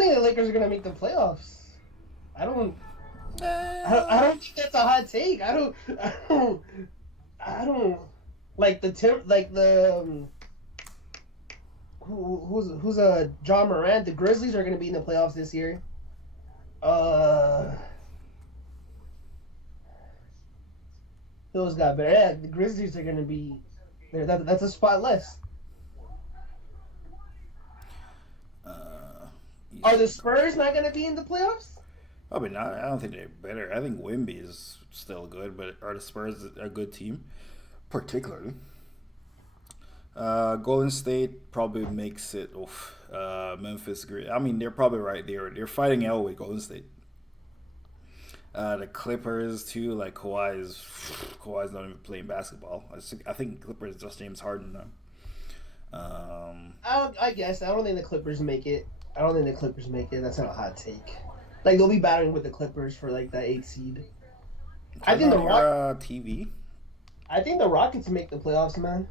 think the Lakers are gonna make the playoffs. I don't. I don't think that's a hot take. I don't like who's John Morant. The Grizzlies are gonna be in the playoffs this year. Those got better. Yeah, the Grizzlies are gonna be there. That's a spot less. Are the Spurs not gonna be in the playoffs? Probably not. I don't think they're better. I think Wemby is still good, but are the Spurs a good team? Particularly. Golden State probably makes it. Oof. Memphis, I mean, they're probably right there. They're fighting out with Golden State. The Clippers too, like Kawhi's not even playing basketball. I think Clippers just James Harden now. I guess I don't think the Clippers make it. I don't think the Clippers make it. That's not a hot take. Like they'll be battling with the Clippers for like that 8th seed. I think TV. I think the Rockets make the playoffs, man.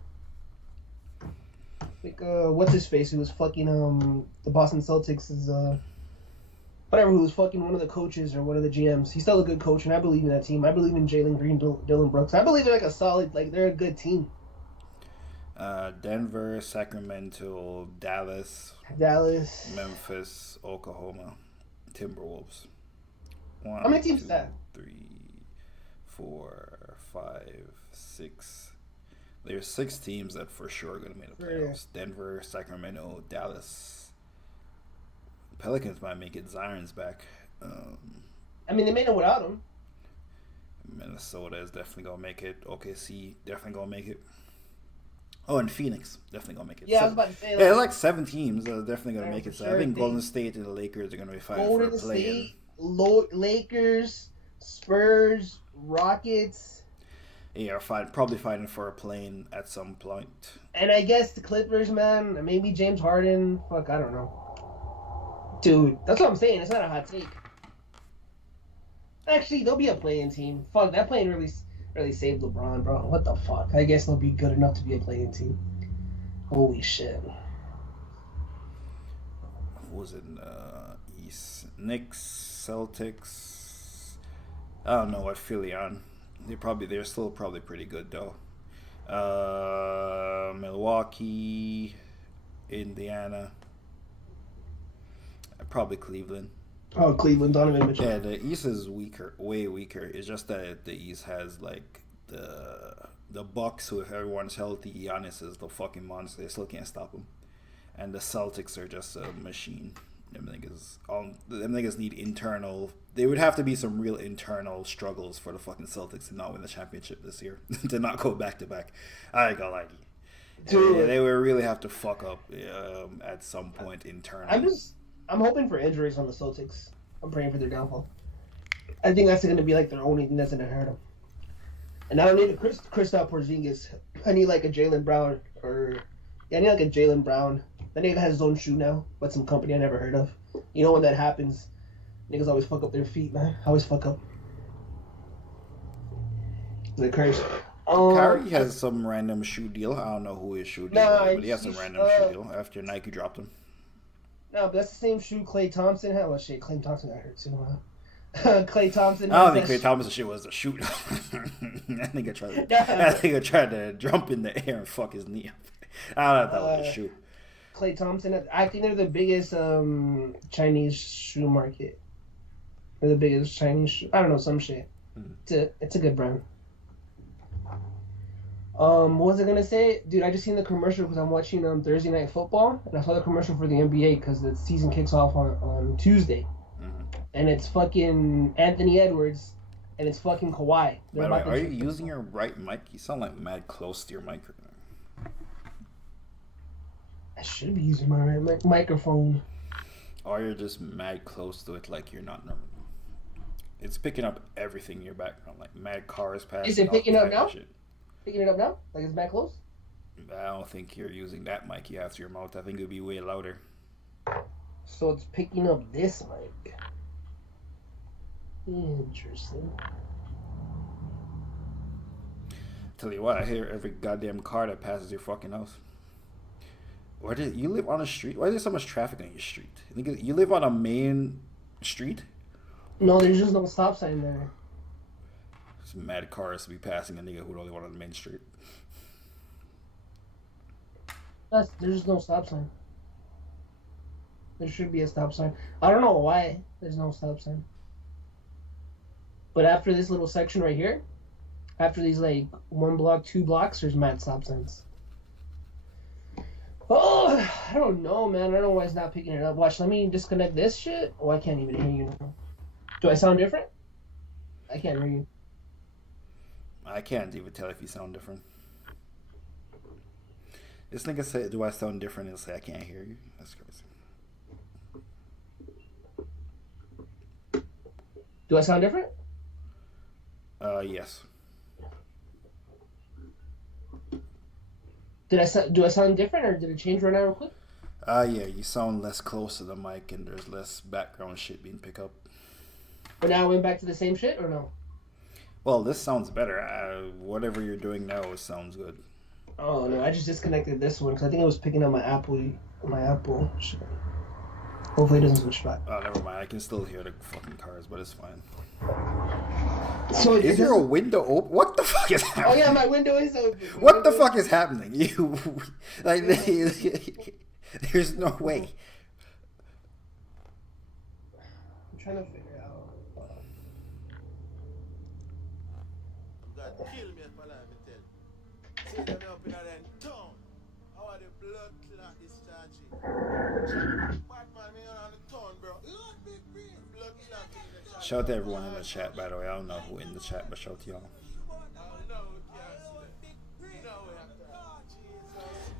Like what's his face? Who was fucking the Boston Celtics is whatever. Who was fucking one of the coaches or one of the GMs. He's still a good coach, and I believe in that team. I believe in Jalen Green, Dylan Brooks. I believe they're like a solid. Like they're a good team. Denver, Sacramento, Dallas, Memphis, Oklahoma, Timberwolves. How many teams is that? 3, 4, 5, 6. There's 6 teams that for sure are going to make the playoffs. Yeah. Denver, Sacramento, Dallas. Pelicans might make it. Zion's back. I mean, they made it without him. Minnesota is definitely going to make it. OKC definitely going to make it. Oh, and Phoenix definitely gonna make it. Yeah, I was about to say. Like, like 7 teams that are definitely gonna make it. So I think Golden State and the Lakers are gonna be fighting for a play-in. Lakers, Spurs, Rockets. Yeah, probably fighting for a play-in at some point. And I guess the Clippers, man. Maybe James Harden. Fuck, I don't know. Dude, that's what I'm saying. It's not a hot take. Actually, there'll be a play-in team. Fuck, that play-in really saved LeBron, bro. What the fuck? I guess they'll be good enough to be a playing team. Holy shit. Who was it? East Knicks, Celtics. I don't know what Philly on. They're still probably pretty good though. Milwaukee, Indiana, probably Cleveland. Oh, Cleveland, Donovan Mitchell. Yeah, the East is weaker, way weaker. It's just that the East has like the Bucks, who if everyone's healthy, Giannis is the fucking monster. They still can't stop him. And the Celtics are just a machine. Them niggas need internal. They would have to be some real internal struggles for the fucking Celtics to not win the championship this year, to not go back to back. I ain't gonna lie to you. They would really have to fuck up at some point internally. I'm hoping for injuries on the Celtics. I'm praying for their downfall. I think that's going to be like their only thing that's going to hurt them. And I don't need a Kristaps Porzingis. I need like a Jaylen Brown I need like a Jaylen Brown. That nigga has his own shoe now, but some company I never heard of. You know when that happens, niggas always fuck up their feet, man. Always fuck up. The curse. Kyrie has some random shoe deal. I don't know who his shoe deal is, but he has some random shoe deal after Nike dropped him. No, but that's the same shoe Klay Thompson had. Well, shit, Klay Thompson got hurt too. Klay Thompson. I don't think Klay Thompson's shit was a shoot. I think I tried to jump in the air and fuck his knee up. I don't know if that was a shoot. Klay Thompson. I think they're the biggest Chinese shoe market. They're the biggest Chinese shoe. I don't know, some shit. It's a good brand. What was I gonna say, dude? I just seen the commercial because I'm watching Thursday Night Football, and I saw the commercial for the NBA because the season kicks off on Tuesday, and it's fucking Anthony Edwards, and it's fucking Kawhi. By the way, are you using your right mic? You sound like mad close to your mic right now. I should be using my right microphone. Or you're just mad close to it, like you're not normal. It's picking up everything in your background, like mad cars passing. Is it picking up now? Picking it up now? Like it's back close? I don't think you're using that mic you have to your mouth. I think it would be way louder. So it's picking up this mic. Interesting. Tell you what, I hear every goddamn car that passes your fucking house. Why did you live on a street? Why is there so much traffic on your street? You live on a main street? No, there's just no stop sign there. Some mad cars to be passing a nigga who don't live on the main street. There's just no stop sign. There should be a stop sign. I don't know why there's no stop sign. But after this little section right here, after these like 1 block, 2 blocks, there's mad stop signs. Oh, I don't know, man. I don't know why it's not picking it up. Watch, let me disconnect this shit. Oh, I can't even hear you now. Do I sound different? I can't hear you. I can't even tell if you sound different. This nigga said, "Do I sound different?" And say, "I can't hear you." That's crazy. Do I sound different? Yes. Do I sound different, or did it change right now real quick? Yeah, you sound less close to the mic, and there's less background shit being picked up. But now I went back to the same shit, or no? Well, this sounds better. Whatever you're doing now, it sounds good. Oh no, I just disconnected this one because I think it was picking up my Apple shit. Hopefully it doesn't switch back. Oh, never mind. I can still hear the fucking cars, but it's fine. So is there a window open? What the fuck is happening? Oh yeah, my window is open. What the fuck is happening? You like there's no way. I'm trying to figure out. Shout out to everyone in the chat, by the way. I don't know who in the chat, but shout out to y'all.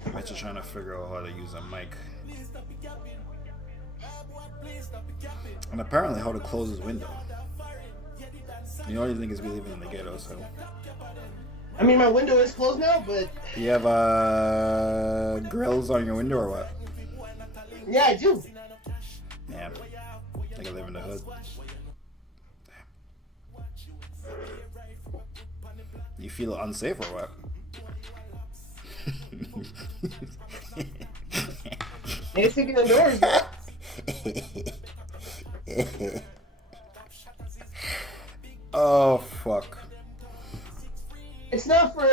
I'm just trying to figure out how to use a mic. And apparently how to close his window. The only thing is we live in the ghetto, so. I mean, my window is closed now, but... You have grills on your window or what? Yeah, I do. Damn. I think I live in the hood. You feel unsafe or what? It's sticking the doors, bro. Oh fuck. It's not for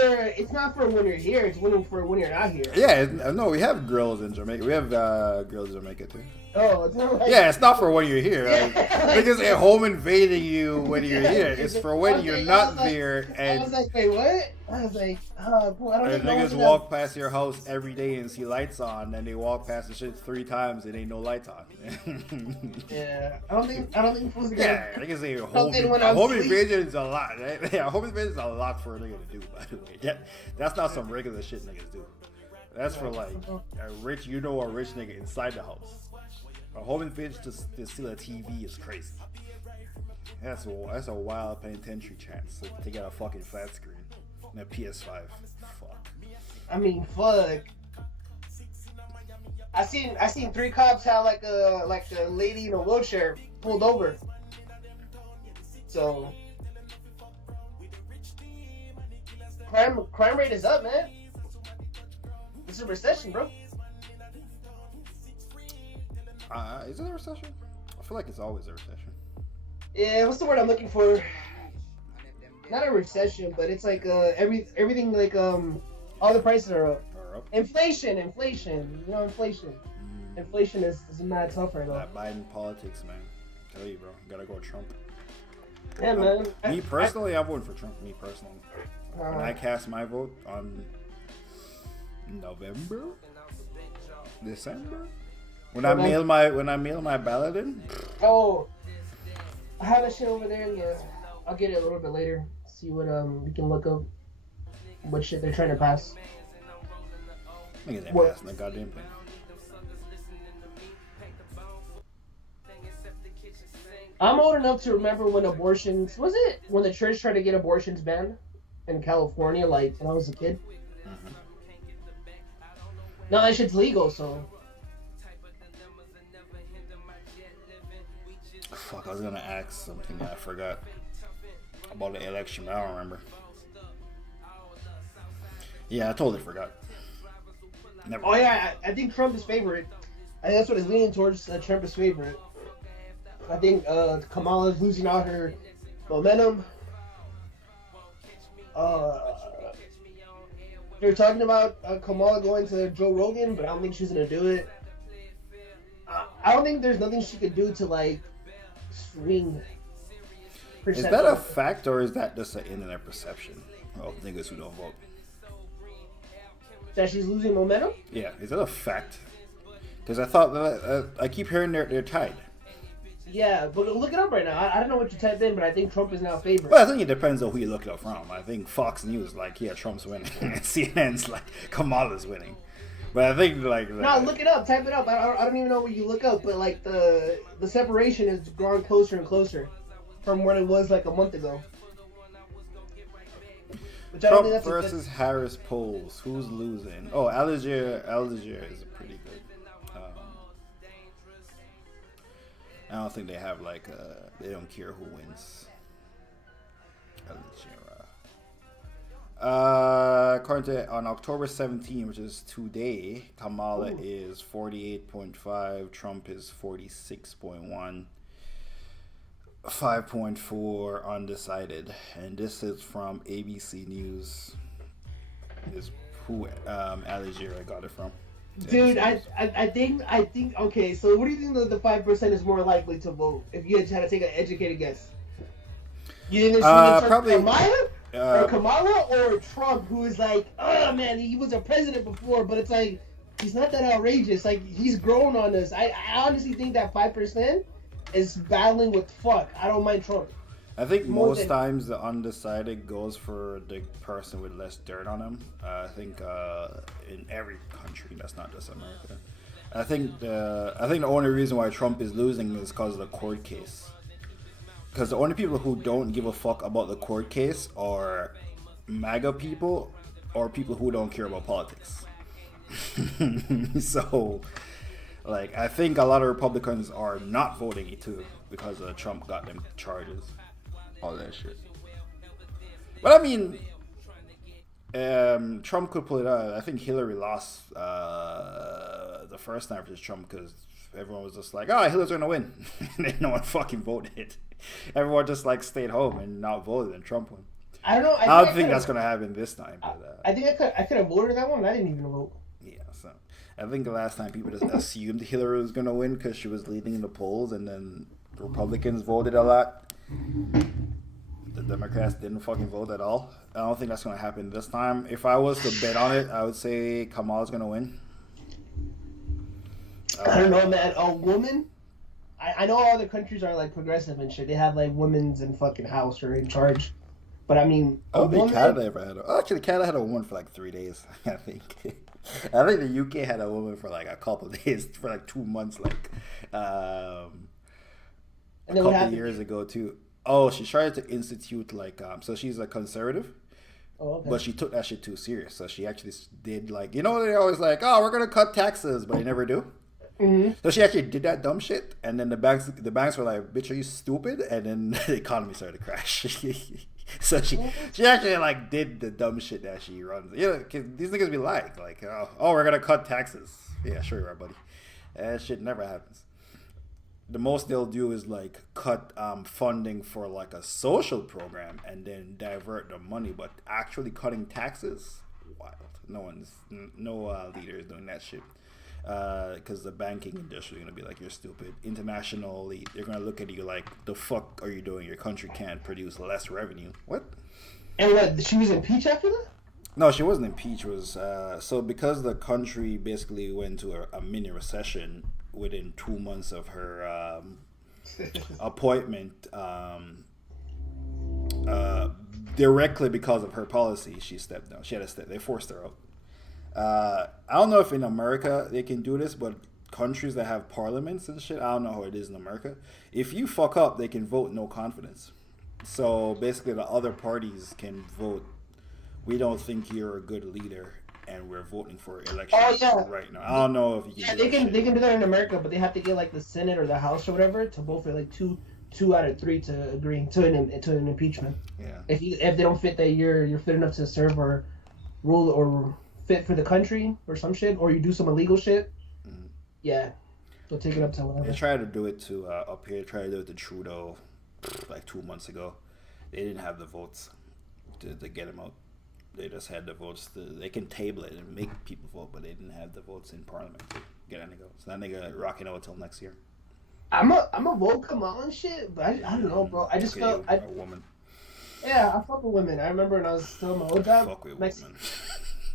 when you're here. It's for when you're not here. Yeah, no, we have grills in Jamaica. We have grills in Jamaica too. Oh, it's not like... Yeah, it's not for when you're here. Yeah. Like, because at home invading you when you're here. It's for when you're not there. And I was like, wait, what? I was like, boy, I don't and know. niggas walk past your house every day and see lights on, and they walk past the shit 3 times and ain't no lights on. Yeah, I don't think I'm supposed to go. Yeah, niggas say home invasion is a lot. Right? Yeah, home invasion is a lot for a nigga to do. By the way, that's not some regular shit niggas do. That's for like a rich, a rich nigga inside the house. A home invasion to steal a TV is crazy. That's a wild penitentiary chance to get a fucking flat screen and a PS5. Fuck. I mean, fuck. I seen 3 cops have like a lady in a wheelchair pulled over. So crime rate is up, man. It's a recession, bro. Is it a recession? I feel like it's always a recession. Yeah, what's the word I'm looking for? Not a recession, but it's like everything like all the prices are up. Inflation. You know, inflation. Inflation is mad tough right now. That Biden politics, man. I tell you, bro. Gotta go Trump. Yeah, man. Me personally, I'm voting for Trump. Me personally. When I cast my vote on December. When I mail my ballot in. Oh, I have that shit over there. Yeah, I'll get it a little bit later. See what we can look up. What shit they're trying to pass. Niggas ain't passing the goddamn thing. I'm old enough to remember when abortions when the church tried to get abortions banned in California, like when I was a kid. Mm-hmm. Now that shit's legal, so. Fuck, I was gonna ask something that I forgot about the election, but I don't remember. Yeah, I totally forgot. Never. Oh yeah, I think Trump is favorite. I think that's what it's leaning towards. Trump is favorite. I think Kamala's losing out her momentum. They're talking about Kamala going to Joe Rogan, but I don't think she's gonna do it. I don't think there's nothing she could do to like swing. Is that a fact or is that just an internet perception of niggas who don't vote? That she's losing momentum? Yeah, is that a fact? Because I thought that I keep hearing they're tied. Yeah, but look it up right now. I don't know what you typed in, but I think Trump is now favored. Well, I think it depends on who you look it up from. I think Fox News like, yeah, Trump's winning, and CNN's like Kamala's winning. But I think like no, look it up, type it up. I don't even know what you look up, but like the separation is growing closer and closer from what it was like a month ago. Which Trump versus Harris polls. Who's losing? Oh, Algier is pretty good. I don't think they have like they don't care who wins. According to on October 17, which is today, Kamala is 48.5, Trump is 46.1, 5.4 undecided, and this is from ABC News. Is who Algier got it from? Dude, I think okay. So, what do you think the 5% is more likely to vote if you had to take an educated guess? You think it's probably Kamala or Trump, who is like, oh man, he was a president before, but it's like he's not that outrageous. Like he's grown on us. I honestly think that 5% is battling with fuck. I don't mind Trump. I think most times the undecided goes for the person with less dirt on him. I think in every country, that's not just America. I think the only reason why Trump is losing is because of the court case. Because the only people who don't give a fuck about the court case are MAGA people or people who don't care about politics. So, like, I think a lot of Republicans are not voting too because Trump got them charges. All that shit. But I mean, Trump could pull it out. I think Hillary lost the first time versus Trump because everyone was just like, oh, Hillary's gonna win. And then no one fucking voted. Everyone just like stayed home and not voted, and Trump won. I don't know. I don't think that's gonna happen this time. But, I think I could have voted that one. I didn't even vote. Yeah, so I think the last time people just assumed Hillary was gonna win because she was leading in the polls, and then Republicans voted a lot. The Democrats didn't fucking vote at all. I don't think that's going to happen this time. If I was to bet on it, I would say Kamala's going to win. I don't know, man. A woman? I know other countries are like progressive and shit. They have like women's in fucking house or in charge. But I mean, I don't think Canada ever had actually, Canada had a woman for like 3 days, I think. I think the UK had a woman for like a couple of days, for like 2 months, like a couple of years ago too. Oh, she tried to institute like so she's a conservative, but she took that shit too serious. So she actually did like, you know, they're always like, oh, we're gonna cut taxes, but they never do. Mm-hmm. So she actually did that dumb shit, and then the banks were like, bitch, are you stupid? And then the economy started to crash. So she actually like did the dumb shit that she runs. You know, cause these niggas be like oh, we're gonna cut taxes. Yeah, sure you are, buddy. That shit never happens. The most they'll do is like cut funding for like a social program and then divert the money, but actually cutting taxes, wild. No leader is doing that shit. Because the banking industry is gonna be like, you're stupid. Internationally, they're gonna look at you like, the fuck are you doing? Your country can't produce less revenue. What? And what? She was impeached after that? No, she wasn't impeached. It was so because the country basically went to a mini recession within 2 months of her appointment, directly because of her policy, she stepped down. She had to step. They forced her out. I don't know if in America they can do this, but countries that have parliaments and shit, I don't know how it is in America. If you fuck up, they can vote no confidence. So basically, the other parties can vote, we don't think you're a good leader, and we're voting for elections right now. I don't know if you can. Yeah, they can do that in America, but they have to get like the Senate or the House or whatever to vote for like two out of three to agree to an impeachment. Yeah. If they don't fit that you're fit enough to serve or rule or fit for the country or some shit, or you do some illegal shit, Mm. yeah, they'll take it up to whatever. They tried to do it to up here. Tried to do it to Trudeau like 2 months ago. They didn't have the votes to get him out. They just had the votes. They can table it and make people vote, but they didn't have the votes in Parliament to get that nigga out. So that nigga rocking out until next year. I'm a vote come on and shit, but I don't know, bro. I just felt a woman. Yeah, I fuck with women. I remember when I was still in my old job. Fuck with women.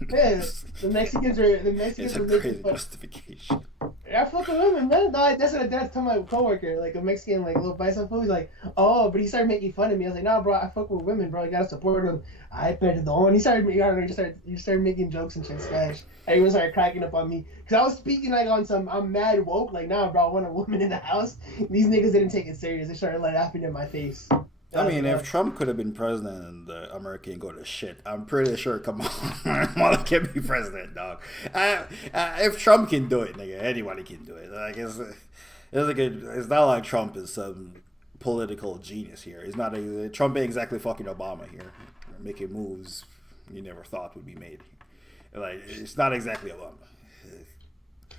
Yeah, the Mexicans are It's a crazy justification. Yeah, I fuck with women, man. No, that's what I told my coworker, like a Mexican, like little bicep food. He's like, oh, but he started making fun of me. I was like, nah, bro, I fuck with women, bro. You gotta support them. I perdón. He started making jokes and shit, Spanish. Everyone started cracking up on me because I was speaking like on some I'm mad woke, like nah, bro, I want a woman in the house. These niggas didn't take it serious. They started like laughing in my face. I mean, if Trump could have been president and America can go to shit, I'm pretty sure, come on, Mother can be president, dog. If Trump can do it, nigga, anybody can do it. Like, it's not like Trump is some political genius here. He's not Trump ain't exactly fucking Obama here, making moves you never thought would be made. Like, it's not exactly Obama.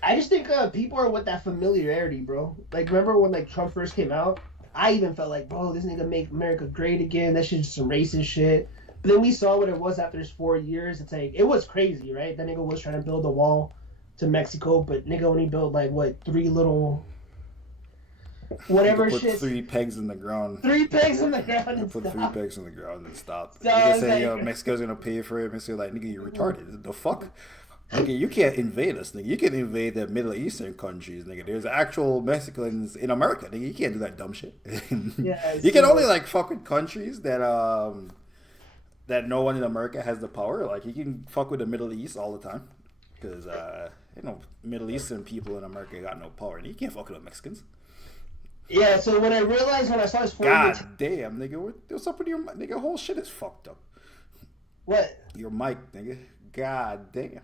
I just think people are with that familiarity, bro. Like, remember when like Trump first came out? I even felt like, bro, this nigga make America great again. That shit's some racist shit. But then we saw what it was after his 4 years. It's like, it was crazy, right? That nigga was trying to build a wall to Mexico, but nigga only built like, what, 3 little... whatever put shit. 3 pegs in the ground. 3 pegs in the ground and put stop. 3 pegs in the ground and stop. So You can say, like, yo, Mexico's gonna pay for it. Mexico's like, nigga, you retarded. The fuck? Nigga, you can't invade us, nigga. You can invade the Middle Eastern countries, nigga. There's actual Mexicans in America, nigga. You can't do that dumb shit. Yeah, you can only like fuck with countries that that no one in America has the power. Like you can fuck with the Middle East all the time, because Middle Eastern people in America got no power, and you can't fuck with the Mexicans. Yeah, so when I realized when I saw his 4 God damn, nigga, what's up with your nigga? Whole shit is fucked up. What? Your mic, nigga. God damn.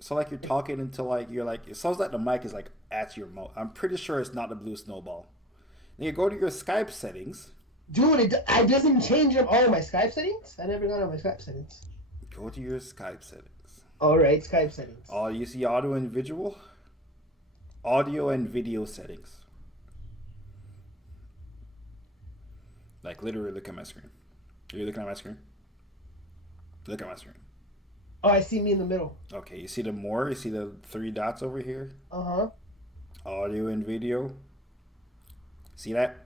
So like you're talking into like you're like it sounds like the mic is like at your mouth. I'm pretty sure it's not the blue snowball. Nigga, go to your Skype settings. Dude, it doesn't change them. Oh, my Skype settings? I never got on my Skype settings. Go to your Skype settings. Alright, Skype settings. Oh, you see audio and visual? Audio and video settings. Like literally look at my screen. Are you looking at my screen? Look at my screen. Oh, I see me in the middle. Okay, you see the more? You see the 3 dots over here? Uh-huh. Audio and video. See that?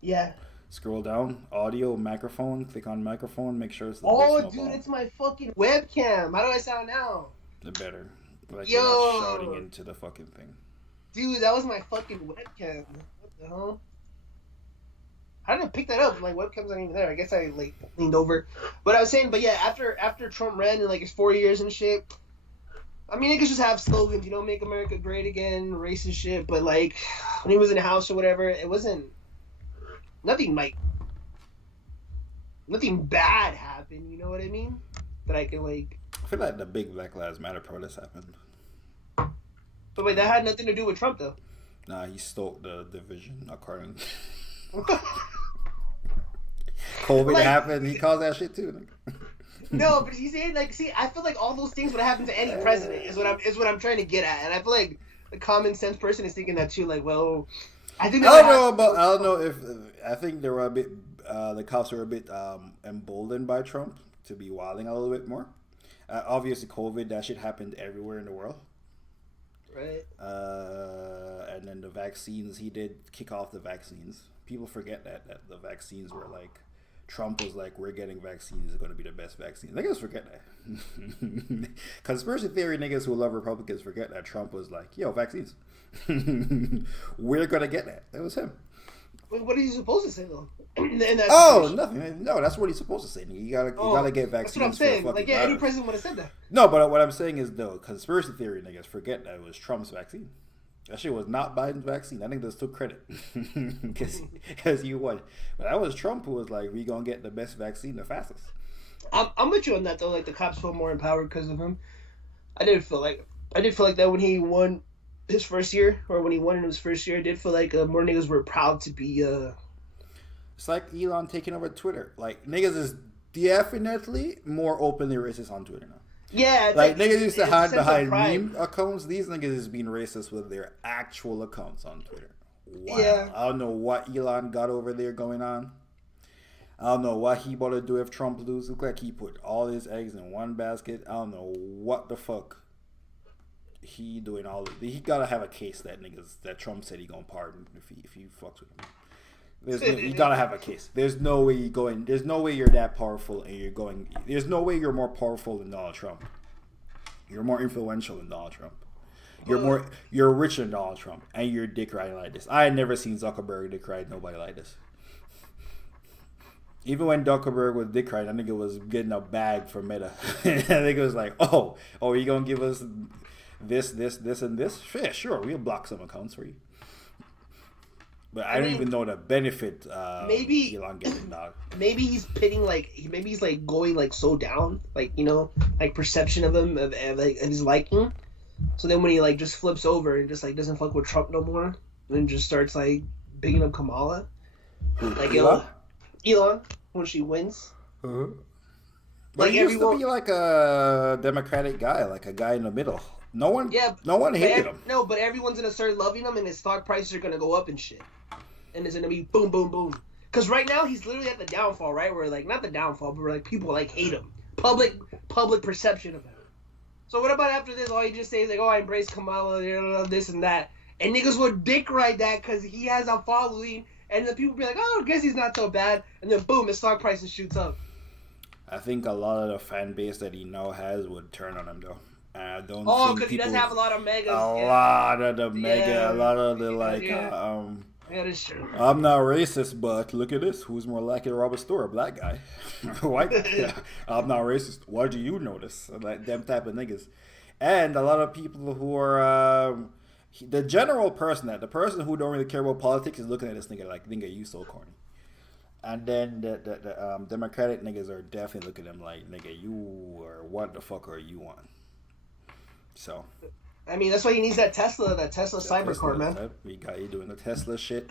Yeah. Scroll down. Audio, microphone. Click on microphone. Make sure it's the Oh, dude, it's my fucking webcam. How do I sound now? the better. Like Yo! you're not shouting into the fucking thing. Dude, that was my fucking webcam. What the hell? How did I pick that up? My webcam's not even there. I guess I like leaned over. But I was saying, but yeah, after Trump ran in like his 4 years and shit, I mean, niggas just have slogans, you know, make America great again, racist shit. But like, when he was in the house or whatever, it wasn't nothing bad happened. You know what I mean? That I can like. I feel like the big Black Lives Matter protest happened. But wait, that had nothing to do with Trump though. Nah, he stoked the division according. COVID Like- happened. He caused that shit too. No, but he's saying like, see, I feel like all those things would happen to any president. Is what I'm trying to get at, and I feel like the common sense person is thinking that too. Like, well, I think I don't know if I think they were a bit. The cops were a bit emboldened by Trump to be wilding a little bit more. Obviously, COVID, that shit happened everywhere in the world. Right. And then the vaccines, he did kick off the vaccines. People forget that the vaccines were like, Trump was like, we're getting vaccines, is going to be the best vaccine. Niggas forget that. Conspiracy theory niggas who love Republicans forget that Trump was like, yo, vaccines. We're going to get that. That was him. What are you supposed to say though? Nothing. No, that's what he's supposed to say. You gotta get vaccines. That's what I'm saying. For like, yeah, virus. any president would have said that. No, but what I'm saying is, though, conspiracy theory niggas forget that it was Trump's vaccine. That shit was not Biden's vaccine. I think they took credit because you won. But that was Trump who was like, "We gonna get the best vaccine the fastest." I'm with you on that though. Like the cops felt more empowered because of him. I did feel like that when he won his first year, or when he won in his first year. I did feel like more niggas were proud to be. It's like Elon taking over Twitter. Like niggas is definitely more openly racist on Twitter now. Yeah, it's Like like niggas used to it's a hide sense of behind pride. meme accounts. These niggas is being racist with their actual accounts on Twitter. Wow. Yeah, I don't know what Elon got over there going on. I don't know what he about to do if Trump loses. Look like he put all his eggs in one basket. I don't know what the fuck he doing all of, he gotta have a case that niggas that Trump said he gonna pardon if he fucks with him. There's no, you gotta have a case. There's no way you going. There's no way you're that powerful and you're going. There's no way you're more powerful than Donald Trump. You're more influential than Donald Trump. You're richer than Donald Trump, and you're dick riding like this. I had never seen Zuckerberg dick ride nobody like this. Even when Zuckerberg was dick riding, I think it was getting a bag for Meta. I think it was like, oh, are you gonna give us this, and this? Yeah, sure, we'll block some accounts for you. But I don't even know the benefit. Maybe Elon getting dog. maybe he's pitting maybe he's like going like so down, like like perception of him of his liking. So then when he like just flips over and just like doesn't fuck with Trump no more, and just starts like bigging up Kamala, like Elon when she wins. Uh-huh. But Like he used to be like a Democratic guy, like a guy in the middle. No one hated him. No, but everyone's gonna start loving him, and his stock prices are gonna go up and shit. And it's gonna be boom, boom, boom. Because right now he's literally at the downfall, right? Where like not the downfall, but like people like hate him. Public perception of him. So what about after this? All you just say is like, oh, I embrace Kamala, this and that, and niggas would dick ride that because he has a following, and then people be like, oh, I guess he's not so bad, and then boom, his stock prices shoots up. I think a lot of the fan base that he now has would turn on him though. I don't. Oh, because he does have a lot of megas. A lot of the like. Yeah, that's true. I'm not racist, but look at this. Who's more likely to rob a store? A black guy. White guy. Yeah. I'm not racist. What do you notice? Like them type of niggas. And a lot of people who are the general person, the person who don't really care about politics is looking at this nigga like, nigga, you so corny. And then the Democratic niggas are definitely looking at him like, nigga, you are, what the fuck are you on? So. I mean, that's why he needs that Tesla Cybercar, man. We got you doing the Tesla shit.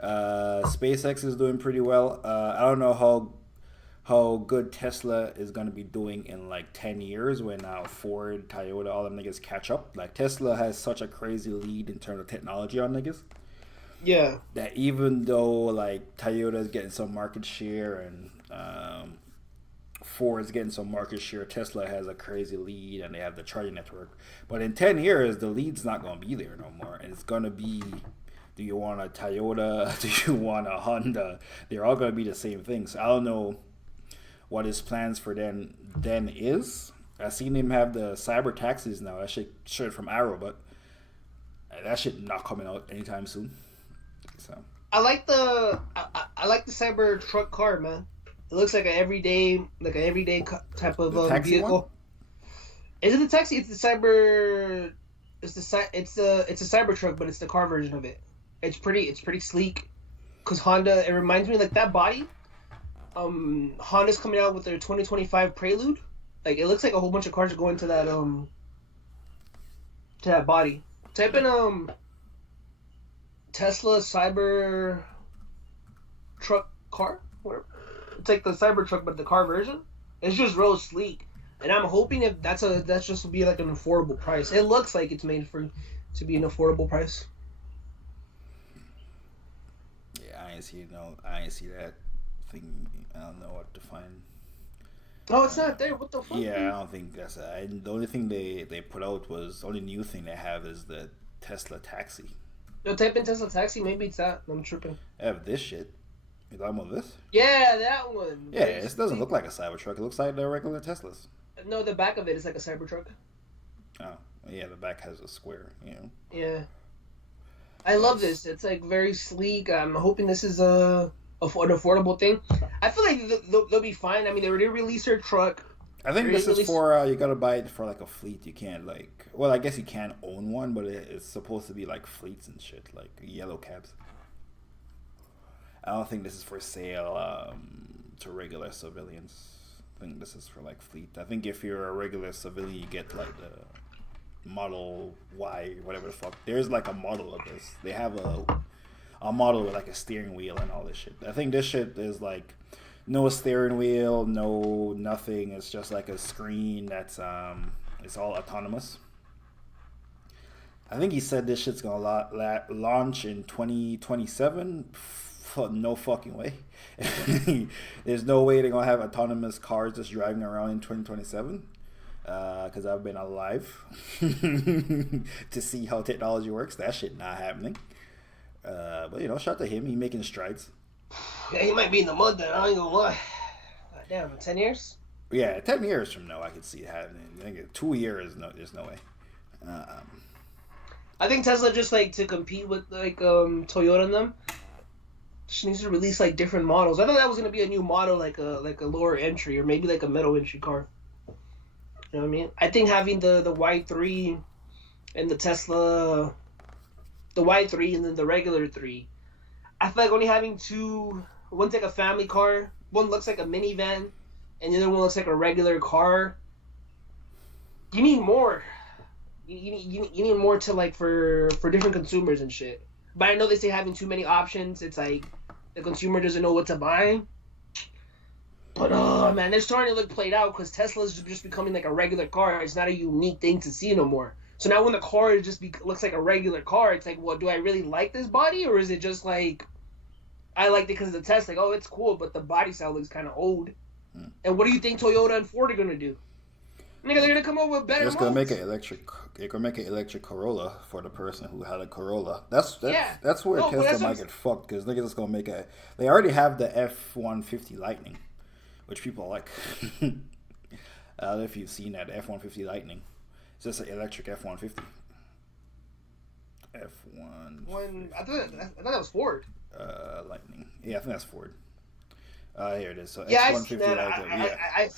SpaceX is doing pretty well. I don't know how good Tesla is going to be doing in like 10 years when Ford, Toyota, all them niggas catch up. Like Tesla has such a crazy lead in terms of technology on niggas. Yeah. That even though like Toyota is getting some market share and Ford is getting some market share, Tesla has a crazy lead and they have the charging network. But in 10 years, the lead's not going to be there no more. And it's going to be, do you want a Toyota? Do you want a Honda? They're all going to be the same thing. So I don't know what his plans for then is. I've seen him have the cyber taxis now. That shit straight from Arrow, but that shit not coming out anytime soon. So I like the cyber truck car, man. It looks like an everyday type of vehicle. One? Is it the taxi? It's the cyber. It's a cyber truck, but it's the car version of it. It's pretty sleek. Cause Honda, it reminds me like that body. Honda's coming out with their 2025 Prelude. Like it looks like a whole bunch of cars are going to that body. Type in Tesla cyber truck car. Whatever. It's like the Cybertruck, but the car version. It's just real sleek, and I'm hoping if that's just to be like an affordable price. It looks like it's made to be an affordable price. Yeah, I ain't see that thing. I don't know what to find. Oh, it's not there. What the fuck? Yeah, I don't think that's it. The only thing they put out was the only new thing they have is the Tesla taxi. Yo, type in Tesla taxi. Maybe it's that. I'm tripping. I have this shit. You talking about this? Yeah, that one. Yeah, it doesn't look like a Cybertruck. It looks like the regular Teslas. No, the back of it is like a Cybertruck. Oh, yeah, the back has a square, you know. Yeah. I love this. It's like very sleek. I'm hoping this is an affordable thing. I feel like they'll be fine. I mean, they already released their truck. I think this is for, you gotta buy it for like a fleet. You can't like, well, I guess you can own one, but it's supposed to be like fleets and shit, like yellow cabs. I don't think this is for sale to regular civilians. I think this is for like fleet. I think if you're a regular civilian, you get like the Model Y, whatever the fuck. There's like a model of this. They have a model with like a steering wheel and all this shit. I think this shit is like No steering wheel, no nothing. It's just like a screen that's it's all autonomous. I think he said this shit's gonna launch in 2027. No fucking way. There's no way they're gonna have autonomous cars just driving around in 2027. Because I've been alive to see how technology works. That shit not happening. But you know, shout to him. He making strides. Yeah, he might be in the mud then. I ain't gonna lie. God damn, in 10 years? Yeah, 10 years from now, I could see it happening. I think 2 years, no, there's no way. I think Tesla just like to compete with like Toyota and them. She needs to release like different models. I thought that was gonna be a new model, like a lower entry or maybe like a middle entry car. You know what I mean? I think having the Y3 and the Tesla, the Y3 and then the regular 3. I feel like only having two. One's like a family car. One looks like a minivan, and the other one looks like a regular car. You need more. You need more to like for different consumers and shit. But I know they say having too many options, it's like the consumer doesn't know what to buy. But man, they're starting to look played out because Tesla's just becoming like a regular car. It's not a unique thing to see no more. So now when the car looks like a regular car, it's like, well, do I really like this body, or is it just like I liked it because of the test? Like, oh, it's cool, but the body style looks kind of old. And what do you think Toyota and Ford are gonna do? Nigga, they're gonna come up with better. They're gonna make an electric. They're gonna make an electric Corolla for the person who had a Corolla. That's where Tesla might get fucked because niggas is gonna make a. They already have the F-150 Lightning, which people like. I don't know if you've seen that F-150 Lightning. It's just an electric F-150. F-1. I thought that was Ford. Lightning. Yeah, I think that's Ford. Here it is. So yeah, F-150 Lightning.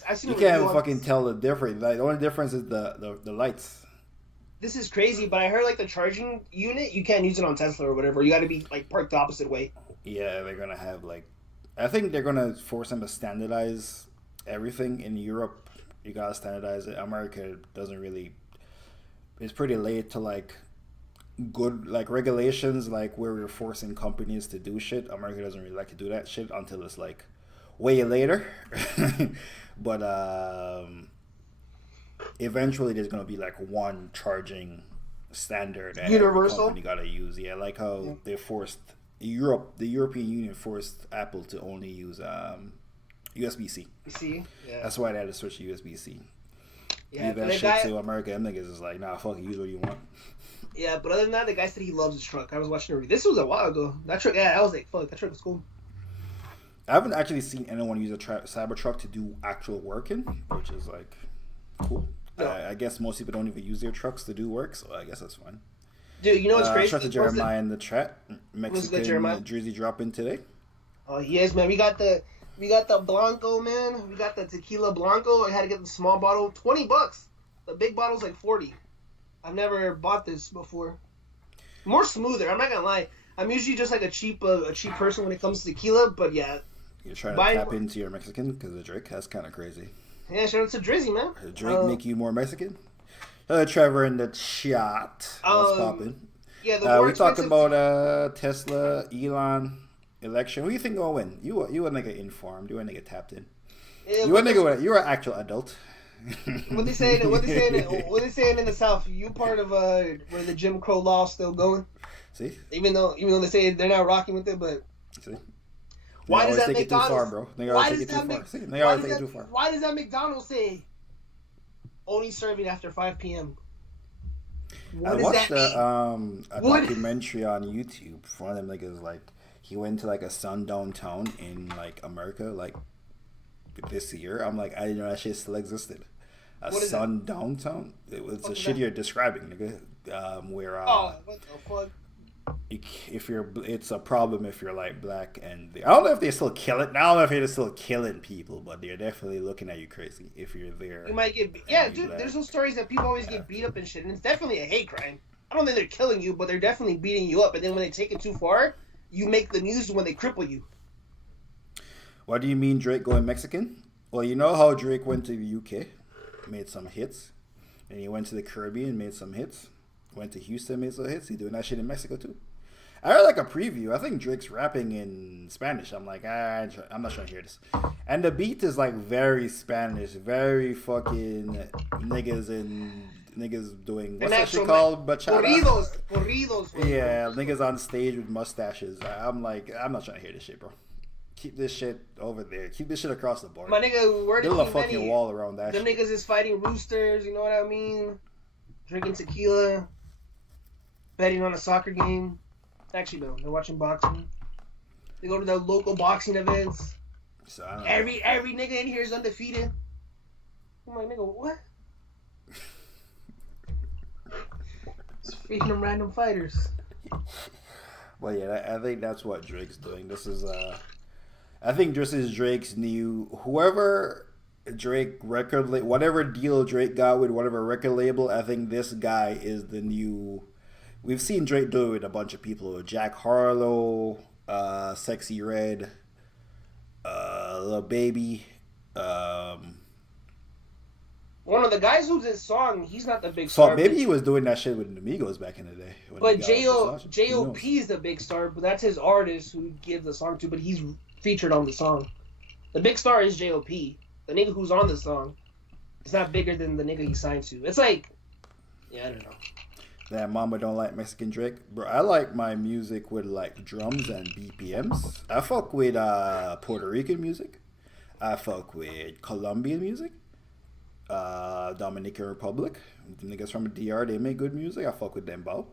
I seen you can't even fucking tell the difference. Like, the only difference is the lights. This is crazy, but I heard like the charging unit, you can't use it on Tesla or whatever. You got to be like parked the opposite way. Yeah, they're gonna have like, I think they're gonna force them to standardize everything in Europe. You gotta standardize it. America doesn't really. It's pretty late to like good like regulations like where we're forcing companies to do shit. America doesn't really like to do that shit until it's like way later. But eventually there's gonna be like one charging standard that universal every company gotta use. Yeah, like how they forced the European Union forced Apple to only use USB-C. See, yeah. That's why they had to switch to USB-C. Yeah, that shit to America. Them niggas is like, nah, fuck it, use what you want. Yeah, but other than that, the guy said he loves his truck. I was watching a review. This was a while ago. That truck, yeah, I was like, fuck, that truck was cool. I haven't actually seen anyone use a Cybertruck to do actual work in, which is like cool. Yeah. I guess most people don't even use their trucks to do work, so I guess that's fine. Dude, you know what's crazy? Shout out to Jeremiah in the chat. Mexican Drizzy dropping today. Oh yes, man. We got the Blanco, man. We got the Tequila Blanco. I had to get the small bottle, $20. The big bottle's like $40. I've never bought this before. More smoother. I'm not gonna lie. I'm usually just like a cheap person when it comes to tequila, but yeah. You're trying to tap into your Mexican because of Drake. That's kind of crazy. Yeah, shout out to Drizzy, man. Did Drake make you more Mexican? Trevor in the chat. What's popping? Yeah, we talked about Tesla, Elon election. Who do you think gonna win? You a nigga informed. You a nigga tapped in. Yeah, you a nigga. You're an actual adult. What they saying in the South? You part of where the Jim Crow law still going? See, even though they say they're not rocking with it, but see, why does that McDonald's? Too far, bro. They always take it too far. They always take it too far. Why does that McDonald's say only serving after 5 p.m.? I watched a documentary on YouTube. One of them niggas like he went to like a sundown town in like America like this year. I'm like, I didn't know that shit still existed. A sundown town. It's the shit you're describing, nigga. Where what the fuck? It's a problem if you're like black and I don't know if they still kill it. I don't know if they're still killing people, but they're definitely looking at you crazy if you're there. You might get dude. Black. There's those stories that people always get beat up and shit, and it's definitely a hate crime. I don't think they're killing you, but they're definitely beating you up. And then when they take it too far, you make the news when they cripple you. What do you mean Drake going Mexican? Well, you know how Drake went to the UK, made some hits, and he went to the Caribbean, made some hits. Went to Houston, made some hits. He's doing that shit in Mexico too. I heard like a preview. I think Drake's rapping in Spanish. I'm like, I'm not trying to hear this. And the beat is like very Spanish, very fucking niggas doing what's that shit called? Bachata. Corridos. Yeah, niggas on stage with mustaches. I'm like, I'm not trying to hear this shit, bro. Keep this shit over there. Keep this shit across the board. My nigga, where build a fucking wall around that. Them shit. Niggas is fighting roosters. You know what I mean? Drinking tequila, betting on a soccer game. Actually, no, they're watching boxing. They go to the local boxing events. So I don't every nigga in here is undefeated. I'm like, nigga, what? Just feeding them random fighters. Well, yeah, I think that's what Drake's doing. I think this is Drake's new. Whoever Drake whatever deal Drake got with whatever record label, I think this guy is the new. We've seen Drake do it with a bunch of people: Jack Harlow, Sexy Red, Lil Baby. One of the guys who's this song, he's not the big So star. maybe he was doing that shit with the Migos back in the day. But J.O.P. is the big star, but that's his artist who gives the song to, but he's featured on the song. The big star is J.O.P. The nigga who's on the song is not bigger than the nigga he signed to. It's like, yeah, I don't know. That mama don't like Mexican Drake. Bro, I like my music with like drums and BPMs. I fuck with Puerto Rican music. I fuck with Colombian music. Dominican Republic. The niggas from the DR, they make good music. I fuck with them both.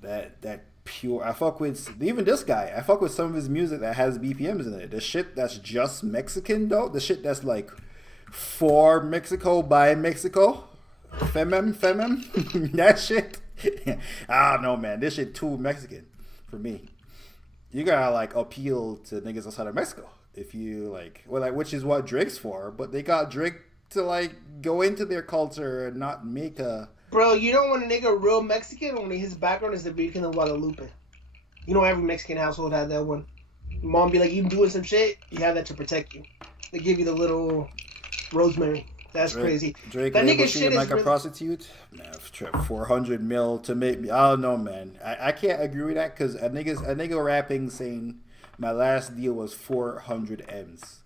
That pure. I fuck with even this guy. I fuck with some of his music that has BPMs in it. The shit that's just Mexican though. The shit that's like for Mexico by Mexico. Femem. That shit. I don't know, man. This shit too Mexican for me. You gotta like appeal to niggas outside of Mexico. If you like, well, like which is what Drake's for. But they got Drake to like go into their culture and not make a. Bro, you don't want a nigga real Mexican when his background is the Virgen of Guadalupe. You know every Mexican household had that one. Your mom be like, you doing some shit, you have that to protect you. They give you the little rosemary. That's crazy. Drake that nigga shit like a prostitute. Man, 400 mil to make me. I don't know, man. I can't agree with that because a nigga rapping saying my last deal was 400 M's.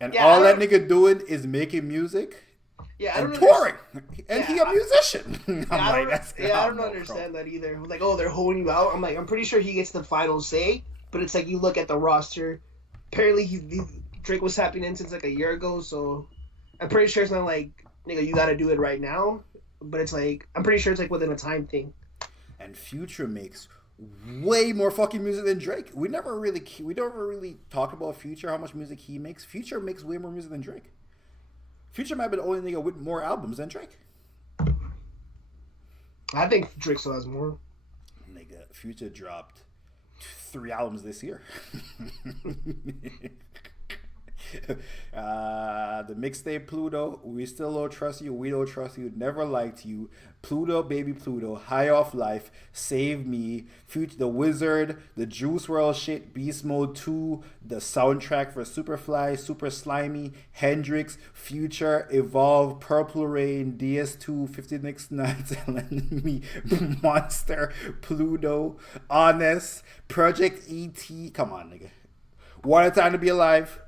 And all that nigga doing is making music and touring. And he a musician. I don't understand that either. Like, oh, they're holding you out. I'm like, I'm pretty sure he gets the final say, but it's like you look at the roster. Apparently, Drake was tapping in since like a year ago, so I'm pretty sure it's not like, nigga, you gotta do it right now. But it's like, I'm pretty sure it's like within a time thing. And Future makes way more fucking music than Drake. We never really talk about Future, how much music he makes. Future makes way more music than Drake. Future might be the only nigga with more albums than Drake. I think Drake still has more. Nigga, Future dropped 3 albums this year. The mixtape Pluto, we still don't trust you, we don't trust you, never liked you, Pluto, baby Pluto, High Off Life, Save Me, Future, The Wizard, the Juice WRLD shit, Beast Mode 2, the soundtrack for Superfly, Super Slimy, Hendrix, Future, Evolve, Purple Rain, DS2, 50 Next Nights, Me, Monster, Pluto, Honest, Project ET, come on nigga, What a Time to Be Alive,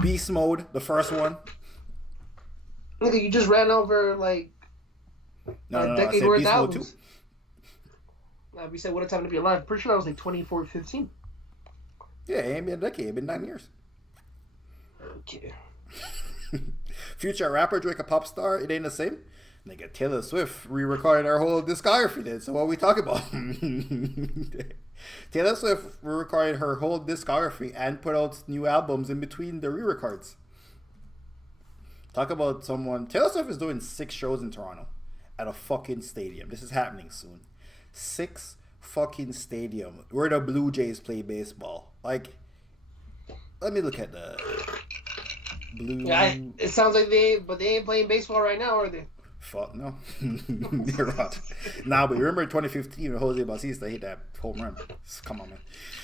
Beast Mode, the first one. Nigga, you just ran over like a decade worth of albums. We said What a Time to Be Alive. Pretty sure that was like 2015. Yeah, it ain't been a decade. It been 9 years. Okay. Future rapper, Drake a pop star. It ain't the same. Nigga, Taylor Swift re-recorded her whole discography then. So what we talking about? Taylor Swift re-recorded her whole discography and put out new albums in between the re-records. Talk about someone. Taylor Swift is doing 6 shows in Toronto at a fucking stadium. This is happening soon. 6 fucking stadium where the Blue Jays play baseball. Like, let me look at the Blue. Yeah, it sounds like they ain't playing baseball right now, are they? Fuck no. You're right. Nah, but you remember 2015 when Jose Bautista hit that home run? Come on, man.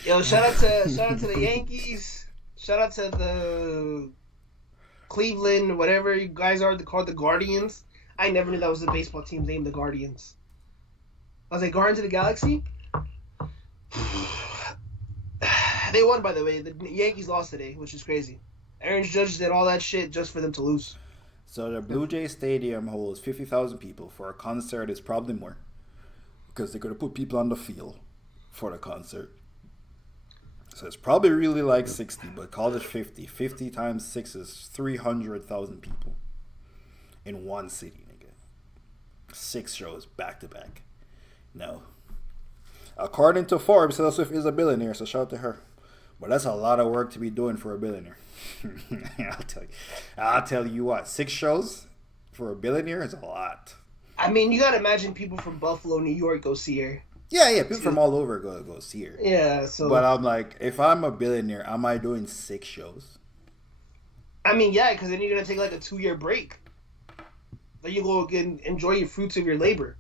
Yo, shout out to the Yankees. Shout out to the Cleveland, whatever you guys are called, the Guardians. I never knew that was the baseball team's name, the Guardians. I was like, Guardians of the Galaxy? they won, by the way. The Yankees lost today, which is crazy. Aaron Judge did all that shit just for them to lose. So the Blue Jay Stadium holds 50,000 people. For a concert, it's probably more. Because they're going to put people on the field for the concert. So it's probably really like 60, but call it 50. 50 times 6 is 300,000 people in one city, nigga. 6 shows back to back. No. According to Forbes, Taylor Swift is a billionaire, so shout out to her. But that's a lot of work to be doing for a billionaire. I'll tell you what, 6 shows for a billionaire is a lot. I mean, you gotta imagine people from Buffalo, New York go see her. Yeah, people from all over go see her. Yeah, so. But I'm like, if I'm a billionaire, am I doing 6 shows? I mean, yeah, because then you're gonna take like a 2-year break. Then you go and enjoy your fruits of your labor.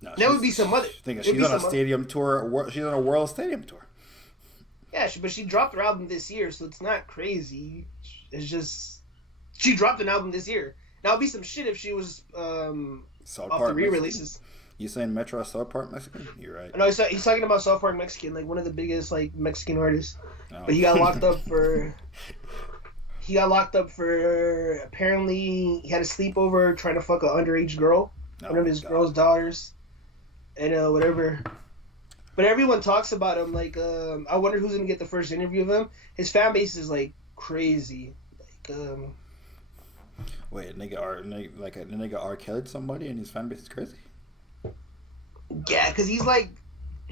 No, that would be some other. She's on a stadium tour. She's on a world stadium tour. Yeah, but she dropped her album this year, so it's not crazy. It's just she dropped an album this year. Now it'd be some shit if she was off the re-releases. You saying Metro South Park Mexican? You're right. No, he's talking about South Park Mexican, like one of the biggest like Mexican artists. Oh. But he got locked up for. He got locked up for apparently he had a sleepover trying to fuck an underage girl, one of his girl's daughters, and whatever. But everyone talks about him like I wonder who's gonna get the first interview of him. His fan base is like crazy. Like wait, a nigga R. Kelly'd somebody and his fan base is crazy? Yeah, because he's like,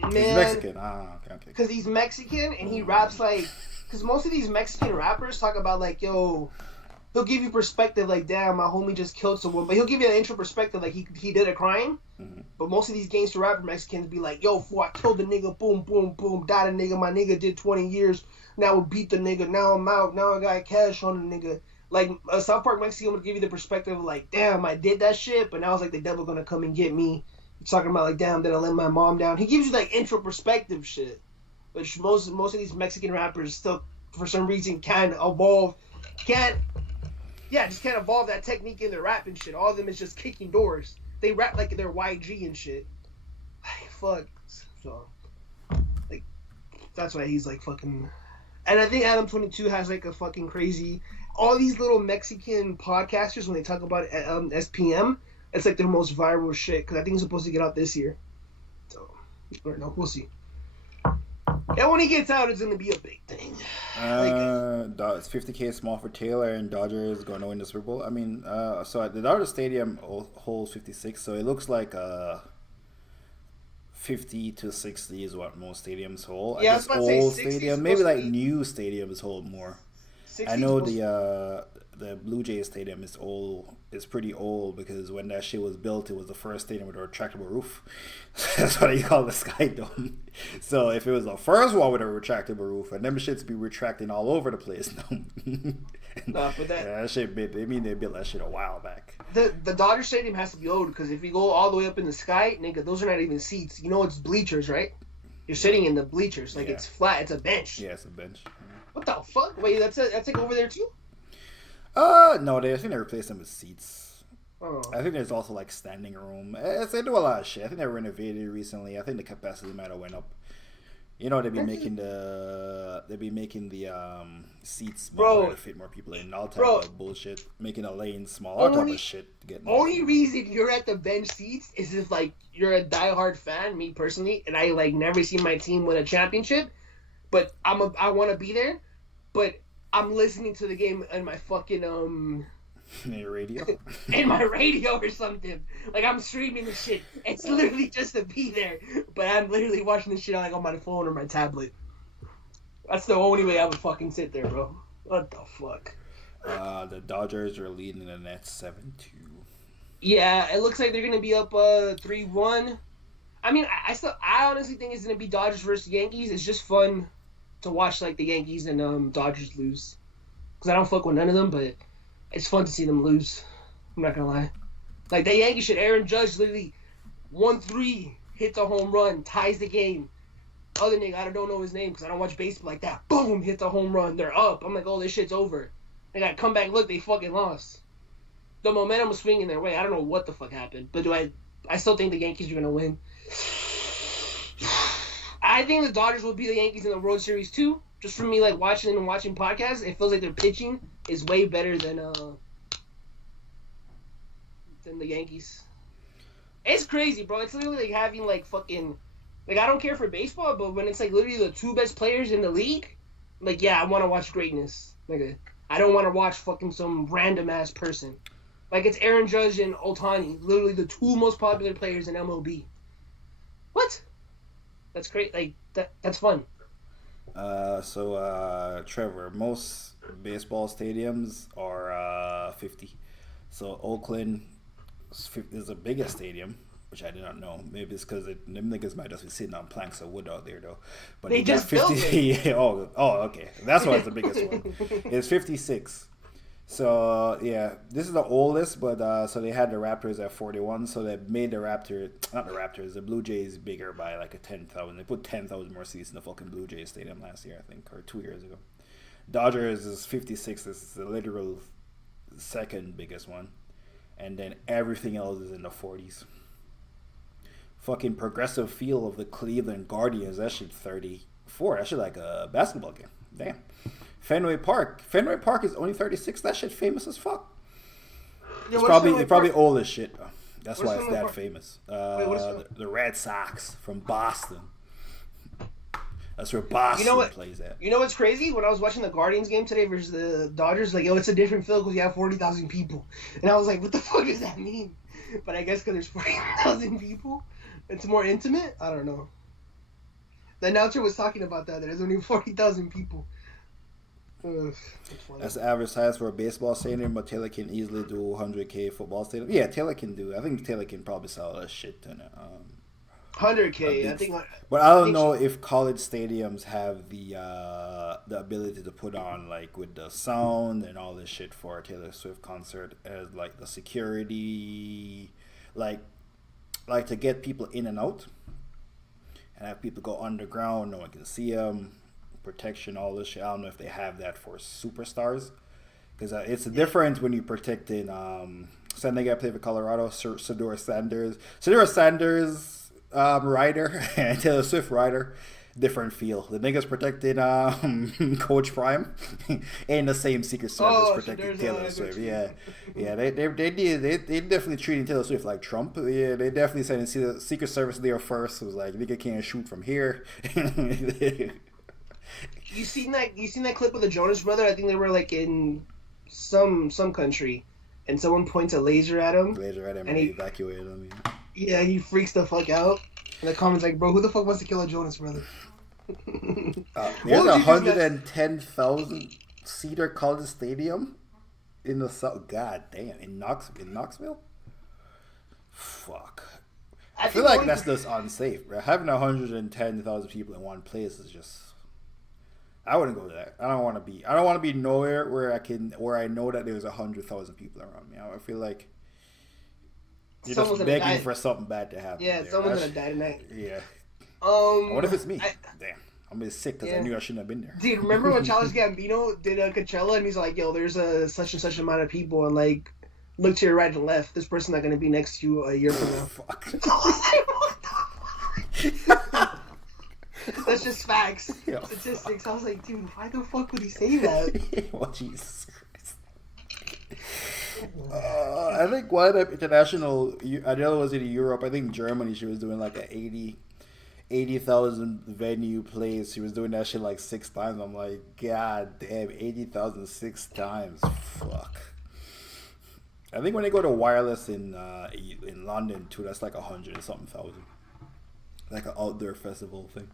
man. He's Mexican. Okay. Because he's Mexican and he raps like. Because most of these Mexican rappers talk about like, yo, he'll give you perspective like, damn, my homie just killed someone. But he'll give you an intro perspective like he did a crime. Mm-hmm. But most of these gangster rapper Mexicans be like, yo, fool, I killed the nigga, boom, boom, boom, died a nigga, my nigga did 20 years. Now we beat the nigga, now I'm out, now I got cash on the nigga. Like, a South Park Mexican would give you the perspective of like, damn, I did that shit, but now it's like the devil gonna come and get me. He's talking about like, damn, did I let my mom down? He gives you like intro perspective shit. Which most of these Mexican rappers still, for some reason, can't evolve that technique in their rap and shit. All of them is just kicking doors. They rap like they're YG and shit. Like, fuck. So, like, that's why he's like fucking. And I think Adam 22 has like a fucking crazy. All these little Mexican podcasters, when they talk about SPM, it's like their most viral shit. Because I think it's supposed to get out this year. So, or no, we'll see. Yeah, when he gets out, it's going to be a big thing. It's 50K small for Taylor, and Dodgers going to win the Super Bowl. I mean, so the Dodgers Stadium holds 56, so it looks like 50 to 60 is what most stadiums hold. Yeah, I guess old stadium, maybe like new stadiums hold more. I know the Blue Jays Stadium is old. It's pretty old because when that shit was built, it was the first stadium with a retractable roof. That's what you call the Sky Dome. So if it was the first one with a retractable roof, and them shits be retracting all over the place, Nah, but that shit, they built that shit a while back. The Dodger Stadium has to be old because if you go all the way up in the sky, nigga, those are not even seats. You know it's bleachers, right? You're sitting in the bleachers, like it's flat. It's a bench. Yeah, it's a bench. What the fuck? Wait, that's like over there too? No, I think they replaced them with seats. Oh. I think there's also like standing room. They do a lot of shit. I think they renovated recently. I think the capacity might have went up. You know, they'd be making the seats smaller to fit more people in. All type of bullshit. Making the lanes small. All type of shit. Only reason you're at the bench seats is if like you're a diehard fan, me personally, and I like never seen my team win a championship, but I want to be there, but I'm listening to the game in my fucking in your radio? in my radio or something. Like, I'm streaming the shit. It's literally just to be there. But I'm literally watching this shit like on my phone or my tablet. That's the only way I would fucking sit there, bro. What the fuck? The Dodgers are leading the Nets 7-2. Yeah, it looks like they're gonna be up 3-1. I mean, I honestly think it's gonna be Dodgers versus Yankees. It's just fun to watch like the Yankees and Dodgers lose. Because I don't fuck with none of them, but it's fun to see them lose. I'm not gonna lie. Like, that Yankee shit, Aaron Judge literally 1-3, hits a home run, ties the game. Other nigga, I don't know his name because I don't watch baseball like that. Boom, hits a home run. They're up. I'm like, oh, this shit's over. They got come back. Look, they fucking lost. The momentum was swinging their way. I don't know what the fuck happened, but I still think the Yankees are gonna win. I think the Dodgers will beat the Yankees in the World Series too. Just from me like watching podcasts, it feels like their pitching is way better than the Yankees. It's crazy, bro. It's literally like having like fucking like I don't care for baseball, but when it's like literally the two best players in the league, like yeah, I want to watch greatness. Like I don't want to watch fucking some random ass person. Like it's Aaron Judge and Ohtani, literally the two most popular players in MLB. What? That's great. Like that's fun. So Trevor, most baseball stadiums are 50. So Oakland is the biggest stadium, which I did not know. Maybe it's because them niggas might just be sitting on planks of wood out there though. But they just built it. Yeah, oh, okay. That's why it's the biggest one. It's 56. So yeah, this is the oldest, but so they had the Raptors at 41, so they made the Blue Jays bigger by like a 10,000. They put 10,000 more seats in the fucking Blue Jays stadium last year, I think, or 2 years ago. Dodgers is 56. This is the literal second biggest one, and then everything else is in the 40s. Fucking progressive field of the Cleveland Guardians, that shit 34. That shit like a basketball game. Damn. Fenway Park is only 36. That shit famous as fuck. Yeah, it's probably old as shit. That's why it's that famous. The Red Sox from Boston. That's where Boston plays at. You know what's crazy? When I was watching the Guardians game today versus the Dodgers, like, it's a different field because you have 40,000 people. And I was like, what the fuck does that mean? But I guess because there's 40,000 people, it's more intimate? I don't know. The announcer was talking about that. There's only 40,000 people. That's the average size for a baseball stadium, but Taylor can easily do 100K football stadium. Yeah, Taylor can do. I think Taylor can probably sell a shit ton of 100K. I think. But I don't know if college stadiums have the ability to put on like with the sound and all this shit for a Taylor Swift concert as like the security, like to get people in and out, and have people go underground. No one can see them. Protection, all this shit. I don't know if they have that for superstars, because it's different when you protect in San Diego play for Colorado. Sadura Sanders rider and Taylor Swift rider, different feel. The niggas protecting Coach Prime and the same Secret Service protecting Taylor Swift. Yeah, they definitely treating Taylor Swift like Trump. Yeah, they definitely sending the Secret Service there first. It was like, nigga can't shoot from here. You seen that clip of the Jonas Brother? I think they were like in some country, and someone points a laser at him. And he evacuated him. Yeah, he freaks the fuck out. And the comments like, bro, who the fuck wants to kill a Jonas Brother? There's a 110,000 seater college stadium in the south. God damn, in Knoxville. Fuck. I feel like that's just unsafe, bro. Having 110,000 people in one place is just. I wouldn't go to that. I don't want to be nowhere where I know that there's 100,000 people around me. I feel like you're just begging for something bad to happen. Yeah, someone's gonna die tonight. Yeah. What if it's me? Damn, I'm gonna be sick because I knew I shouldn't have been there. Dude, remember when Childish Gambino did Coachella and he's like, "Yo, there's a such and such amount of people, and like, look to your right and left. This person's not gonna be next to you a year from now." Fuck. That's just facts. Yo, statistics. I was like, dude, why the fuck would he say that? Well, Jesus Christ. I think one international, I know it was in Europe, I think Germany, she was doing like a 80,000 venue place. She was doing that shit like 6 times. I'm like, God damn, 80,000 6 times. Fuck. I think when they go to Wireless in London too, that's like 100 and something thousand. Like an outdoor festival thing.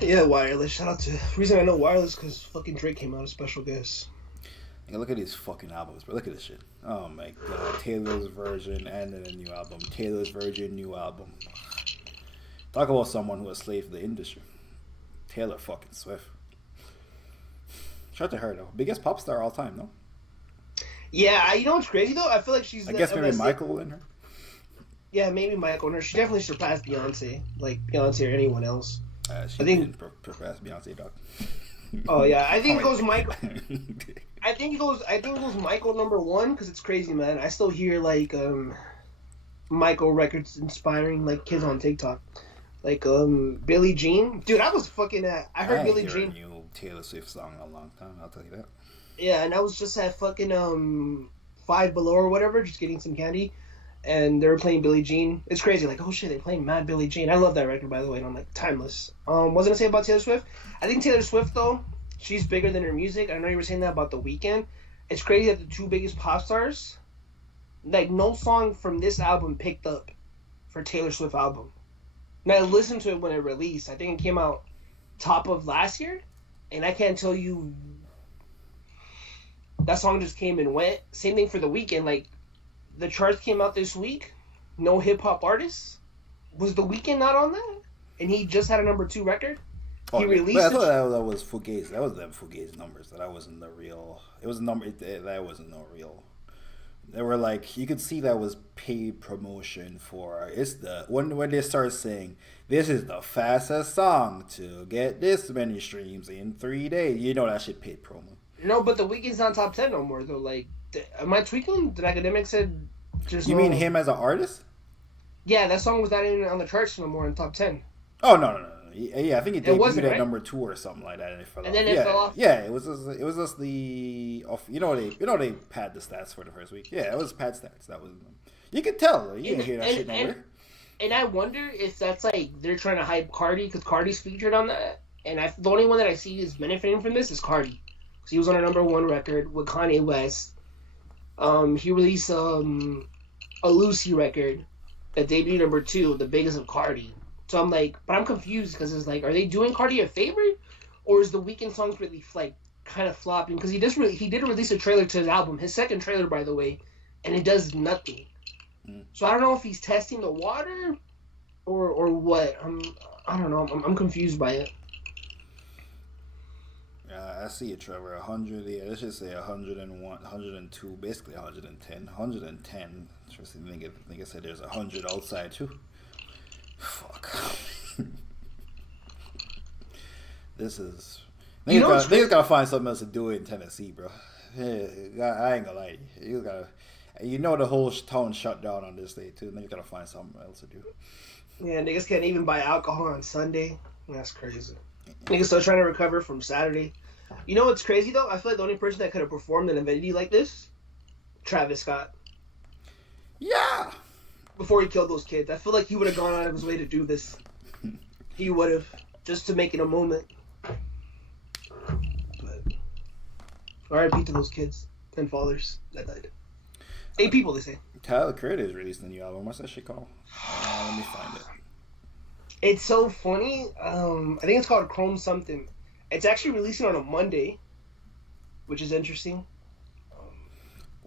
Yeah, Wireless. Shout out to. The reason I know Wireless because fucking Drake came out as special guest. Look at these fucking albums, bro. Look at this shit. Oh my god. Taylor's version and then a new album. Taylor's version, new album. Talk about someone who was slave to the industry. Taylor fucking Swift. Shout out to her though. Biggest pop star all time, no? Yeah, you know what's crazy though? I feel like she's. I guess maybe Michael in her. Yeah, maybe Michael and her. She definitely surpassed Beyonce, like Beyonce or anyone else. I think surpassed Beyonce, dog. Oh yeah, I think it goes Michael. I think it goes Michael number 1 because it's crazy, man. I still hear like Michael records inspiring like kids on TikTok, Like Billie Jean. Dude, I was fucking at. I heard I ain't Billie hear a Jean. new Taylor Swift song in a long time. I'll tell you that. Yeah, and I was just at fucking Five Below or whatever, just getting some candy, and they were playing Billie Jean. It's crazy. Like, oh shit, they playing Mad Billie Jean. I love that record, by the way. And I'm like, timeless. What was I gonna say about Taylor Swift? I think Taylor Swift though, she's bigger than her music. I know you were saying that about The Weeknd. It's crazy that the two biggest pop stars, like, no song from this album picked up for Taylor Swift album. And I listened to it when it released. I think it came out top of last year, and I can't tell you that song just came and went. Same thing for The Weeknd. Like, the charts came out this week. No hip hop artists. Was The Weeknd not on that? And he just had a number 2 record. Oh, He but released I it. thought that was Fugazi. That was them Fugazi numbers. That wasn't the real. It was a number. That wasn't no real. They were like, you could see that was paid promotion for. It's the when they start saying this is the fastest song to get this many streams in 3 days. You know that shit paid promo. No, but The Weeknd's not top 10 no more though. Like, am I tweaking? Did Academic said just You no? mean him as an artist? Yeah, that song was not even on the charts no more in top 10. Oh no. Yeah, I think it wasn't, debuted at right? number 2 or something like that, and it fell And off. then it Yeah, fell off? yeah, it was just the off. They pad the stats for the first week. Yeah, it was pad stats. That was you could tell. You didn't hear that shit nowhere. And I wonder if that's like they're trying to hype Cardi because Cardi's featured on that. And the only one that I see is benefiting from this is Cardi. Because he was on a number 1 record with Kanye West. He released a Lucy record that debuted number 2, the biggest of Cardi. So I'm like, but I'm confused because it's like, are they doing Cardi a favor? Or is The Weeknd songs really like kind of flopping? Because he did release a trailer to his album, his second trailer by the way, and it does nothing. So I don't know if he's testing the water or what. I don't know. I'm confused by it. I see it, Trevor. 100. Yeah, let's just say 101, 102, basically 110, 110. Interesting. I think I said there's 100 outside too. Fuck. This is. Niggas gotta find something else to do in Tennessee, bro. Yeah, I ain't gonna lie. You gotta. You know the whole town shut down on this day too. Then you gotta find something else to do. Yeah, niggas can't even buy alcohol on Sunday. That's crazy. Niggas still trying to recover from Saturday. You know what's crazy though? I feel like the only person that could have performed an event like this, Travis Scott. Yeah. Before he killed those kids, I feel like he would have gone out of his way to do this. He would have, just to make it a moment. But R.I.P. to those kids and fathers that died. 8 people, they say. Tyler Creator has released a new album. What's that shit called? Let me find it. It's so funny. I think it's called Chrome something. It's actually releasing on a Monday, which is interesting.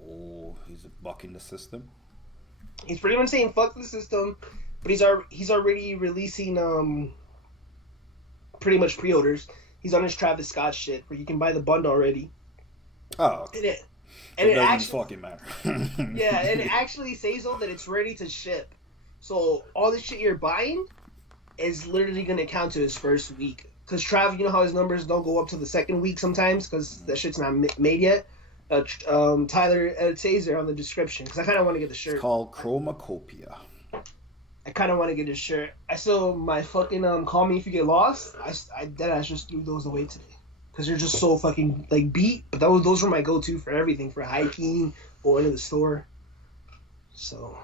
Oh, he's bucking the system. He's pretty much saying fuck the system, but he's already releasing pretty much pre-orders. He's on his Travis Scott shit where you can buy the bundle already. Oh, okay. And it doesn't actually fucking matter. yeah, and it actually says though that it's ready to ship. So all the shit you're buying is literally gonna count to his first week. Cause Trav, you know how his numbers don't go up to the second week sometimes because that shit's not made yet. Tyler, it says there on the description because I kind of want to get the shirt. It's called Chromacopia. I kind of want to get his shirt. I still my fucking call me if you get lost. I deadass just threw those away today because they're just so fucking like beat. But those were my go-to for everything, for hiking, going to the store. So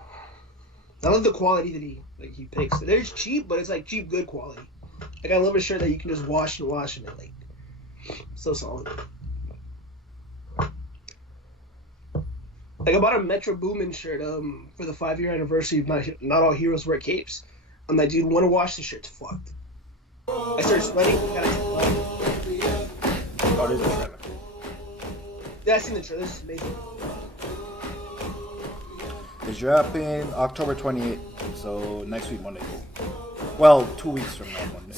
I love the quality that he picks. They're cheap, but it's like cheap good quality. Like I love a shirt that you can just wash and it like so solid. Like I bought a Metro Boomin shirt for the 5-year anniversary of Not All Heroes Wear Capes. I'm like, dude, want to wash the shirt's fucked. I started sweating. Oh, there's a trailer. Yeah, I seen the trailer. This is amazing. It's dropping October 28th, so next week Monday. Well, 2 weeks from now Monday.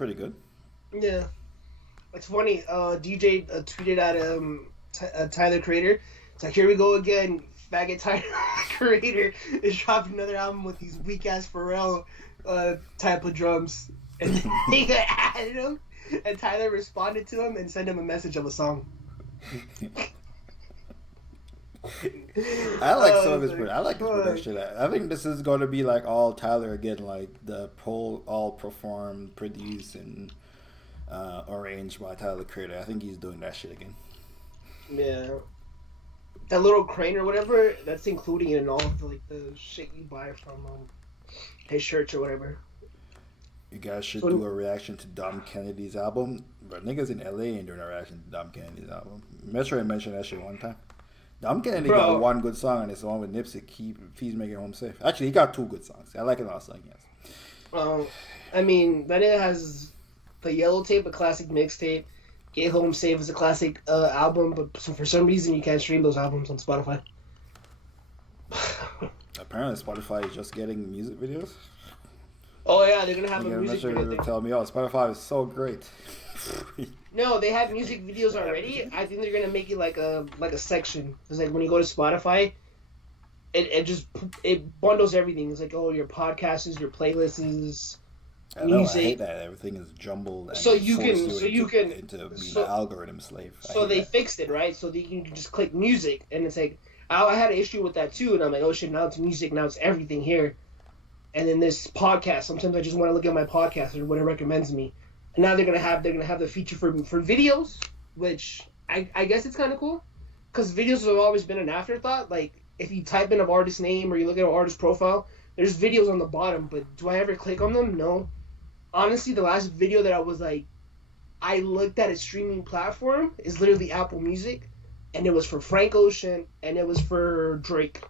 Pretty good. Yeah. It's funny. DJ tweeted at Tyler Creator. It's like, here we go again. Faggot Tyler Creator is dropping another album with these weak ass Pharrell type of drums, and they added him. And Tyler responded to him and sent him a message of a song. I like some of his production. I like his production. I think this is going to be like all Tyler again, like the all performed, produced, and arranged by Tyler Creator. I think he's doing that shit again. Yeah. That little crane or whatever, that's including in all of the shit you buy from his shirts or whatever. You guys should do a reaction to Dom Kennedy's album. But niggas in LA ain't doing a reaction to Dom Kennedy's album. Metro had mentioned that shit one time. Dom Kennedy got one good song, and it's the one with Nipsey. He's making home safe. Actually, he got two good songs. I like another song, yes. I mean, then it has the Yellow Tape, a classic mixtape. Get Home Safe is a classic album, but for some reason you can't stream those albums on Spotify. Apparently, Spotify is just getting music videos. Oh yeah, they're gonna have a music video thing. Tell me, Spotify is so great. No, they have music videos already. I think they're gonna make it like a section. It's like when you go to Spotify, it bundles everything. It's like, oh, your podcasts, your playlists, music. I hate that everything is jumbled. And so you can into being an algorithm slave. So they fixed it, right? So that you can just click music, and it's like I had an issue with that too, and I'm like, oh shit, now it's music, now it's everything here. And then this podcast, sometimes I just want to look at my podcast or what it recommends me. And now they're gonna have the feature for videos, which I guess it's kind of cool, because videos have always been an afterthought. Like if you type in an artist name or you look at an artist profile, there's videos on the bottom, but do I ever click on them? No. Honestly, the last video that I was like, I looked at a streaming platform is literally Apple Music, and it was for Frank Ocean and it was for Drake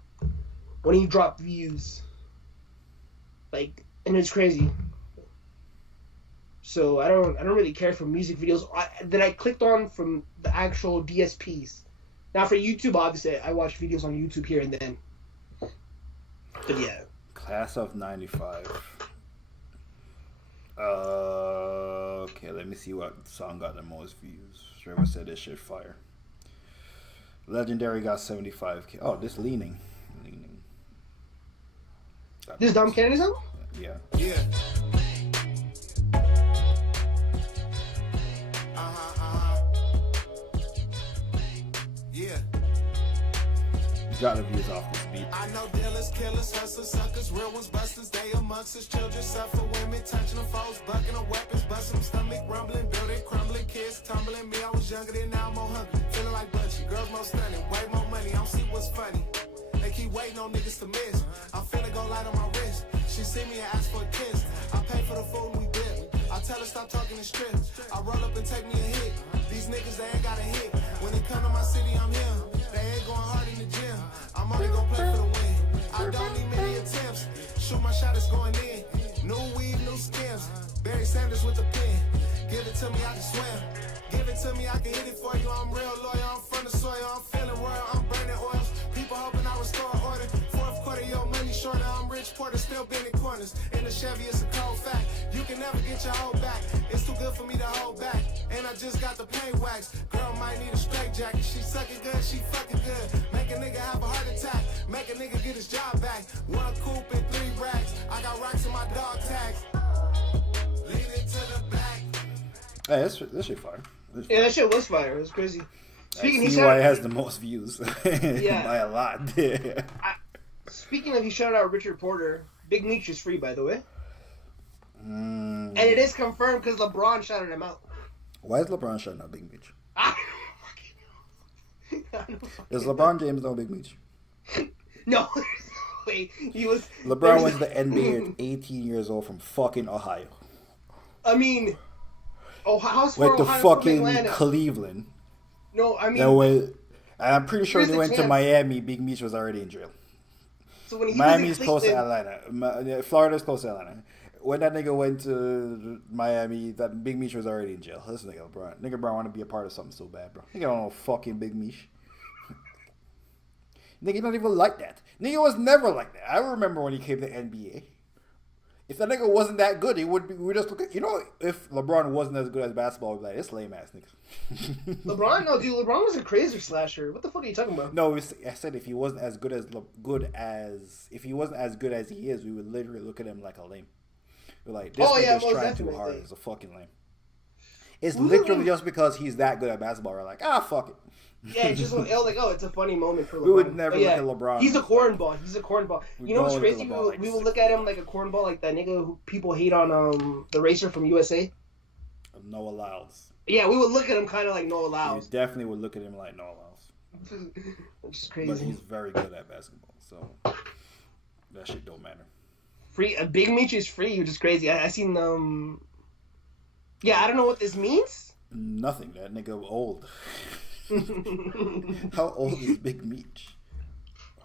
when he dropped Views. Like, and it's crazy. So I don't really care for music videos that I clicked on from the actual DSPs. Now for YouTube, obviously, I watch videos on YouTube here and then. But yeah. Class of '95. Okay, let me see what song got the most views. Trevor said this shit fire. Legendary got 75K. Oh, this Leaning. This is Dom Kennedy's song? Yeah. Yeah. Yeah. Got the views off this beat. I know dealers, killers, hustlers, suckers, real ones, busters. They amongst us, children suffer, women touching them foes, bucking them weapons, busting them stomach, rumbling, building, crumbling, kids tumbling. Me, I was younger than now, I'm more hungry, feeling like Bunchy. Girls more stunning, way more money. I don't see what's funny. They keep waiting on niggas to miss. I'm finna go light on my wrist. She see me and ask for a kiss. I pay for the food and we dip. I tell her stop talking and strip. I roll up and take me a hit. These niggas, they ain't got a hit. When they come to my city, I'm here. They ain't going hard in the gym. I'm only gonna play for the win. I don't need many attempts. Shoot my shot, it's going in. New weed, new skims. Barry Sanders with the pen. Give it to me, I can swim. Give it to me, I can hit it for you. I'm real loyal, I'm from the soil. I'm feeling royal, I'm burning oils. People hoping I restore order. Fourth quarter, your money shorter. I'm rich, Porter, still bending corners. In the Chevy, it's a cold fact. You can never get your whole back. It's too good for me to hold back. And I just got the paint wax. Girl might need a straight jacket. She sucking good, she fucking good. Make a nigga have a heart attack. Make a nigga get his job back. One coupe and 3 racks. I got racks in my dog tags. Lean it to the back. Hey, this shit fire. Yeah, that shit was fire. It was crazy. Speaking, I see why it has the most views. Yeah. By a lot. Speaking of, you shouted out Richard Porter. Big Meech is free, by the way. And it is confirmed because LeBron shouted him out. Why is LeBron shouting out Big Meech? Is LeBron James no Big Meech? No. Wait, he was... LeBron went to the NBA at 18 years old from fucking Ohio. I mean... How's went to Ohio fucking Cleveland. No, I mean... I'm pretty sure they went to Miami. Big Meech was already in jail. So when Miami's close to Atlanta. Florida's close to Atlanta. When that nigga went to Miami, that Big Meech was already in jail. This nigga LeBron. Nigga LeBron want to be a part of something so bad, bro. Nigga don't know fucking Big Meech. Nigga not even like that. Nigga was never like that. I remember when he came to NBA. If that nigga wasn't that good, he would be. We just look at if LeBron wasn't as good as basketball, we'd be like, it's lame ass nigga. LeBron, no, dude, LeBron was a crazy slasher. What the fuck are you talking about? No, I said if he wasn't as good if he wasn't as good as he is, we would literally look at him like a lame. We're like, this nigga's trying too hard. It's a fucking lame. It's literally just because he's that good at basketball. We're like, fuck it. Yeah, it's just like, it's a funny moment for LeBron. We would never look at LeBron. He's a cornball. He's a cornball. You know what's crazy? We will look at him like a cornball, like that nigga who people hate on the racer from USA. Noah Lyles. Yeah, we would look at him kind of like Noah Lyles. We definitely would look at him like Noah Lyles. Which is crazy. But he's very good at basketball, so that shit don't matter. Big Meech is free, which is crazy. I seen Yeah, I don't know what this means. Nothing. That nigga old. How old is Big Meech?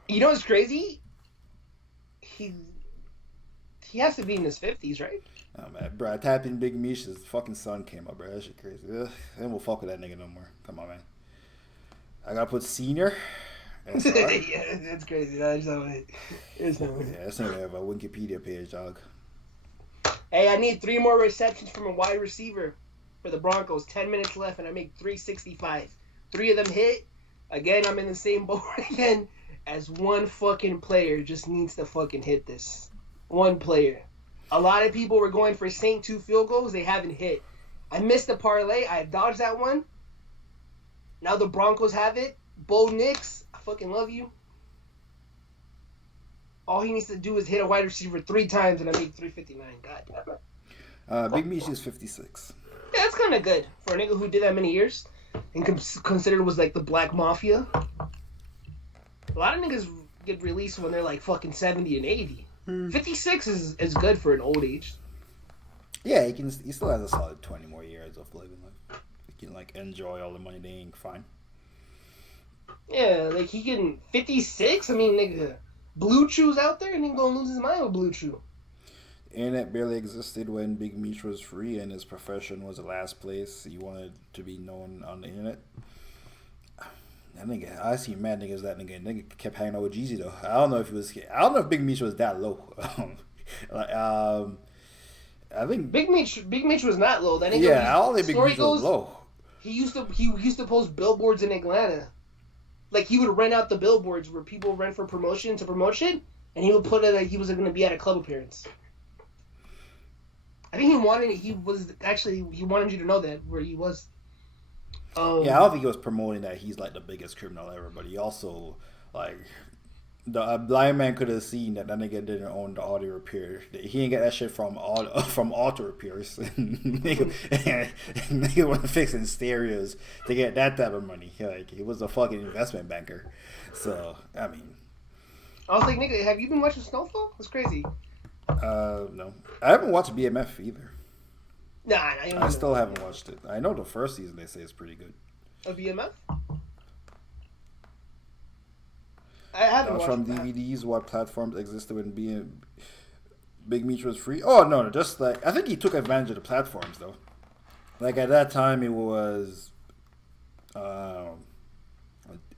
You know what's crazy? He has to be in his 50s, right? Oh man, bro, I tapped in Big Meech, his fucking son came up, bro. That shit crazy. Ugh, then we'll fuck with that nigga no more. Come on, man. I gotta put senior. Yeah, that's crazy. That's not it. It's not it. Yeah, that's not have a Wikipedia page, dog. Hey, I need 3 more receptions from a wide receiver for the Broncos. 10 minutes left, and I make 365. 3 of them hit. Again, I'm in the same boat again as one fucking player just needs to fucking hit this. One player. A lot of people were going for Saint 2 field goals. They haven't hit. I missed the parlay. I dodged that one. Now the Broncos have it. Bo Nix, I fucking love you. All he needs to do is hit a wide receiver 3 times and I make 359. God damn it. Big Meech is 56. Yeah, that's kind of good for a nigga who did that many years and considered was like the Black Mafia. A lot of niggas get released when they're like fucking 70 and 80. 56 is good for an old age. Yeah, he still has a solid 20 more years of living life. He can like enjoy all the money they ain't fine. Yeah, like he can 56. I mean, nigga, Blue Chew's out there and he gonna lose his mind with Blue Chew. Internet barely existed when Big Meech was free and his profession was the last place he wanted to be known on the internet. That nigga, I see mad niggas that nigga kept hanging out with Jeezy though. I don't know if Big Meech was that low. I think Big Meech was not low. That nigga, yeah, I don't think Big Meech was low. He used to post billboards in Atlanta. Like he would rent out the billboards where people rent for promotion to promotion, and he would put it like he was going to be at a club appearance. I think he wanted you to know that where he was. Yeah, I don't think he was promoting that he's like the biggest criminal ever, but he also like a blind man could have seen that nigga didn't own the auto repair. He didn't get that shit from auto repairs. Nigga was fixing stereos to get that type of money. Like he was a fucking investment banker. So I mean, I was like, nigga, have you been watching Snowfall? That's crazy. No, I haven't watched BMF either. Nah, I still haven't watched it. I know the first season they say is pretty good. Of BMF? I haven't watched from that. DVDs, what platforms existed when Big Meech was free? Oh no, just like I think he took advantage of the platforms though. Like at that time, it was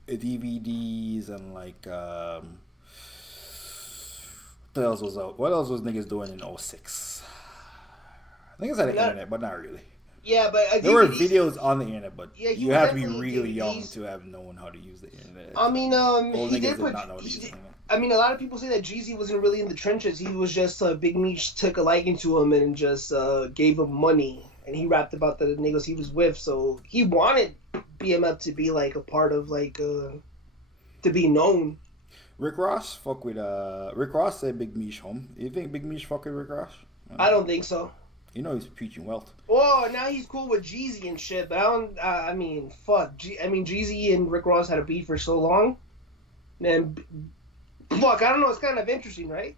DVDs and like what else was out? What else was niggas doing in 06? I think it's on the internet, but not really. Yeah, but there were videos on the internet, but yeah, you have to be really young to have known how to use the internet. I mean, he did not know how to use the internet. I mean, a lot of people say that Jeezy wasn't really in the trenches. He was just Big Meech took a liking to him and just gave him money, and he rapped about the niggas he was with. So he wanted BMF to be like a part of like to be known. Rick Ross Rick Ross said Big Meech home. You think Big Meech fuck with Rick Ross? I don't think so. You know he's preaching wealth. Oh, now he's cool with Jeezy and shit. But I mean, fuck. Jeezy and Rick Ross had a beef for so long. And fuck, I don't know. It's kind of interesting, right?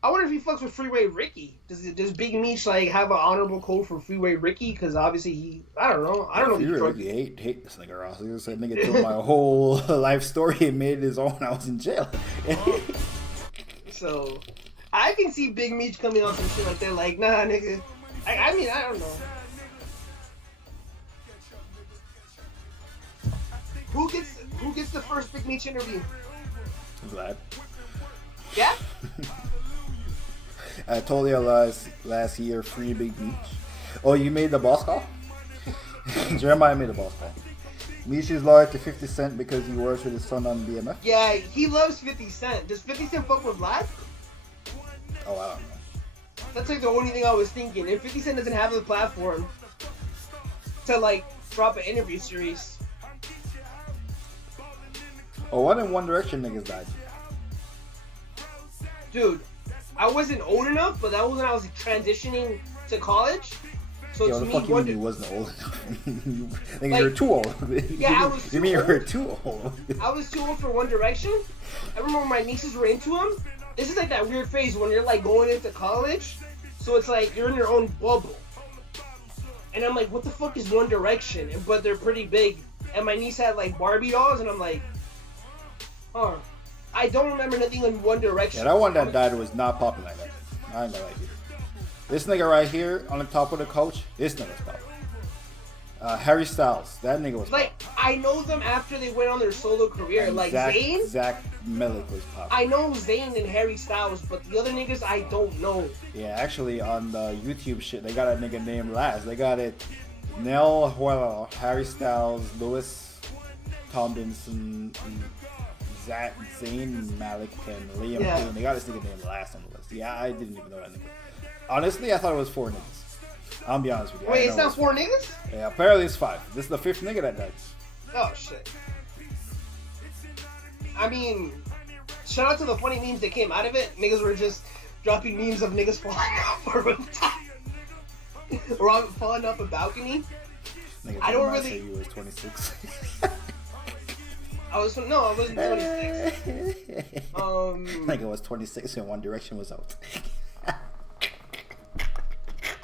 I wonder if he fucks with Freeway Ricky. Does Big Meech like have an honorable code for Freeway Ricky? Because obviously I don't know. Freeway Ricky hate this nigga Ross. He said nigga told my whole life story and made it his own. I was in jail. So I can see Big Meech coming on some shit like that. Like, nah, nigga. I mean, I don't know. Who gets the first Big Meech interview? Vlad. Yeah. I told you last year, free Big Meech. Oh, you made the boss call? Jeremiah made the boss call. Meech is loyal to 50 Cent because he works with his son on BMF? Yeah, he loves 50 Cent. Does 50 Cent fuck with Vlad? Oh, I don't know. That's like the only thing I was thinking. If 50 Cent doesn't have the platform to like drop an interview series. Oh, one in One Direction niggas died. Dude, I wasn't old enough, but that was when I was transitioning to college. So Yo, to the me, fuck you mean you wasn't old enough? Like, Like, you're too old. yeah, I was You mean too you were old. too old? I was too old for One Direction. I remember when my nieces were into them. This is like that weird phase when you're like going into college. So it's like you're in your own bubble. And I'm like, what the fuck is One Direction? But they're pretty big. And my niece had like Barbie dolls, and I'm like, huh. I don't remember nothing in One Direction. Yeah, that one that died was not popular like that. I ain't gonna like it. This nigga right here on the top of the couch, this nigga's popular. Harry Styles, that nigga was like, popular. I know them after they went on their solo career. And like Zayn Zayn, Malik was popular. I know Zayn and Harry Styles, but the other niggas I don't know. Yeah, actually on the YouTube shit, they got a nigga named Laz. They got it Nell Hoyle, Harry Styles, Lewis Tomlinson, Zayn Malik, and Liam Payne. They got this nigga named Laz on the list. Yeah, I didn't even know that nigga. Honestly, I thought it was 4 niggas. I'll be honest with you. Wait, it's not 4 niggas? Yeah, apparently it's 5. This is the 5th nigga that died. Oh, shit. I mean, shout out to the funny memes that came out of it. Niggas were just dropping memes of niggas falling off a rooftop. or falling off a balcony. Nigga, I don't say really... you was 26. I wasn't 26. Nigga was 26 and One Direction was out.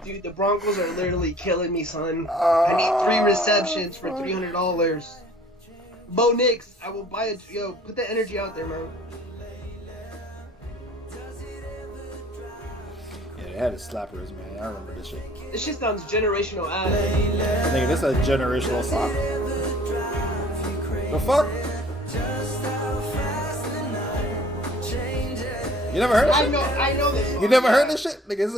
Dude, the Broncos are literally killing me, son. I need 3 receptions for $300. Bo Nix, I will buy it. Yo, put that energy out there, man. Yeah, they had the slappers, man. I remember this shit. This shit sounds generational ass. Nigga, this is a generational song. The fuck? You never heard this shit? I know this song. You never heard this shit? Nigga,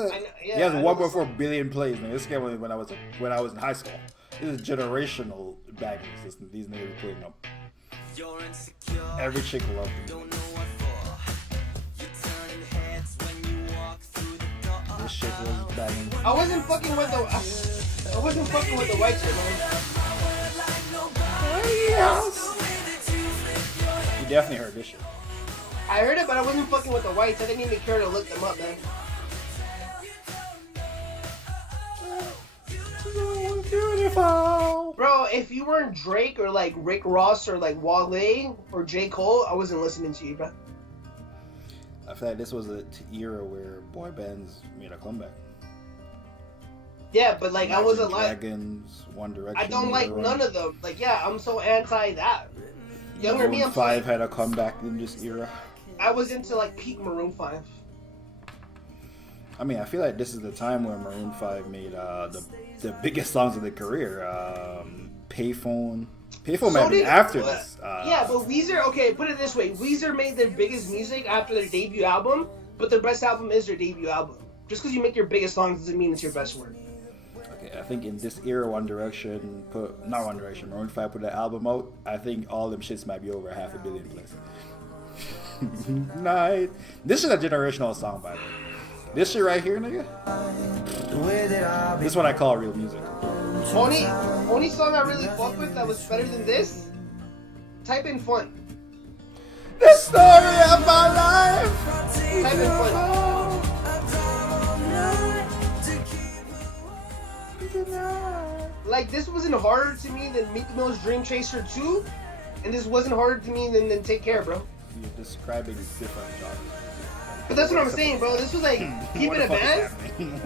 he has I know 1.4 billion plays, nigga. This came when I was in high school. This is generational bangers. These niggas are putting up. Every chick loves me. This shit was banging. I wasn't fucking with the white chick, man. You definitely heard this shit. I heard it, but I wasn't fucking with the whites. I didn't even care to look them up, man. Beautiful. Bro, if you weren't Drake or like Rick Ross or like Wale or J. Cole, I wasn't listening to you, bro. I feel like this was an era where boy bands made a comeback. Yeah, but like I wasn't like Dragons, One Direction. I don't like none of them. Like, yeah, I'm so anti that. Younger me, I'm 5 had a comeback in this era. I was into like peak Maroon 5. I mean, I feel like this is the time where Maroon 5 made the biggest songs of their career. Payphone. Payphone might be after this. Yeah, but Weezer, okay, put it this way. Weezer made their biggest music after their debut album, but their best album is their debut album. Just because you make your biggest songs doesn't mean it's your best work. Okay, I think in this era, Maroon 5 put that album out. I think all them shits might be over 500 million plays. Night. This is a generational song, by the way. This shit right here, nigga. This is what I call real music. Only song I really fuck with that was better than this. Type in Fun. The story of my life. Type in Fun. Like, this wasn't harder to me than Meek Mill's Dream Chaser 2, and this wasn't harder to me than Take Care, bro. You're describing different genres. But that's what I'm saying, bro. This was like Keep It a Band.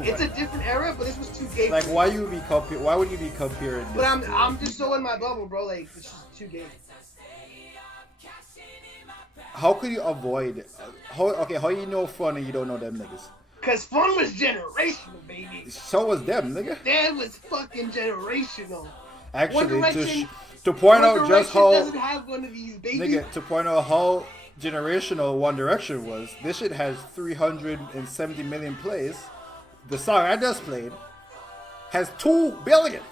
It's a different era, but this was too gay. Like, why would you be comparing this? But I'm just so in my bubble, bro. Like, it's just too gay. How could you avoid? How you know Fun and you don't know them niggas? Cause Fun was generational, baby. So was them, nigga. That was fucking generational. Actually, to point out just how doesn't have one of these, baby. nigga, to point out how generational One Direction was. This shit has 370 million plays. The song I just played has 2 billion.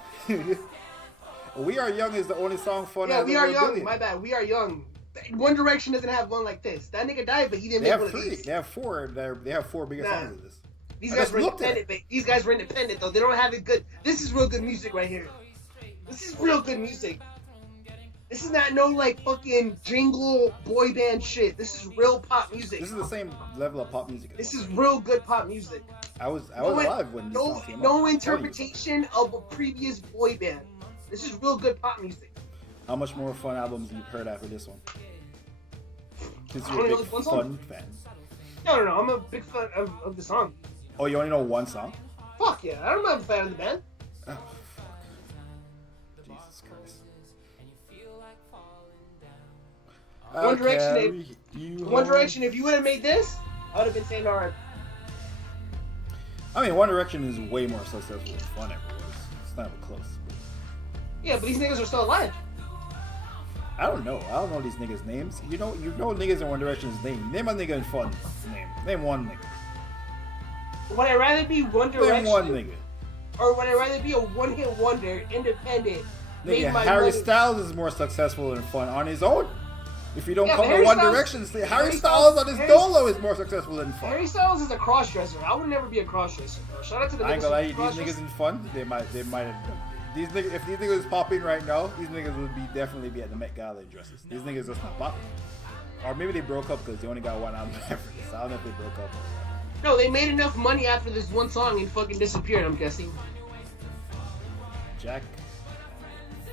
We Are Young is the only song fun. Yeah, has We Are over a Young. billion. My bad. We Are Young. One Direction doesn't have one like this. That nigga died, but he didn't They make have one of 3. these. They have 4. They have 4 bigger songs than this. These I guys just were looked at independent. These guys were independent though. They don't have it good. This is real good music right here. This is real good music. This is not no like fucking jingle boy band shit. This is real pop music. This is the same level of pop music. This is real good pop music. I was alive when this song came out. No interpretation of a previous boy band. This is real good pop music. How much more fun albums you've heard after this one? Since I you're only a know big one song. fun fan. No. I'm a big fan of the song. Oh, you only know one song? Fuck yeah. I'm not a fan of the band. Oh, fuck. Jesus Christ. One Direction, One home. Direction, if you would have made this, I would have been saying alright. I mean, One Direction is way more successful than Fun ever was. It's not even close. Yeah, but these niggas are still alive. I don't know. I don't know these niggas' names. You know niggas in One Direction's name. Name a nigga in Fun's name. Name one nigga. Would I rather be One Direction? Name one nigga. Or would I rather be a one-hit wonder, independent, made Nigga, by Harry money? Styles is more successful than Fun on his own. If you don't Yeah, come but to Harry One Styles- Direction, say Harry Harry Styles Styles- on his Harry- solo is more successful than Fun. Harry Styles is a cross-dresser. I would never be a cross-dresser, bro. Shout out to the I ain't niggas gonna lie, who these cross-dress. niggas in Fun, they might have these niggas. If these niggas was popping right now, these niggas would definitely be at the Met Gala dresses. These niggas just not popping. Or maybe they broke up because they only got one album after this. I don't know if they broke up or what. No, they made enough money after this one song and fucking disappeared, I'm guessing. Jack,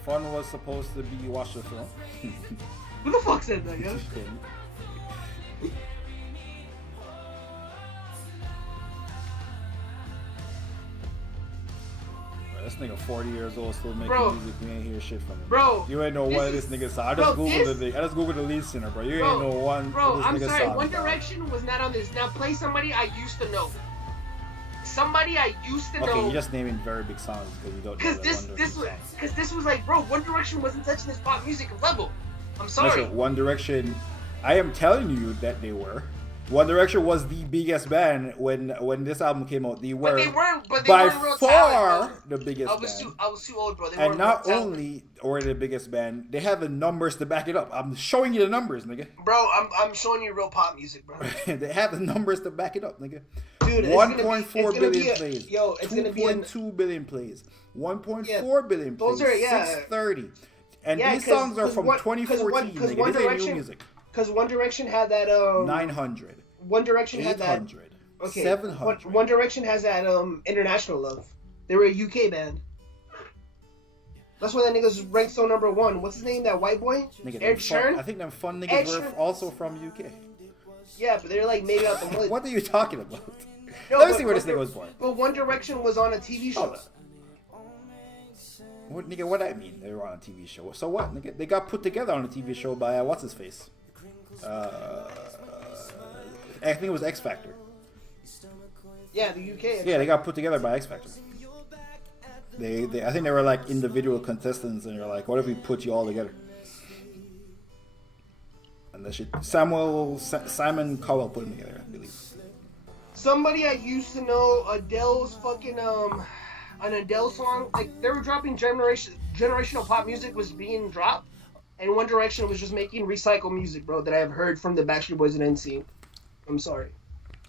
Fun was supposed to be Watch the Film. Who the fuck said that, yo? This nigga 40 years old still making Bro. music. You ain't hear shit from him. Bro, You ain't know this one of is- this nigga's song. I bro, just googled this- I just googled the lead singer, bro. You Bro, ain't know one Bro, of this I'm nigga's sorry. songs, One bro. Direction was not on this. Now play somebody I used to know. Somebody I used to Okay, know. you're just naming very big songs because you don't know Because that this was like, bro, One Direction wasn't touching this pop music level. I'm sorry. Listen, One Direction, I am telling you that they were. One Direction was the biggest band when this album came out. They were But they weren't by real far talent, bro. the biggest I was band. too old, bro. They And weren't not real talent. only were they the biggest band, they have the numbers to back it up. I'm showing you the numbers, nigga. Bro, I'm showing you real pop music, bro. They have the numbers to back it up, nigga. Dude, 1.4 it's gonna be billion a- plays. yo, it's gonna be a- 2.2 billion plays. 1.4 Yeah, billion plays. those are- yeah. 630. And Yeah, these 'cause- songs are 'cause from one- 2014, 'cause nigga. One This ain't new Direction- music. Because One Direction had that 900. One Direction had that 800. okay. 700. One Direction has that international love. They were a UK band. That's why that nigga's ranked so number one. What's his name? That white boy? Nigga, Ed them fun, Sheeran? I think them fun niggas Ed were Sheeran. also from UK. Yeah, but they're like maybe out the mud. What are you talking about? No, Let me but see where this One nigga was born. But One Direction was on a TV show. What, nigga, what that mean? They were on a TV show. So what, nigga? They got put together on a TV show by, what's his face? I think it was X Factor. Yeah, the UK. Yeah, they got put together by X Factor. They I think they were like individual contestants, and they're like, what if we put you all together? And that shit. Simon Cowell put them together, I believe. Somebody I used to know, Adele's fucking an Adele song. Like they were dropping generational pop music was being dropped, and One Direction was just making recycled music, bro. That I have heard from the Backstreet Boys and NSYNC. I'm sorry.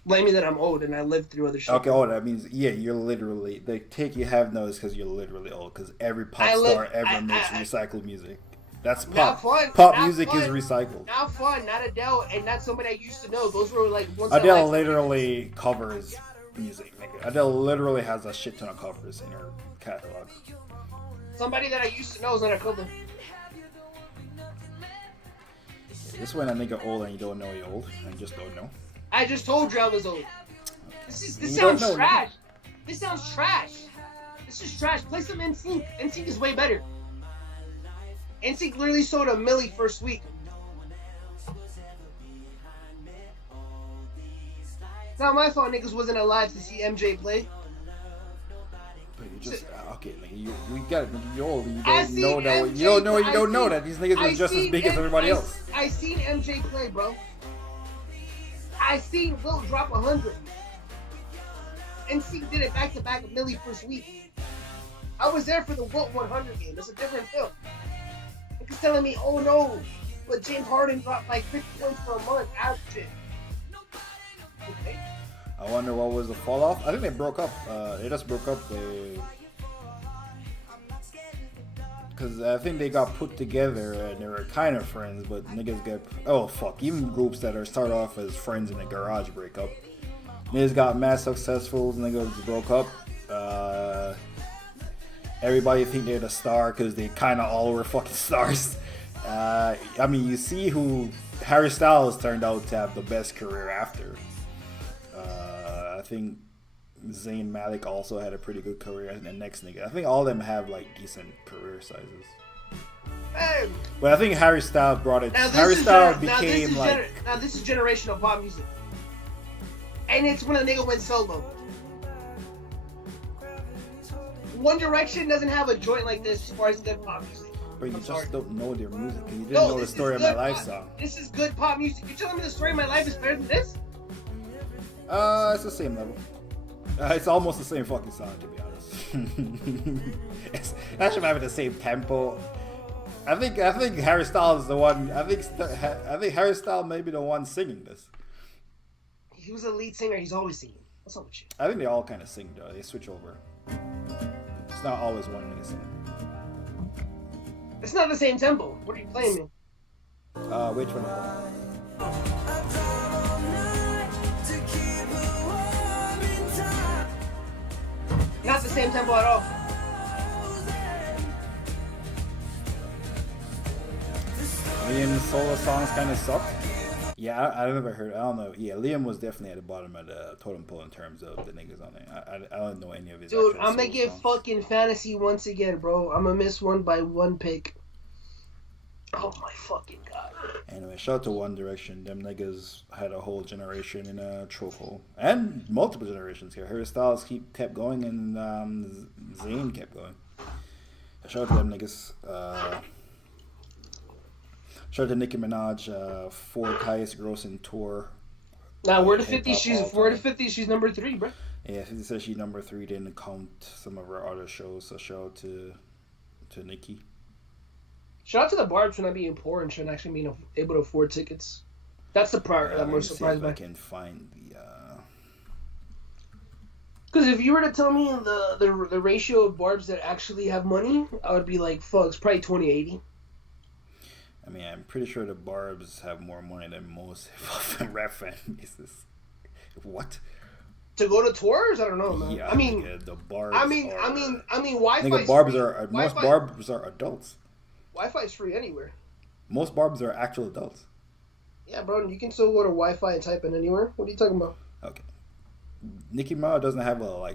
Blame me that I'm old and I lived through other shit. Okay, oh, that means you're literally the take you have noticed because you're literally old because every pop star ever makes recycled music. That's pop. Not fun. Pop Not music fun. is recycled. Not Fun, not Adele, and not somebody I used to know. Those were like ones Adele I liked. literally covers music, nigga. Adele literally has a shit ton of covers in her catalog. Somebody that I used to know is not a couple. This when a nigga old and you don't know you're old and you just don't know. I just told you I was old. This You sounds don't know, trash. This sounds trash. This is trash. Play some NSYNC. NSYNC is way better. NSYNC literally sold a milli first week. It's not my fault niggas wasn't alive to see MJ play. But you're just okay. Like, you got it. You're old. You I don't seen know that. MJ You don't know. You I don't know seen- that these niggas I are just as seen big as M- everybody I- else. I seen MJ play, bro. I seen Will drop 100. NC did it back to back with Millie first week. I was there for the Wilt 100 game. It's a different film. Niggas telling me, oh no, but James Harden dropped like 50 points for a month. Average. Okay. I wonder what was the fall off. I think they broke up. They just broke up. Because I think they got put together and they were kind of friends, but niggas get even groups that are start off as friends in a garage break up. Niggas got mad successful. Niggas broke up. Everybody think they're the star because they kind of all were fucking stars. I mean, you see who Harry Styles turned out to have the best career after. I think Zayn Malik also had a pretty good career, and the next nigga. I think all of them have like decent career sizes. Hey. But I think Harry Styles brought it. Now, Harry Styles became now this is generational pop music, and it's when a nigga went solo. One Direction doesn't have a joint like this as far as good pop music. But you just don't know their music. You didn't No, know the this story is of my good life pop- song. This is good pop music. You're telling me the story of my life is better than this? It's the same level. It's almost the same fucking song, to be honest. It's actually having the same tempo. I think Harry Styles is the one. I think Harry Styles may be the one singing this. He was a lead singer. He's always singing. What's up with you? I think they all kind of sing though. They switch over. It's not always one nigga singing. It's not the same tempo. What are you playing me? Which one? Not the same tempo at all. Liam's solo songs kind of suck. Yeah, I never heard. I don't know. Yeah, Liam was definitely at the bottom of the totem pole in terms of the niggas on there. I don't know any of his. Dude, actual I'm gonna solo get songs. fucking fantasy once again, bro. I'm gonna miss one by one pick. Oh my fucking god. Anyway, shout out to One Direction. Them niggas had a whole generation in a chokehold. And multiple generations here. Harry Styles kept going and Zayn kept going. Shout out to them niggas. Shout out to Nicki Minaj, fourth highest grossing tour. Now we're to hip 50. hop She's all 4 to time. 50. She's number 3, bro. Yeah, 50 says she's number 3. Didn't count some of her other shows. So shout out to Nicki. Shout out to the Barbs for not being poor and shouldn't actually being able to afford tickets. That's the part I'm Let more me see surprised if I by. can find the. Because if you were to tell me the ratio of Barbs that actually have money, I would be like, fuck, it's probably 20-80. I mean, I'm pretty sure the Barbs have more money than most hip-hop and rap fan bases. What? To go to tours? I don't know, man. Yeah, I mean, nigga, the Barbs. Wi-Fi. Nigga, Barbs are most Barbs are adults. Wi-Fi is free anywhere. Most Barbs are actual adults. Yeah, bro, you can still go to Wi-Fi and type in anywhere. What are you talking about? Okay. Nicki Minaj doesn't have a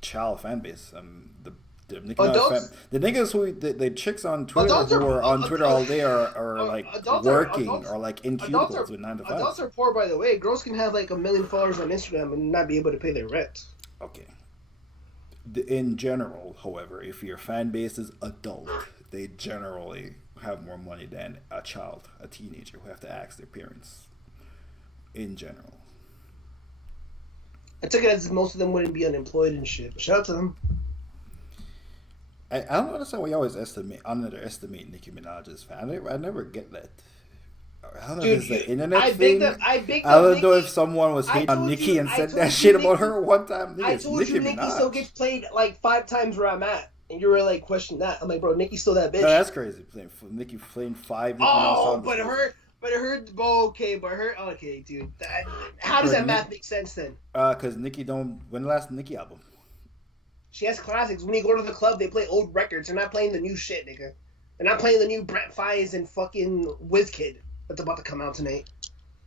child fan base. The Nicki Adults? the niggas the chicks on Twitter Adults who are on are- Twitter all day are adults working adults- or in Adults cubicles are, with 9 to 5. adults are poor, by the way. Girls can have like 1 million followers on Instagram and not be able to pay their rent. Okay. In general, however, if your fan base is adult, they generally have more money than a child, a teenager who have to ask their parents. In general. I took it as most of them wouldn't be unemployed and shit. But shout out to them. I don't understand why you always underestimate Nicki Minaj's fan. I never get that. I don't know if it's the internet thing. I don't know if someone was hating on Nicki and said that shit about her one time. I told you Nicki still gets played like 5 times where I'm at. And you were like, question that. I'm like, bro, Nicki's still that bitch. No, that's crazy. Nicki playing 5 Nicki Minaj songs. Okay, dude. How does that math make sense then? Because Nicki don't. When the last Nicki album? She has classics. When you go to the club, they play old records. They're not playing the new shit, nigga. They're not playing the new Brett Fires and fucking WizKid that's about to come out tonight.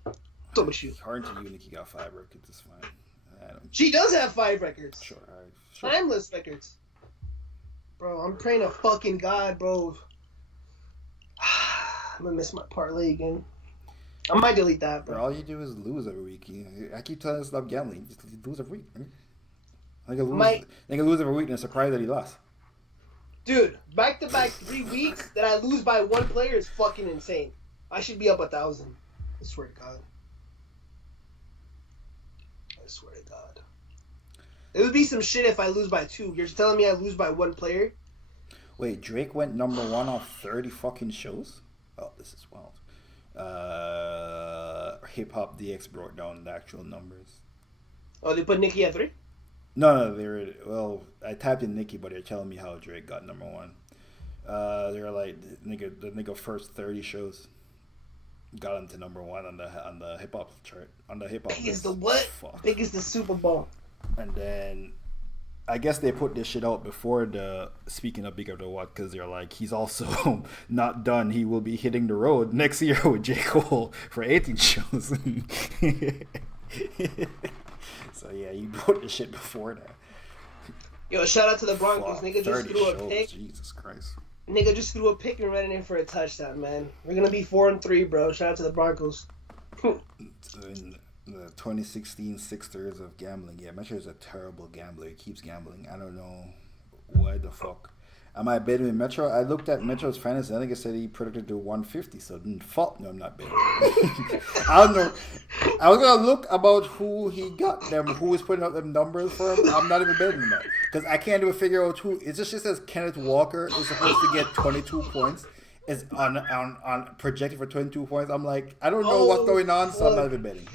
What's up with you? Hard to you, Nicki got 5 records. It's fine. She does have 5 records. Sure, alright. Sure. Timeless records. Bro, I'm praying to fucking God, bro. I'm gonna miss my parlay again. I might delete that, Bro, bro. all you do is lose every week. I keep telling you to stop gambling. Just lose every week. Right? They can lose every week and surprised that he lost. Dude, back-to-back 3 weeks that I lose by one player is fucking insane. I should be up 1,000. I swear to God. I swear to God. It would be some shit if I lose by 2. You're telling me I lose by one player? Wait, Drake went number 1 off 30 fucking shows? Oh, this is wild. Hip Hop DX broke down the actual numbers. Oh, they put Nicki at 3? No, I typed in Nicki, but they're telling me how Drake got number 1. They're like the nigga first 30 shows got him to number 1 on the hip hop chart. On the hip hop. Big as the what? Fuck. Big as the Super Bowl. And then I guess they put this shit out before speaking of Big of the What, because they're like, he's also not done. He will be hitting the road next year with J. Cole for 18 shows. So yeah, you put the shit before that. Yo, shout out to the Broncos. Fuck, Nigga just threw a pick. Jesus Christ. Nigga just threw a pick and ran it in for a touchdown, man. We're gonna be 4-3, bro. Shout out to the Broncos. In the 2016 Sixers of gambling. Yeah, Metro is a terrible gambler. He keeps gambling. I don't know why the fuck. Am I betting with Metro? I looked at Metro's fantasy. I think it said he predicted to 150. So fuck no, I'm not betting. I don't know. I was gonna look about who he got them, who was putting up them numbers for him. I'm not even betting on that because I can't even figure out who. It just says Kenneth Walker is supposed to get 22 points. Is on projected for 22 points. I'm like, I don't know what's going on, so I'm not even betting.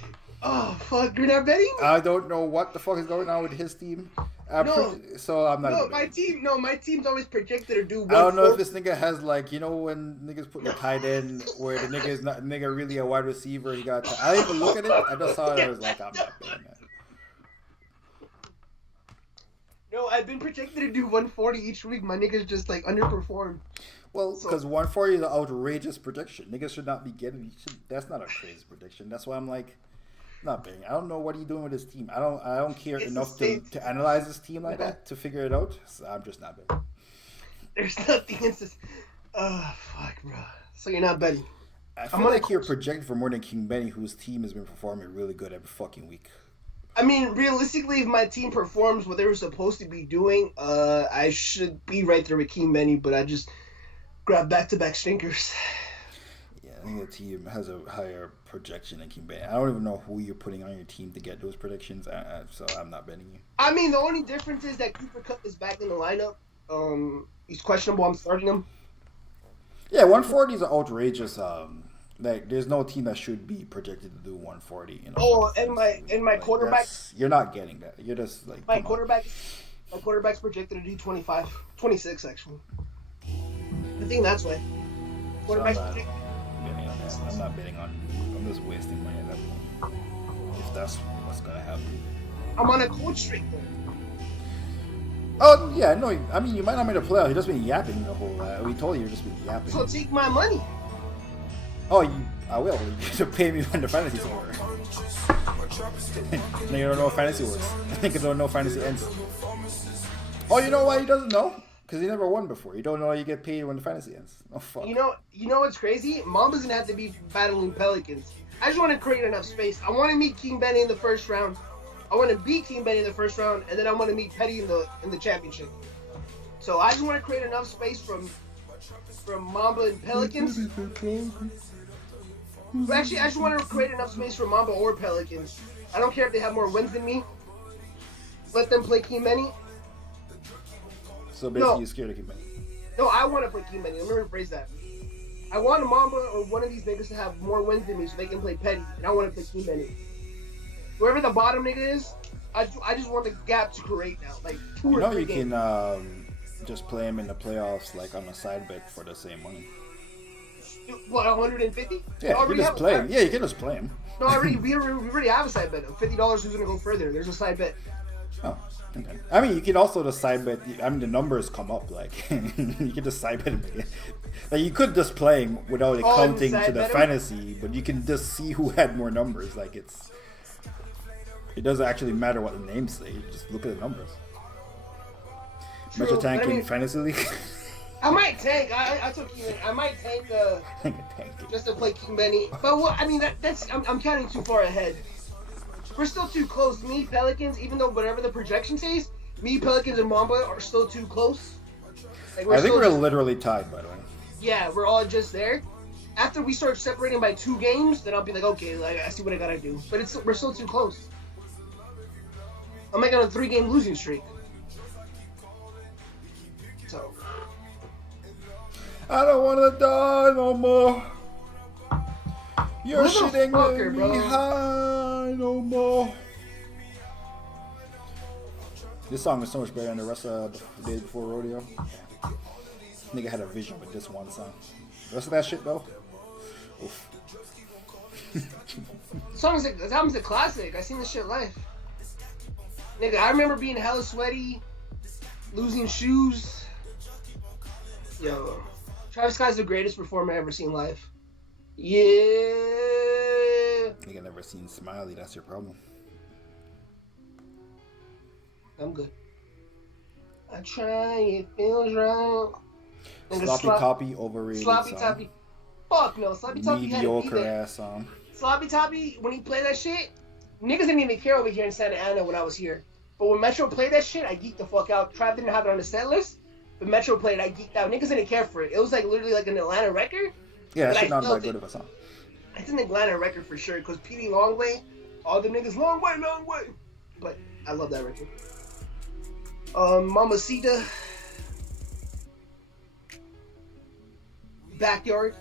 Oh fuck! You're not betting? I don't know what the fuck is going on with his team. So I'm not. No, my team's always projected to do. I don't know if this nigga has like, you know, when niggas put the tight end where the nigga really a wide receiver. He got. I didn't even look at it. I just saw it. I was like, I'm not betting that. No, I've been projected to do 140 each week. My niggas just like underperform. Well, because 140 is an outrageous prediction. Niggas should not be getting. That's not a crazy prediction. That's why I'm like. Not betting. I don't know what he's doing with his team. I don't care enough to analyze his team like that to figure it out. So I'm just not betting. There's nothing in this. Oh fuck, bro. So you're not betting. I feel like you're projected for more than King Benny, whose team has been performing really good every fucking week. I mean, realistically, if my team performs what they were supposed to be doing, I should be right there with King Benny. But I just grab back-to-back stinkers. I think the team has a higher projection than King Benny. I don't even know who you're putting on your team to get those predictions, so I'm not betting you. I mean, the only difference is that Cooper Kupp is back in the lineup. He's questionable. I'm starting him. Yeah, 140 is an outrageous. Like, there's no team that should be projected to do 140. You know. And my quarterback. You're not getting that. You're just like my quarterback's projected to do 26 actually. I think that's why. Quarterback's projected. I'm not betting on. I'm just wasting money at that point. If that's what's gonna happen. I'm on a cold streak though. Oh yeah, no. I mean, you might not make a playoff. You just been yapping the whole. We told you just been yapping. So take my money. Oh, I will. You should pay me when the fantasy's over. Nigga don't know how fantasy works. Nigga don't know how fantasy ends. Oh, you know why he doesn't know? Because he never won before. You don't know you get paid when the fantasy ends. Oh fuck. You know what's crazy? Mamba's gonna have to be battling Pelicans. I just want to create enough space. I want to meet King Benny in the first round. I want to beat King Benny in the first round, and then I want to meet Petty in the championship. So I just want to create enough space from Mamba and Pelicans. Actually, I just want to create enough space for Mamba or Pelicans. I don't care if they have more wins than me. Let them play King Benny. So basically, you're scared of King Benny. No, I want to play King Benny. Let me rephrase that. I want Mamba or one of these niggas to have more wins than me so they can play Petty, and I want to play King Benny. Whoever the bottom nigga is, I just want the gap to create now. Like, 2 or 3 games. Can just play him in the playoffs, like on a side bet for the same money. What, 150? Yeah, you can just play him. Yeah, you can just play him. No, we already have a side bet. $50 who's gonna go further. There's a side bet. Oh, okay. I mean, you can also just side bet. I mean, the numbers come up. Like, you can just side bet him again. Like, you could just play him without it counting to the fantasy, but you can just see who had more numbers. Like, it doesn't actually matter what the names say. You just look at the numbers. Metro tanking fantasy league. I might tank. I took King. I might tank just to play King Benny. But I mean, I'm counting too far ahead. We're still too close. Me, Pelicans, even though whatever the projection says, Me, Pelicans, and Mamba are still too close. Like, I think still we're just, literally tied, by the way. yeah, we're all just there. After we start separating by 2 games, then I'll be like, okay, like I see what I gotta do. But we're still too close. I'm making a 3-game losing streak. So I don't want to die no more. You're shitting me high no more. This song is so much better than the rest of the day before rodeo. Nigga had a vision with this one song. The rest of that shit though. Oof. this album's a classic. I seen this shit live. Nigga, I remember being hella sweaty, losing shoes. Yo, Travis Scott's the greatest performer I've ever seen live. Yeah. Nigga never seen Smiley. That's your problem. I'm good. I try, it feels right. Sloppy Toppy, overrated Sloppy song. Toppy. Fuck no, Sloppy Toppy had to be Mediocre there. ass song. Sloppy Toppy, when he played that shit, niggas didn't even care over here in Santa Ana when I was here. But when Metro played that shit, I geeked the fuck out. Trav didn't have it on the set list, but Metro played it, I geeked out. Niggas didn't care for it. It was like literally like an Atlanta record. Yeah, that shit not that good of a song. It's an Atlanta record for sure, because PD Longway, all the niggas, long way. But I love that record. Mamacita. Backyard.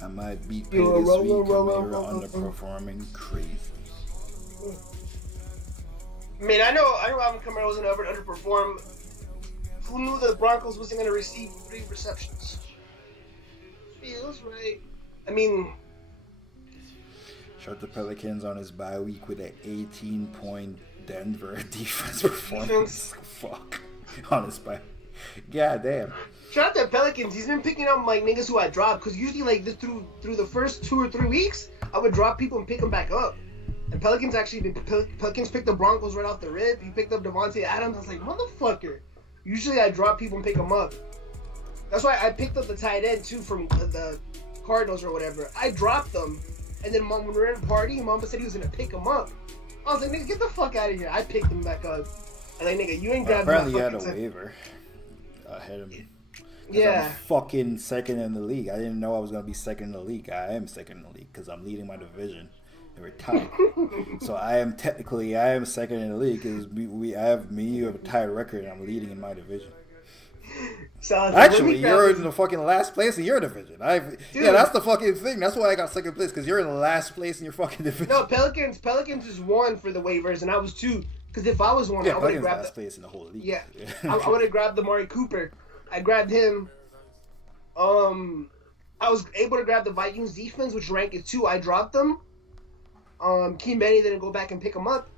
I might be paid this week. You're underperforming crazy. I mean, I know Alvin Kamara wasn't ever underperform. Who knew the Broncos wasn't going to receive 3 receptions? Feels right. I mean, Shut the Pelicans on his bye week with an 18-point Denver defense performance. Fuck. On his bye. God damn. Shout out to Pelicans. He's been picking up like niggas who I dropped, because usually like through the first 2 or 3 weeks, I would drop people and pick them back up. And Pelicans picked the Broncos right off the rip. He picked up Devontae Adams. I was like, motherfucker. Usually I drop people and pick them up. That's why I picked up the tight end too from the Cardinals or whatever. I dropped them, and then when we were in a party, Mama said he was gonna pick them up. I was like, nigga, get the fuck out of here. I picked them back up. And like, nigga, you ain't grabbed my apparently, you had a fucking waiver ahead of me. Yeah. I'm fucking second in the league. I didn't know I was gonna be second in the league. I am second in the league because I'm leading my division. And we're tied. So I am second in the league because you have a tied record, and I'm leading in my division. Actually, you're in the fucking last place in your division. Yeah, that's the fucking thing. That's why I got second place, because you're in the last place in your fucking division. No, Pelicans is 1 for the waivers, and I was 2. Because if I was 1, I would have grabbed last place in the whole league. Yeah, I would have grabbed the Amari Cooper. I grabbed him. I was able to grab the Vikings defense, which ranked at 2. I dropped them. Keem Benny didn't go back and pick him up.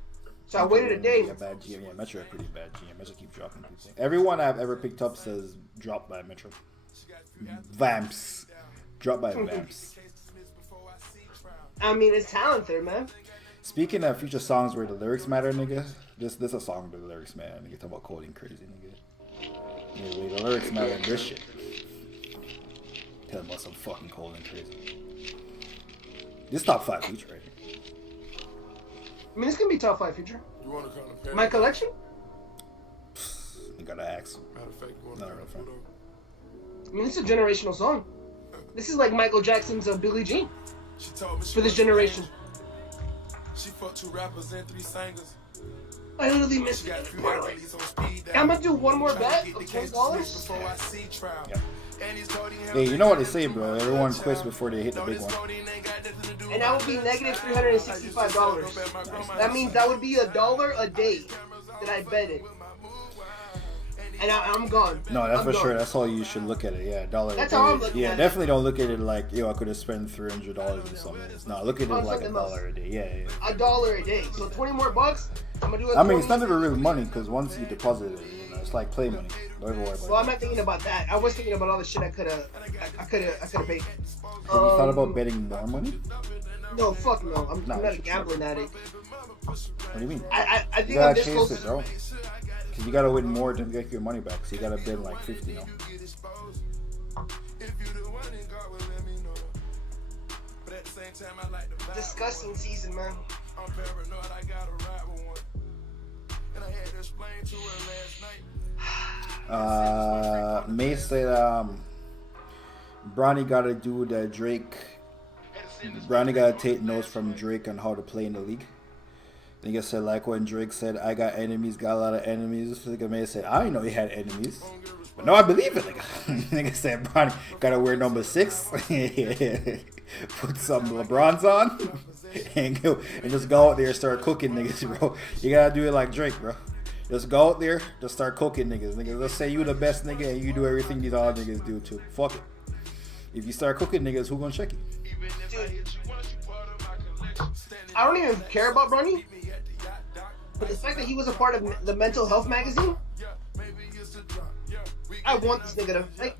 So I waited a day. Yeah, bad GM. Yeah, Metro had pretty bad GM. Metro keeps dropping people. Everyone I've ever picked up says dropped by Metro. Vamps. Dropped by Vamps. I mean, it's talent there, man. Speaking of future songs where the lyrics matter, nigga, this a song where the lyrics matter. Nigga, talk about coding crazy, nigga. Yeah, the lyrics matter in this shit. Tell them about some fucking coding crazy. This top 5 feature right here. I mean, this can be top 5 feature. You want to come to Paris? My collection? You gotta ask. Matter of fact, you want Not to a real friend. I mean, this is a generational song. This is like Michael Jackson's Billie Jean She told me she for this was an generation. angel. She fucked 2 rappers and 3 singers. I literally missed She got it. 3 ladies on speed dial. I'm gonna do one more Tryna bet get of the case $20. dismissed before I see trial. Yep. And he's coding hell Hey, you know what they say, bro? Everyone quits before they hit the big one. And that would be negative $365. That means that would be $1 a day that I betted. And I'm gone. No, that's I'm for gone. sure. That's how you should look at it. Yeah, $1 That's a how I'm day. looking Yeah, at it. definitely don't look at it like, yo, I could have spent $300 or something. No, look at it On like something $1 a day. Yeah. $1 a day. So 20 more bucks. I'm gonna do it. I mean, it's not even really money, because once you deposit it, it's like play money. Don't even worry about Well, it. I'm not thinking about that. I was thinking about all the shit I could have paid. Have you thought about betting more money? No, fuck no. I'm Nah, not you a should gambling addict. What do you mean? I You think I'm gotta this chase close. it, bro. Because you gotta win more to get your money back. So you gotta bid like 50 now. same time, I like to vibe. Disgusting season, man. I'm paranoid, I gotta ride with one. And I had to explain to her last night. May said Bronny gotta do the Drake. Bronny gotta take notes from Drake on how to play in the league. Nigga said like when Drake said I got enemies, got a lot of enemies. Nigga May said I didn't know he had enemies. But no, I believe it. Nigga said Bronny gotta wear number 6. Put some LeBrons on and just go out there and start cooking niggas, bro. You gotta do it like Drake, bro. Just go out there, just start cooking niggas. Niggas, let's say you the best nigga and you do everything these other niggas do too. Fuck it. If you start cooking niggas, who gonna check you? Dude, I don't even care about Bronny, but the fact that he was a part of the Mental Health magazine, I want this nigga to like.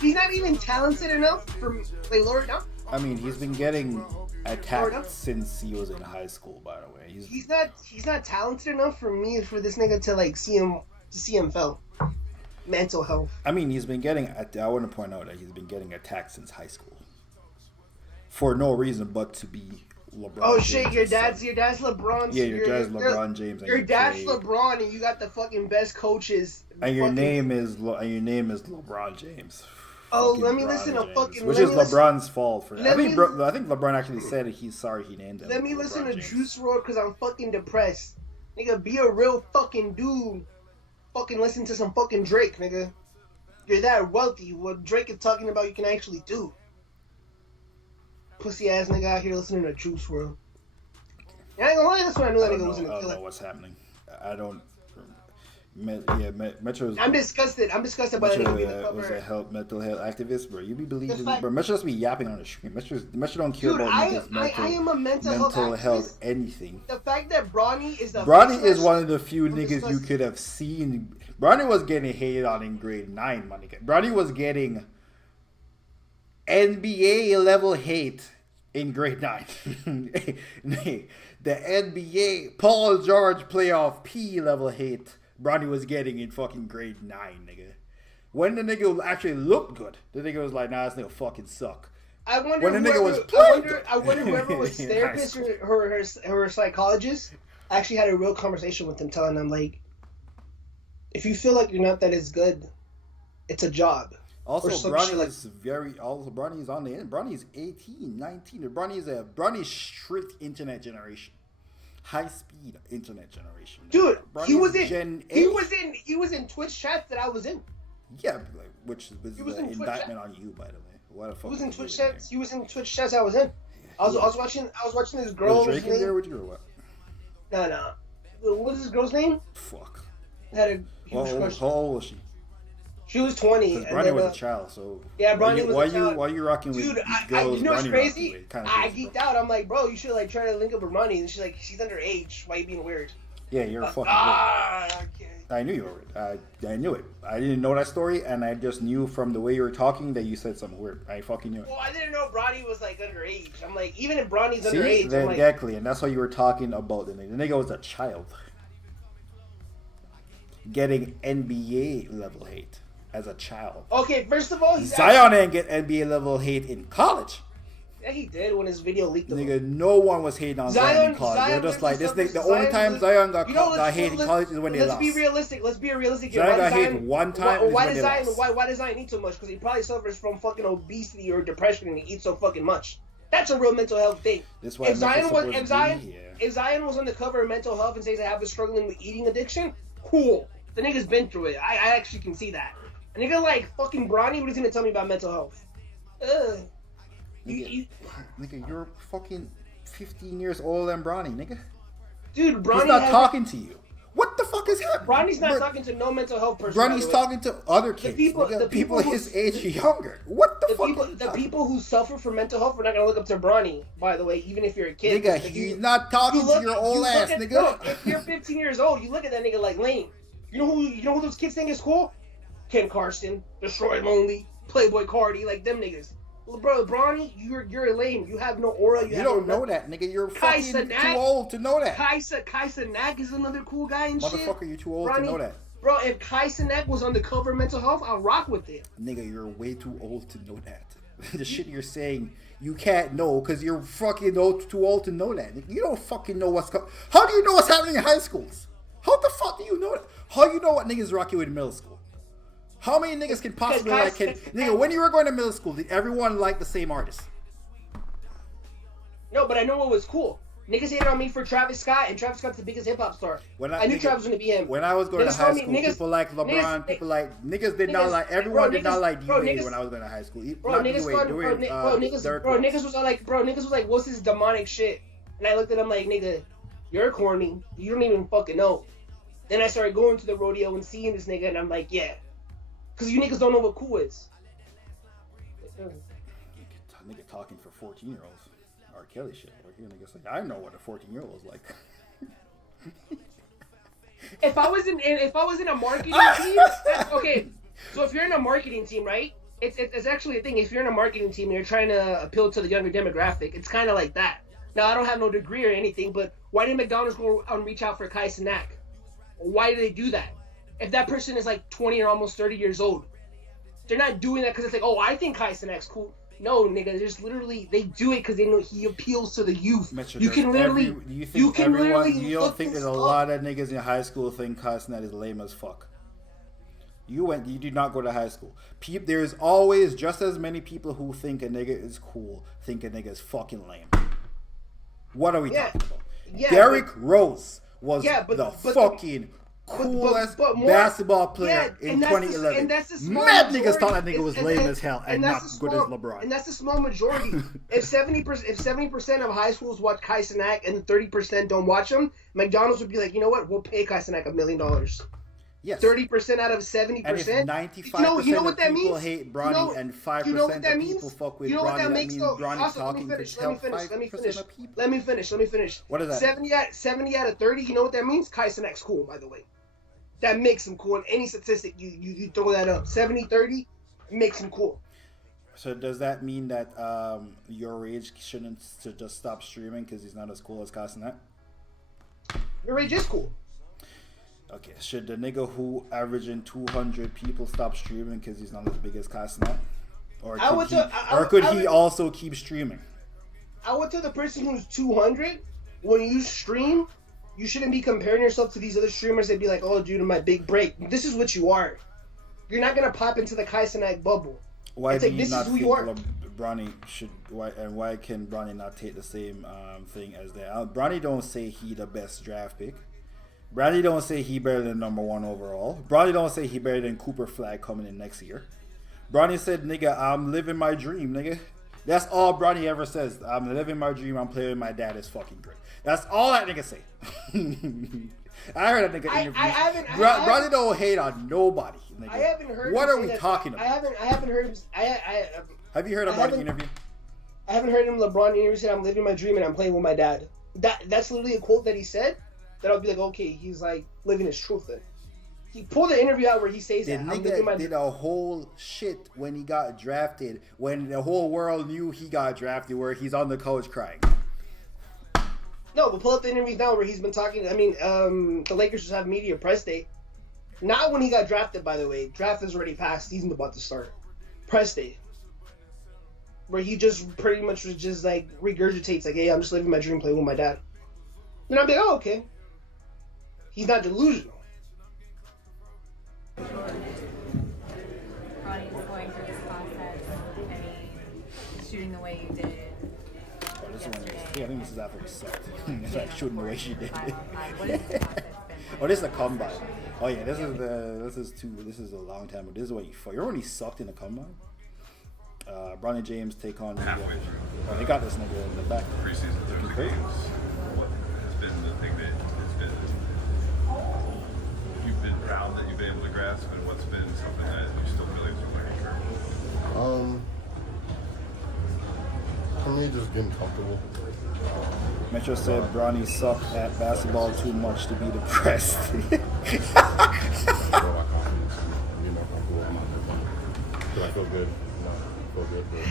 He's not even talented enough for like lower it down. I mean, he's been getting attacked since he was in high school. By the way, he's not talented enough for this nigga to like see him fail. Mental health. I mean, he's been getting. I want to point out that he's been getting attacked since high school for no reason but to be LeBron. Oh James shit! Your dad's LeBron. Yeah, your dad's LeBron James. Your dad's LeBron, and you got the fucking best coaches. And your name is LeBron James. Oh, let me listen to fucking. Which is LeBron's fault for that. I think LeBron actually said he's sorry he named him. Let me listen to Juice WRLD because I'm fucking depressed. Nigga, be a real fucking dude. Fucking listen to some fucking Drake, nigga. You're that wealthy. What Drake is talking about, you can actually do. Pussy ass nigga out here listening to Juice WRLD. I ain't gonna lie, that's when I knew that nigga was gonna kill it. I don't know what's happening. I don't. Metro's. I'm disgusted by that nigga being the cover. Was a mental health activist, bro. You be believing, bro. Metro just be yapping on the stream. Metro don't care about I am a mental health anything. The fact that Bronny is is one of the few niggas you could have seen. Bronny was getting hated on in grade 9, my nigga. Bronny was getting NBA level hate in grade 9. The NBA Paul George playoff P level hate. Bronny was getting in fucking grade 9, nigga. When the nigga actually looked good, the nigga was like, nah, this nigga fucking suck. I wonder when the nigga was playing good. I wonder whoever was therapist or her psychologist actually had a real conversation with him, telling them, like, if you feel like you're not that as good, it's a job. Also, Bronny is Bronny's on the end. Bronny's 18, 19. Bronny's strict internet generation. High speed internet generation. Dude, he was in Twitch chats that I was in. Yeah, which was an indictment on you, by the way. What the fuck? He was in Twitch chats. He was in Twitch chats I was in. I was watching this girl. Was Drake in there with you or what? No. What is this girl's name? Fuck. Had a huge crush. How old was she? She was 20. Because Bronny was a child, so... Yeah, Bronny was a child. Why are you rocking with girls you know what's crazy? I geeked out. I'm like, bro, you should like try to link up with Bronny. And she's like, she's underage. Why are you being weird? Yeah, you're fucking weird. Okay. I knew you were weird. I knew it. I didn't know that story, and I just knew from the way you were talking that you said something weird. I fucking knew it. Well, I didn't know Bronny was like underage. I'm like, even if Bronny's underage, then exactly, and that's why you were talking about the nigga. The nigga was a child. Getting NBA level hate as a child. Okay, first of all, Zion didn't get NBA level hate in college. Yeah, he did when his video leaked. Nigga, no one was hating on Zion in college. They're just like this. The only time Zion got hate in college is when they lost. Let's be realistic. Let's be realistic. Zion got hate one time. Why does Zion eat so much? Because he probably suffers from fucking obesity or depression, and he eats so fucking much. That's a real mental health thing. That's why if Zion was on the cover of Mental Health and says I have struggling with eating addiction, cool. The nigga's been through it. I actually can see that. A nigga like fucking Bronny, what is he gonna tell me about mental health? Nigga, you're fucking 15 years older than Bronny, nigga. Dude, Bronny He's not talking to you. What the fuck is happening? Bronny's not talking to no mental health person. Bronny's talking to other kids. The people his age younger. What the fuck? The people who suffer from mental health, we're not gonna look up to Bronny, by the way, even if you're a kid. Nigga, he's not talking to your old ass, nigga. No, if you're 15 years old, you look at that nigga like lame. You know who those kids think is cool? Ken Carson, Destroy Lonely, Playboy Cardi, like them niggas. Well, bro, Bronny, you're lame. You have no aura. You don't know that, nigga. You're fucking too old to know that. Kaisa Nack is another cool guy and shit. Motherfucker, you're too old to know that. Bro, if Kaisa Nack was on the cover of Mental Health, I'll rock with it. Nigga, you're way too old to know that. The shit you're saying, you can't know because you're fucking too old to know that. You don't fucking know what's How do you know what's happening in high schools? How the fuck do you know that? How you know what niggas rock you in middle school? How many niggas can possibly like nigga, when you were going to middle school, did everyone like the same artist? No, but I know what was cool. Niggas hated on me for Travis Scott, and Travis Scott's the biggest hip hop star. I knew Travis was gonna be him. When I was going to high school, people like LeBron, people like niggas did not like everyone did not like D-Wade when I was going to high school. Niggas was like, what's this demonic shit? And I looked at him like, nigga, you're corny. You don't even fucking know. Then I started going to the rodeo and seeing this nigga, and I'm like, yeah, because you niggas don't know what cool is. Nigga talking for 14-year-olds. R. Kelly shit. Like, you niggas like, I know what a 14-year-old is like. If I was in a marketing team, okay. So if you're in a marketing team, right? It's actually a thing. If you're in a marketing team and you're trying to appeal to the younger demographic, it's kind of like that. Now I don't have no degree or anything, but why did McDonald's go and reach out for Kai Cenat? Why did they do that? If that person is like 20 or almost 30 years old, they're not doing that because it's like, oh, I think Kai Cenat's cool. No, nigga, just literally they do it because they know he appeals to the youth. Metro, you can literally, you don't think there's a lot of niggas in high school think Kai Cenat is lame as fuck. You did not go to high school. There's always just as many people who think a nigga is cool, think a nigga is fucking lame. What are we talking about? Yeah, Derrick Rose was the fucking coolest basketball player in 2011. Mad niggas thought that nigga was lame as hell and not good as LeBron. And that's a small majority. If 70% of high schools watch Kai Cenat and 30% don't watch him, McDonald's would be like, you know what? We'll pay Kai Cenat $1 million. Yes. 30% out of 70%. And if 95% you know what that of people means? hate Bronny and 5% of people fuck with Bronny, that means Bronny talking could help 5% of people. Let me finish. What is that? 70 out of 30, you know what that means? Kai Cenat's cool, by the way. That makes him cool. In any statistic, you throw that up. 70-30 makes him cool. So does that mean that your age shouldn't just stop streaming because he's not as cool as Kai Cenat? Your age is cool. Okay, should the nigga who averaging 200 people stop streaming because he's not as big as Kai Cenat? Or could he also keep streaming? I would tell the person who's 200, when you stream, you shouldn't be comparing yourself to these other streamers that be like, oh, dude, my big break. This is what you are. You're not going to pop into the Kai Cenat bubble. Why do you not think Bronny should, why can Bronny not take the same thing as that? Bronny don't say he the best draft pick. Bronny don't say he better than number 1 overall. Bronny don't say he better than Cooper Flag coming in next year. Bronny said, nigga, I'm living my dream, nigga. That's all Bronny ever says. I'm living my dream. I'm playing with my dad. Is fucking great. That's all that nigga say. I heard that nigga interview. Bronny don't hate on nobody, nigga. I haven't heard. What are we talking about? I haven't heard him. Have you heard a Bronny interview? I haven't heard him. LeBron interview said, "I'm living my dream and I'm playing with my dad." That's literally a quote that he said. That I'll be like, okay, he's like living his truth. Then he pulled the interview out where he says that. The nigga did a whole shit when he got drafted. When the whole world knew he got drafted, where he's on the couch crying. No, but pull up the interview now where he's been talking. I mean, the Lakers just have media press day. Not when he got drafted, by the way. Draft is already passed. Season's about to start. Press day. Where he just pretty much was just like regurgitates like, hey, I'm just living my dream playing with my dad. And I'm like, oh, okay. He's not delusional. Ronnie's going through this process and he's shooting the way you did. I think this is after we sucked. It's like shooting the way she did. What is the process been? Oh, this is a combine. Oh yeah, this is a long time. But this is what you fought. You remember when he sucked in the combine? Bronny James take on. Halfway through. Oh, they got this nigga in the back. Preseason those games. What has been the thing that has been you've been proud that you've been able to grasp, and what's been something that you still feel like is a learning curve? For me, just getting comfortable. Metro said Bronny sucked at basketball too much to be depressed. Feel my confidence. Be more comfortable with my do I feel good? No, feel good.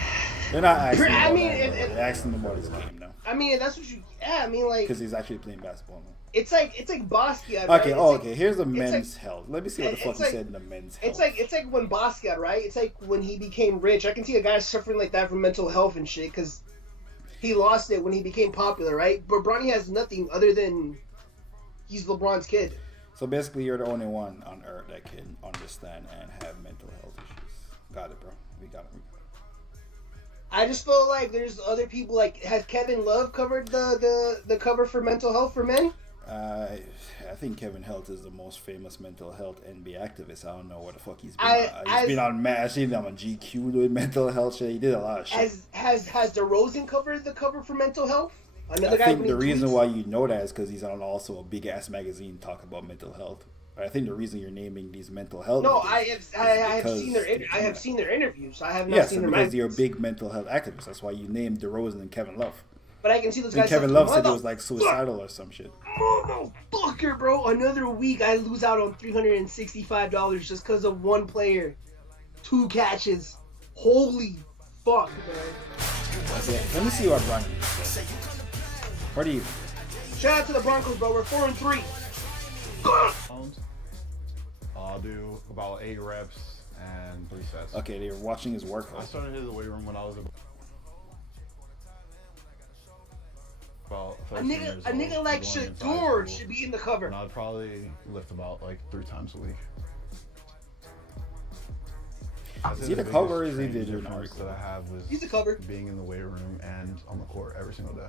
They're not asking. I mean, they're asking him about his game now. I mean, that's what you. Yeah, I mean, like. Because he's actually playing basketball now. It's like Basquiat. Okay, Right? okay. Here's the like- men's health. Let me see what the fuck it's he like- said in the men's health. It's like when Basquiat, right? It's like when he became rich. I can see a guy suffering like that from mental health and shit because he lost it when he became popular, right? But Bronny has nothing other than he's LeBron's kid. So basically, you're the only one on earth that can understand and have mental health issues. Got it, bro. We got it. I just feel like there's other people. Like, has Kevin Love covered the cover for mental health for men? I think Kevin Health is the most famous mental health NBA activist. I don't know what the fuck he's been on. He's been on I seen him on GQ doing mental health shit. He did a lot of shit. Has DeRozan covered the cover for mental health? I think the reason why you know that is because he's on also a big ass magazine talking about mental health. I think the reason you're naming these mental health. No, I have seen their interviews. I have not seen their because you're a big mental health activist. That's why you named DeRozan and Kevin Love. But I can see those And guys. Kevin Love said it was like suicidal or some shit. Motherfucker, bro! Another week I lose out on $365 just because of one player, 2 catches. Holy fuck, man! Okay, let me see what Bronny said. What do you? Shout out to the Broncos, bro. We're 4-3. I'll do about 8 reps and 3 sets. Okay, they were watching his workout. I started in the weight room when I was about A 13 years old. nigga like going into high Shador school, should be in the cover. and I'd probably lift about like 3 times a week. Is he the cover or is he the difference article? that I have was He's the cover. being in the weight room and on the court every single day.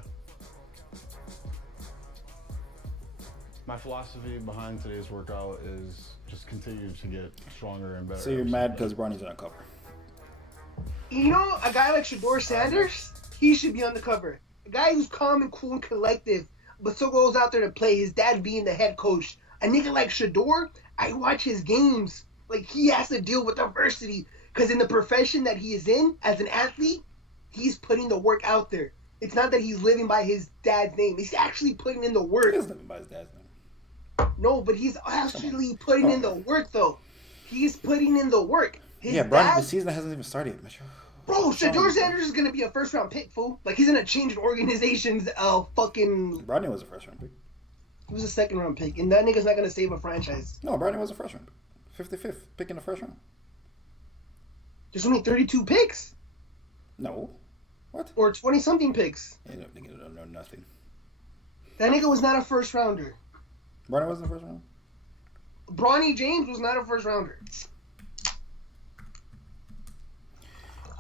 My philosophy behind today's workout is just continue to get stronger and better. So you're every mad single because day. Bronny's on the cover? You know, a guy like Shador Sanders, he should be on the cover. A guy who's calm and cool and collective, but still goes out there to play. His dad being the head coach. A nigga like Shador, I watch his games. Like, he has to deal with adversity. Because in the profession that he is in, as an athlete, he's putting the work out there. It's not that he's living by his dad's name. He's actually putting in the work. He doesn't live by his dad's name. No, but he's actually putting in the work, though. He's putting in the work. His Yeah, Bronny, dad, the season hasn't even started yet, Mitchell. bro, Shador Sanders is going to be a first-round pick, fool. Like, he's going to change an organization's fucking... Bronny was a first round pick. He was a second-round pick, and that nigga's not going to save a franchise. No, Bronny was a first round pick. 55th pick in the first round. There's only 32 picks. No. What? Or 20-something picks. Yeah, no, nigga don't know nothing. That nigga was not a first-rounder. Bronny wasn't the first round? Bronny James was not a first-rounder.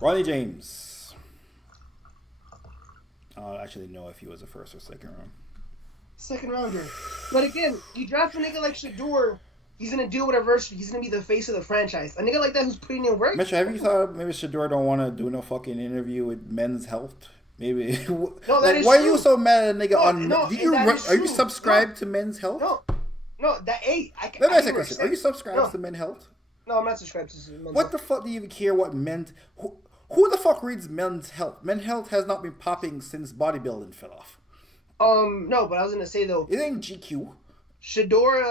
Bronny James. I don't actually know if he was a first or second round. Second-rounder. But again, you draft a nigga like Shador, he's going to deal with adversity. He's going to be the face of the franchise. A nigga like that who's putting in work. Mitchell, have you thought maybe Shador don't want to do no fucking interview with Men's Health? Maybe. No, that like, is why true. are you so mad at a nigga No, on? no, Do and you that is are you true. subscribed to Men's Health? No, that, hey, I Let me ask you a can question. Are you respect- subscribed No. to Men's Health? No, I'm not subscribed to Men's What the fuck do you even care what Men's... Who the fuck reads Men's Health? Men's Health has not been popping since bodybuilding fell off. No, but I was going to say, though, It ain't GQ. Shador,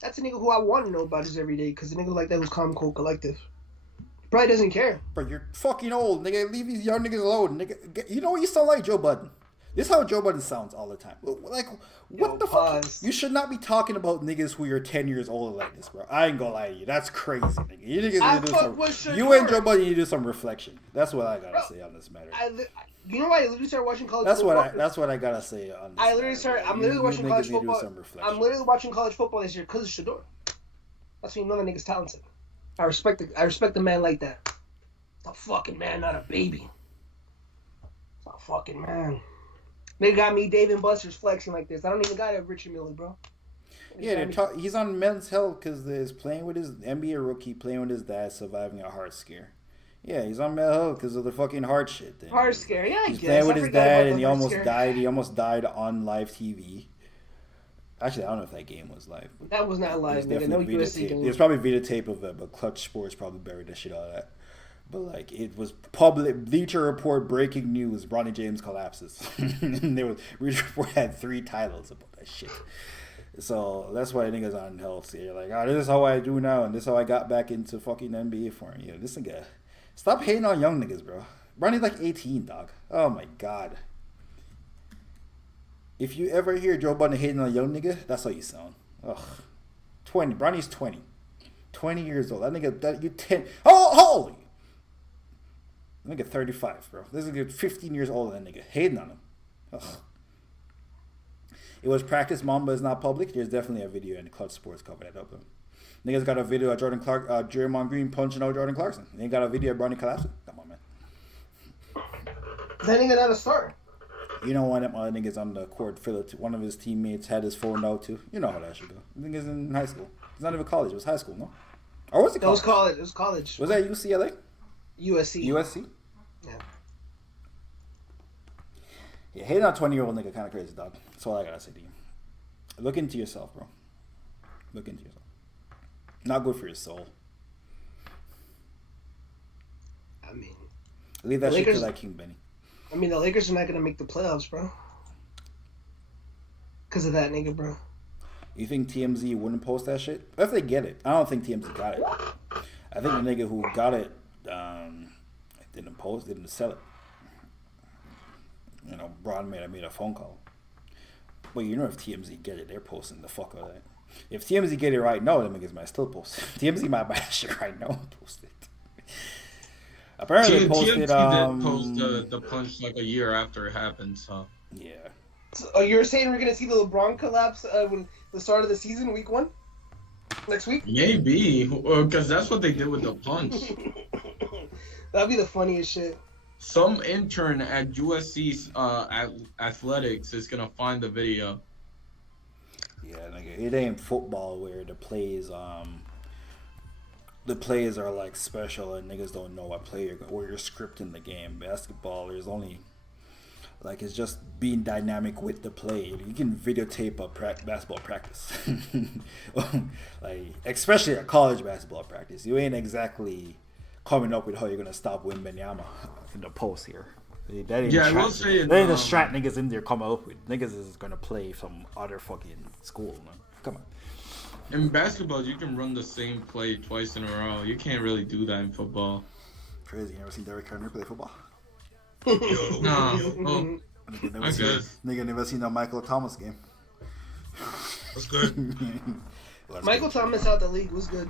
that's a nigga who I want to know about his every day, because a nigga like that who's calm, cool, collective. Probably doesn't care. Bro, you're fucking old, nigga. Leave these young niggas alone, nigga. You know what? You sound like Joe Budden. This is how Joe Budden sounds all the time. Like, what Yo, the pause. fuck? You should not be talking about niggas who are 10 years older like this, bro. I ain't gonna lie to you. That's crazy, nigga. You niggas I need to fuck with do some... Shador. You and Joe Budden need to do some reflection. That's what I gotta Bro, say on this matter. You know why I literally started watching college That's football? what I gotta say on this I literally matter, started. bro. I'm literally You watching niggas college need to do football. some reflection. I'm literally watching college football this year because of Shador. That's when you know the nigga's talented. I respect the man like that. It's a fucking man, not a baby. It's a fucking man. Nigga got me Dave and Buster's flexing like this. I don't even got a Richard Miller, bro. Yeah, he's on Men's Health because he's playing with his NBA rookie, playing with his dad, surviving a heart scare. Yeah, he's on Men's Health because of the fucking heart shit. Thing. Heart scare, yeah, I He's guess. playing with I his forgot about dad, the and he heart almost scare. died. He almost died on live TV. Actually, I don't know if that game was live. But That was not it live, was nigga. No definitely USC videotape. game. There's probably videotape of it, but Clutch Sports probably buried the shit out of that. But like, it was public. Bleacher Report breaking news: Bronny James collapses. And there was Bleacher Report had 3 titles about that shit. So that's why niggas on health. So you're like, oh, this is how I do now, and this is how I got back into fucking NBA for me. Yeah, this nigga. Stop hating on young niggas, bro. Bronny's like 18, dog. Oh my god. If you ever hear Joe Budden hating on a young nigga, that's how you sound. Ugh. 20. Bronny's 20. 20 years old. That nigga, that you 10. Oh, holy! That nigga 35, bro. This nigga 15 years older than that nigga. Hating on him. Ugh. It was practice. Mamba is not public. There's definitely a video in Clutch Sports cover that up. Niggas got a video of Jeremiah Green punching out Jordan Clarkson. They got a video of Bronny collapsing. Come on, man. That nigga not a star. You know, one of my niggas on the court, one of his teammates had his phone out too. You know how that should go. Niggas in high school. It's not even college. It was high school, no? Or was it college? It was college. It was college. Was that UCLA? USC. USC? Yeah. Yeah, hating on a 20-year-old nigga kind of crazy, dog. That's all I gotta say to you. Look into yourself, bro. Look into yourself. Not good for your soul. I mean, leave that shit Lakers, to like King Benny. I mean, the Lakers are not gonna make the playoffs, bro. Because of that nigga, bro. You think TMZ wouldn't post that shit? If they get it, I don't think TMZ got it. I think the nigga who got it didn't sell it. You know, Braun made a phone call. Well, you know, if TMZ get it, they're posting the fuck out of that. If TMZ get it right now, then niggas might still post it. TMZ might buy that shit right now and post it. Apparently, they posted. TMZ did post the punch like a year after it happened, so. Yeah. So, you're saying we're gonna see the LeBron collapse when the start of the season, week 1, next week? Maybe, because that's what they did with the punch. That'd be the funniest shit. Some intern at USC's athletics is gonna find the video. Yeah, nigga, it ain't football where the plays are like special and niggas don't know what play where you're scripting the game. Basketball, there's only like it's just being dynamic with the play. You can videotape a basketball practice, like especially a college basketball practice. You ain't exactly coming up with how you're gonna stop Wembanyama in the post here. That ain't I will say that ain't the strat niggas in there coming up with. Niggas is gonna play some other fucking school, man. Come on. In basketball, you can run the same play twice in a row. You can't really do that in football. Crazy. You ever seen Derrick Henry play football? No. Well, I guess. Nigga never seen a Michael Thomas game. That's good. Michael Thomas out the league was good.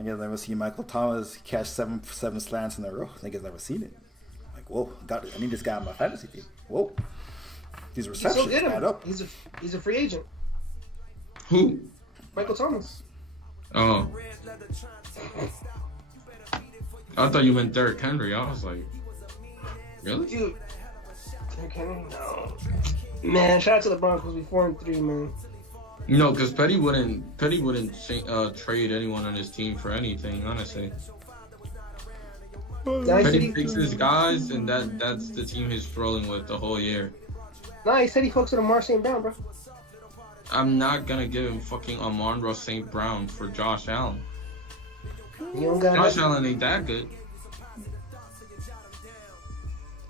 Niggas never seen Michael Thomas catch seven slants in a row. Niggas never seen it. Like, whoa, I need this guy on my fantasy team. Whoa. These receptions add up. He's a free agent. Who? Michael Thomas. Oh. I thought you meant Derrick Henry. I was like, really? Dude. Derrick Henry? No. Man, shout out to the Broncos. We 4-3, man. No, because Petty wouldn't trade anyone on his team for anything, honestly. Petty picks his guys, and that's the team he's rolling with the whole year. Nah, he said he fucks with Amar St. Brown, bro. I'm not gonna give him fucking Amon-Ra St. Brown for Josh Allen. You don't got Josh Allen ain't that good.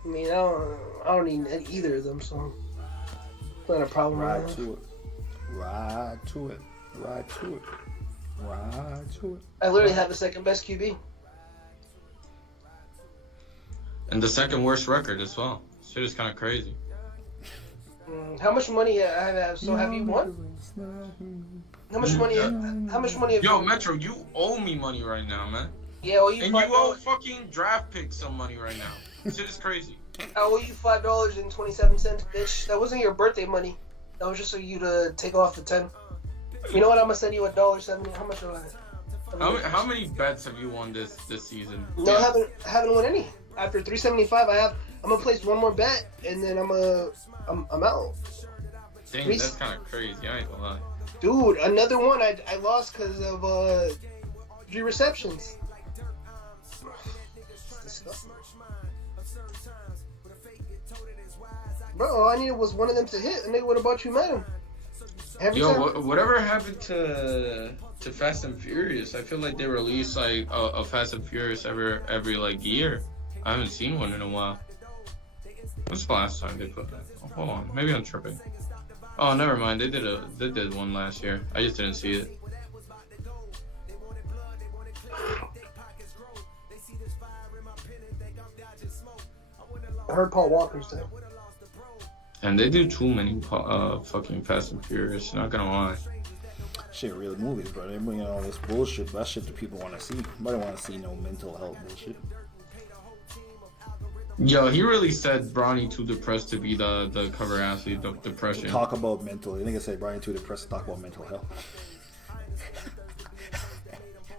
I mean, I don't need either of them, so it's not a problem. Ride to it. Ride to it. Ride to it. Ride to it. I literally have the second best QB. And the second worst record as well. Shit is kind of crazy. How much money I have? So have you won? How much money? How much money? Have Yo, you Metro, you owe me money right now, man. Yeah, well, you and you owe fucking draft picks some money right now. Shit is crazy. I owe you $5.27, bitch. That wasn't your birthday money. That was just for you to take off the 10. You know what? I'm gonna send you $1.70. How much do I have? How many bets have you won this season? No, I haven't won any. After 375, I'm gonna place one more bet, and then I'm out. Dang, that's kind of crazy. I ain't gonna lie. Dude, another one I lost because of 3 receptions. Disgusting. Bro, all I needed was one of them to hit, and they would have bought you Madden. Whatever happened to Fast and Furious? I feel like they release like a Fast and Furious every like year. I haven't seen one in a while. When's the last time they put that? Oh, hold on, maybe I'm tripping. Oh, never mind. They did one last year. I just didn't see it. I heard Paul Walker's dead. And they do too many fucking Fast and Furious. Not gonna lie. Shit, real movies, bro. They bring in all this bullshit. That shit that people want to see. Nobody want to see no mental health bullshit. Yo, he really said Bronny too depressed to be the cover athlete of depression. Talk about mental. You nigga say Brian too depressed to talk about mental health.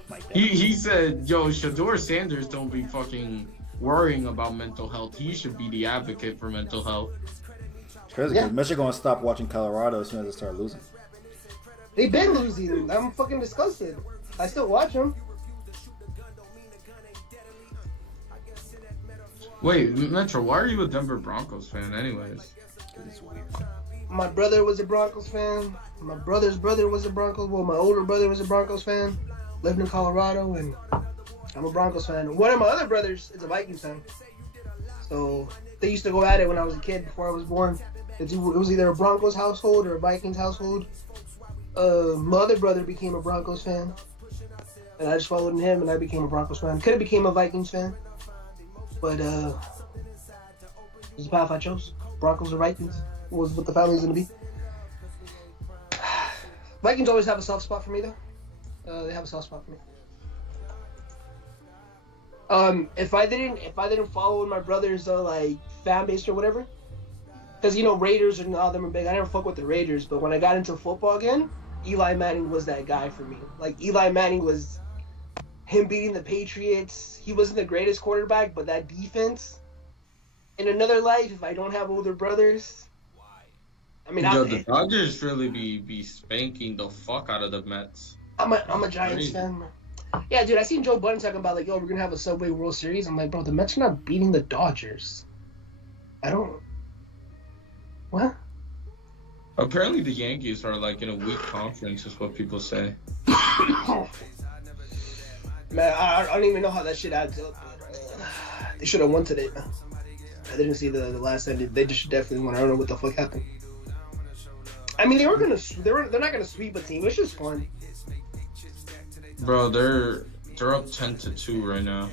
Like that. He said, yo, Shador Sanders don't be fucking worrying about mental health. He should be the advocate for mental health. It's crazy because Mitch are gonna stop watching Colorado as soon as they start losing. They've been losing. I'm fucking disgusted. I still watch them. Wait, Metro, why are you a Denver Broncos fan anyways? It's weird. My brother was a Broncos fan. My brother's brother was a Broncos. Well, my older brother was a Broncos fan. Lived in Colorado, and I'm a Broncos fan. One of my other brothers is a Vikings fan. So they used to go at it when I was a kid before I was born. It was either a Broncos household or a Vikings household. My other brother became a Broncos fan, and I just followed him, and I became a Broncos fan. Could have became a Vikings fan, but it's the path I chose. Broncos or Vikings was what the family's gonna be. Vikings always have a soft spot for me, though. They have a soft spot for me. If I didn't follow my brother's like fan base or whatever, because Raiders and all them are big. I never fuck with the Raiders, but when I got into football again, Eli Manning was that guy for me. Like Eli Manning was him beating the Patriots. He wasn't the greatest quarterback, but that defense. In another life, if I don't have older brothers, I mean, the Dodgers really be spanking the fuck out of the Mets. I'm a Giants fan. Yeah, dude, I seen Joe Budden talking about like, yo, we're gonna have a Subway World Series. I'm like, bro, the Mets are not beating the Dodgers. I don't. What? Apparently, the Yankees are like in a weak conference, is what people say. Man, I don't even know how that shit adds up. They should have won today, man. I didn't see the last end. They just definitely won. I don't know what the fuck happened. I mean, they're not gonna sweep a team. It's just fun. Bro, they're up 10-2 right now.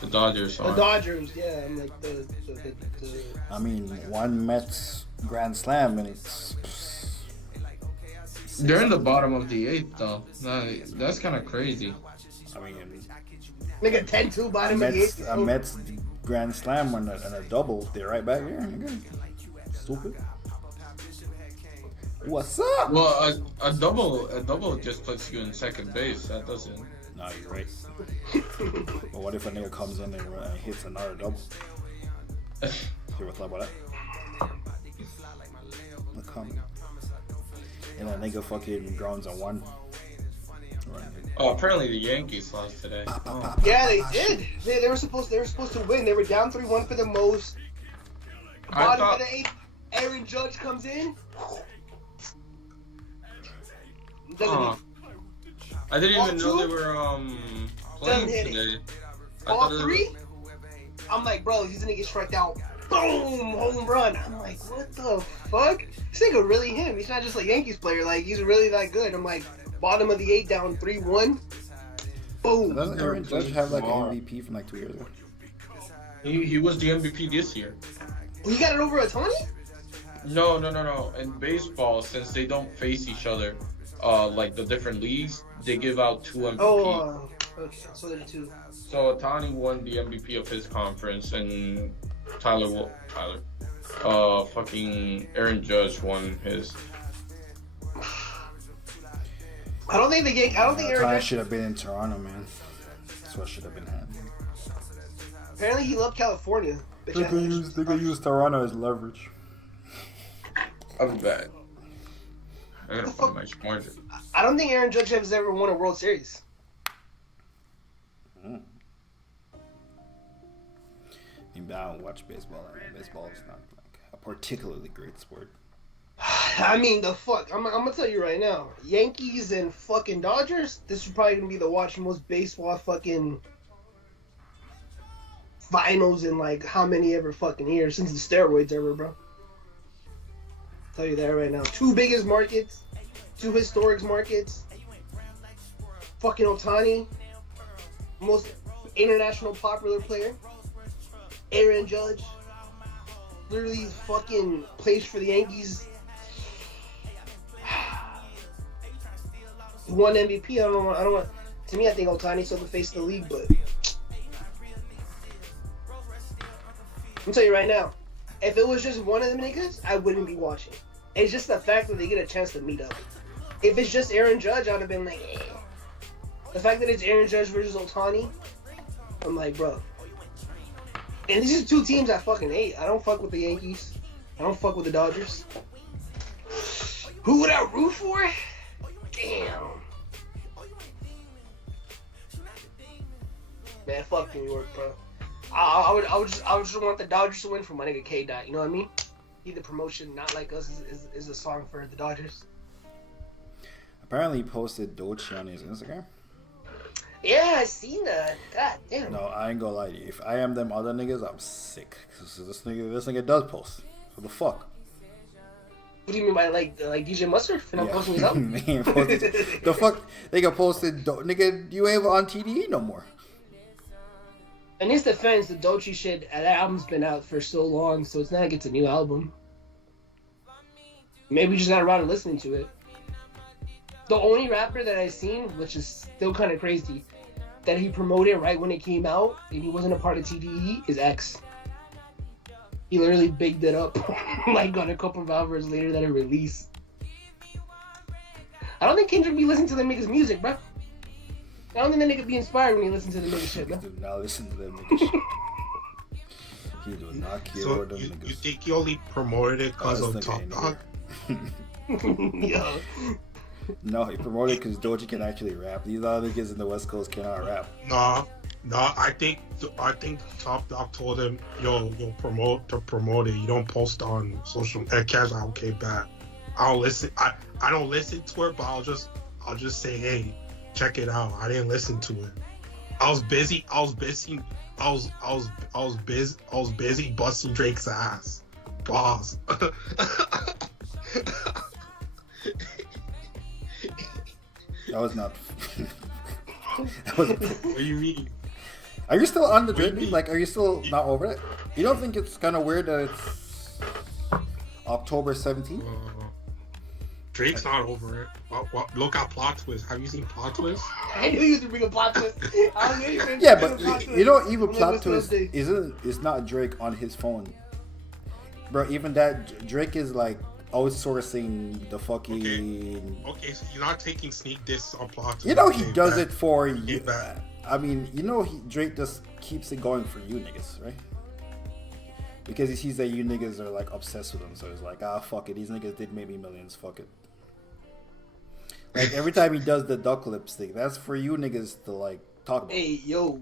The Dodgers are. The Dodgers, yeah. I'm like the I mean, one Mets grand slam and it's. They're in the bottom of the 8th, though. That's kind of crazy. I mean, nigga 10-2 bottom of the 8th. A Mets grand slam and a double. They're right back here. Stupid. What's up? Well, a double just puts you in second base. That doesn't. No, you're right. But what if a nigga comes in and hits another double? You ever thought about that? And that nigga fucking grounds on one. Oh, apparently the Yankees lost today. Oh. Yeah, they did. They were supposed to win. They were down 3-1 for the most. Bottom of the 8th, Aaron Judge comes in. I didn't even know they were playing today. All three? I'm like, bro, he's gonna get struck out. Boom! Home run. I'm like, what the fuck? This nigga really him. He's not just a Yankees player. Like, he's really that good. I'm like, bottom of the 8th, down 3-1. Boom. Doesn't Aaron Judge have like an MVP from like 2 years ago? He was the MVP this year. He got it over Ohtani? No. In baseball, since they don't face each other, like the different leagues, they give out 2 MVP. Oh, okay. So there's 2. So Ohtani won the MVP of his conference, and fucking Aaron Judge won his. I don't think Aaron Judge should have been in Toronto, man. That's what should have been happening. Apparently, he loved California. They could use Toronto as leverage. I'm bad. I gotta find my margin. I don't think Aaron Judge has ever won a World Series. I don't watch baseball. Baseball is not like a particularly great sport. I mean, the fuck. I'm gonna tell you right now. Yankees and fucking Dodgers. This is probably gonna be the most baseball fucking finals in like how many ever fucking years since the steroids era, bro. Tell you that right now. 2 biggest markets, 2 historic markets. Fucking Ohtani, most international popular player. Aaron Judge, literally fucking plays for the Yankees. Won MVP. I don't want. To me, I think Ohtani's still the face of the league, but I'm tell you right now, if it was just one of them niggas, I wouldn't be watching. It's just the fact that they get a chance to meet up. If it's just Aaron Judge, I'd have been like, eh. The fact that it's Aaron Judge versus Ohtani, I'm like, bro. And these are two teams I fucking hate. I don't fuck with the Yankees. I don't fuck with the Dodgers. Who would I root for? Damn. Man, fuck New York, bro. I would just want the Dodgers to win for my nigga K. Dot. You know what I mean? Either promotion, not like us, is a song for the Dodgers. Apparently, he posted Dochi on his Instagram. Yeah, I seen that. God damn. No, I ain't gonna lie to you. If I am them other niggas, I'm sick. Cause this nigga does post. What the fuck? What do you mean by like DJ Mustard for not posting his album? The fuck? Nigga posted, nigga, you ain't on TDE no more. In his defense, the Dochi shit, that album's been out for so long, so it's not like it's a new album. Maybe we just got around to listening to it. The only rapper that I've seen, which is still kind of crazy, that he promoted right when it came out, and he wasn't a part of TDE, is X. He literally bigged it up, like on a couple of hours later that it released. I don't think Kendrick be listening to them niggas' music, bro. I don't think that nigga be inspired when he listens to the nigga shit, bro. He do not listen to them nigga shit. He do not care So about them niggas. you think he only promoted it because of this Top nigga Dog? Yo. No, he promoted because Dochi can actually rap. These other niggas in the West Coast cannot rap. No, I think Top Dog told him, yo, promote it. You don't post on social. And Kaz, okay, bad. I don't listen. I don't listen to it, but I'll just say, hey, check it out. I didn't listen to it. I was busy busting Drake's ass. Pause. That was not. That was. What do you mean? Are you still on the Drake beat? Like, are you still not over it? You don't think it's kind of weird that it's October 17th? Drake's not over it. What, look at Plot Twist. Have you seen Plot Twist? I knew you was bring a plot twist. I knew you were Yeah, but you know, even Plot Twist it's not Drake on his phone, bro. Even that Drake is like outsourcing the fucking. Okay, so you're not taking sneak discs on Plot Twist. You know he does bad. it for Okay, you. bad. I mean, you know Drake just keeps it going for you niggas, right? Because he sees that you niggas are like obsessed with him, so he's like, fuck it, these niggas did make me millions, fuck it. Like every time he does the duck lipstick, that's for you niggas to like talk about. Hey, yo.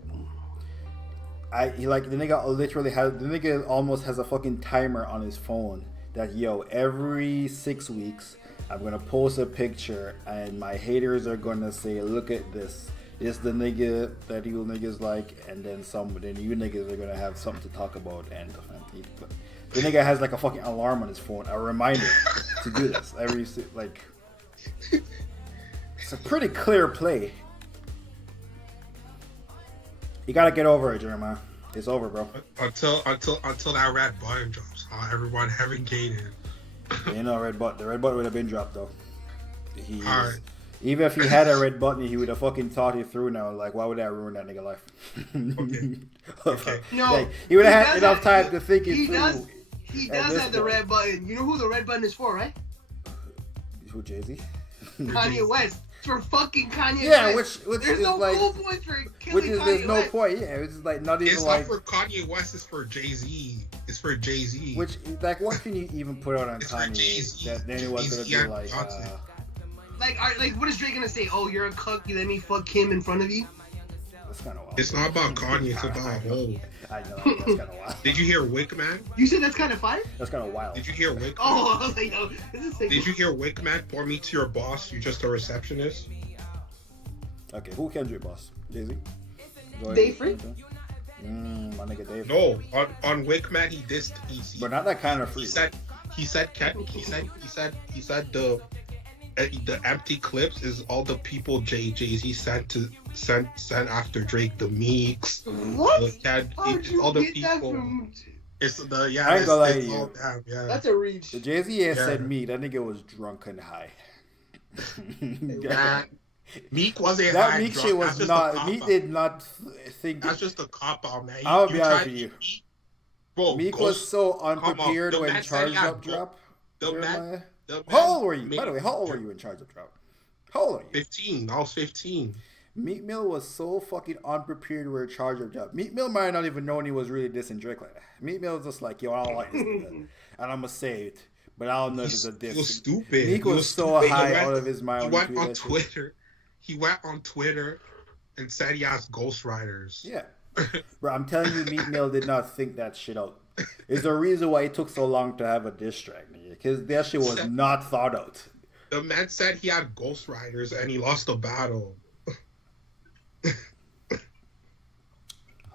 The nigga almost has a fucking timer on his phone that every 6 weeks I'm gonna post a picture and my haters are gonna say, look at this. It's the nigga that you niggas like, and then you niggas are gonna have something to talk about, and the nigga has like a fucking alarm on his phone, a reminder to do this every like. It's a pretty clear play. You gotta get over it, Jeremiah. It's over, bro. Until that red button drops, everyone having gated. You know, the red button would have been dropped though. Alright. Even if he had a red button, he would have fucking thought it through now. Like, why would that ruin that nigga life? Okay. No, like, he would have had enough time to think it through. He does have the red button. You know who the red button is for, right? Who, Jay-Z? Kanye West. It's for fucking Kanye Yeah, West. which There's is no like, cool points for killing which is Kanye there's no West. point. Yeah, it's just like not even It's like. not for Kanye West. It's for Jay-Z. It's for Jay-Z. Which like, what can you even put out on It's for Kanye Jay-Z. that anyone's gonna Jay-Z be like? Johnson. Like, what is Drake gonna say? Oh, you're a cuck. You let me fuck him in front of you. That's kind of wild. It's not about Kanye. It's about Ho. I know that's kind of wild. Did you hear Wickman? You said that's kind of fire? That's kind of wild. Did you hear Wickman? Oh, I was like, yo, this is sick. Did you hear Wickman? Pour me to your boss. You're just a receptionist. Okay, who Kendrick boss? Jay-Z? Dave Free? My nigga Dave. No, on Wickman he dissed. But not that kind of free. He said the empty clips is all the people Jay-Z sent after Drake, the Meeks. What? All the people. It's the I ain't gonna lie to it's you. all damn, yeah. That's a reach. The Jay-Z said me. That nigga was drunk and high. That Meek wasn't That high Meek drunk. shit That's was just not. a cop Meek out. did not think. That's just a cop out, man. I'll be honest with you. Bro, Meek was so unprepared The when man said Charged he had Up dropped. The Jeremiah. man, the How man old were you? made- By the way, how old were you when Charged Up dropped? How old are you? 15. I was 15. Meek Mill was so fucking unprepared where Charged Up dropped. Meek Mill might not even know he was really dissing Drake like that. Meek Mill was just like, yo, I don't like this nigga. And I'm gonna say it. But I don't know if it's a diss. He was stupid. Meek He was so stupid. high out of his mind. He when went on tweeted that shit. Twitter. He went on Twitter and said he has ghostwriters. Yeah. Bro, I'm telling you, Meek Mill did not think that shit out. It's the reason why it took so long to have a diss track, nigga. Because that shit was not thought out. The man said he had ghostwriters and he lost the battle.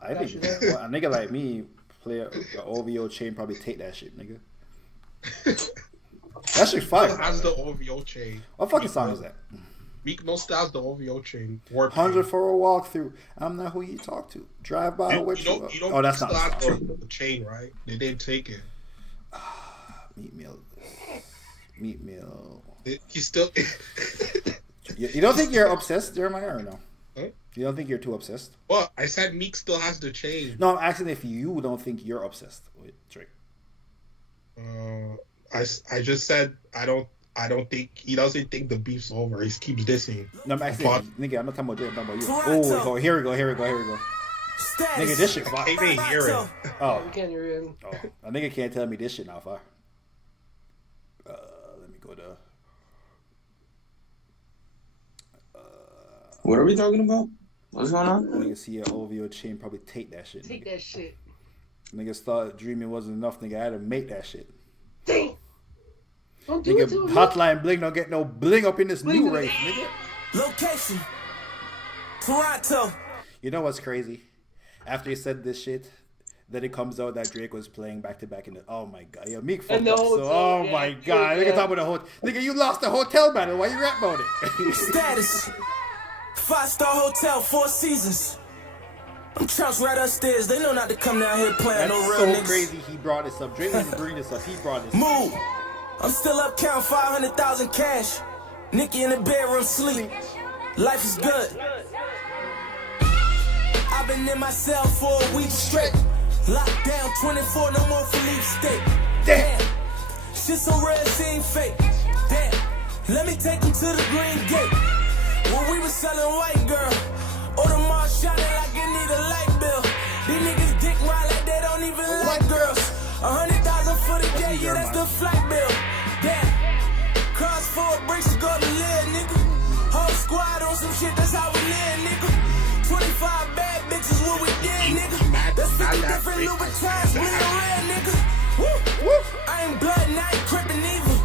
I think a nigga like me play a OVO chain probably take that shit, nigga. That shit fire. Has the OVO chain. What fucking song is that? Meek Mill still has the OVO chain. 100 for a walkthrough. I'm not who you talk to. Drive by with you. Oh, that's not the chain, right? They didn't take it. Meat Mill. He still. You don't think you're obsessed, Jeremiah, or no? Huh? You don't think you're too obsessed? Well, I said Meek still has the chain. No, I'm asking if you don't think you're obsessed with Drake. I just said I don't think he doesn't think the beef's over. He keeps dissing. No, I'm asking, nigga. I'm not talking about Drake. I'm talking about you. Oh, here we go. Nigga, this shit fire. I can't even hear it. Oh, You can't hear it. oh, a nigga can't tell me this shit now fire. Let me go to. What are we talking about? What's going on? Nigga see an OVO chain probably take that shit. Take Nigga. that shit. Niggas thought dreaming wasn't enough. Nigga, I had to make that shit. Damn. Don't do it to Nigga, him. Hotline Bling don't get no bling up in this new race, nigga. Location. Toronto. You know what's crazy? After he said this shit, then it comes out that Drake was playing back to back in the. Oh my god, yo, Meek fucked And the up. So, hotel, oh yeah, my god, nigga, talk about the hotel. Nigga, you lost the hotel battle. Why you rap about it? Status. 5-star hotel, 4 seasons. I'm Charles right upstairs. They know not to come down here playing That's no real so niggas. crazy. He brought this up. Drake didn't bring this up. He brought this up. Move. I'm still up counting 500,000 cash. Nikki in the bedroom sleep. Life is good. I've been in my cell for a week straight. Locked down 24, no more Philippe steak. Damn. Shit so real, it ain't fake. Damn. Let me take them to the green gate. When we was selling white girl. Audemars shining like it need a light bill. These niggas dick ride like they don't even like girls. 100,000 for the day, yeah, that's the flight bill. Damn. Cross forward bricks to go to live, nigga. Whole squad on some shit, that's how we live, nigga. 25 bad bitches, what we did, nigga. That's 50 different Louboutins, we the real, nigga. Woo, woo. I ain't blood and I ain't crippin' either.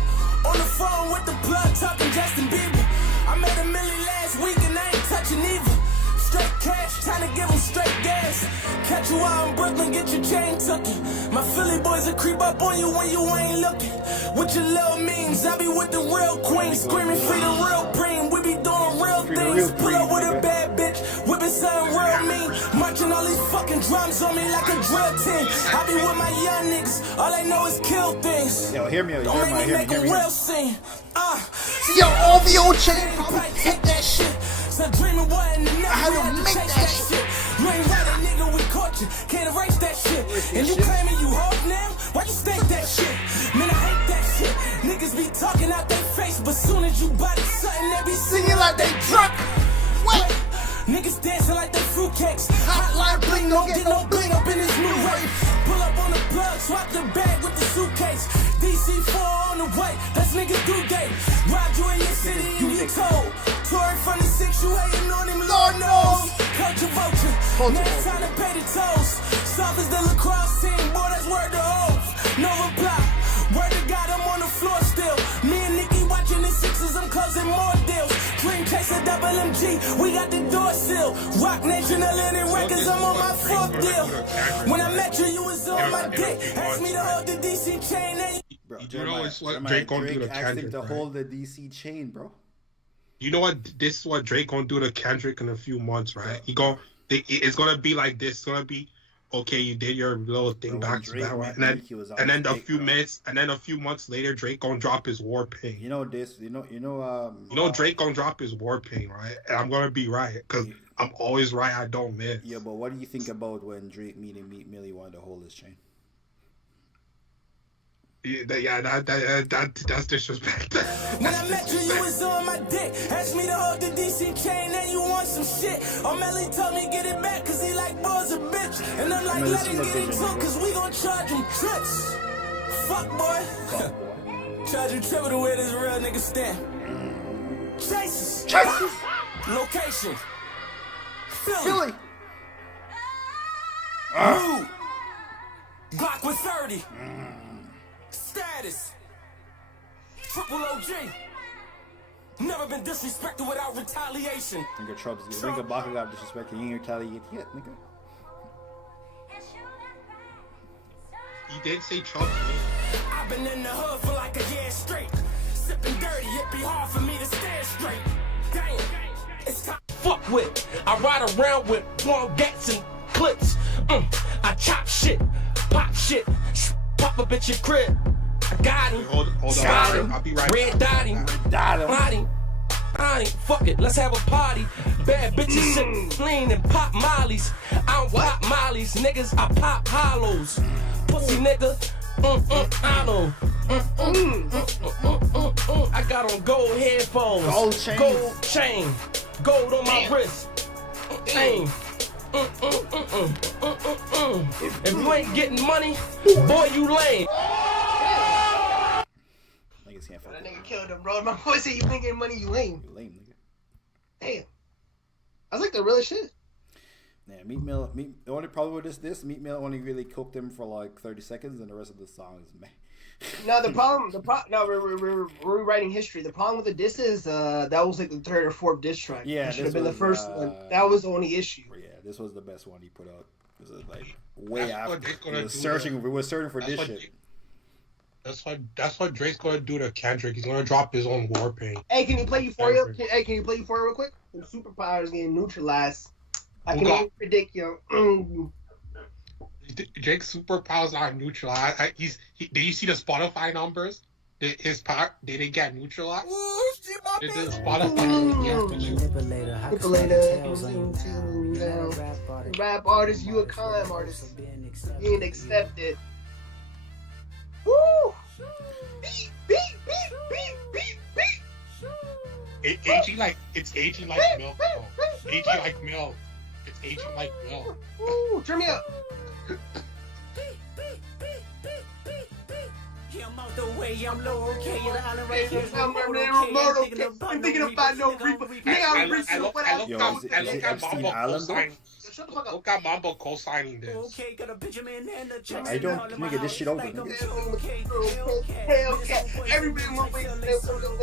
On the phone with the plug talking Justin Bieber. I made $1 million last week and I ain't touching either. Straight cash, trying to give them straight gas. Catch you out in Brooklyn, get your chain tookin'. My Philly boys will creep up on you when you ain't looking. With your little memes, I be with the real queen. Screaming free the real preem. We be doing real things. Pull up with a bad bitch, whipping something real mean. Marching all these fucking drums on me like a drill team. I be with my young niggas, all they know is kill things. Yo, hear me. Don't make me make a real scene. Yo, OVO chain. Hate that shit. So dreaming wasn't enough. I had to make that shit. You ain't right, a nigga, we caught you. Can't erase that shit. And you claiming you hope now? Why you stink that shit? Man, I hate that shit. Niggas be talking out their face, but soon as you body something, they be singing like they drunk. Wait. Niggas dancing like they fruitcakes. Hotline bling, don't get no bling up in this new rate. Pull up on the plug, swap the bag with the suitcase. DC4 on the way, that's niggas due date. Ride you in your city and you told. Touring from the 6 you hating on him, Lord knows. Culture vulture, now it's time to pay the tolls. Soft as the lacrosse team, boy, that's word to hoes. No reply, word to God, I'm on the floor still. Me and Nikki watching the Sixers, I'm closing more deals. Dream chaser, double MG, we got the door seal. Rock Nation, Atlantic Records, I'm on my 4th deal. When I met you, you was on my dick. Asked me to hold the DC chain, and Bro, You know it's what Drake gonna do to asked him Kendrick, to right? hold the DC chain, bro. You know what? This is what Drake gonna do to Kendrick in a few months, right? It's gonna be like this. It's gonna be okay, you did your little thing Bro, when back to Drake back, met and then Meek, he was on and then his a dick, few bro. minutes, and then a few months later, Drake gonna drop his War Paint. You know this. You know. Drake gonna drop his War Paint, right? And I'm gonna be right because I'm always right. I don't miss. Yeah, but what do you think about when Drake meeting Meek Millie wanted to hold his chain? That's disrespect. When I met you, you was on my dick. Asked me to hold the DC chain, and you want some shit. O'Malley told me get it back, cause he like boys a bitch. And I'm like, let him get it too, cause we gon' charge him trips. Fuck boy. Charge him triple to where this real nigga stand. Chases. Location. Philly. Rude. Glock with 30. Status. Triple OG. Never been disrespected without retaliation. Nigga Trump's Nigga Baca got disrespected. You ain't retaliate yet, nigga. He did say Trump. I've been in the hood for like a year straight. Sipping dirty, it be hard for me to stand straight. Damn, it's time. Fuck with. I ride around with long gats and clips. I chop shit, pop shit, pop a bitch at crib. I got him. Hold on. I'll be right Red dot him. Fuck it, let's have a party. Bad bitches sip lean and pop mollies. I don't pop mollies, niggas, I pop hollows. Pussy nigga, I know. I got on gold headphones, gold chain, gold on my wrist. If you ain't getting money, boy, you lame. Niggas can't fuck. That nigga killed him, bro. My boy said you ain't getting money, you lame. You lame, nigga. Damn. That's like the realest shit. Yeah, Meek Mill. The only problem with this Meek Mill only really cooked him for like 30 seconds, and the rest of the song is meh. No, we're rewriting history. The problem with the diss is that was like the third or fourth diss track. Yeah, that should have been the was, first one. That was the only issue. Yeah, this was the best one he put out. This is like way That's after. what Drake's gonna We were searching for this shit. That's what Drake's gonna do to Kendrick. He's gonna drop his own War Paint. Hey, can you play Euphoria? Can you play Euphoria real quick? The superpowers getting neutralized. I can only predict you. Drake's superpowers are neutralized. Did you see the Spotify numbers? His power didn't get neutralized. Did the Spotify Manipulator. Rap artist, you a crime artist. You ain't accepted. Woo! Beep, beep, beep, beep, beep, beep. It's aging like milk. Bro. Aging like milk. It's aging like milk. Woo! Turn me up. I'm out the way, I'm low, okay, the island right here. I'm thinking about no reaper. I look at Epstein Mambo Island, co-signing. Shut the fuck up. Look at Mambo co-signing this. Okay, got a Benjamin and a check. I don't nigga this shit over. Everybody want to be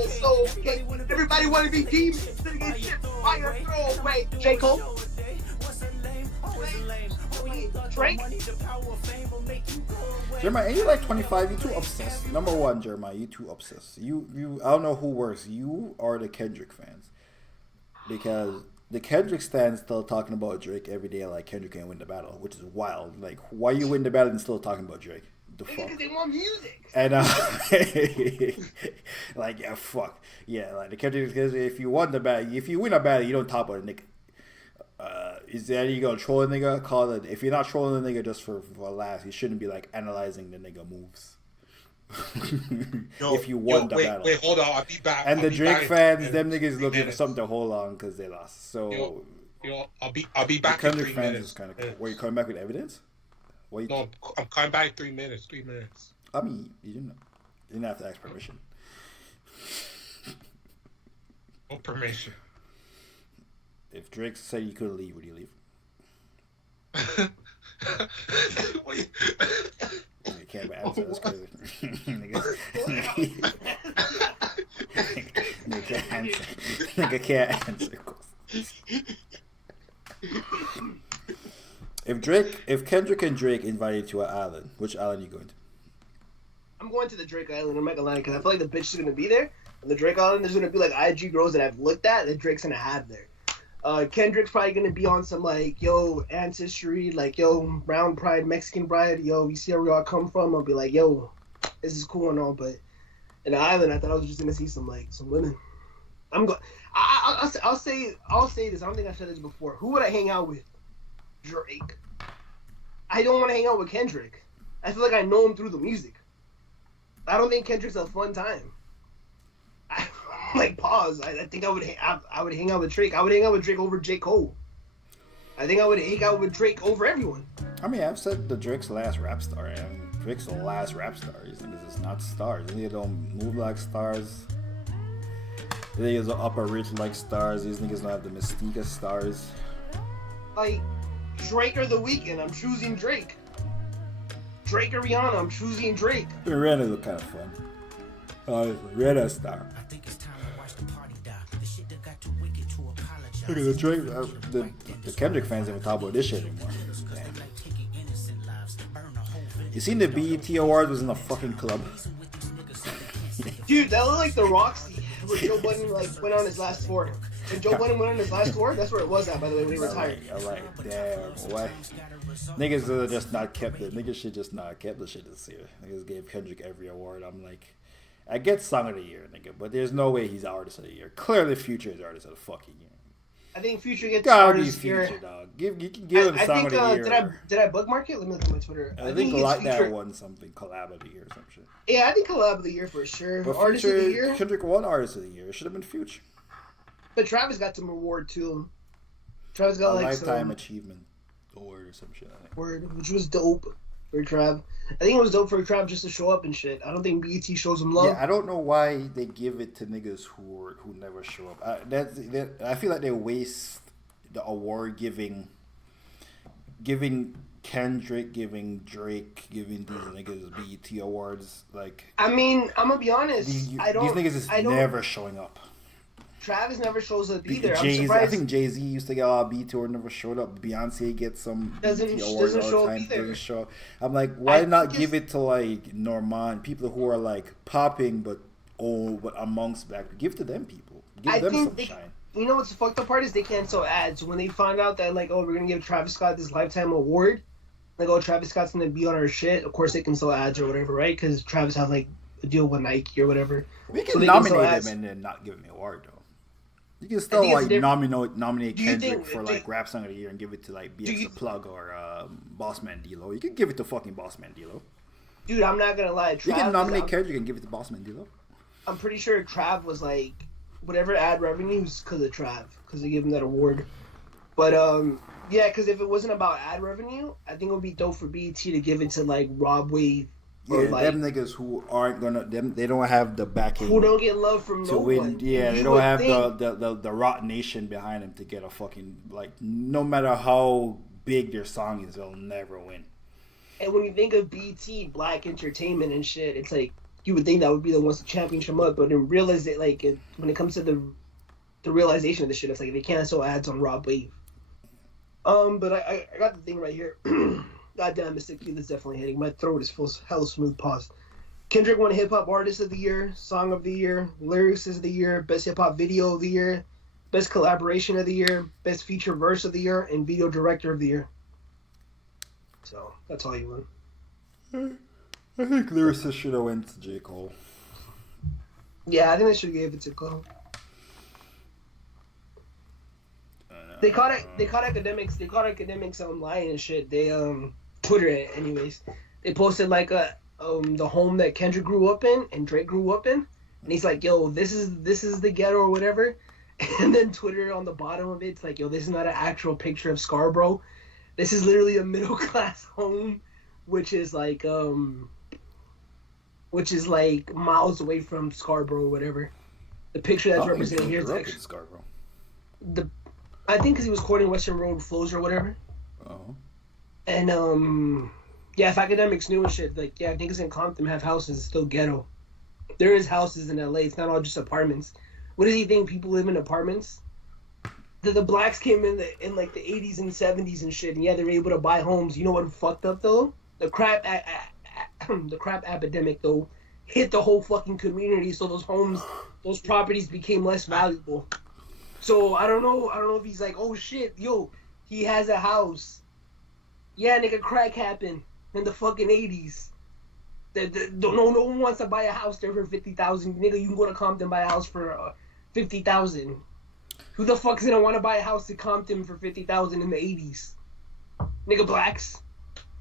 so okay. Everybody want to be demons. Fire throw away. J. Cole. Drake. Jeremiah, ain't you like 25? You too obsessed. Number one, Jeremiah, you too obsessed. You. I don't know who worse, you or the Kendrick fans, because the Kendrick stands still talking about Drake every day like Kendrick can't win the battle, which is wild. Like, why you win the battle and still talking about Drake? The fuck? Because they want music. And like, yeah, fuck. Yeah, like the Kendrick, because if you win a battle, you don't talk about a nigga. Is that you gonna troll a nigga? Call it. If you're not trolling a nigga just for a laugh, you shouldn't be like analyzing the nigga moves. If you won the battle. Wait, hold on. I'll be back. And the Drake fans, them niggas looking for something to hold on because they lost. So I'll be back. The Kendrick in 3 fans minutes. is kind of. Were you coming back with evidence? No, I'm coming back in 3 minutes. 3 minutes. I mean, you didn't have to ask permission. No permission. If Drake said you couldn't leave, would you leave? You can't answer this crazy. Nigga can't answer. If Kendrick and Drake invited you to an island, which island are you going to? I'm going to the Drake Island. I'm not gonna lie, because I feel like the bitch is gonna be there. On the Drake Island, there's gonna be like IG girls that I've looked at that Drake's gonna have there. Kendrick's probably gonna be on some like, yo, ancestry, like, yo, brown pride, Mexican pride, yo, you see where we all come from? I'll be like, yo, this is cool and all, but in the island, I thought I was just gonna see some women. I'll say this. I don't think I've said this before. Who would I hang out with? Drake. I don't want to hang out with Kendrick. I feel like I know him through the music. I don't think Kendrick's a fun time. Pause. I think I would hang out with Drake. I would hang out with Drake over J. Cole. I think I would hang out with Drake over everyone. I mean, I've said the Drake's last rap star. I mean, Drake's the last rap star. These niggas is not stars. These niggas don't move like stars. These niggas are upper rich like stars. These niggas don't have the mystique of stars. Like, Drake or The Weeknd, I'm choosing Drake. Drake or Rihanna, I'm choosing Drake. Rihanna look kind of fun. Rihanna star. Look at the Drake. The Kendrick fans haven't talked about this shit anymore. Damn. You seen the BET Awards was in a fucking club? Dude, that looked like the Roxy where Joe Budden went on his last tour. When Joe Budden went on his last tour, that's where it was at, by the way, when he retired. I'm like, damn, what? Niggas have just not kept it. Niggas should just not kept the shit this year. Niggas gave Kendrick every award. I'm like, I get Song of the Year, nigga, but there's no way he's Artist of the Year. Clearly, Future is Artist of the fucking Year. I think Future gets Artist of the Year. Dog. You can give him Song of the Year. Did I bookmark it? Let me look at my Twitter. I think like that won something, Collab of the Year or some shit. Yeah, I think Collab of the Year for sure. But Artist of the Year? Kendrick won Artist of the Year. It should have been Future. But Travis got some award too. Travis got Lifetime Achievement Award or some shit. Which was dope for Trav. I think it was dope for Trav just to show up and shit. I don't think BET shows him love. Yeah, I don't know why they give it to niggas who never show up. I feel like they waste the award giving Kendrick, giving Drake, giving these niggas BET awards. Like, I mean, I'm gonna be honest. These niggas is never showing up. Travis never shows up either. I think Jay-Z used to get a lot of BET award, never showed up. Beyonce gets some BET awards all the time, doesn't show up. I'm like, why not give it to like Normand, people who are like popping but amongst back? Give to them people. Give them some shine. You know what's the fucked up part is they cancel ads. When they find out that like, oh, we're gonna give Travis Scott this lifetime award, like, oh, Travis Scott's gonna be on our shit. Of course they can sell ads or whatever, right? Because Travis has like a deal with Nike or whatever. We can nominate him and then not give him the award though. You can still like nominate Kendrick for like Rap Song of the Year and give it to like BX The Plug or Boss Man D-Lo. You can give it to fucking Boss Man D-Lo. Dude, I'm not gonna lie. You can nominate Kendrick and give it to Boss Man D-Lo. I'm pretty sure Trav was like whatever ad revenues because of Trav, because they gave him that award. But yeah, because if it wasn't about ad revenue, I think it would be dope for BET to give it to like Rob Wave. Yeah, them niggas who aren't gonna, they don't have the backing. Who don't get love from no one. Yeah, they don't have the Rock Nation behind them to get a fucking, like, no matter how big their song is, they'll never win. And when you think of BT, Black Entertainment and shit, it's like, you would think that would be the ones to champion them up, but then realize that, like, when it comes to the realization of the shit, it's like they cancel ads on Rob Wave. But I got the thing right here. Goddamn, Mr. Keith is definitely hitting. My throat is full, hella smooth. Pause. Kendrick won Hip Hop Artist of the Year, Song of the Year, Lyrics of the Year, Best Hip Hop Video of the Year, Best Collaboration of the Year, Best Feature Verse of the Year, and Video Director of the Year. So, that's all you won. I think Lyricist should have went to J. Cole. Yeah, I think they should have gave it to Cole. They caught academics. They caught academics lying and shit. They Twitter it anyways. They posted like the home that Kendrick grew up in and Drake grew up in, and he's like, "Yo, this is the ghetto or whatever." And then Twitter on the bottom of it's like, "Yo, this is not an actual picture of Scarborough. This is literally a middle class home, which is like miles away from Scarborough or whatever." The picture that's represented here is actually Scarborough. I think because he was courting Western Road flows or whatever. Oh. And yeah, if academics knew and shit, like, yeah, niggas in Compton have houses, it's still ghetto. There is houses in LA, it's not all just apartments. What does he think people live in apartments? The blacks came in like the 80s and 70s and shit, and yeah, they were able to buy homes. You know what fucked up though? The crap epidemic though hit the whole fucking community, so those properties became less valuable. So I don't know if he's like, oh shit, yo, he has a house. Yeah, nigga, crack happened in the fucking 80s. No one wants to buy a house there for 50,000. Nigga, you can go to Compton and buy a house for 50,000. Who the fuck's gonna want to buy a house in Compton for 50,000 in the 80s? Nigga, blacks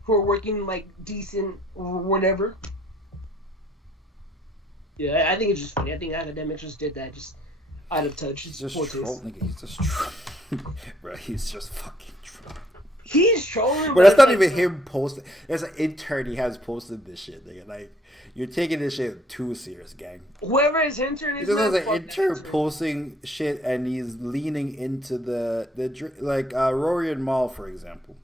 who are working like decent or whatever. Yeah, I think it's just funny. I think academics just did that, just out of touch. He's just troll, nigga. He's just troll. Bro, he's just fucking trolling. He's trolling, but that's not even him posting. There's an intern he has posted this shit, nigga. Like, you're taking this shit too serious, gang. Whoever his intern is, there's an intern posting shit, and he's leaning into the like Rory and Mal, for example.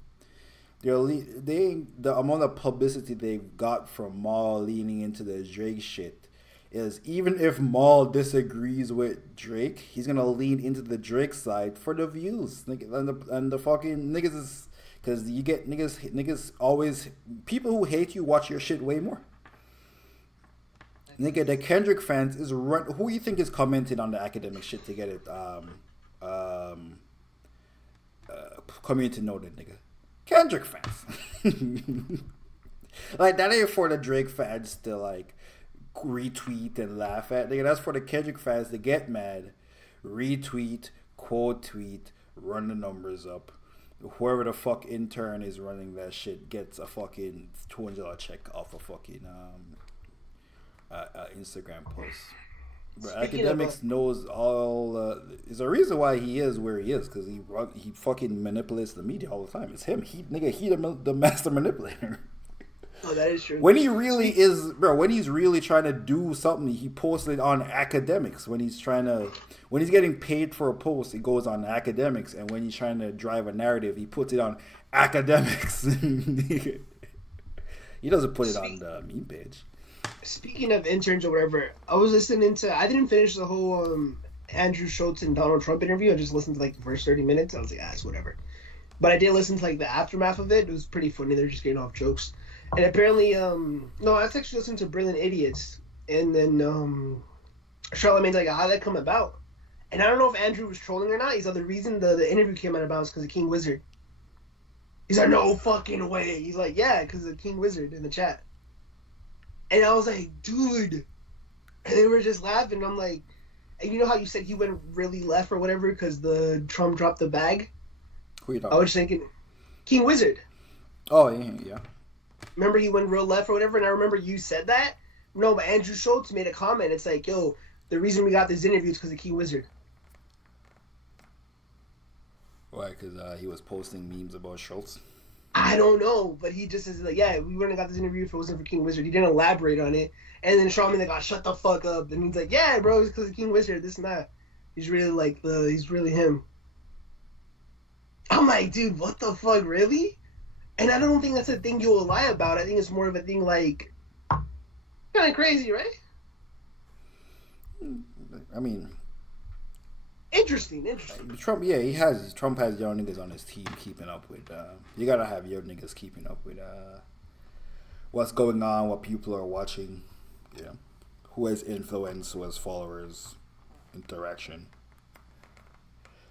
The amount of publicity they got from Mal leaning into the Drake shit is, even if Mal disagrees with Drake, he's gonna lean into the Drake side for the views. And the fucking niggas is, because you get niggas always, people who hate you watch your shit way more. Nigga, the Kendrick fans is who you think is commenting on the academic shit to get it community noted, nigga? Kendrick fans. Like, that ain't for the Drake fans to like retweet and laugh at, nigga. That's for the Kendrick fans to get mad, retweet, quote tweet, run the numbers up. Whoever the fuck intern is running that shit gets a fucking $200 check off a fucking Instagram post. But academics knows all. There's a reason why he is where he is, because he fucking manipulates the media all the time. It's him. He the master manipulator. Oh, that is true. When he really is, bro. When he's really trying to do something, he posts it on academics. When he's getting paid for a post, it goes on academics. And when he's trying to drive a narrative, he puts it on academics. He doesn't put it on the meme page. Speaking of interns or whatever, I was listening to. I didn't finish the whole Andrew Schultz and Donald Trump interview. I just listened to like the first 30 minutes. I was like, it's whatever. But I did listen to like the aftermath of it. It was pretty funny. They're just getting off jokes. And apparently, no, I was actually listening to Brilliant Idiots, and then Charlamagne's like, how'd that come about? And I don't know if Andrew was trolling or not. He's like, the reason the interview came out of bounds because of King Wizard. He's like, no fucking way. He's like, yeah, because of King Wizard in the chat. And I was like, dude. And they were just laughing. I'm like, and you know how you said he went really left or whatever because the Trump dropped the bag? I was thinking, King Wizard. Oh, yeah. Remember he went real left or whatever, and I remember you said that? No, but Andrew Schultz made a comment. It's like, yo, the reason we got this interview is because of King Wizard. Why? Because he was posting memes about Schultz? I don't know, but he just says, like, yeah, we wouldn't have got this interview if it wasn't for King Wizard. He didn't elaborate on it. And then Charlamagne got shut the fuck up. And he's like, yeah, bro, it's because of King Wizard, this and that. He's really like, he's really him. I'm like, dude, what the fuck, really? And I don't think that's a thing you'll lie about. I think it's more of a thing like, kind of crazy, right? I mean, interesting. Trump, yeah, Trump has young niggas on his team keeping up with. You gotta have young niggas keeping up with what's going on, what people are watching, you know, who has influence, who has followers, interaction.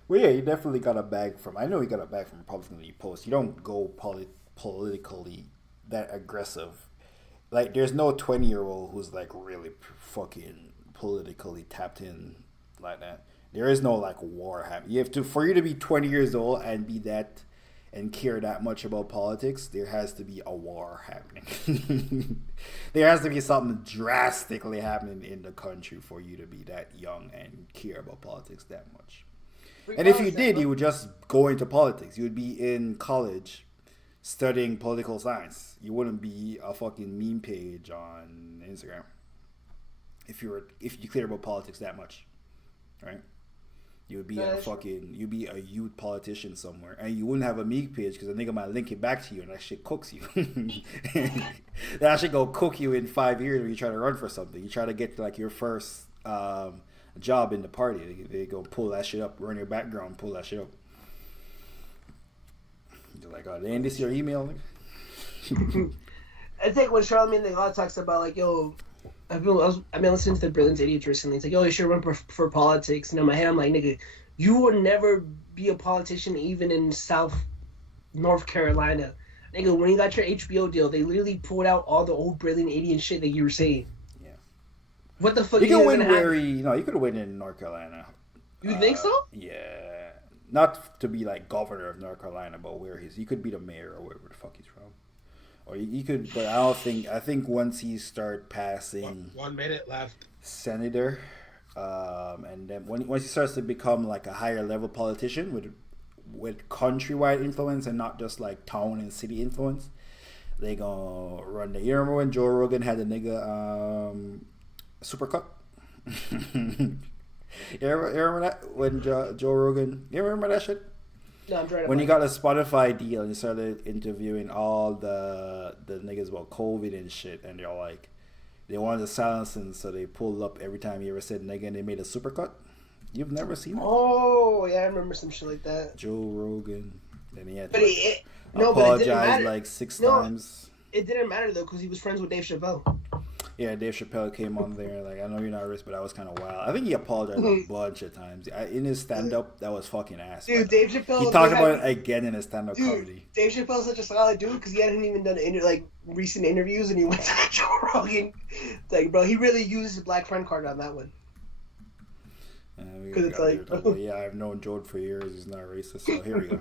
Well, yeah, he definitely got a bag from. I know he got a bag from Republican League Post. You don't go politically that aggressive. Like, there's no 20-year-old who's like really fucking politically tapped in like that. There is no like war happening. You have to, for you to be 20 years old and be that and care that much about politics, there has to be a war happening. There has to be something drastically happening in the country for you to be that young and care about politics that much. And if you did, you would just go into politics. You would be in college studying political science. You wouldn't be a fucking meme page on Instagram. If you care about politics that much, right? You would be you'd be a youth politician somewhere, and you wouldn't have a meme page because a nigga might link it back to you, and that shit cooks you. That shit go cook you in 5 years when you try to run for something. You try to get like your first job in the party. They go pull that shit up, run your background, pull that shit up. You're like, oh, ain't this your email? I think when Charlamagne talks about like, yo, I've been listening to the Brilliant Idiots recently. It's like, yo, you should run for politics. And in my head, I'm like, nigga, You will never be a politician even in North Carolina. Nigga, when you got your HBO deal, they literally pulled out all the old brilliant alien shit that you were saying. Yeah. What the fuck? You can win you could win in North Carolina. You think so? Yeah. Not to be like governor of North Carolina, but he could be the mayor or wherever the fuck he's from. Or he could, but I think once he start passing 1 minute left. senator, and then once he starts to become like a higher level politician with countrywide influence and not just like town and city influence, they gonna run the. You remember when Joe Rogan had the nigga Supercut? You remember that when Joe Rogan? You remember that shit? No, I'm trying to. When he got a Spotify deal and he started interviewing all the niggas about COVID and shit, and they're like, they wanted to silence him, so they pulled up every time he ever said nigga, and they made a supercut. You've never seen it? Oh yeah, I remember some shit like that. Joe Rogan, then he had to apologize like 6 times. It didn't matter though, because he was friends with Dave Chappelle. Yeah, Dave Chappelle came on there. Like, I know you're not rich, but that was kind of wild. I think he apologized a bunch of times. In his stand-up, that was fucking ass. Dude, Dave Chappelle... He talked about it again in his stand-up comedy. Dave Chappelle's such a solid dude, because he hadn't even done recent interviews, and he went to Joe Rogan. It's like, bro, he really used his black friend card on that one. Because it's like... yeah, I've known Joe for years. He's not racist, so here we go.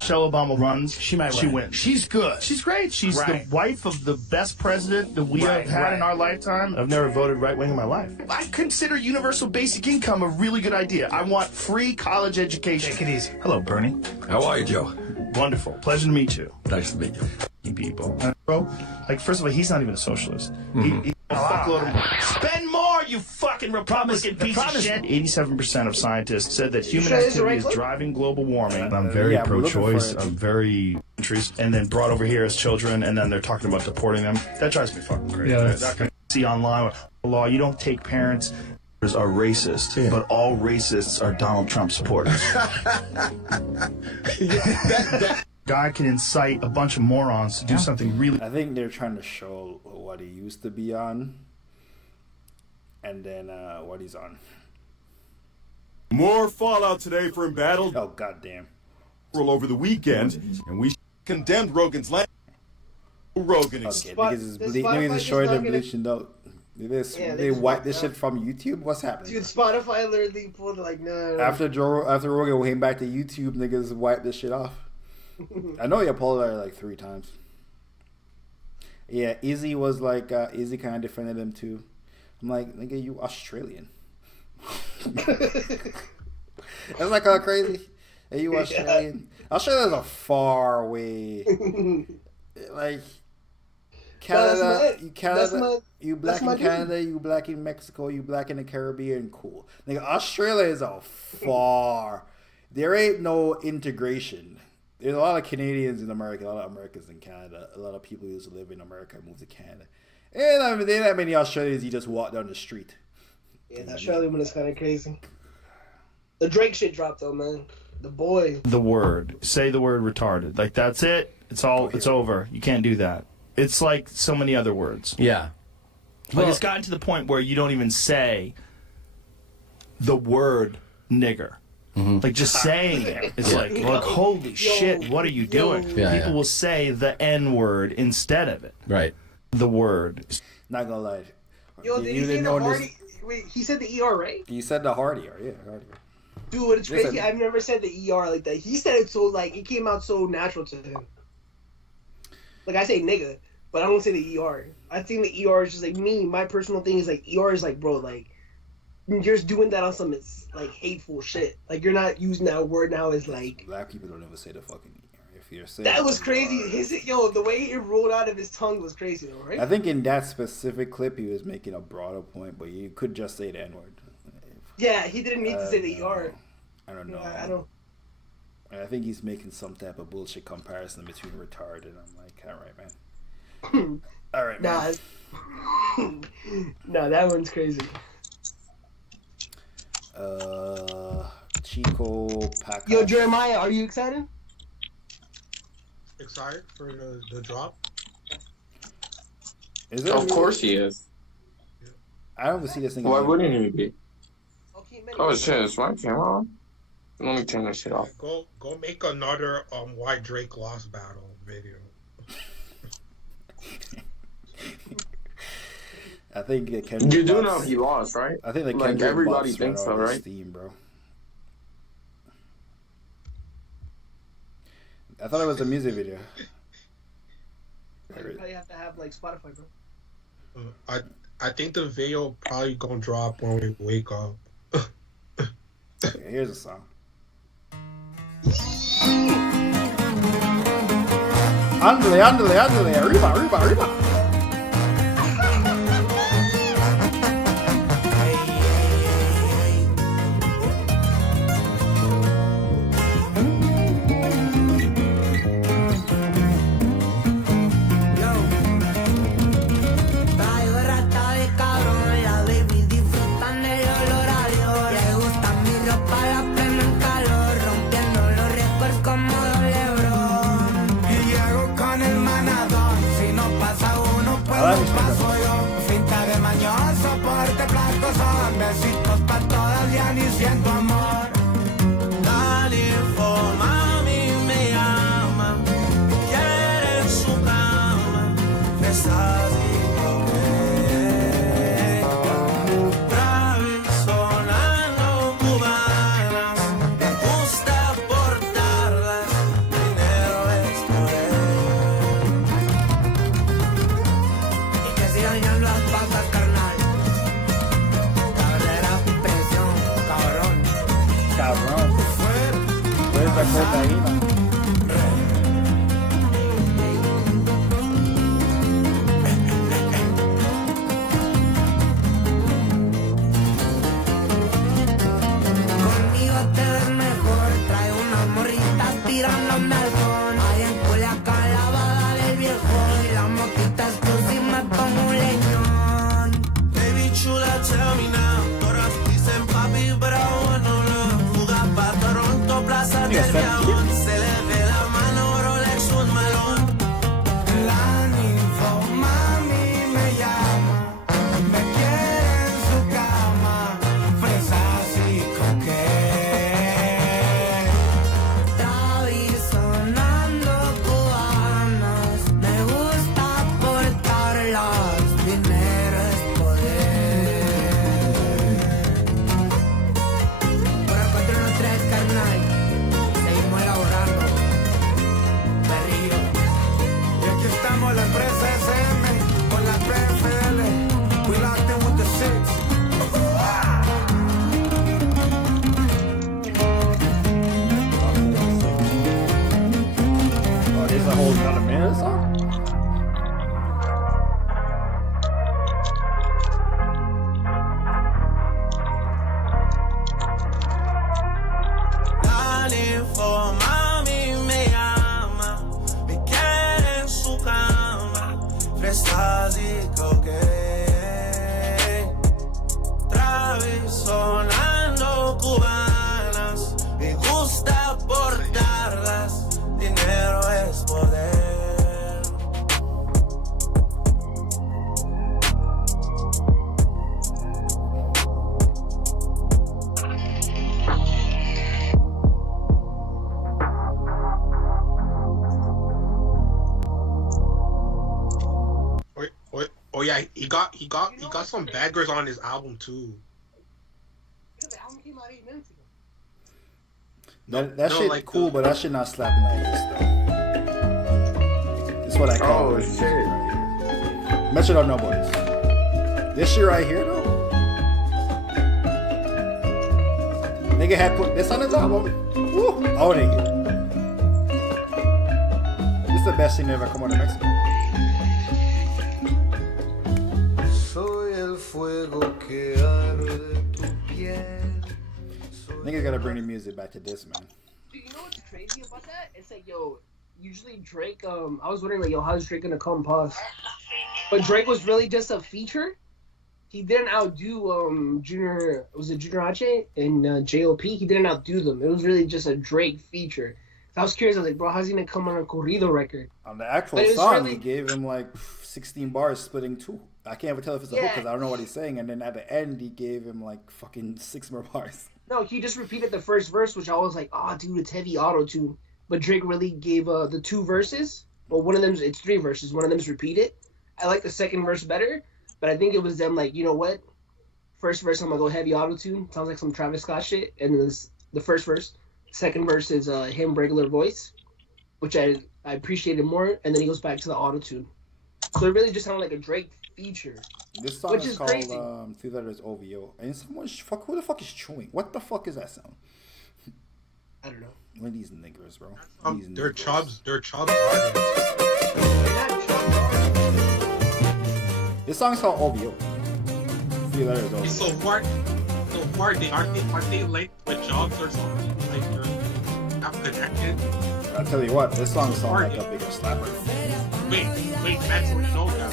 Michelle Obama runs, she wins. She's good. She's great. She's the wife of the best president that we have had in our lifetime. I've never voted right-wing in my life. I consider universal basic income a really good idea. I want free college education. Take it easy. Hello, Bernie. How are you, Joe? Wonderful. Pleasure to meet you. Nice to meet you. People. Bro, like, first of all, he's not even a socialist. He's a fuckload of... Spend more, you fucking Republican piece of shit. 87% of scientists said that human activity is driving global warming. And I'm very pro-choice. I'm very... And then brought over here as children, and then they're talking about deporting them. That drives me fucking crazy. Yeah, that's... See online, law, you don't take parents... are racist, but all racists are Donald Trump supporters. Guy can incite a bunch of morons to do something really... I think they're trying to show what he used to be on, and then what he's on. More fallout today for embattled... Oh, goddamn. ...over the weekend, and we condemned Rogan's land. Rogan... Okay, niggas is showing them bleaching out. They wipe this shit from YouTube? What's happening? Dude, Spotify literally pulled it like, no. After Rogan came back to YouTube, niggas wiped this shit off. I know he apologized like 3 times. Yeah, Izzy was like, Izzy kind of defended him too. I'm like, nigga, you Australian. That's like all crazy. Are you Australian? Australia's a far way. Like, Canada, you black in Canada, you black in Mexico, you black in the Caribbean, cool. Nigga, Australia is a far. There ain't no integration. There's a lot of Canadians in America, a lot of Americans in Canada, a lot of people who used to live in America moved to Canada. And I mean, there ain't that many Australians you just walk down the street. Yeah, the Australian one is kind of crazy. The Drake shit dropped though, man. The boy. The word. Say the word retarded. Like, that's it. It's over. You can't do that. It's like so many other words. Yeah. Like, it's gotten to the point where you don't even say the word nigger. Mm-hmm. Like, just saying it. It's like, holy shit, what are you doing? People will say the N-word instead of it. Right. The word. Not gonna lie. Yo, did he say the Hardy? Wait, he said the ER, right? He said the Hardy, yeah. Hardy. Dude, it's crazy. I've never said the ER like that. He said it so, like, it came out so natural to him. Like, I say nigga, but I don't say the ER. I think the ER is just like me. My personal thing is like ER is like, bro, like you're just doing that on some like hateful shit. Like you're not using that word now as like. Black people don't ever say the fucking ER. If you're saying that was crazy. The way it rolled out of his tongue was crazy though, right? I think in that specific clip he was making a broader point, but you could just say the N-word. Yeah, he didn't need to say the ER. I don't know. I don't. I think he's making some type of bullshit comparison between retard and I'm like, all right, man. All right, man. Nah, that one's crazy. Chico Paca. Yo, Jeremiah, are you excited? Excited for the drop? Is it? Of course he is. I don't see this thing. Why wouldn't he be? Oh shit, is my camera on? Let me turn this shit off. Go make another why Drake lost battle video. I think it can. You do know he lost, right? I think like everybody thinks so, right? Steam, bro. I thought it was a music video. You probably have to have like Spotify, bro. I think the video probably gonna drop when we wake up. Okay, here's a song. Ándale, ándale, ándale, arriba, arriba, arriba. Besitos pa' todas, ya ni siento amor. Dale, mami me llama, quiere en su cama, besadito que sonando cubanas, me gusta portarlas, dinero es poder. Y que si dañan las patas, carnal. Cabrón. Where's the cocaína? Conmigo te ves mejor, trae unas morritas tirándome al con. Ahí en Culiacán la va a dar el viejo y la motita es tú si me pongo un leñón. Baby chula, tell me now, todas dicen papi, pero bueno, fuga pa' Toronto, Plaza del León. Se le ve la mano, Rolex, un melón. La ninfo, mami me llama, me quiere en su cama, fresas y coquet. Travi sonando cubanas, me gusta portarlas, dinero es poder. Por el 413, carnal, seguimos elaborando, perrillo. Y aquí estamos, la empresa SM, con la PFL, we locked in with the six. Oh, there's a whole another minute song? Dale, mami me llama, me quiere en su cama, fresas y coquet. Travis sonando cubanas, me gusta portarlas, dinero es poder. Oh yeah, he got some bangers on his album too. The album came out 8 minutes ago. That shit like cool, but that shit not slapping like this though. That's what I call it. shit. Right. Mess it up, no boys. This shit right here though. Nigga had put this on his album. Woo! Oh, nigga. This is the best thing to ever come out of Mexico. Niggas gotta bring the music back to this, man. Dude, you know what's crazy about that? It's like, yo, usually Drake, I was wondering, like, yo, how's Drake gonna come pause? But Drake was really just a feature. He didn't outdo Junior H and J.O.P. He didn't outdo them. It was really just a Drake feature. So I was curious. I was like, bro, how's he gonna come on a corrido record? On the actual song, really... he gave him like 16 bars splitting two. I can't even tell if it's a hook because I don't know what he's saying. And then at the end, he gave him like fucking 6 more bars. No, he just repeated the first verse, which I was like, oh, dude, it's heavy auto-tune. But Drake really gave the 2 verses. Well, one of them, it's 3 verses. One of them's repeated. I like the second verse better, but I think it was them like, you know what? First verse, I'm going to go heavy auto-tune. Sounds like some Travis Scott shit. And then the first verse. Second verse is him regular voice, which I appreciated more. And then he goes back to the auto-tune. So it really just sounded like a Drake feature. This song is called 3 Letters OVO. And someone, who the fuck is chewing? What the fuck is that sound? I don't know. One of these niggers, bro. They're chubs. They're chubs artists. This song's called OVO. 3 Letters OVO. So what? Aren't they linked with jobs or something? Like they're not connected? I'll tell you what, this song sounds like a bigger slapper. Wait, that's what you know that.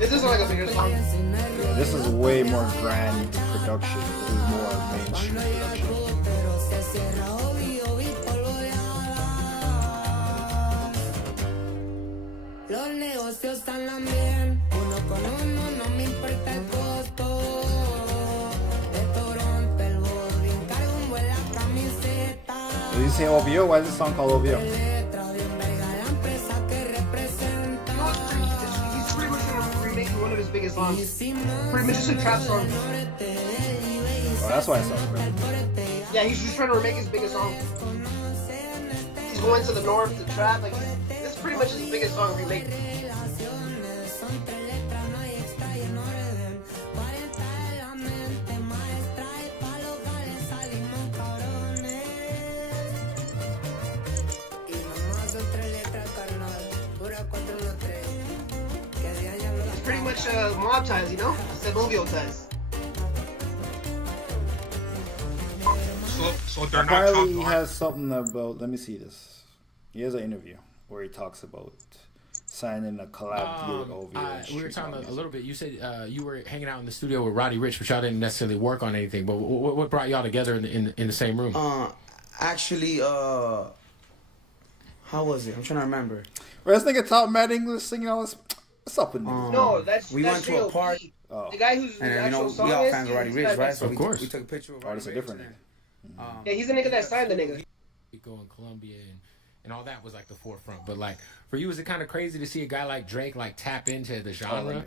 This isn't like a bigger song. Yeah, this is way more grand production. This is more mainstream production. Los negocios andan bien, uno con uno no me importa el costo. Esto rompe el borde, encargo un buen la camiseta. Did you say OVO? Why is this song called OVO? He's pretty much gonna remake one of his biggest songs. Pretty much just a trap song. Oh, that's why I saw it. Yeah, he's just trying to remake his biggest song. He's going to the north to trap. Like, this is pretty much his biggest song remake. It's pretty much mob ties, you know? Sebulvio ties. So they're apparently not he has something about, let me see this. He has an interview where he talks about signing a collab deal with OVO. We were talking a little bit. You said you were hanging out in the studio with Roddy Ricch, but y'all didn't necessarily work on anything. But what brought y'all together in the same room? Actually, how was it? I'm trying to remember. Where's this nigga Top Mad English singing all this? What's up with niggas? No, that's we went to a park. The guy who's and the actual song we all is, fans of Roddy Ricch, right? So of course. we took a picture of Oh, Roddy that's a Ricch. different nigga. Yeah, he's the nigga that signed the nigga. Rico and Colombia and all that was like the forefront. But like for you, is it kind of crazy to see a guy like Drake like tap into the genre?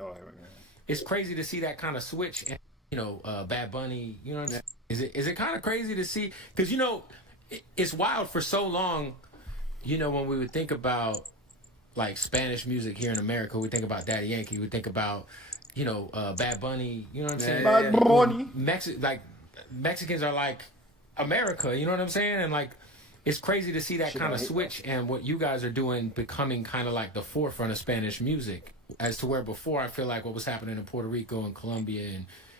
It's crazy to see that kind of switch. And, you know, Bad Bunny. You know what I'm saying? Is it kind of crazy to see? Because you know, it's wild for so long. You know, when we would think about like Spanish music here in America, we think about Daddy Yankee. We think about Bad Bunny. You know what I'm saying? Bad Bunny. Mexicans are like America. You know what I'm saying? And like. It's crazy to see that kind of switch and what you guys are doing becoming kind of like the forefront of Spanish music as to where before I feel like what was happening in Puerto Rico and Colombia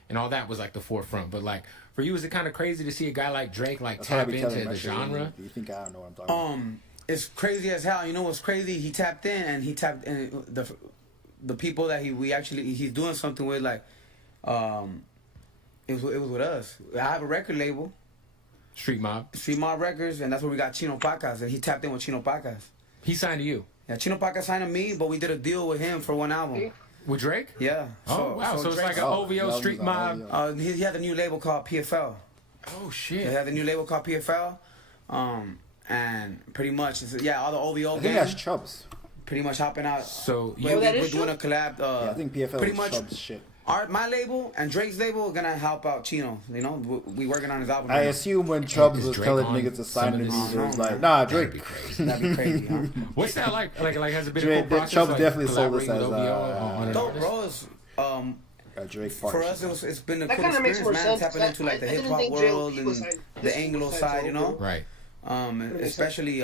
and all that was like the forefront. But like for you, is it kind of crazy to see a guy like Drake like tap into the genre? Do you think I don't know what I'm talking about? It's crazy as hell. You know what's crazy? He tapped in and the people that he's doing something with like it was with us. I have a record label. Street Mob Records, and that's where we got Chino Pacas, and he tapped in with Chino Pacas. He signed to you? Yeah, Chino Pacas signed to me, but we did a deal with him for one album. With Drake? Yeah. Oh, wow. So it's like an OVO Street Mob. He had a new label called PFL. Oh, shit. He had a new label called PFL. And pretty much, all the OVO I think that's Chubbs. Pretty much hopping out. So we're doing a collab. I think PFL pretty is much Chubbs shit. My label and Drake's label are gonna help out Chino. You know, we working on his album. I assume when Chubbs was telling niggas to sign the music, it was like, nah, Drake. That'd be crazy, huh? What's that like? Like has it been a cool process? Chubbs like, definitely sold this as dope, bro. A Drake for us, it's been a that cool experience, man. Sense. Tapping into like the hip hop world and the Anglo side, you know. Right. Especially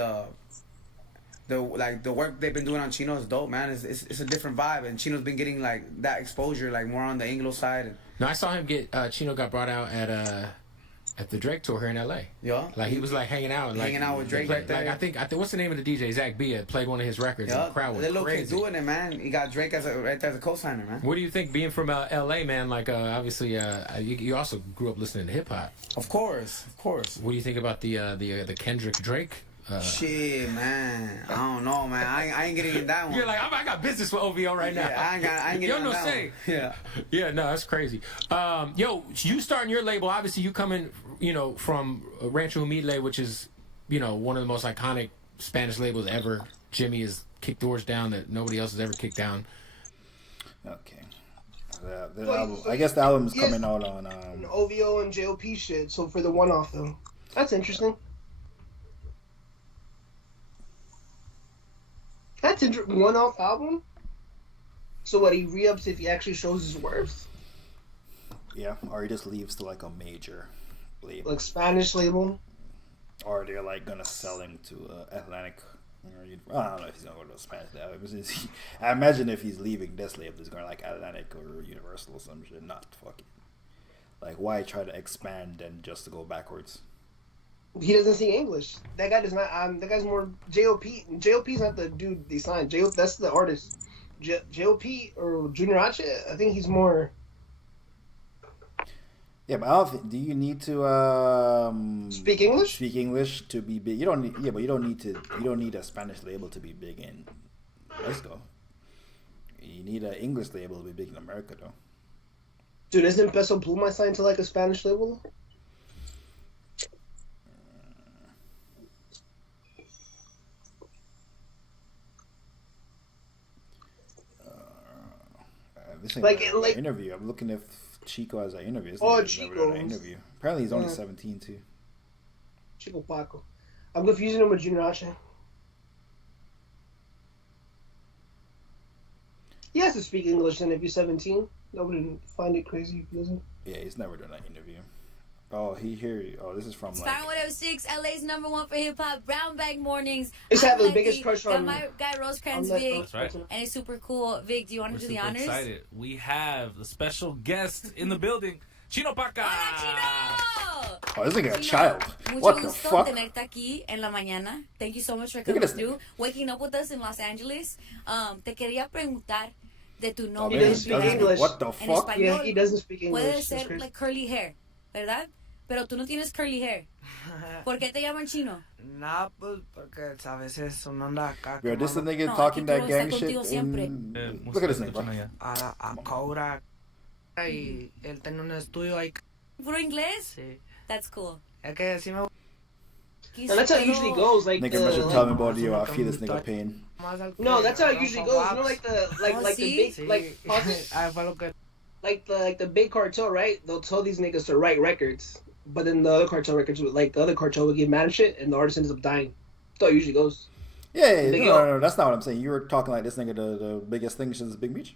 the work they've been doing on Chino is dope, man. It's a different vibe, and Chino's been getting like that exposure, like more on the Anglo side. No, I saw him get Chino got brought out at the Drake tour here in LA. Yeah, like he was like hanging out with Drake. Like I think what's the name of the DJ? Zach Bia played one of his records. Yeah, and the crowd was little crazy. Kid doing it, man. He got Drake as a co-signer, man. What do you think, being from LA, man? Like obviously, you also grew up listening to hip hop. Of course. What do you think about the Kendrick Drake Shit, man. I don't know, man. I ain't getting in that one. You're like, I got business with OVO right now. Yeah, I ain't getting Yo, no that say. one. Yeah. Yeah, no, that's crazy. Yo, you starting your label, obviously you coming, from Rancho Humilde, which is, one of the most iconic Spanish labels ever. Jimmy has kicked doors down that nobody else has ever kicked down. Okay. I guess the album's coming out on... An OVO and JOP shit, so for the one-off, though. That's interesting. That's interesting. One-off album? So what, he re-ups if he actually shows his worth? Yeah, or he just leaves to like a major label. Like Spanish label? Or they're like gonna sell him to Atlantic. I don't know if he's gonna go to a Spanish label. I imagine if he's leaving this label, he's going to like Atlantic or Universal or some shit. Not fucking. Like, why try to expand and just to go backwards? He doesn't speak English. That guy does not. That guy's more JOP. JOP's not the dude they signed. That's the artist. JOP or Junior H. I think he's more. Yeah, but do you need to speak English? Speak English to be big. You don't need. Yeah, but you don't need to. You don't need a Spanish label to be big in Mexico. You need an English label to be big in America, though. Dude, isn't Peso Pluma signed to like a Spanish label? This ain't like interview. I'm looking if Chico has an interview. Chico. Interview. Apparently, he's only 17 too. Chico Paco. I'm confusing him with Junior H. He has to speak English, and if he's 17, nobody find it crazy if he doesn't. Yeah, he's never done an interview. Oh, this is from Star 106, LA's #1 for hip hop. Brown Bag Mornings. It's had the biggest crush on my guy Rosecrans Vic. That's right. And it's super cool. Vic, do you want to do the honors? Excited. We have the special guest in the building, Chino Paca. Hola, Chino! Oh, this nigga a child. Mucho What the gusto fuck? tenerte aquí en la mañana. Thank you so much for coming through. Waking up with us in Los Angeles. Te quería preguntar de tu nombre. He doesn't speak English. What the fuck? Yeah, he doesn't speak English. Puede ser like curly hair, ¿verdad? Pero tú no tienes curly hair. ¿Por qué te llaman Chino? Nah, pues porque a veces uno anda acá. Bro, this the nigga talking that gang shit. Look at this nigga, bro. A Cobra. Y él tiene un estudio ahí. ¿Puro inglés? Sí. That's cool. Es que sí me. And that's how it usually goes. Like nigga, Russia, tell me about you. I feel this nigga pain. No, that's how it usually goes. You know, like the big like the big cartel, right? They'll tell these niggas to write records, but then the other cartel records, like the other cartel, would get mad and shit, and the artist ends up dying. That's how it usually goes. Yeah, no, that's not what I'm saying. You were talking like this nigga, the biggest thing since Big Beach.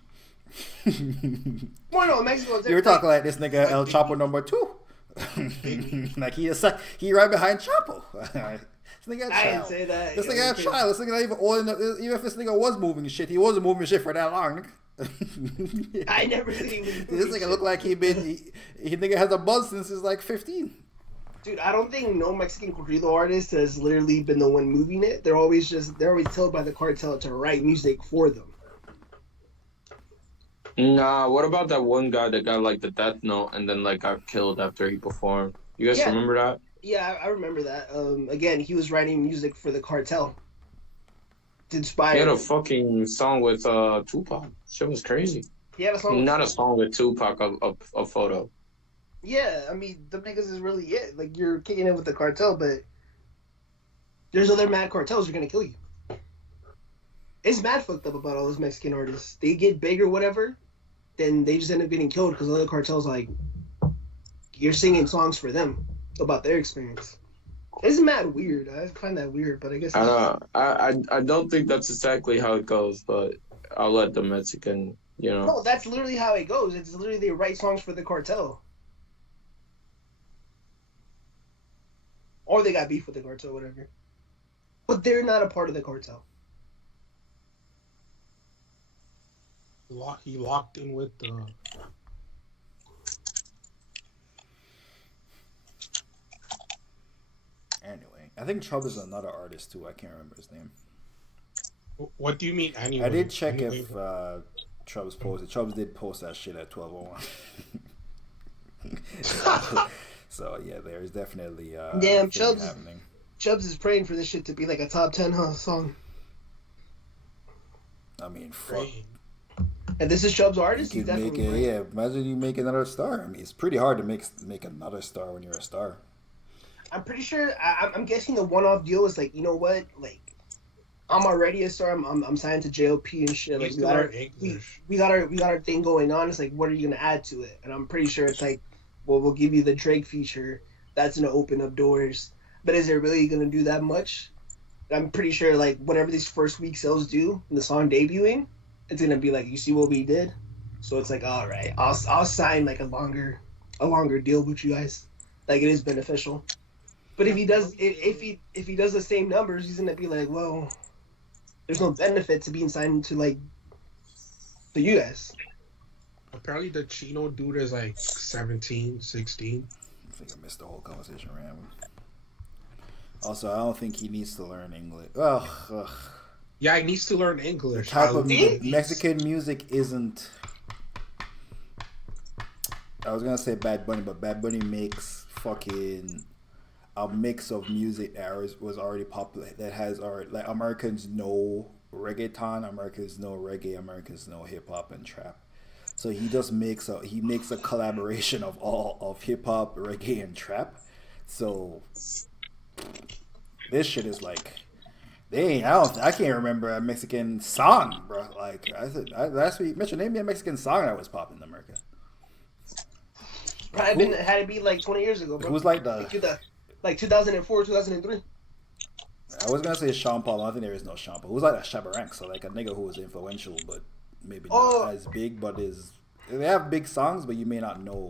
Well, no, Mexico. You were talking like this nigga El Chapo #2. Like he right behind Chapo. This nigga a child. I didn't say that. This nigga a child. This nigga not even old enough. Even if this nigga was moving shit, he wasn't moving shit for that long. I never seen him. This nigga look like he nigga has a buzz since he's like 15. Dude, I don't think no Mexican corrido artist has literally been the one moving it. They're always told by the cartel to write music for them. Nah, what about that one guy that got like the death note and then like got killed after he performed? You guys remember that? Yeah, I remember that. Again, he was writing music for the cartel. To inspire. He had a fucking song with Tupac. Shit was crazy. He had a song. Not a song with Tupac, a photo. Yeah, I mean, the niggas is really it. Like, you're kicking in with the cartel, but there's other mad cartels who are gonna kill you. It's mad fucked up about all those Mexican artists. They get big or whatever, then they just end up getting killed because other cartels, like, you're singing songs for them about their experience. It's mad weird. I find that weird, but I guess... I don't think that's exactly how it goes, but I'll let the Mexican, No, that's literally how it goes. It's literally they write songs for the cartel. Or they got beef with the cartel, whatever. But they're not a part of the cartel. He locked in with the... Anyway, I think Chubb is another artist too. I can't remember his name. What do you mean anyway? I did check if Chubbs posted. Chubbs did post that shit at 12:01. So yeah, there's definitely damn Chubbs. happening. Chubbs is praying for this shit to be like a top 10 song. I mean, fuck. And this is Chubb's artist. You can make it, yeah. Imagine you make another star. I mean, it's pretty hard to make another star when you're a star. I'm pretty sure. I'm guessing the one-off deal is like, you know what, like, I'm already a star. I'm signed to JLP and shit. Like, we got our thing going on. It's like, what are you gonna add to it? And I'm pretty sure it's like, well, we'll give you the Drake feature. That's gonna open up doors. But is it really gonna do that much? I'm pretty sure, like, whatever these first week sales do, the song debuting, it's gonna be like, you see what we did. So it's like, all right, I'll sign like a longer deal with you guys. Like, it is beneficial. But if he does the same numbers, he's gonna be like, well, there's no benefit to being signed to like the US. Apparently the Chino dude is like 17, 16. I think I missed the whole conversation around. Also, I don't think he needs to learn English. Ugh. Yeah, he needs to learn English. The type of Mexican music isn't. I was gonna say Bad Bunny, but Bad Bunny makes fucking a mix of music that was already popular. That has already, like, Americans know reggaeton, Americans know reggae, Americans know hip hop and trap. So he just makes a collaboration of all of hip hop, reggae, and trap. So this shit is like, I can't remember a Mexican song, bro. Like I said last week, Mitchell, name me a Mexican song that was popping in America. Probably had to be like 20 years ago, bro. Who's like 2004, 2003. I was gonna say Sean Paul. I don't think there is no Sean Paul. Who's like a Shabarank, so like a nigga who was influential, but maybe not as big. But they have big songs, but you may not know.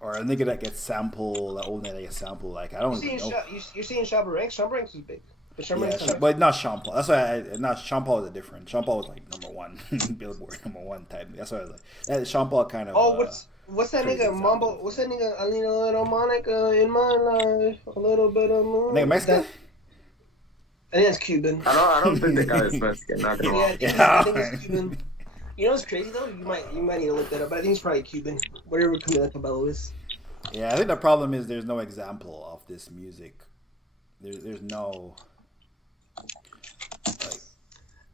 Or a nigga that gets sampled, that old nigga that gets sampled. Like, I don't even know. You're seeing Shabarank? Shabarank is big. But not Sean Paul. That's why Sean Paul is a different. Sean Paul was like #1 Billboard #1 type. That's why I was like, Sean Paul kind of. Oh, what's that nigga Mambo? What's that nigga? I need a little Monica in my life, a little bit of moon. Nigga Mexican? I think that's Cuban. I don't think the guy is Mexican. Not gonna lie. I think it's Cuban. You know what's crazy though? You might need to look that up. But I think it's probably Cuban. Whatever Camila Cabello is. Yeah, I think the problem is there's no example of this music. There's no.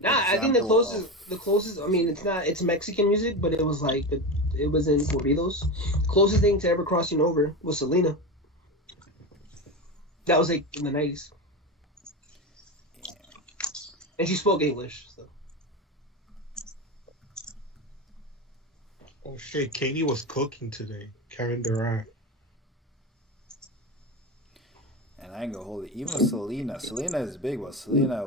Like, I think the closest. I mean, it's Mexican music, but it was like it was in corridos. Closest thing to ever crossing over was Selena. That was like in the 90s. Yeah. And she spoke English. So. Oh shit, Katie was cooking today. Kevin Durant. And I ain't gonna hold it. Even Selena is big, but Selena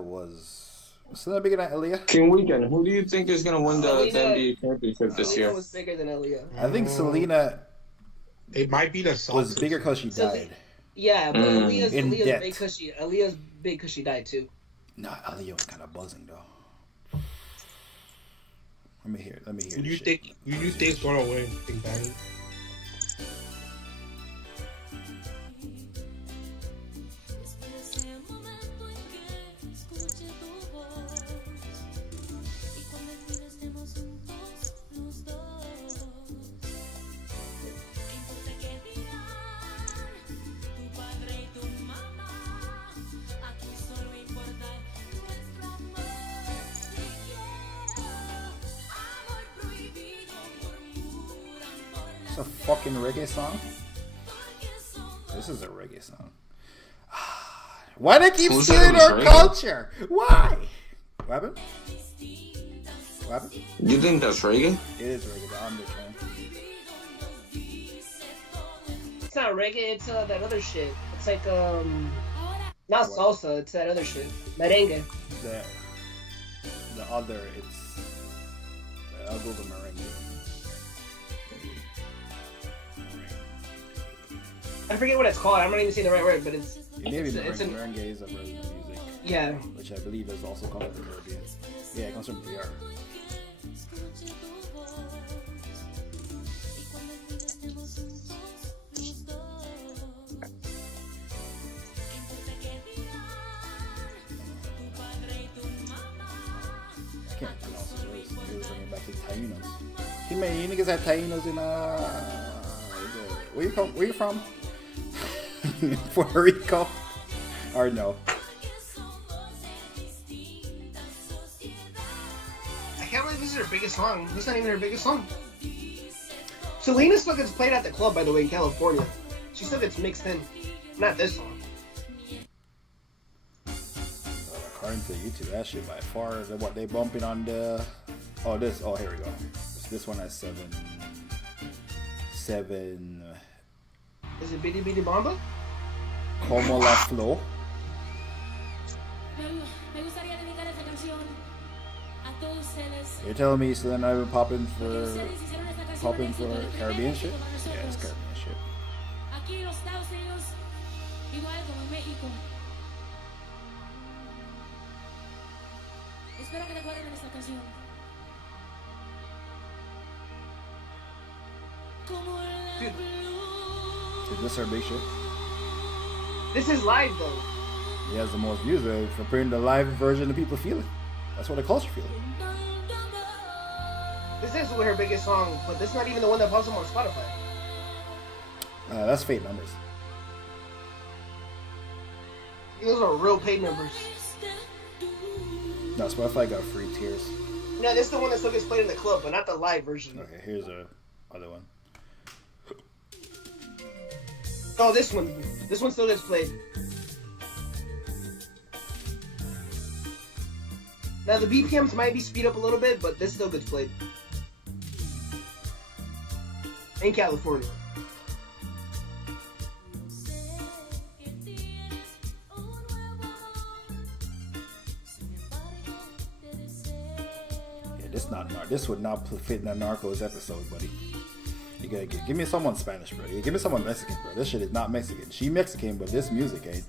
bigger than Aaliyah? King Weekend, who do you think is gonna win the NBA championship this year? Selena was bigger than Aaliyah. I think Selena. It might be the Celtics. Was bigger because she died. Yeah, but Aaliyah's big because she died too. No, Aaliyah was kind of buzzing though. Let me hear. Who do you think's gonna win, Big Bang? It's a fucking reggae song. This is a reggae song. Why they keep stealing our culture? Why? What happened? What happened? You think that's reggae? It is reggae. The undertone. It's not reggae. It's that other shit. It's like not salsa. It's that other shit. Merengue. The other. I'll go with merengue. I forget what it's called. I'm not even saying the right word, but it's. Maybe merengue is a version of music. Yeah. Which I believe is also called the Caribbean. Yeah, it comes from DR. I can't pronounce his words. He was bringing back his Tainos. You niggas had Tainos in where you from? Puerto Rico. Or no. I can't believe this is her biggest song. This is not even her biggest song. Selena still gets played at the club, by the way, in California. She still gets mixed in. Not this song. According to YouTube, that shit by far what they bumping on the. Oh, this. Oh, here we go. This one has 7. Is it Bitty Bitty Bomba? Como la Flow. You're telling me so then I've been popping for Caribbean shit? Yeah, it's Caribbean shit. Dude. Is this our big shit? This is live though. He has the most views. For putting the live version, the people feel it. That's what the culture feels. This is her biggest song, but this is not even the one that pops up on Spotify. That's fake numbers. Those are real paid numbers. No, Spotify got free tiers. No, this is the one that still gets played in the club, but not the live version. Okay, here's a other one. Oh, this one. This one still gets played. Now the BPMs might be speed up a little bit, but this still gets played. In California. Yeah, this would not fit in a Narcos episode, buddy. You gotta give me someone Spanish, bro. Give me someone Mexican, bro. This shit is not Mexican. She Mexican, but this music ain't.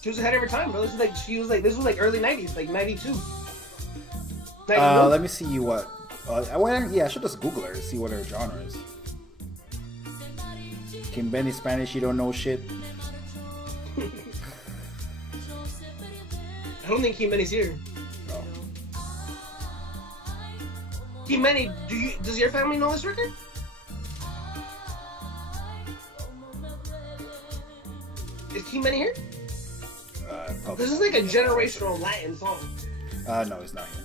She was ahead of her time, bro. This was like early 90s, like 92. Let me see what. Yeah, I should just Google her to see what her genre is. Kim Benny Spanish, you don't know shit. I don't think Kim Benny's here. No. Kim Benny, does your family know this record? Is Kim Benny here? This is like a generational Latin song. No, it's not here.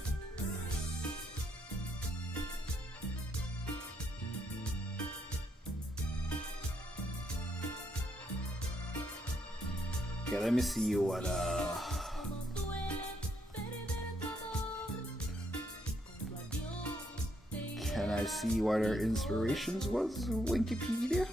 Okay, let me see what can I see what her inspirations was? Wikipedia?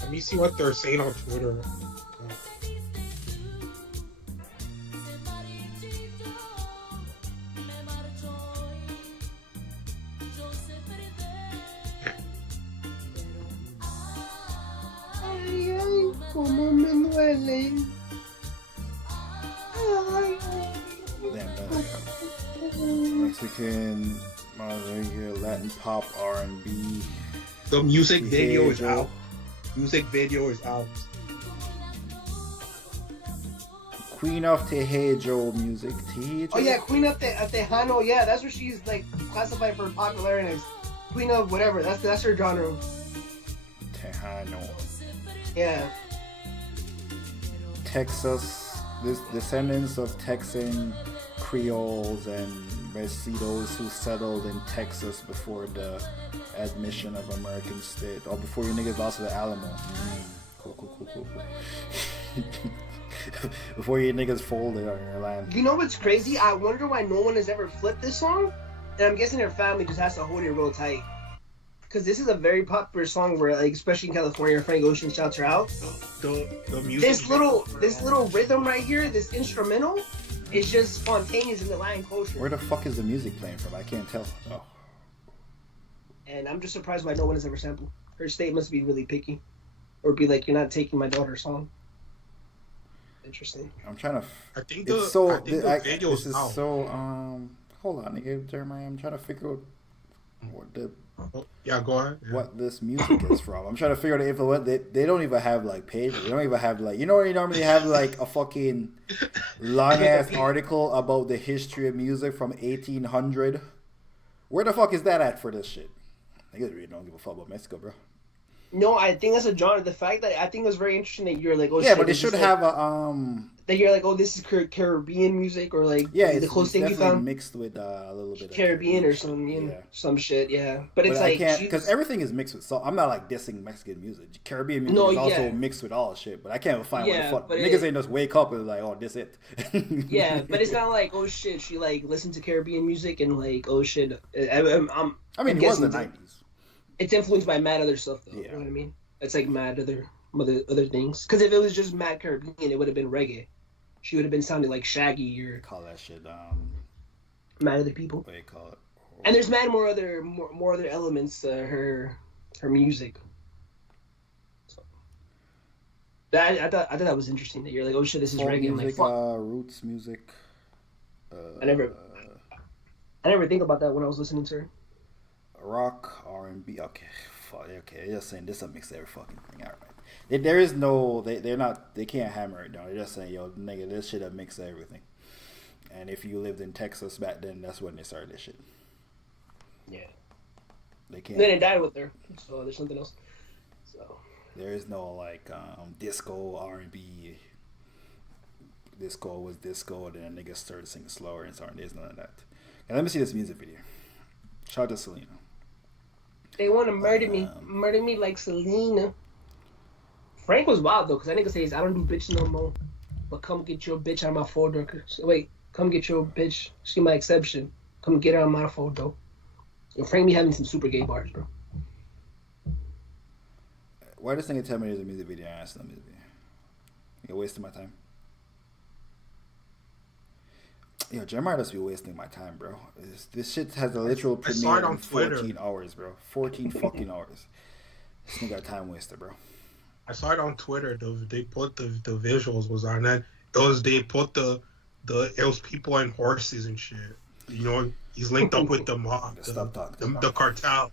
Let me see what they're saying on Twitter. Como me duele. Mexican, Latin pop, R&B. The music video is out. Music video is out. Queen of Tejejo music. Tejejo? Oh yeah, Queen of Tejano. Yeah, that's where she's like classified for popularity. Queen of whatever. That's her genre. Tejano. Yeah. Texas. This descendants of Texan Creoles and Mestizos who settled in Texas before the admission of American state, or before you niggas lost to the Alamo. Cool. Before you niggas folded on your land. You know what's crazy? I wonder why no one has ever flipped this song, and I'm guessing her family just has to hold it real tight. Because this is a very popular song where, like, especially in California, Frank Ocean shouts her out. The music. This little rhythm right here, this instrumental, is just spontaneous in the Latin culture. Where the fuck is the music playing from? I can't tell. Oh. And I'm just surprised why no one has ever sampled. Her state must be really picky, or be like, "You're not taking my daughter's song." Interesting. I'm trying to. I think the video is out. so. Hold on, nigga, Jeremiah. I'm trying to figure out what the Yeah, go ahead. Yeah. What this music is from. I'm trying to figure out if they don't even have like pages. They don't even have like, you know where you normally have like a fucking long ass article about the history of music from 1800. Where the fuck is that at for this shit? I guess really don't give a fuck about Mexico, bro. No, I think that's a genre. The fact that I think it was very interesting that you're like, oh yeah, shit, but they should have a that you're like, oh, this is Caribbean music, or like the closest thing you definitely found mixed with a little bit of Caribbean or some shit, yeah. But it's I like can't because everything is mixed with. So I'm not like dissing Mexican music. Caribbean music is also mixed with all shit. But I can't find what the fuck niggas ain't just wake up and like, oh, this it. Yeah, but it's not like, oh shit, she like listened to Caribbean music and like, oh shit. I mean, it was the 90s. It's influenced by mad other stuff, though. Yeah. You know what I mean? It's like mad other things. Because if it was just mad Caribbean, it would have been reggae. She would have been sounding like Shaggy or call that shit mad other people. What do you call it? And there's mad more other elements to her music. So I thought that was interesting that you're like, oh shit, this is reggae. Music, I'm like, fuck. Roots music. I never think about that when I was listening to her. Rock, R&B. Okay, fuck. Okay, they're just saying this will mix every fucking thing. All right. There is no. They can't hammer it down. They're just saying, yo, nigga, this shit will mix everything. And if you lived in Texas back then, that's when they started this shit. Yeah. They can't. Then it died with her. So there's something else. So there is no like disco R&B. Disco was disco, and then niggas started singing slower and so on. There's none of that. And let me see this music video. Shout out to Selena. They want to murder me like Selena. Frank was wild though, because that nigga says I don't do bitch no more, but come get your bitch out of my folder. Wait, come get your bitch. She my exception. Come get her out of my folder. Yo, Frank be having some super gay bars, bro. Why does nigga tell me there's a music video? I asked them music video. You're wasting my time. Yo, Jeremiah does be wasting my time, bro. This shit has a literal premiere in 14 hours, bro. 14 fucking hours. This nigga a time waster, bro. I saw it on Twitter. They put the visuals was on that. They put the it was people and horses and shit. You know, he's linked up with the cartel.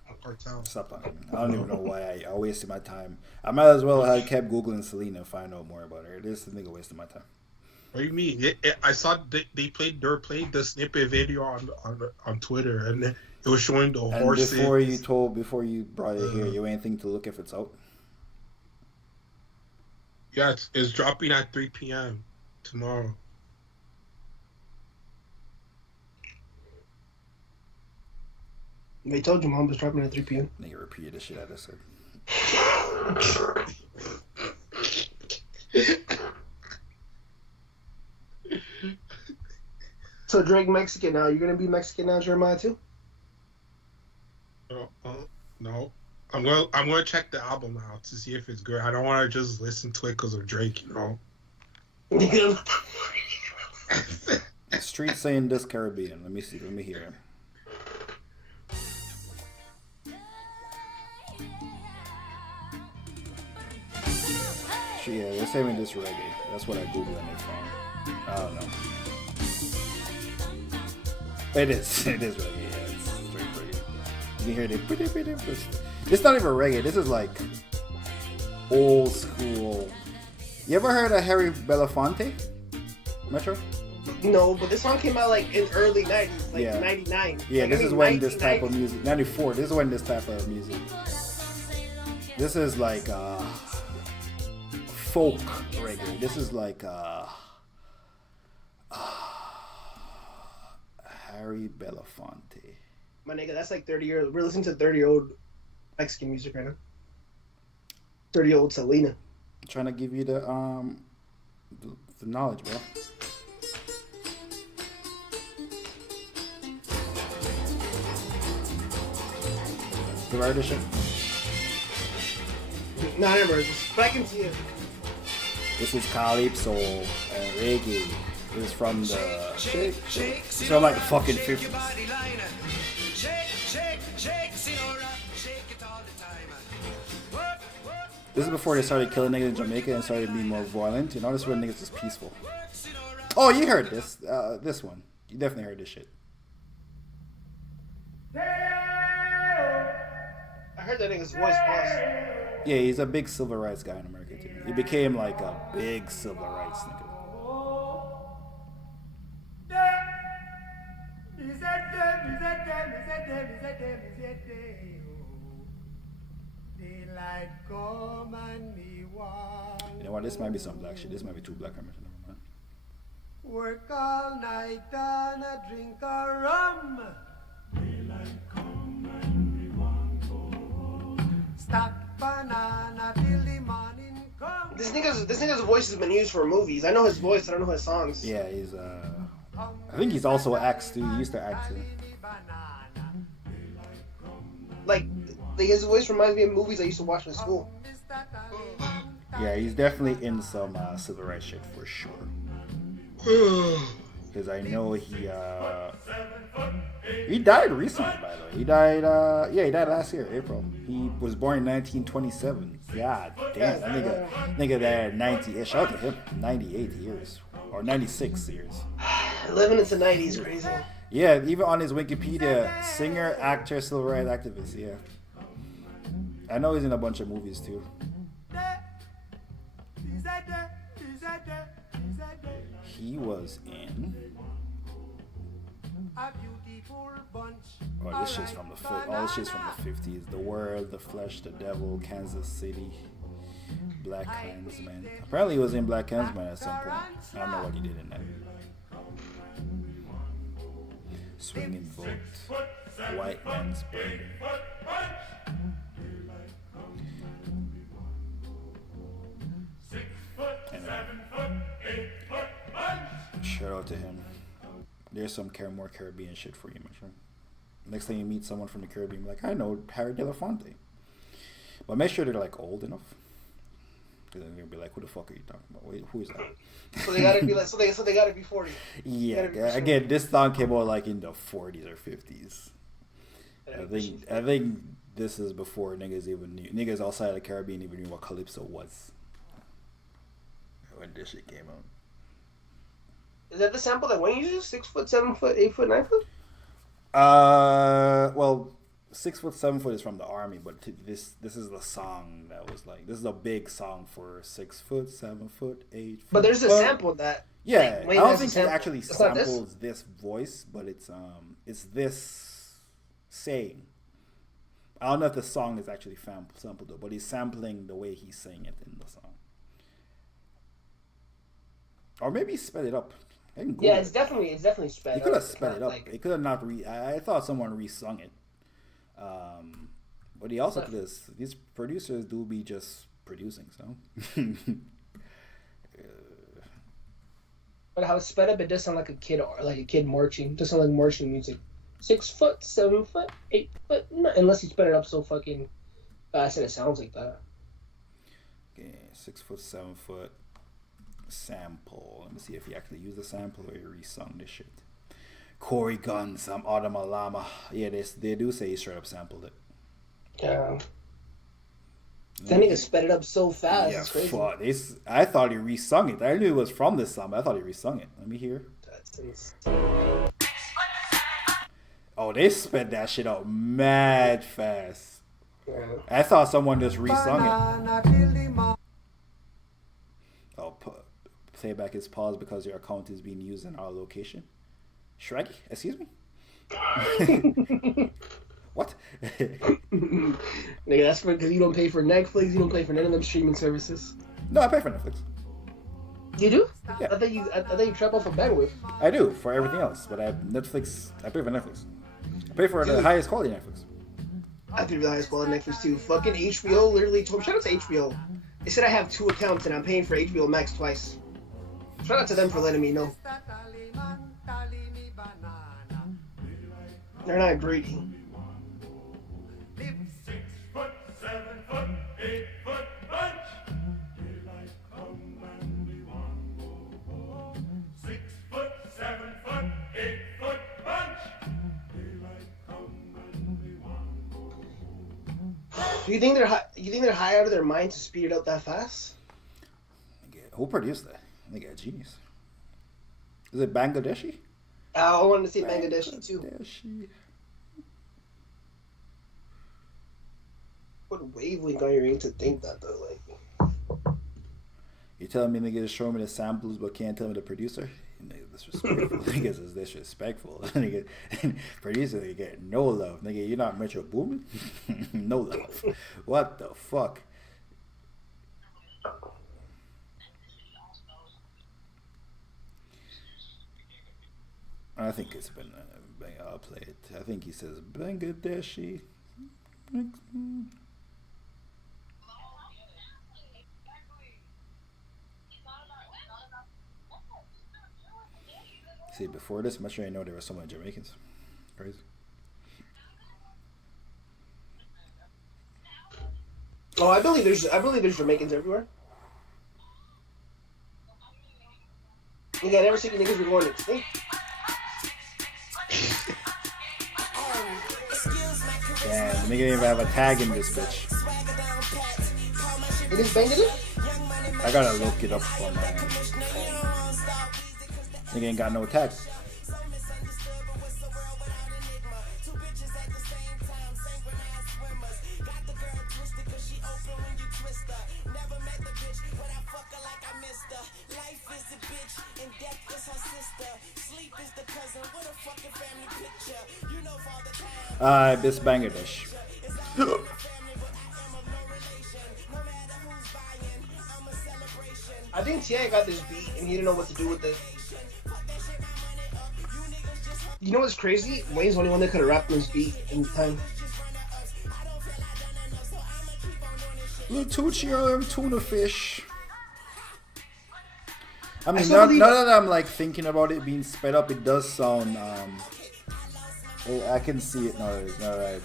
Stop talking. I don't even know why I wasted my time. I might as well have kept Googling Selena and find out more about her. This nigga wasted my time. What do you mean? I saw they played the snippet video on Twitter, and it was showing the horses. Before you brought it here, you ain't think to look if it's out? Yeah, it's dropping at 3 p.m. tomorrow. They told you Mom was dropping at 3 p.m. Nigga repeated the shit I just said. So Drake Mexican now. You're gonna be Mexican now, Jeremiah too? No. I'm gonna check the album out to see if it's good. I don't want to just listen to it because of Drake, you know. Street saying this Caribbean. Let me see. Let me hear him. Yeah, they're saying this reggae. That's what I googled and they found. I don't know. It is reggae. Yeah, it's straight reggae. You can hear it. It's not even reggae. This is like old school. You ever heard of Harry Belafonte? Metro? No, but this song came out like in early 90s, like 99. Yeah, like, this is when this type of music. 94. This is when this type of music. This is like folk reggae. This is like Harry Belafonte. My nigga, that's like 30 years. We're listening to 30-year-old Mexican music right now. 30-year-old Selena. I'm trying to give you the knowledge, bro. You heard this shit? No, I never heard this, but I can see it. This is Calypso and reggae. This is from the... It's from like the fucking 50s. This is before they started killing niggas in Jamaica and started being more violent. You know, this is when niggas was peaceful. Oh, you heard this. This one. You definitely heard this shit. heard that nigga's voice paused. Yeah, he's a big civil rights guy in America too. He became like a big civil rights nigga. You know what? This might be some black shit. This might be too black. Never mind. Work all night and a drink a rum. Daylight come and we want go home. Stack banana till the morning come. This nigga's voice has been used for movies. I know his voice. I don't know his songs. Yeah, he's I think he's also acts too. He used to act too. Like his voice reminds me of movies I used to watch in school. Yeah, he's definitely in some civil rights shit for sure. Because I know he died recently, by the way. He died last year, April. He was born in 1927. God damn, that nigga died 90. Shout out to him, 98 years or 96 years. Living into 90s, crazy. Yeah, even on his Wikipedia, singer, actor, civil rights activist. Yeah, I know he's in a bunch of movies too. He was in. Oh, this shit's from the all this shit's from the 50s. The World, The Flesh, The Devil, Kansas City, Black Klansman. Apparently, he was in Black Klansman at some point. I don't know what he did in that. Swinging Vote, White Man's Burden. Shout out to him. There's some more Caribbean shit for you, man. Next time you meet someone from the Caribbean, like, I know Harry Belafonte. But make sure they're like old enough. Because then you'll be like, who the fuck are you talking about? Wait, who is that? So they gotta be like, so they gotta be 40. Yeah, again, this song came out like in the 40s or 50s. I think this is before niggas outside of the Caribbean even knew what calypso was. When this shit came out. Is that the sample that Wayne uses? 6 foot, 7 foot, 8 foot, 9 foot? Well, 6 foot, 7 foot is from the army, but this is the song that was like, this is a big song for 6 foot, 7 foot, 8 foot. But there's a sample that. Yeah, Wayne I don't has think a he sample. actually It's not samples this voice, but it's this saying. I don't know if the song is actually sampled though, but he's sampling the way he's saying it in the song. Or maybe he sped it up. Yeah, it's definitely sped up. He could have sped it up. He could have not I thought someone re-sung it. But he also could have. These producers do be just producing, so. But how it's sped up, it does sound like a kid marching. It does sound like marching music. 6 foot, 7 foot, 8 foot. Unless you sped it up so fucking fast and it sounds like that. Okay, 6 foot, 7 foot. Sample. Let me see if he actually used a sample or he re-sung this shit. Corey Guns, Autumn Alama. Yeah, they do say he straight up sampled it. Yeah. That nigga sped it up so fast. Yeah, it's crazy. fuck. I thought he re-sung it. I knew it was from this song, but I thought he re-sung it. Let me hear. That's insane. Oh, they sped that shit up mad fast. Yeah. I thought someone just re-sung it. Oh, playback is paused because your account is being used in our location. Shrek? Excuse me? What? Nigga, that's because you don't pay for Netflix, you don't pay for none of them streaming services. No, I pay for Netflix. You do? Yeah. I thought you trap off for bandwidth. I do, for everything else, but I pay for Netflix. I pay for the highest quality Netflix. I pay for the highest quality Netflix too. Fucking HBO literally told me, shout out to HBO. They said I have 2 accounts and I'm paying for HBO Max twice. Shout out to them for letting me know. They're not greedy. 6 foot, 7 foot, 8 foot bunch. Daylight come and we want go home. 6 foot, 7 foot, 8 foot bunch. Daylight come and we want go home. Do you think they're high out of their mind to speed it up that fast? Who produced that? They got genius. Is it Bangladeshi? I wanted to say Bangladeshi too. What wavelength are you in to think that though? Like, you telling me niggas show me the samples but can't tell me the producer? Nigga, disrespectful. Niggas is disrespectful. Nigga, producer, they get no love. Nigga, you're not Metro Boomin. No love. What the fuck? I think it's been. I'll play it. I think he says Bangladeshi. See, before this, much I didn't know there were so many Jamaicans. Crazy. Oh, I believe there's Jamaicans everywhere. You got never seen niggas were going extinct. Damn, the nigga didn't even have a tag in this bitch. It is Bangladesh? I gotta look it up on my phone. Nigga ain't got no tag. This Bangladesh. I think T.I. got this beat and he didn't know what to do with it. You know what's crazy? Wayne's the only one that could have rapped this beat in time. Little Tucci tuna fish. I mean, now that I'm like thinking about it being sped up, it does sound. I can see it now that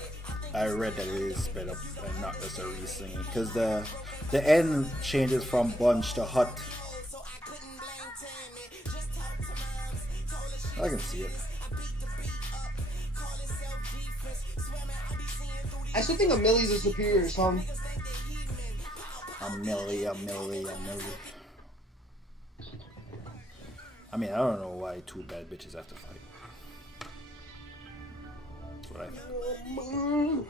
I read that it is sped up and not just a re-singing, because the end changes from bunch to hut. I can see it. I still think A Millie's a superior song. A Millie. I mean, I don't know why two bad bitches have to fight. That's what I think.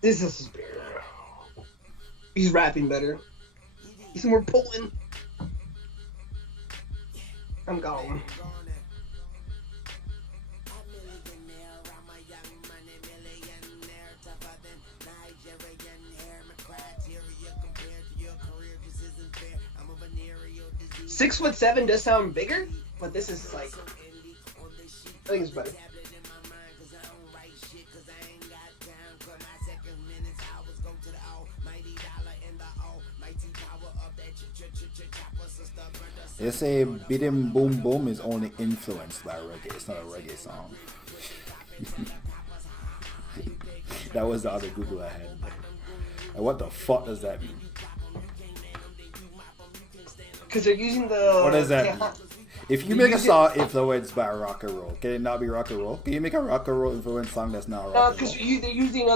This is superior. He's rapping better. He's more potent. I'm gone. Six 6'7" does sound bigger, but this is like, I think it's better. They say Biddim Boom Boom is only influenced by reggae. It's not a reggae song. That was the other Google I had. Like, what the fuck does that mean? Because they're using the... What does that mean? If you make a song influenced by rock and roll, can it not be rock and roll? Can you make a rock and roll influenced song that's not rock and roll? Because they're using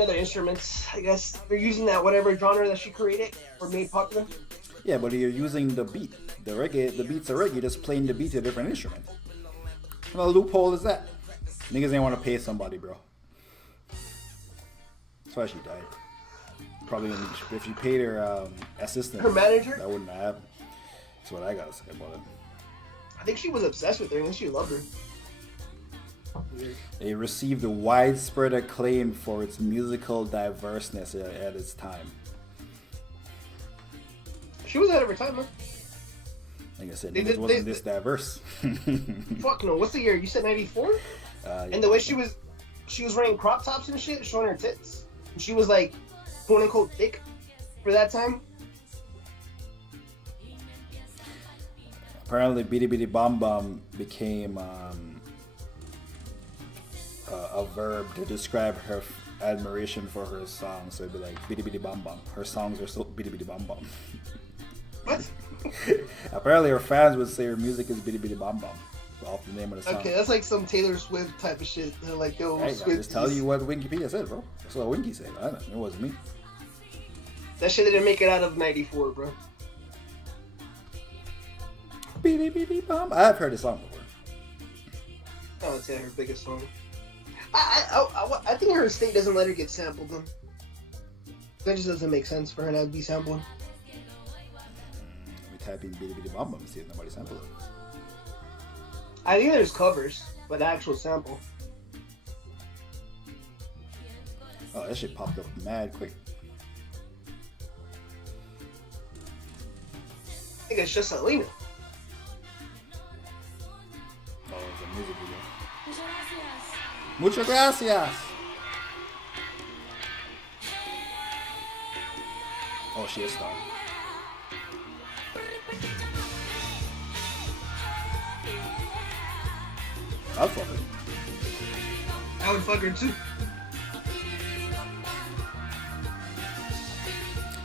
other instruments. I guess they're using that whatever genre that she created or made popular. Yeah, but you're using the beat. The reggae, the beats are reggae, just playing the beat to a different instrument. What loophole is that? Niggas ain't want to pay somebody, bro. That's why she died. Probably if you paid her assistant, her manager, that wouldn't have happened. That's what I gotta say about it. I think she was obsessed with her and she loved her. Weird. It received widespread acclaim for its musical diverseness at its time. She was ahead of her time, man. Like I said, it wasn't this diverse. Fuck no. What's the year? You said 94? Yeah. And the way she was wearing crop tops and shit, showing her tits. And she was like, quote unquote, thick for that time. Apparently, Bitty Bitty Bom Bom became a verb to describe her admiration for her songs. So it'd be like Bitty Bitty Bom Bom. Her songs are so Bitty Bitty Bom Bom. What? Apparently, her fans would say her music is Bitty Bitty Bom Bom. Off the name of the song. Okay, that's like some Taylor Swift type of shit. They're like, yo, hey, Swift. Just tell you what Wikipedia said, bro. That's what Winky said. I don't know. It wasn't me. That shit didn't make it out of 94, bro. Bitty Bitty Bom. I've heard this song before. I would say her biggest song. I think her estate doesn't let her get sampled, though. That just doesn't make sense for her to be sampling. We type in Bitty Bitty Bum Bum and see if nobody sampled it. I think there's covers, but the actual sample. Oh, that shit popped up mad quick. I think it's just Selena. Oh, it's a music video. Muchas gracias. Oh, she is star. I'll fuck her. I would fuck her too.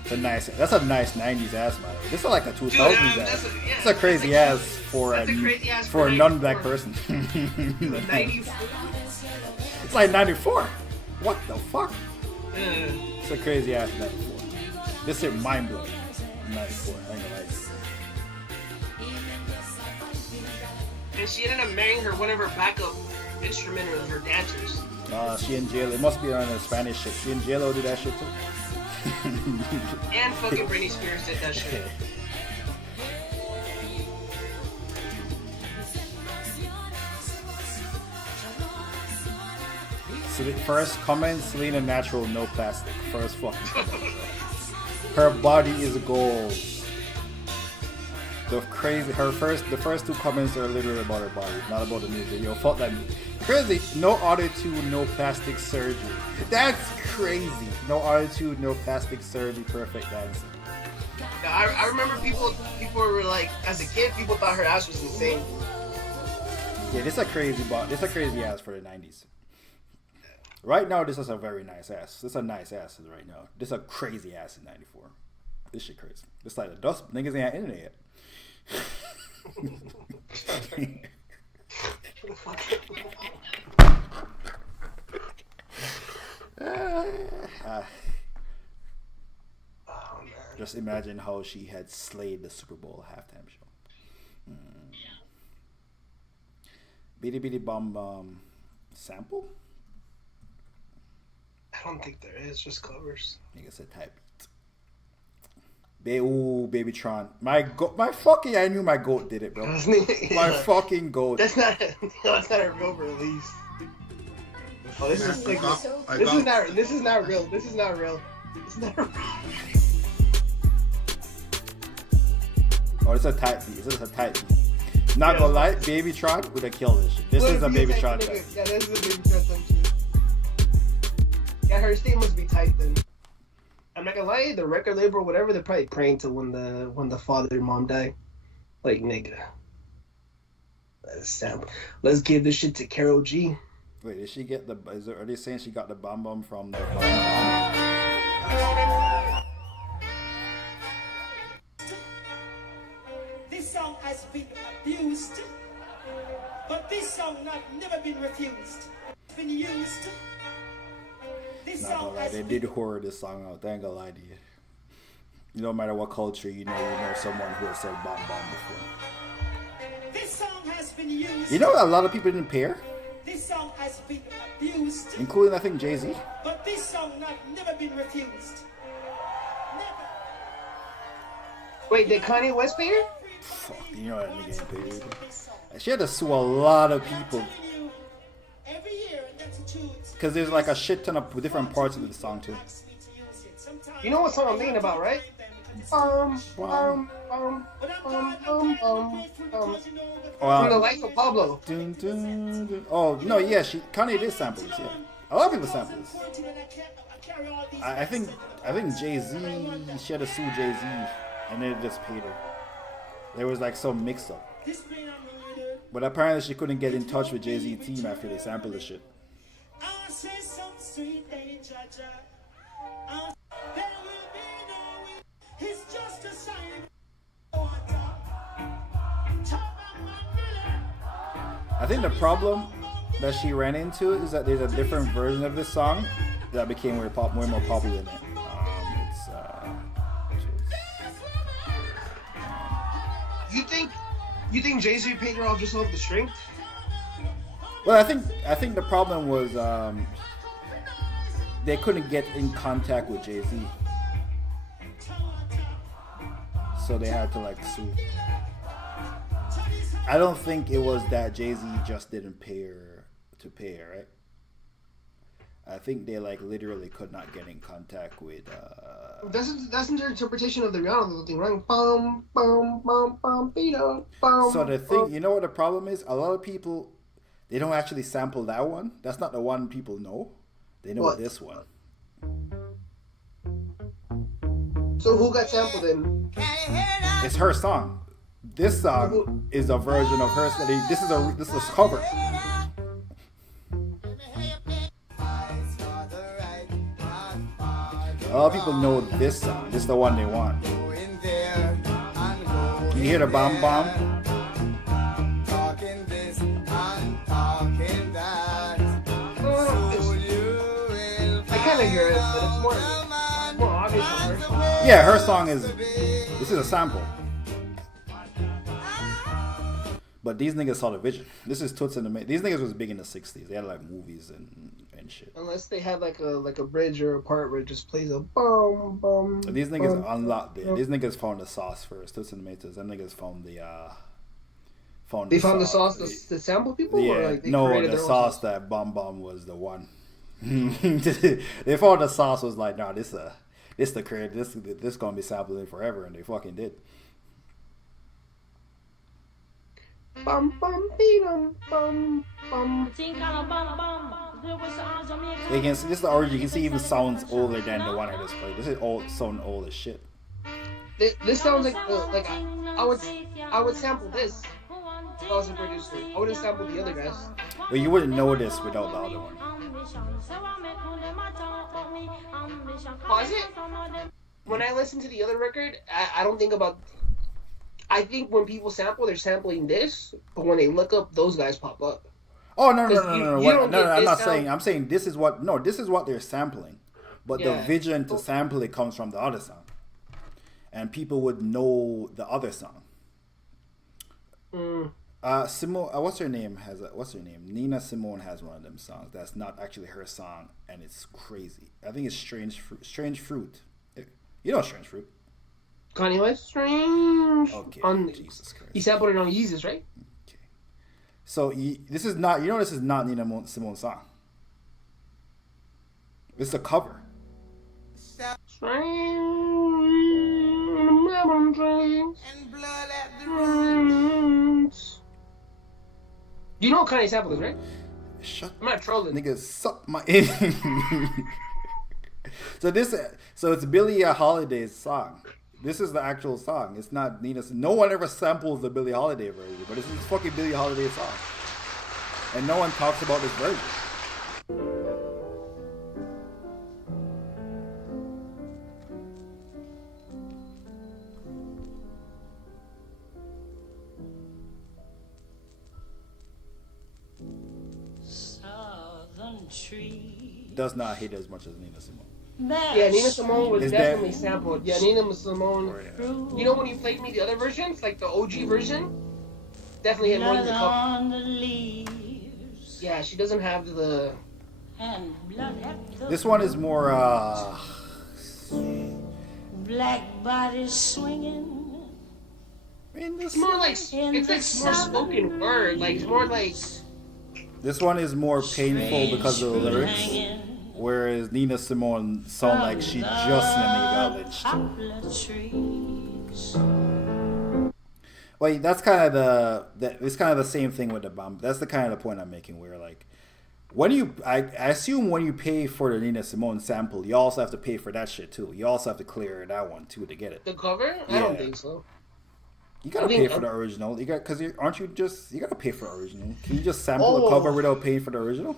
That's a nice 90s ass, by the way. This is like a 2000s ass. It's a crazy ass for a non-black person. 94. It's like 94. What the fuck? It's a crazy ass 94. This is mind blowing. 94. I ain't gonna lie. And she ended up marrying one of her backup instrumenters, her dancers. She in jail. It must be on the Spanish shit. She in jail do that shit too. And fucking Britney Spears did that shit. So the first comment, Selena natural, no plastic. First fucking comment. Her body is gold. The first two comments are literally about her body, not about the music. Yo, fuck that music. Crazy. No auto-tune, no plastic surgery. That's crazy. No auto-tune, no plastic surgery, perfect dancing. I remember people were like, as a kid, people thought her ass was insane. Yeah, this is a crazy ass for the 90s. Right now, this is a very nice ass. This is a nice ass right now. This is a crazy ass in 94. This shit crazy. This like the dust niggas ain't on internet yet. Just imagine how she had slayed the Super Bowl halftime show. Bitty Bitty Bum Bum sample? I don't think there is, just covers. Nigga said type it. Ooh, Babytron. My fucking, I knew my goat did it, bro. My fucking goat. That's not a real release. Oh, this is like, this is not real. This is not real. It's not real. Oh, it's a tight beat. This is a tight beat. Not gonna lie, Babytron would have killed this shit. This is a Babytron thing. Yeah, this is a Babytron thing shit. Yeah, her state must be tight then. I'm not gonna lie, the record label or whatever, they're probably praying to when the father and mom die. Like, nigga. Let's give this shit to Karol G. Wait, did she get the? Are they saying she got the bomb bomb from the? This song has been abused, but this song never been refused. It's been used. This not gonna lie, they did horror this song out. They ain't gonna lie to you. No matter what culture, you know someone who has said bomb bomb before. This song has been used. You know a lot of people didn't pay her? This song has been abused, including I think Jay-Z. But this song never been refused. Never. Wait, did Kanye West pay her? Fuck, you know that nigga ain't paid her. She had to sue a lot of people. Because there's like a shit ton of different parts of the song too. You know what song I'm thinking about, right? From the Life of Pablo. Oh no, yeah, Kanye did sample this. Yeah, a lot of people sample this. I think Jay-Z, she had to sue Jay-Z, and they just paid her. There was like some mix up, but apparently she couldn't get in touch with Jay-Z team after they sampled the shit. I think the problem that she ran into is that there's a different version of this song that became way more popular than it. You think Jay-Z paid her off just off the string? Well, I think the problem was they couldn't get in contact with Jay-Z. so they had to like sue. I don't think it was that Jay-Z just didn't pay her to pay her, right? I think they like literally could not get in contact with. That's their interpretation of the Rihanna thing, right? Bum bum bum bum bum. So the thing, you know what the problem is? A lot of people, they don't actually sample that one. That's not the one people know. They know this one. So who got sampled then? It's her song. This song is a version of her. This is a cover. A lot of people know this song. This is the one they want. Can you hear the bomb bomb? I kind of hear it, but it's more obvious on her song. Yeah, her song is. This is a sample. But these niggas saw the vision. This is Toots and the These niggas was big in the 60s. They had like movies and shit. Unless they have like a bridge or a part where it just plays a boom boom. These niggas unlocked it. These niggas found the sauce first. Toots and the Maytals. Them niggas found the They found the sauce to sample people? Yeah. Or like they No, created the their own sauce that Bomb Bomb was the one. They found the sauce was like, nah, this the creator. This gonna be sampling forever, and they fucking did. Bum bum bum bum bum. You can see this is the origin. You can see it even sounds older than the one I just played. This is sound old as shit. This sounds like I would sample this if I was a producer. I wouldn't sample the other guys. But you wouldn't know this without the other one. Pause it. When I listen to the other record, I don't think about. I think when people sample, they're sampling this, but when they look up, those guys pop up. Oh no! I'm not saying. I'm saying this is what they're sampling, but the vision to sample it comes from the other song, and people would know the other song. Simone, what's her name? What's her name? Nina Simone has one of them songs that's not actually her song, and it's crazy. I think it's Strange Fruit. You know Strange Fruit. Kanye West, Strange. Okay. Jesus Christ. He sampled it on Yeezus, right? Okay. So this is not. You know, this is not Nina Simone's song. This is a cover. You know what Kanye sampled is, right? I'm not trolling. Niggas suck my. So it's Billie Holiday's song. This is the actual song. It's not Nina's. No one ever samples the Billie Holiday version, but it's fucking Billie Holiday's song. And no one talks about this version. Does not hit as much as Nina Simone. Yeah, Nina Simone was definitely sampled. Yeah, Nina Simone. You know when you played me the other versions, like the OG version, definitely had more than the cover. Yeah, she doesn't have the. This one is more. Black bodies swinging. It's more like it's more spoken word. Like it's more like. This one is more painful because of the lyrics. Whereas Nina Simone sound like she just acknowledged. Well, that's kind of it's kind of the same thing with the bomb. That's the kind of the point I'm making. Where like, I assume when you pay for the Nina Simone sample, you also have to pay for that shit too. You also have to clear that one too to get it. The cover? I don't think so. You gotta pay for the original. You got you gotta pay for the original. Can you just sample the cover without paying for the original?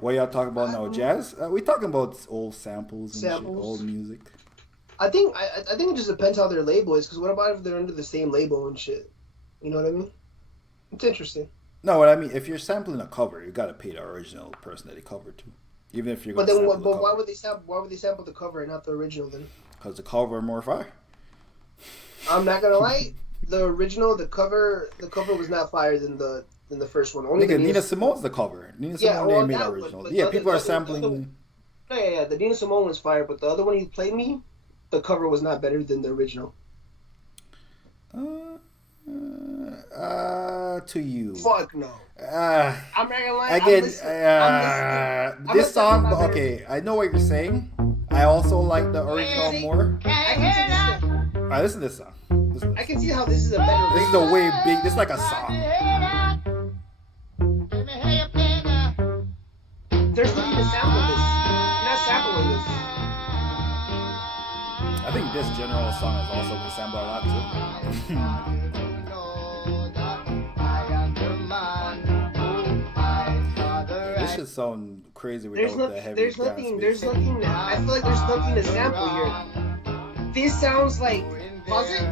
What y'all talking about now, jazz? We talking about old samples and shit, old music. I think it just depends how their label is. Because what about if they're under the same label and shit? You know what I mean? It's interesting. No, what I mean, if you're sampling a cover, you gotta pay the original person that they covered to, even if you're. But then, why would they sample? Why would they sample the cover and not the original then? Because the cover more fire. I'm not gonna lie. The original, the cover was not fire than the first one. Only Nina Simone's the cover. Nina Simone made the original. But people are sampling. Yeah. The Nina Simone was fire, but the other one you played me, the cover was not better than the original. To you. Fuck no. I'm not gonna lie. Again, this song. Okay, I know what you're saying. I also like the original more. I can see this. Alright, listen to this song. I can see how this is a better. This is a way big. This is like a song. There's nothing to sample this. You're not sampling this. I think this general song is also been sampled a lot too. This should sound crazy without the heavy There's nothing. I feel like there's nothing to sample here. This sounds like. Pause it.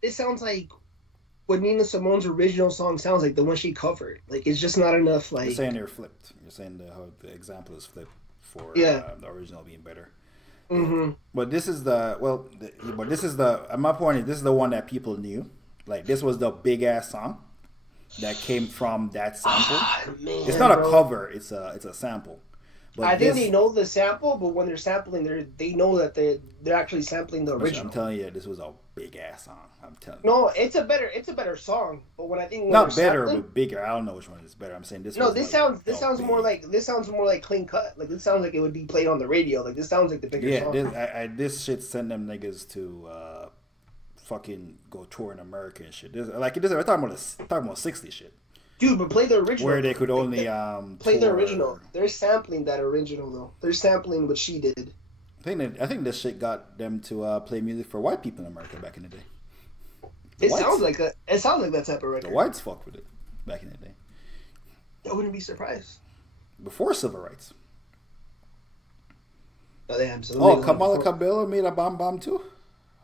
This sounds like what Nina Simone's original song sounds like, the one she covered. Like, it's just not enough. Like, you're saying they're flipped. You're saying how the example is flipped for the original being better. Mm-hmm. But this is my point is, this is the one that people knew. Like, this was the big ass song that came from that sample. Man, it's not a cover. It's a sample. But I think they know the sample, but when they're sampling, they know that they're actually sampling the original. I'm telling you, this was a big ass song. I'm telling you. No, it's a better song. But when I think not better, but bigger. I don't know which one is better. I'm saying this. No, this sounds more like clean cut. Like, this sounds like it would be played on the radio. Like, this sounds like the bigger song. Yeah, this shit sent them niggas to fucking go tour in America and shit. We're talking about 60 shit. Dude, but play the original. Where they could only play the original. They're sampling that original though. They're sampling what she did. I think this shit got them to play music for white people in America back in the day. It sounds like that type of record. The whites fucked with it back in the day. I wouldn't be surprised. Before civil rights. Oh, damn. So Kamala Cabello made a bomb too?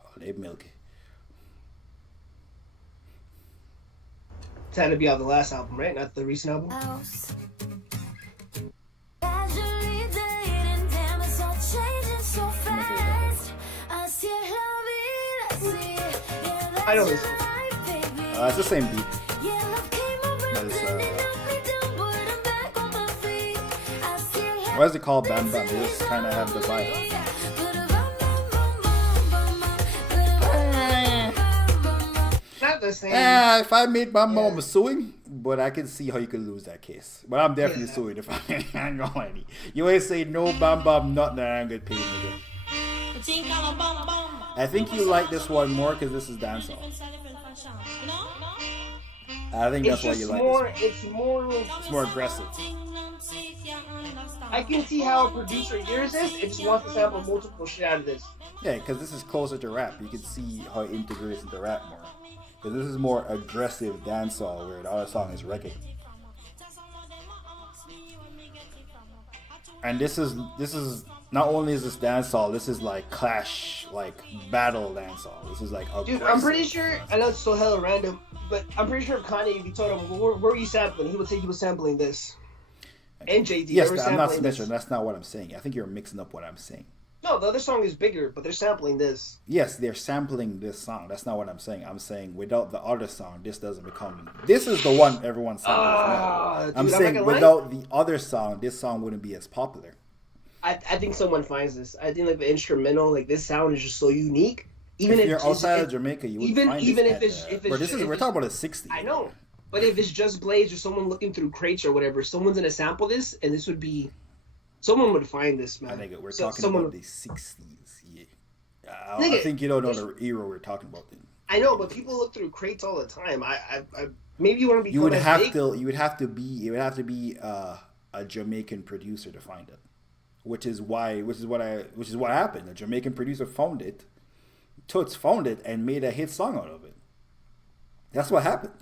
Oh, they milky. It's had to be on the last album, right? Not the recent album. I know this. It's the same beat. Why is it called Bam Bam? They just kind of have the vibe. Not the same. If I made my mom suing, but I can see how you could lose that case. But I'm definitely suing if I ain't gonna lie to you. You ain't say no Bam Bam, nothing that I ain't gonna pay me. I think you like this one more because this is dancehall. I think that's why you like this one. It's more aggressive. I can see how a producer hears this and just wants to sample multiple shit out of this. Yeah, because this is closer to rap. You can see how it integrates into rap more. Because this is more aggressive dancehall, where the other song is reggae. And this is not only is this dancehall, this is like clash, like battle dancehall. This is like aggressive. Dude, I'm pretty sure, I know it's so hella random, but I'm pretty sure if Kanye, if you told him, where were you sampling? He would say he was sampling this. And JD, yes, I'm not mentioning. That's not what I'm saying. I think you're mixing up what I'm saying. No, the other song is bigger, but they're sampling this. Yes, they're sampling this song. That's not what I'm saying. I'm saying without the other song, this doesn't become. This is the one everyone's sampling. I'm saying without the other song, this song wouldn't be as popular. I think someone finds this. I think like the instrumental, like this sound is just so unique. Even if you're outside of Jamaica, you wouldn't find it. We're talking about a 60s. I know. But if it's just Blaze or someone looking through crates or whatever, someone's gonna sample this, and this would be, someone would find this, man. I think we're talking about the 60s. Yeah, I think you don't know the era we're talking about. Then. I know, but people look through crates all the time. I maybe you want to be. You would have to be a Jamaican producer to find it, which is what happened. A Jamaican producer found it, Toots found it, and made a hit song out of it. That's what happened.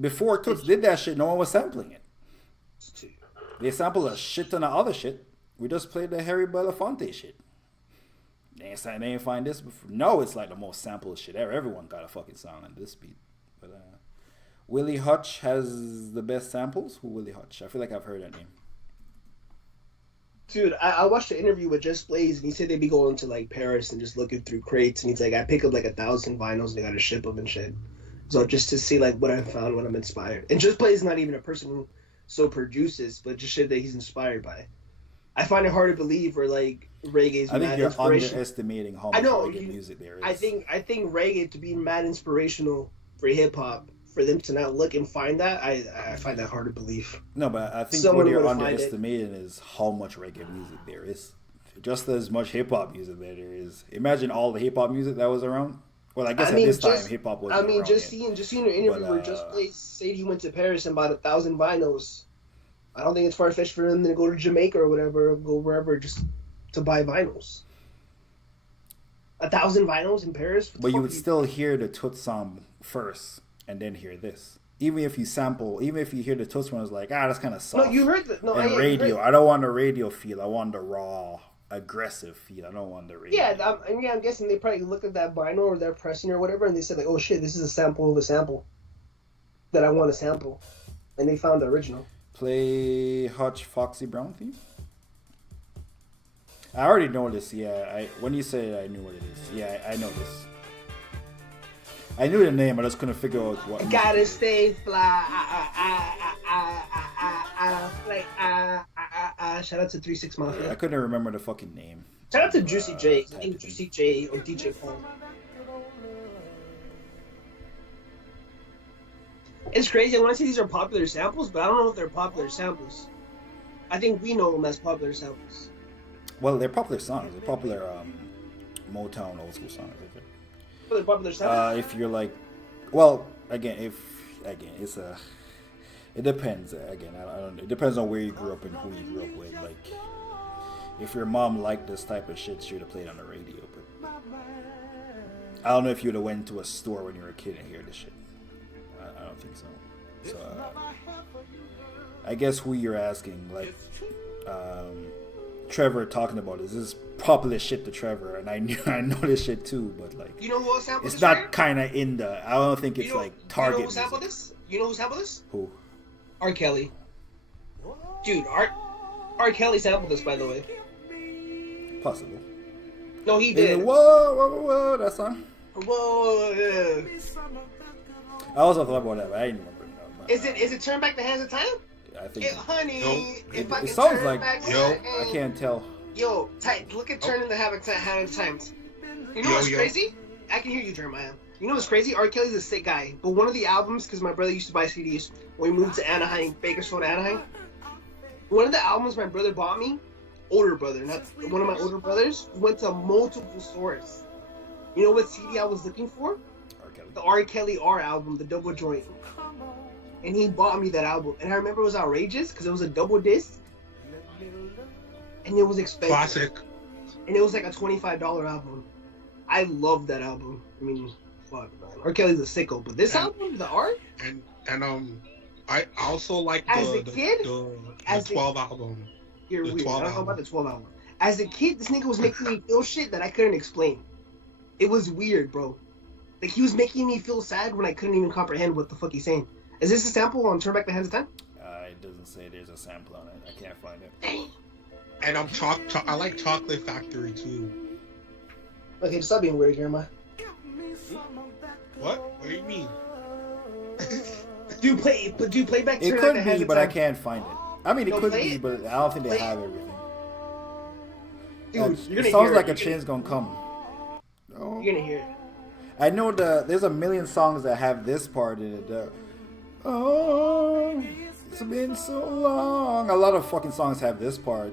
Before Toots did that shit, no one was sampling it. They sampled a shit ton of other shit. We just played the Harry Belafonte shit. They ain't find this before. No, it's like the most sampled shit ever. Everyone got a fucking song on this beat. But Willie Hutch has the best samples. Who Willie Hutch? I feel like I've heard that name. Dude, I watched an interview with Just Blaze, and he said they'd be going to like Paris and just looking through crates, and he's like, I pick up like 1,000 vinyls and they gotta ship them and shit. So just to see like what I found when I'm inspired. And Just Blaze is not even a person who so produces, but just shit that he's inspired by. I find it hard to believe where like reggae's I think mad you're inspirational. underestimating how much reggae music there is. I think reggae to be mad inspirational for hip hop, for them to not look and find that, I find that hard to believe. No, but I think what you're underestimating is how much reggae music there is. Just as much hip hop music that there is. Imagine all the hip hop music that was around. Well, I guess at this time hip hop wasn't around just seeing an interview where Just Blaze said he went to Paris and bought 1,000 vinyls. I don't think it's far fetched for him to go to Jamaica or whatever, or go wherever just to buy vinyls. 1,000 vinyls in Paris. But you would still hear the Toots song first, and then hear this. Even if you hear the Toots one, it's like, that's kind of soft. No, you heard that. No, and radio. I don't want the radio feel. I want the raw, aggressive feel. I don't want the radio. Yeah, I'm guessing they probably looked at that vinyl or their pressing or whatever, and they said like, oh shit, this is a sample of a sample that I want to sample, and they found the original. Play Hutch Foxy Brown theme. I already know this. Yeah, when you say it, I knew what it is. Yeah, I know this. I knew the name, I just couldn't figure out what. I gotta stay fly. Shout out to 3-6 Mafia. I couldn't remember the fucking name. Shout out to Juicy J. I think Juicy J or DJ Paul. It's crazy. I want to say these are popular samples, but I don't know if they're popular samples. I think we know them as popular samples. Well, they're popular songs. They're popular Motown old school songs. They're popular samples. If you're like, well, it depends. Again, I don't know. It depends on where you grew up and who you grew up with. Like, if your mom liked this type of shit, she would have played on the radio. But I don't know if you would have went to a store when you were a kid and hear this shit. I don't think so. So I guess who you're asking, like Trevor talking about is this popular shit to Trevor, and I know this shit too, but like you know who sampled it's this? Not kind of in the. I don't think it's like target. You know who sampled this? You know who sampled this? Who? R. Kelly. Dude, R. Kelly sampled this, by the way. Possible. No, he did. Whoa, that song. Whoa. Yeah. I also thought about that, but I didn't remember. No, is it Turn Back the Hands of Time? I think. Honey, if I it can sounds turn like. Back I can't tell. Yo, look at Turning the Hand of Times. You know what's crazy? I can hear you, Jeremiah. You know what's crazy? R. Kelly's a sick guy, but one of the albums, because my brother used to buy CDs when we moved to Anaheim, Bakersfield, Anaheim. One of the albums my brother bought me, older brother, not one of my older brothers, went to multiple stores. You know what CD I was looking for? The R. Kelly R album, the double joint. And he bought me that album. And I remember it was outrageous because it was a double disc. And it was expensive. Classic. And it was like a $25 album. I love that album. I mean, fuck, man. R. Kelly's a sicko. But this album, the art? And I also like the 12 album. You're weird. I don't know about the 12 album. As a kid, this nigga was making me feel shit that I couldn't explain. It was weird, bro. Like, he was making me feel sad when I couldn't even comprehend what the fuck he's saying. Is this a sample on Turn Back the Hands of Time? It doesn't say there's a sample on it. I can't find it. And I like Chocolate Factory too. Okay, stop being weird, Jeremiah. What? What do you mean? Do you play back? It could be, but I can't find it. I mean, it could be, but I don't think they have everything. Dude, it sounds like a chain's gonna come. Oh. You're gonna hear it. I know there's a million songs that have this part in it. Oh, it's been so long. A lot of fucking songs have this part.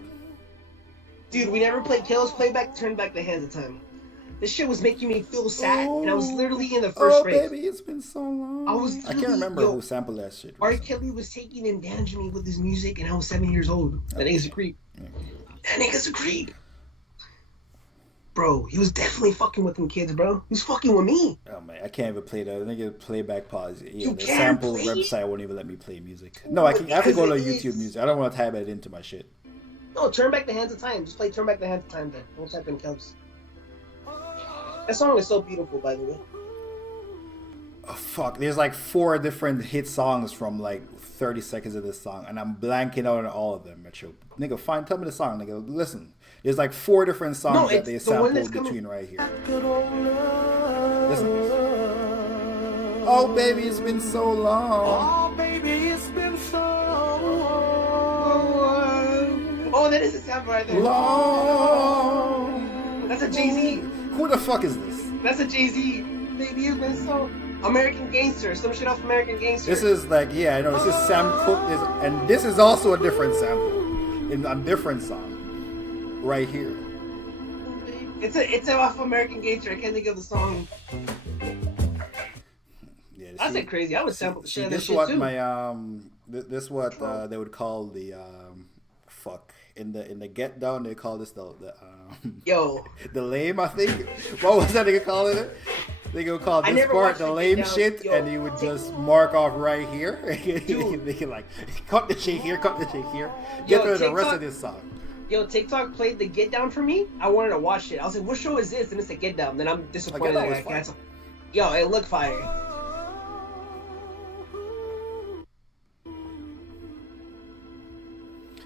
Dude, we never played Kills. Turn Back the Hands of Time. This shit was making me feel sad, and I was literally in the first grade. Oh, baby, it's been so long. I can't remember who sampled that shit. R. Kelly was taking advantage of me with his music, and I was 7 years old. That nigga's a creep. That nigga's a creep. Bro, he was definitely fucking with them kids, bro. He was fucking with me. Oh man, I can't even play that. I think it's playback pause. Yeah, the sample website won't even let me play music. No, I have to go to YouTube Music. I don't want to type it into my shit. No, Turn Back the Hands of Time. Just play Turn Back the Hands of Time then. Don't type in Kelps. That song is so beautiful, by the way. Oh, fuck. There's like 4 different hit songs from like 30 seconds of this song, and I'm blanking out on all of them. Nigga, tell me the song, nigga. Listen. There's like 4 different songs that they sampled between right here. Listen. Oh, baby, it's been so long. Oh, baby, it's been so long. Oh, that is is the sample right there. Long. That's a Jay-Z. Who the fuck is this? That's a Jay-Z. Baby, you've been so American Gangster. Some shit off American Gangster. This is like, yeah, I know. This is Sam Cooke, and this is also a different sample in a different song, right here. It's off American Gangster. I can't think of the song. Yeah, I said crazy. I would sample see, that this shit what too. my this what they would call the fuck in the get down. They call this the yo the lame. I think what was that they call it? They would call this part the lame shit, and he would just mark off right here. They can like cut the shit here, cut the shit here. Get to the rest of this song. Yo, TikTok played the Get Down for me. I wanted to watch it. I was like, what show is this? And it's a Get Down. Then I'm disappointed that I canceled. Yo, it looked fire.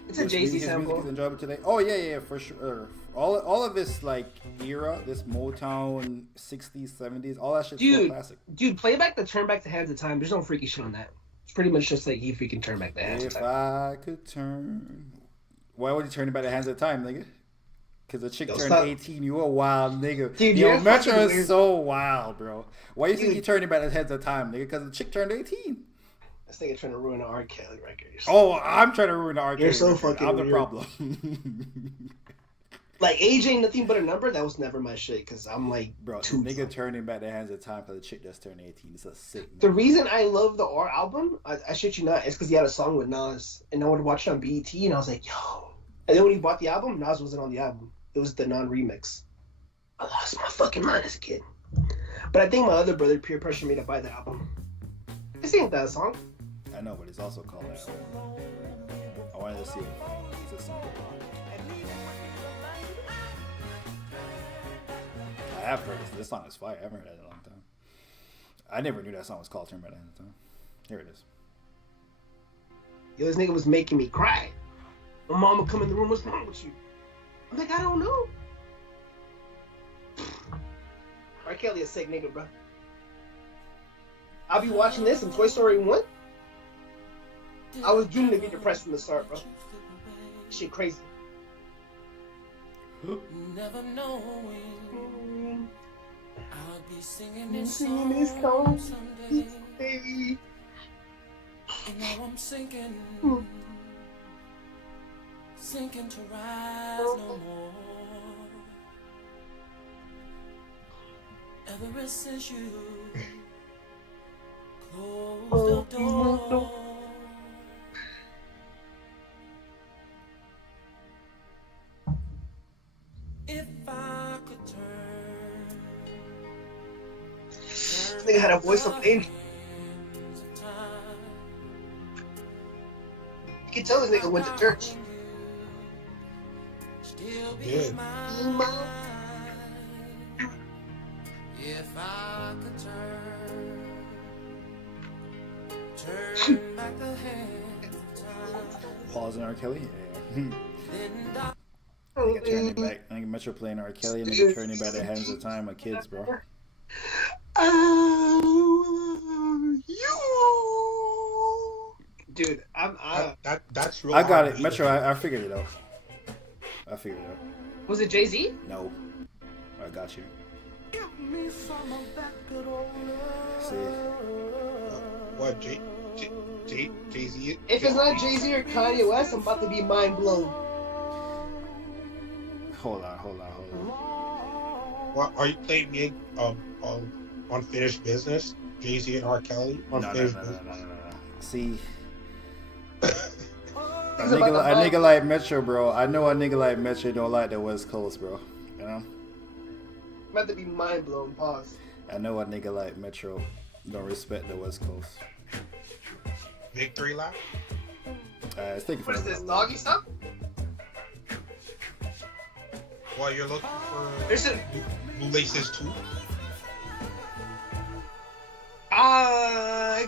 It's a Jay-Z sample. Music is enjoyable today. Oh yeah, for sure. All of this like era, this Motown 60s, 70s, all that shit's so classic. Dude, play back the Turn Back the Hands of Time. There's no freaky shit on that. It's pretty much just like you freaking turn back the hands of time. If I could turn. Why would you turn back the hands of time, nigga? Because the chick turned 18, you a wild nigga. Dude, yo, Metro is so wild, bro. Why you think you turning back the hands of time, nigga? Because the chick turned 18. This nigga trying to ruin the R. Kelly record. Oh, I'm trying to ruin the R. Kelly You're so record. fucking I'm weird. the problem. Like, age ain't nothing but a number. That was never my shit, because I'm like, bro, too nigga turning back the hands of time because the chick just turned 18. It's a sick, man. The reason I love the R album, I shit you not, is because he had a song with Nas, and I would watch it on BET, and I was like, yo. And then when he bought the album, Nas wasn't on the album. It was the non-remix. I lost my fucking mind as a kid. But I think my other brother peer pressured me to buy the album. This ain't that song. I know, but it's also called that. I wanted to see it. It's a song. I have heard this. This song is fire. I haven't heard that in a long time. I never knew that song was called Turn Back the Hands of Time. Here it is. Yo, this nigga was making me cry. My mama come in the room, what's wrong with you? I'm like, I don't know. R. Kelly a sick nigga, bro. I'll be watching this in Toy Story 1. I was doomed to be depressed from the start, bro. Shit crazy. Never knowing I'll be singing this song someday, baby. And now I'm sinking to rise no more. Ever since you closed the door. If I could turn. This nigga had a voice of angel. You can tell this nigga went to church. Yeah. If I could turn back the hands of time. Pause in R. Kelly? Yeah. Nigga turning back. Nigga Metro playing R. Kelly and nigga turning back the hands of time with kids, bro. Dude, that's real. I got it. Metro, I figured it out. Was it Jay-Z? No. I got you. See? What, Jay-Z? If it's not Jay-Z or Kanye West, I'm about to be mind blown. Hold on. What, are you playing me Unfinished Business? Jay-Z and R. Kelly? Unfinished Business. No. See? A nigga like Metro, bro. I know a nigga like Metro don't like the West Coast, bro. You know? I'm about to be mind blown. Pause. I know a nigga like Metro don't respect the West Coast. Victory lap? What is this, doggy stuff? Well, you're looking for There's a Blue Laces 2?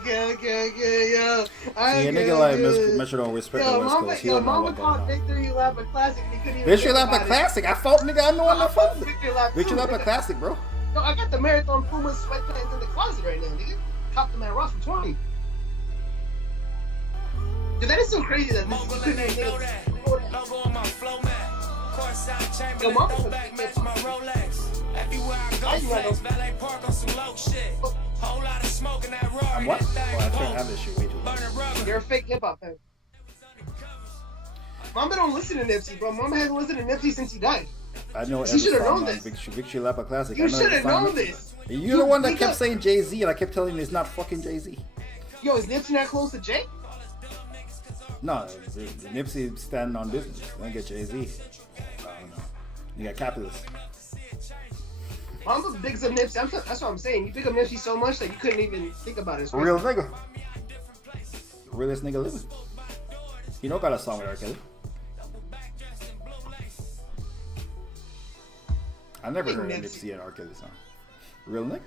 Okay, yeah. See, a nigga like Metro don't respect the West Coast. He don't know what going on. Victory Lap a classic. And he couldn't even Victory Lap a classic. I fought nigga. I know I'm not fault. Victory Lap a classic, bro. Yo, I got the Marathon Puma sweatpants in the closet right now, nigga. Cop them at Ross for 20. Dude, that is so crazy that this is Logo on my flow, man. Yo, Mama's a big hip hop. Everywhere I go, flex, valet park on some low shit. Whole lot of smoke in that Rory. What? Oh, I turned have this shit way too long. You're a fake hip hop fan. Mama don't listen to Nipsey, bro. Mama hasn't listened to Nipsey since he died. I know She should have known this. Victory Lap Classic. You should have known this. You're the one that kept saying Jay-Z, and I kept telling you it's not fucking Jay-Z. Yo, is Nipsey not close to Jay? No, Nipsey standing on business. Don't get Jay-Z. I don't know. You got capitalists. Mama bigs up Nipsey. That's what I'm saying. You pick up Nipsey so much that you couldn't even think about it. Real nigga. Realest nigga living. You know got a song with R. Kelly. I never heard of Nipsey and R. Kelly song. Real nigga?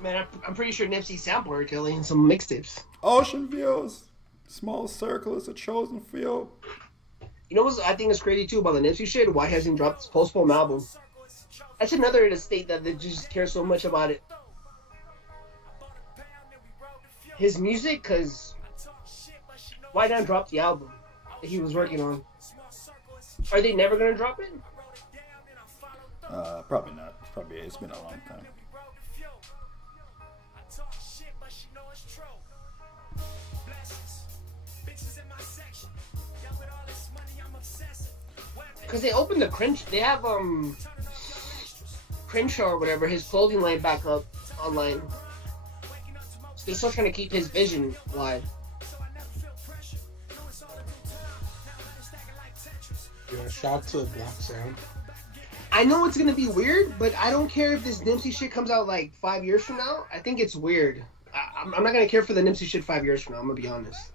Man, I'm pretty sure Nipsey sampled R. Kelly in some mixtapes. Ocean views. Small circle is a chosen field. You know what I think is crazy too about the Nipsey shit? Why hasn't he dropped his Postponed album? That's another in the state that they just care so much about it. His music, cause why not drop the album that he was working on? Are they never gonna drop it? Probably not. It's been a long time. Cause they opened the they have Crenshaw or whatever, his clothing line back up online. So they're still trying to keep his vision alive. Yeah, shout out to Black Sam. I know it's gonna be weird, but I don't care if this Nipsey shit comes out like 5 years from now. I think it's weird. I'm not gonna care for the Nipsey shit 5 years from now. I'm gonna be honest.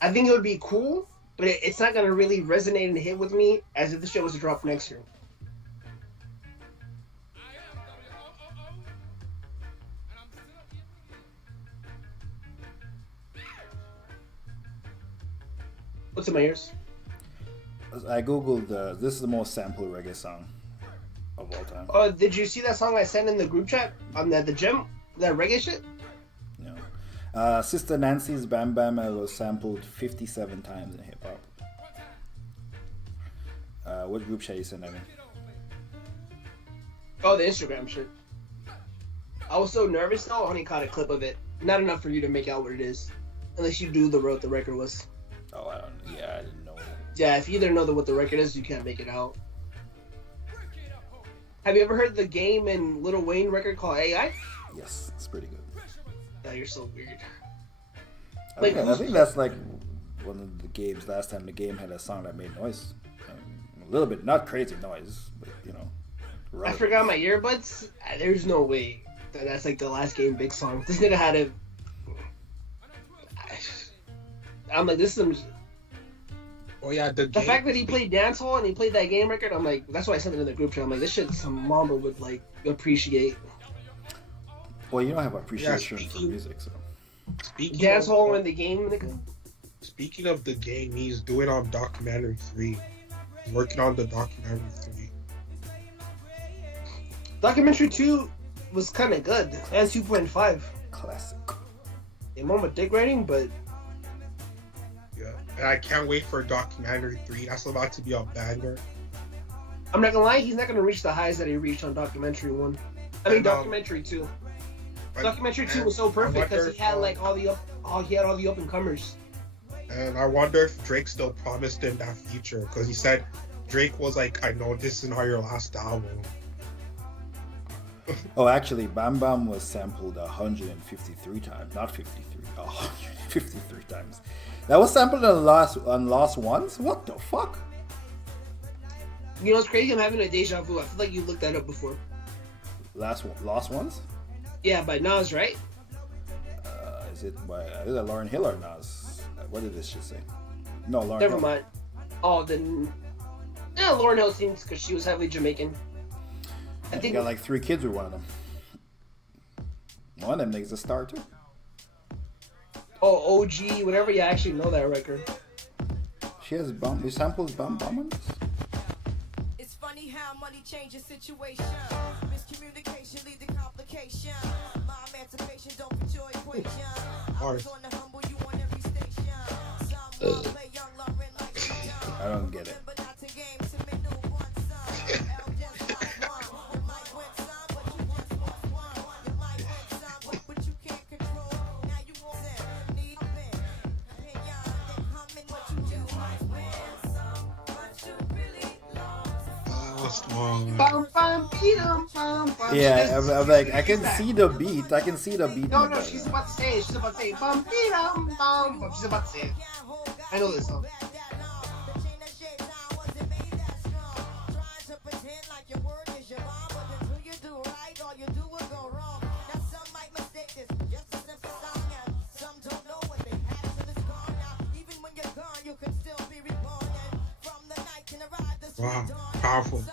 I think it would be cool, but it's not gonna really resonate and hit with me as if the shit was to drop next year. What's in my ears? I googled this is the most sampled reggae song of all time. Oh, did you see that song I sent in the group chat on the gym? That reggae shit? No. Sister Nancy's Bam Bam was sampled 57 times in hip hop. What group chat you sent that in? Oh, the Instagram shit. I was so nervous though, I only caught a clip of it. Not enough for you to make out what it is. Unless you do what the record was. Oh, I didn't know. Yeah, if you don't know what the record is, you can't make it out. Have you ever heard the Game and Lil Wayne record called AI? Yes, it's pretty good. Yeah, you're so weird. I think that's like one of the games. Last time the game had a song that made noise, a little bit, not crazy noise, but you know. I forgot my earbuds. There's no way that's like the last Game big song. This nigga had a. I'm like, this is. Oh yeah, the fact that he played dancehall and he played that Game record, I'm like, that's why I sent it in the group chat. I'm like, this shit's some mama would like appreciate. Well, you don't have appreciation for music, so. Speaking dancehall in the Game, nigga. Speaking of the Game, he's doing on documentary 3. He's working on the documentary 3. Documentary 2 was kind of good, and 2.5. Classic. A moment dick rating, but. Yeah, and I can't wait for documentary 3. That's about to be a banger. I'm not gonna lie, he's not gonna reach the highs that he reached on documentary 1. I mean, documentary 2. Documentary 2 was so perfect because he had like all the up and comers. And I wonder if Drake still promised him that feature because he said Drake was like, I know this isn't your last album. Oh, actually, Bam Bam was sampled 153 times, not 53, 153 times. That was sampled on Lost Ones? What the fuck? You know what's crazy? I'm having a deja vu. I feel like you looked that up before. Lost Ones? Yeah, by Nas, right? Is it Lauryn Hill or Nas? What did this shit say? No, Lauryn Never Hill. mind. Oh, then... Yeah, Lauryn Hill seems because she was heavily Jamaican. I think got like 3 kids with one of them. One of them niggas a star too. Oh, OG, whatever. Yeah, I actually know that record. She has he samples Bam Bam on this. It's funny how money changes situation. Miscommunication lead to complication. My emancipation don't fit your equation. I was on the humble, you on every station. I don't last one. Yeah, I'm like, I can see the beat. I can see the beat. No, she's about to say it. She's about to say it. She's about to say it. I know this song. Wow, powerful.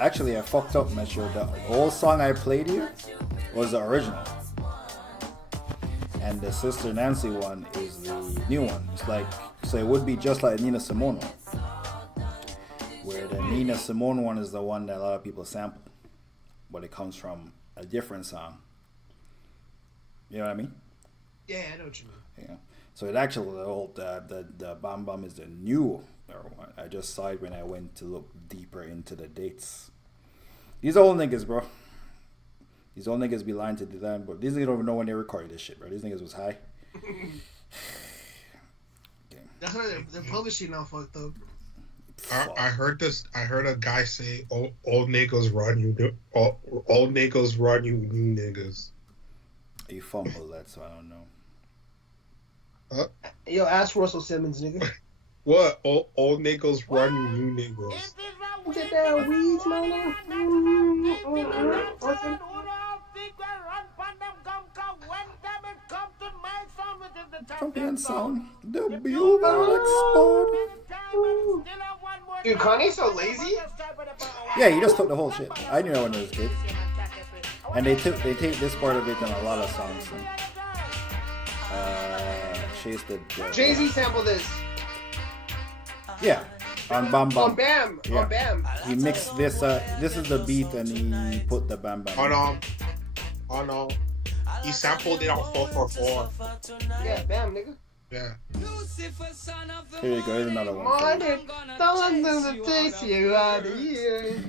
Actually, I fucked up, Metro. The whole song I played here was the original. And the Sister Nancy one is the new one. It's like, so it would be just like Nina Simone one. Where the Nina Simone one is the one that a lot of people sample. But it comes from a different song. You know what I mean? Yeah, I know what you mean. Yeah. So it actually, the Bam Bam is the new one. I just saw it when I went to look deeper into the dates. These old niggas, bro. These old niggas be lying to the time, but these niggas don't even know when they recorded this shit, bro. These niggas was high. That's why they're publishing now fucked up. I heard this. I heard a guy say, "Old niggas run you. Old niggas run you, new niggas." You fumbled that, so I don't know. Yo, ask Russell Simmons, nigga. What? Old niggas run you, new niggas. Get that weeds, man. Champion sound. The bugle explode. Dude, Kanye's so lazy. Yeah, he just took the whole shit. I knew that when I was a kid. And they take this part of it in a lot of songs. Chase the Jay-Z sampled this. Yeah. On Bam Bam. On Bam. Yeah. On Bam. He mixed this. This is the beat, and he put the Bam Bam. Oh no. He sampled it on 444. Yeah, Bam, nigga. Yeah. Here you go. Here's another one.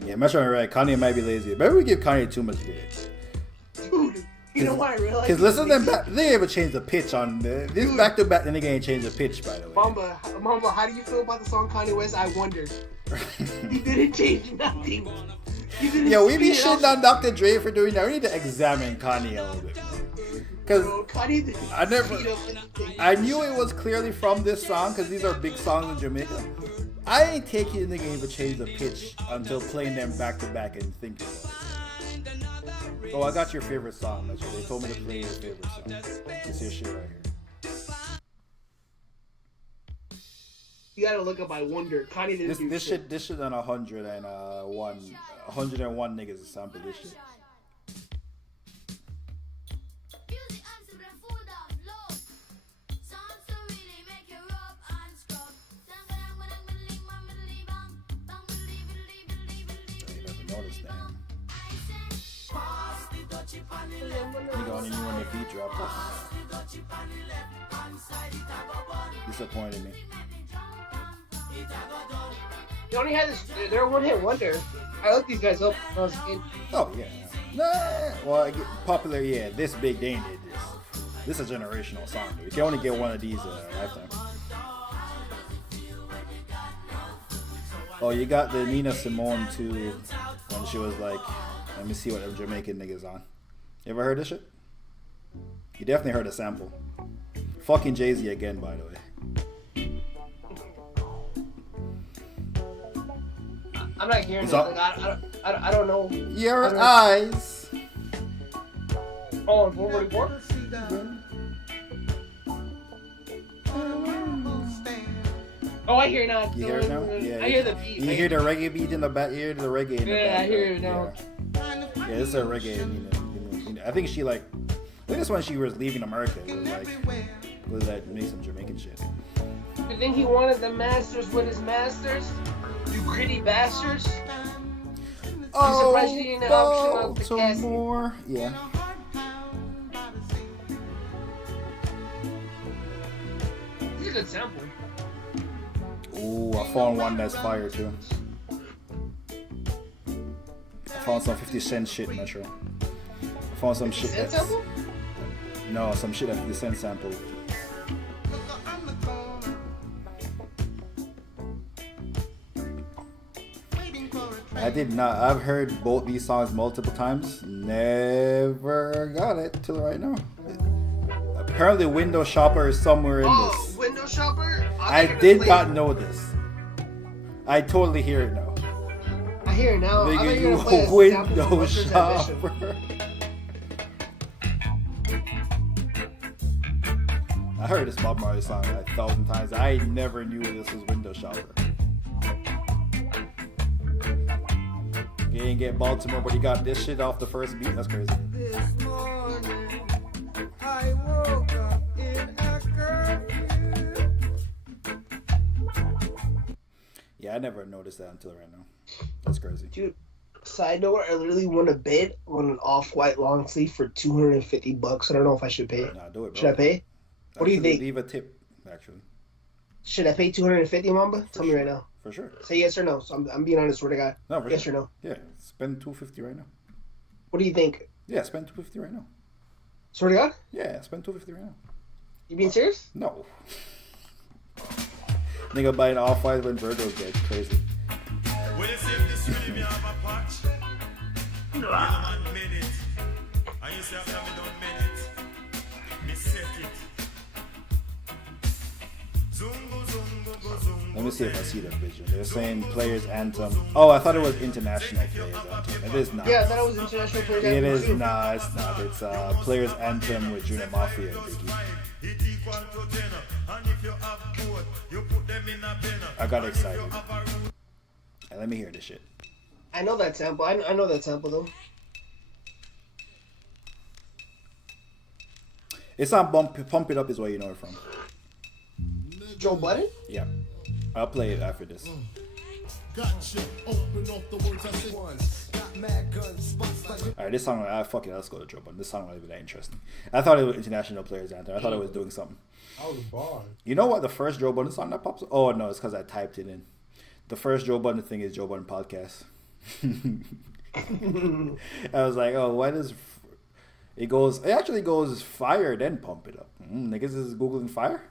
Yeah, I'm sure right. Kanye might be lazy. Maybe we give Kanye too much credit. Dude, you know what I realized? Because listen to them back. They ever changed the pitch on this back to back. The nigga ain't changed the pitch, by the way. Mamba, how do you feel about the song Kanye West? I wondered. He didn't change nothing. Yeah, we be shitting on Dr. Dre for doing that. We need to examine Kanye a little bit more. Because I knew it was clearly from this song because these are big songs in Jamaica. I ain't taking the nigga even change the pitch until playing them back to back and thinking about it. Oh, I got your favorite song, Mitchell. They told me to play your favorite song. This is shit right here. You gotta look up I wonder. Kanye didn't do this shit. This shit on 101 niggas sample this shit. You got any when the beat drop. Disappointed me. They only had this. They're one hit wonder. I looked these guys up when I was a kid. Oh yeah. Nah. Well, I get popular. Yeah, this big. They ain't did this. This is a generational song. Dude. You can only get one of these in a lifetime. Oh, you got the Nina Simone too, when she was like, "Let me see what them Jamaican niggas on." You ever heard this shit? You definitely heard a sample. Fucking Jay-Z again, by the way. I'm not hearing it. Like, I don't know. Your eyes. Oh, 444? Oh, I hear it now. You hear it now? Yeah. I hear the beat. You hear the reggae beat in the back. You hear the reggae in the back. Yeah, I hear it now. Yeah, this is a reggae. I think she like. I think this when she was leaving America. It was like make some Jamaican shit. You think he wanted the masters with his masters? You gritty bastards. I'm surprised you didn't option of the casting. More. Yeah. This is a good sample. Ooh, I found one that's fire too. I found some 50 Cent shit, Metro. I found some shit that's... No, some shit that 50 Cent sample. I did not. I've heard both these songs multiple times. Never got it till right now. Apparently, Window Shopper is somewhere in this. Window Shopper? I did not know this. I totally hear it now. I hear it now. Nigga, you Window Shopper. I heard this Bob Marley song 1,000 times. I never knew this was Window Shopper. He didn't get Baltimore, but he got this shit off the first beat. That's crazy. This morning, I woke up in a curfew. Yeah, I never noticed that until right now. That's crazy. Dude, side note, I literally won a bid on an off-white long sleeve for $250. I don't know if I should pay. Nah, do it, bro. Should I pay? What do you think? Leave a tip, actually. Should I pay $250, Mamba? Tell me right now. For sure. Say yes or no. So I'm being honest, swear to God. No, for yes sure. or no? Yeah, spend $250 right now. What do you think? Yeah, spend $250 right now. Swear to God? Yeah, spend $250 right now. You being serious? No. Nigga buying off-white when Virgo's dead. Crazy. When you see this really me have a patch, you man made it. And you say I've never done made it. Me set it. Let me see if I see that vision. They're saying Players Anthem. Oh, I thought it was International Players Anthem. It is not. Yeah, I thought it was International Players Anthem. It is not. It's not. It's Players Anthem with Junior Mafia and Biggie. I got excited. And let me hear this shit. I know that sample. I know that sample though. It's on Pump It Up is where you know it from. Joe Budden? Yeah. I'll play it after this. Gotcha. Open up the words I said once. Got mad guns, spots like Alright, this song, fuck it, let's go to Joe Budden. This song wasn't even that interesting. I thought it was International Players Anthem. I thought it was doing something. I was bored. You know what the first Joe Budden song that pops up? Oh, no, it's because I typed it in. The first Joe Budden thing is Joe Budden Podcast. I was like, oh, why does... It actually goes fire, then pump it up. Niggas is Googling fire?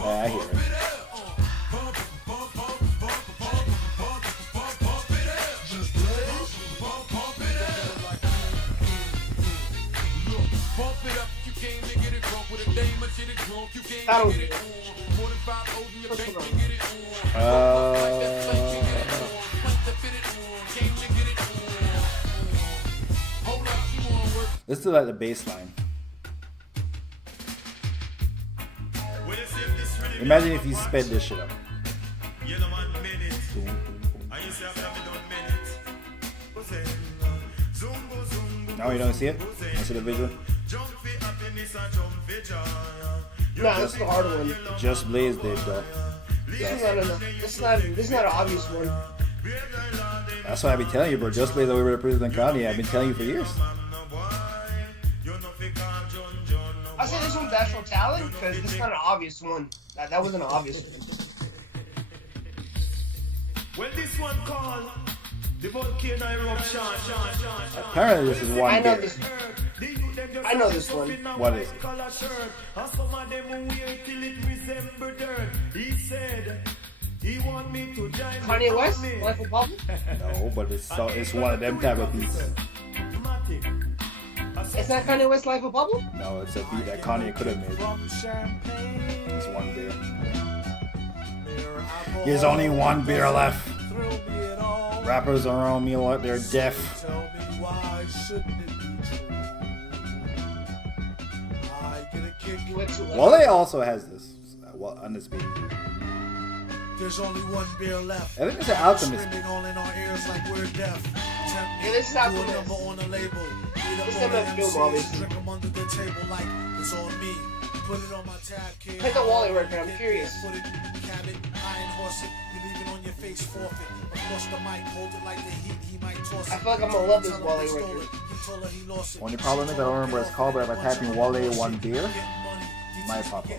Yeah, I hear it. That'll be Let's do like the bass line. Imagine if you sped this shit up. Now you don't see it? You see the visual? Nah, this is the hard one. Just Blaze did though. No. This is not an obvious one. That's why I be telling you, bro. Just Blaze over to President Kanye. I've been telling you for years. I say this one's actual talent because this is not an obvious one. That wasn't an obvious one. Well, this one called the volcano eruption. Apparently this is one I know bit. this. I know this one. What is it? Some of them wear till it resemble dirt. He said he want me to join Kanye West? Life of Pablo? No, but it's one of them type of beats. It's not Kanye West Life of Pablo? No, it's a beat that Kanye could have made. It's one beer. There's only one beer left. Rappers around me like they're deaf. Wale also has this on this beat. There's only one beer left. I think it's an Alchemist. All in our ears like we're deaf. Yeah, this is Alchemist. On a label. This is the film, obviously. Drink 'em under the table like it's on me. Put it on my tab, kid. Take a Wally record, I'm curious. Put it, cabin, iron horse it. You leave it on your face, forfeit. Across the mic, hold it like the heat. He might toss it. I feel like I'm gonna love this Wally record. Only problem is I don't remember what it's called, but if I type in Wale one beer, My pop up.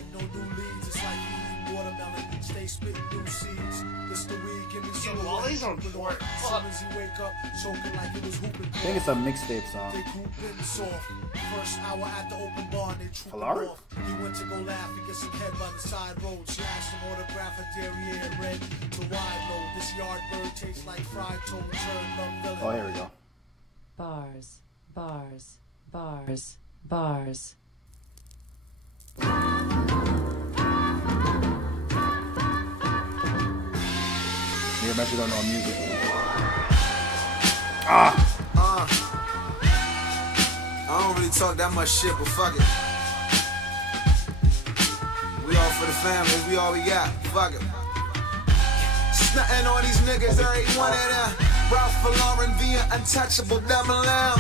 Dude, Wally's on short. Fuck. I think it's a mixtape song. First hour at the open bar, they trooped him Falar? off. He went to go laugh and get some head by the side road. She asked him autograph a derriere and read the wide load. This yard bird tastes like fried toad. Oh, here we go. Bars, bars, bars, bars. You actually don't know music. I don't really talk that much shit, but fuck it. We all for the family, we all we got. Fuck it. Snotting on these niggas, every one of them. Ralph Lauren via untouchable double lamb.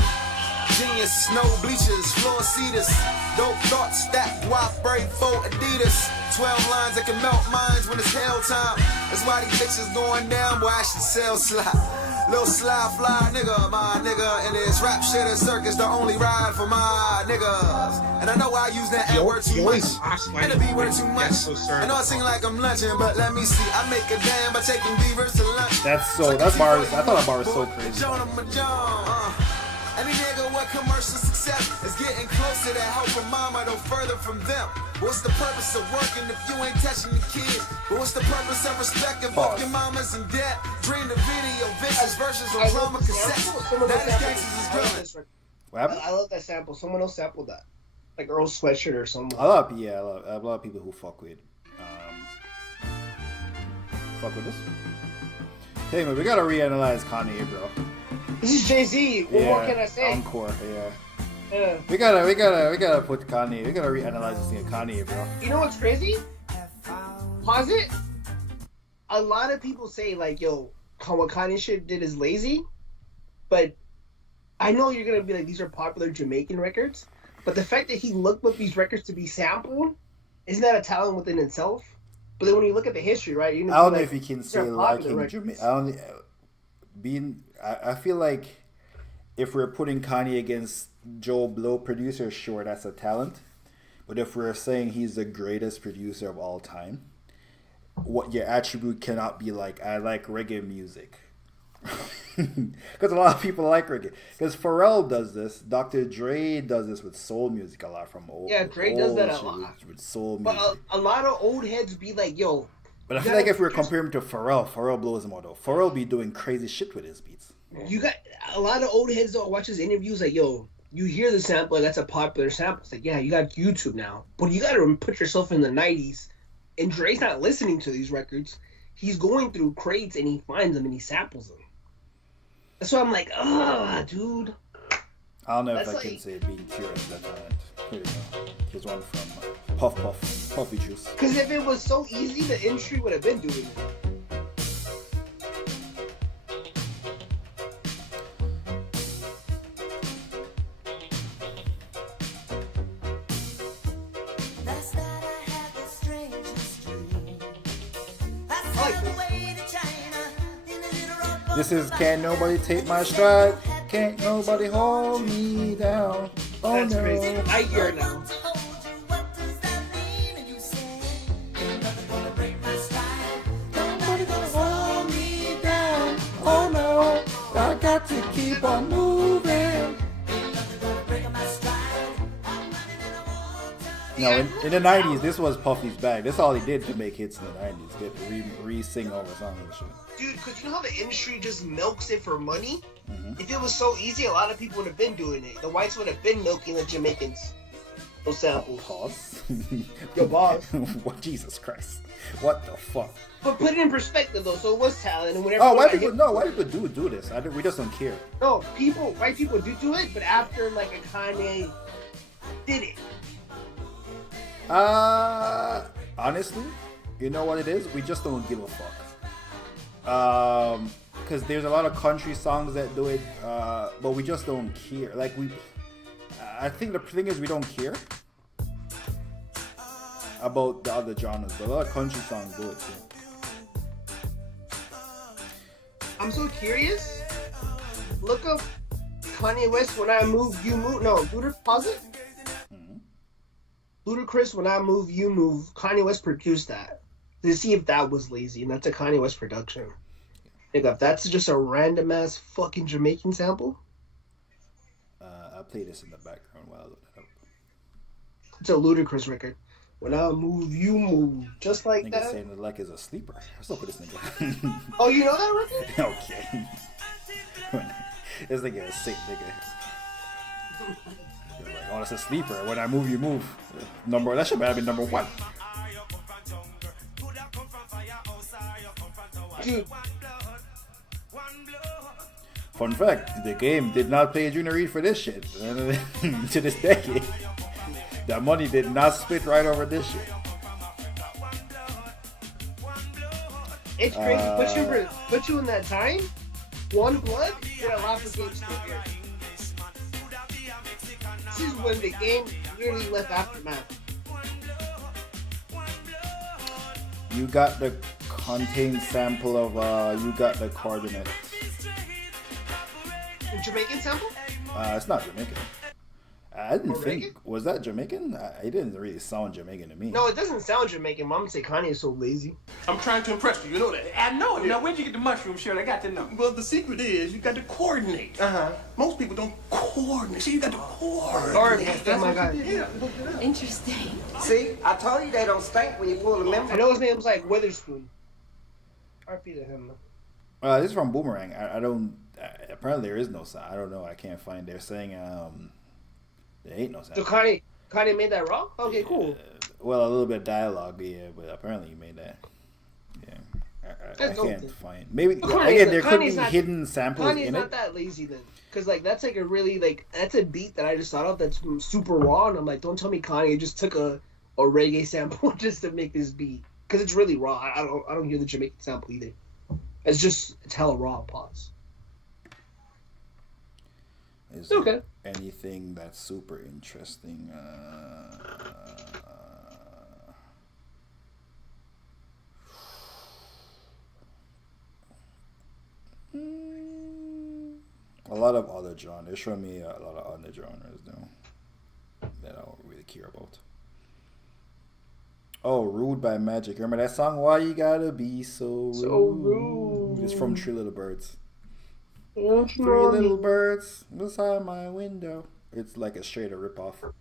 Genius, snow bleachers, floor seaters. Dope thoughts, stack guap, break for Adidas. 12 lines that can melt minds when it's hell time. That's why these bitches going down, boy, I should sell slide. Little slide fly nigga, my nigga. And this rap shit is circus, the only ride for my niggas. And I know I use that N-word too much. And the B-word too much. I know I sing like I'm lunching, but let me see. I make a damn by taking beavers to lunch. That's bar is, I thought that bar was so crazy. Any nigga with commercial success is getting close to that helping mama, no further from them. What's the purpose of working if you ain't touching the kids? But what's the purpose of respect if both your mamas in debt? Dream the video, vicious versions on drama cassettes. That is gangsters is good. What happened? I love that sample. Someone else sampled that. Like Earl Sweatshirt or something. I love a lot of people who fuck with this. Hey man, we gotta reanalyze Kanye, bro. This is Jay-Z. What more can I say? Encore, yeah. We gotta put Kanye. We gotta reanalyze this thing of Kanye, bro. You know what's crazy? Pause it. A lot of people say like, "Yo, what Kanye shit did is lazy," but I know you're gonna be like, "These are popular Jamaican records," but the fact that he looked up these records to be sampled, isn't that a talent within itself? But then when you look at the history, right? I don't know if you can say liking Jamaican. I feel like if we're putting Kanye against Joe Blow producer, sure, that's a talent. But if we're saying he's the greatest producer of all time, what your attribute cannot be like, I like reggae music. Because a lot of people like reggae. Because Pharrell does this. Dr. Dre does this with soul music a lot from old. Yeah, Dre does that a lot. With soul music. But a lot of old heads be like, yo. But I feel like if we're comparing him to Pharrell blows him out though. Pharrell be doing crazy shit with his beats. You got a lot of old heads that watch his interviews like, yo, you hear the sample, that's a popular sample. It's like, yeah, you got YouTube now. But you got to put yourself in the 90s. And Dre's not listening to these records. He's going through crates and he finds them and he samples them. That's why I'm like, dude. I don't know if I can say being curious that talent. Here you go. Here's one from Puffy Juice. Because if it was so easy, the industry would have been doing it. This is Can't Nobody Take My Stride. Can't nobody hold me down. Oh, that's no. crazy. I hear it now. Nobody gonna hold me down. Oh no, I got to keep on moving. No, in the 90s, this was Puffy's bag. That's all he did to make hits in the 90s. Get re-sing all the songs and shit. Dude, because you know how the industry just milks it for money? Mm-hmm. If it was so easy, a lot of people would have been doing it. The whites would have been milking the Jamaicans. Those samples. Pause. Yo, boss. What, Jesus Christ. What the fuck? But put it in perspective, though. So it was talent. And whenever white people do this. We just don't care. No, white people do it, but after, like, a Kanye did it. Honestly, you know what it is? We just don't give a fuck. Because there's a lot of country songs that do it, but we just don't care. Like I think the thing is we don't care about the other genres, but a lot of country songs do it too. I'm so curious. Look up Kanye West When I Move, You Move. No, Buddha Deposit. Ludacris, When I Move, You Move, Kanye West produced that. To see if that was lazy, and that's a Kanye West production. Nigga, if that's just a random ass fucking Jamaican sample. I'll play this in the background while I look it up. It's a Ludacris record. When I move, you move. Just like nigga that. saying it like it's a sleeper. What's up with this nigga? Oh, you know that record? Okay. This nigga is sick, nigga. Like, oh, it's a sleeper. When I move, you move. That should have been number 1. Dude. Fun fact, the game did not pay Junior Reid for this shit. To this decade. That money did not split right over this shit. It's crazy. Put you in that time. One Blood. Get a lot of games still here. This is when the game really left aftermath. You got the contained sample of You Got the Coordinates. The Jamaican sample? It's not Jamaican. I didn't think. Was that Jamaican? It didn't really sound Jamaican to me. No, it doesn't sound Jamaican. Mom would say Kanye is so lazy. I'm trying to impress you. You know that. I know it. Now, where'd you get the mushroom shirt? I got to know. Well, the secret is you got to coordinate. Most people don't coordinate. See, you got to coordinate. Oh my God. Yeah. Interesting. See, I told you they don't stink when you pull them in. I know his name's like Witherspoon. RP to him. This is from Boomerang. I don't. Apparently, there is no sound. I don't know. I can't find. They're saying there ain't no sound. So Kanye made that wrong? Okay, cool. Well, a little bit of dialogue, yeah, but apparently he made that. Yeah, I can't find. Maybe again, there could be hidden samples in it. Kanye's not that lazy then, because like that's like a really that's a beat that I just thought of that's super raw, and I'm like, don't tell me Kanye just took a reggae sample just to make this beat, because it's really raw. I don't hear the Jamaican sample either. It's hella raw. Pause. Is there anything that's super interesting? A lot of other genres. They show me a lot of other genres though that I don't really care about. Oh, Rude by Magic. Remember that song? Why You Gotta Be So Rude? It's from Three Little Birds. 3 little birds beside my window. It's like a straight ripoff.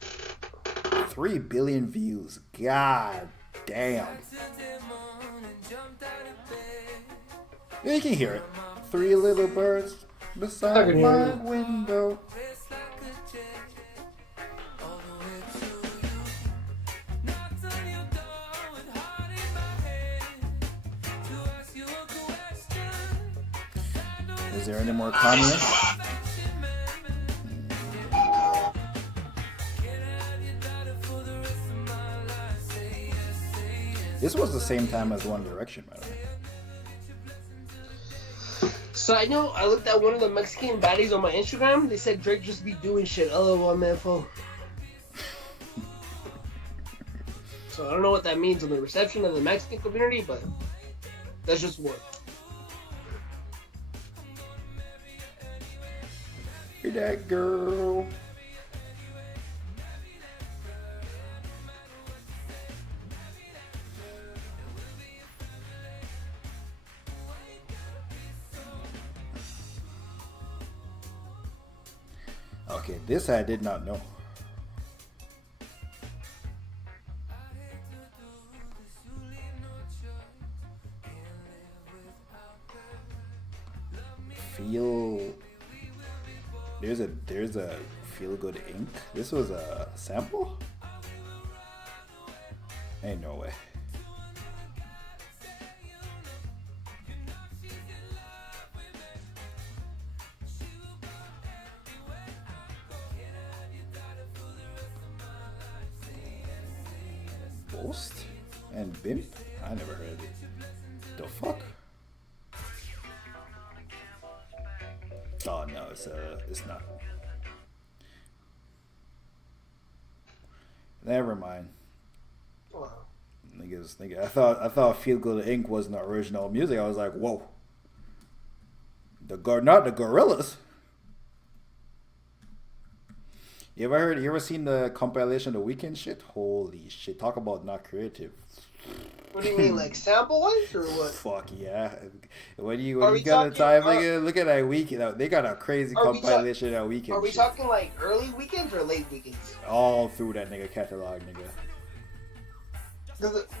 3 billion views. God damn. Yeah, you can hear it. 3 little birds beside my window. Is there any more comments? This was the same time as One Direction, by the way. So I know I looked at one of the Mexican baddies on my Instagram. They said Drake just be doing shit. LOL, man, phone. So I don't know what that means on the reception of the Mexican community, but that's just what. You're that girl. Okay, this I did not know. There's a Feel Good Ink. This was a sample? Ain't no way. Boast and Bimp? I never heard of it. The fuck? Oh no, it's not. Never mind. Wow. Nigga, I thought Feel Good Inc. wasn't the original music. I was like, whoa. Not the Gorillas. You ever seen the compilation of the Weekend shit? Holy shit! Talk about not creative. What do you mean, like sample ones or what? Fuck yeah! When you got a time, look at that Weekend. They got a crazy compilation of Weekend. Are we talking like early weekends or late weekends? All through that nigga catalog, nigga.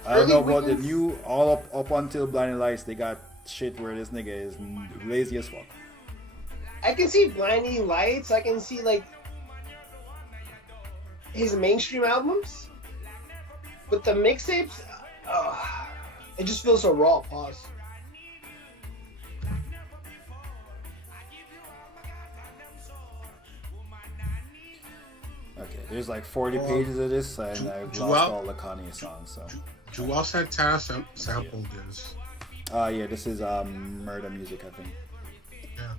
I don't know about the new, all up until Blinding Lights. They got shit where this nigga is lazy as fuck. I can see Blinding Lights. I can see like his mainstream albums, but the mixtapes, it just feels so raw. Pause. Okay, there's like 40 pages of this, and I've lost all the Kanye songs. So. Joel Santana sampled this. Yeah, this is Murder Music, I think. Yeah.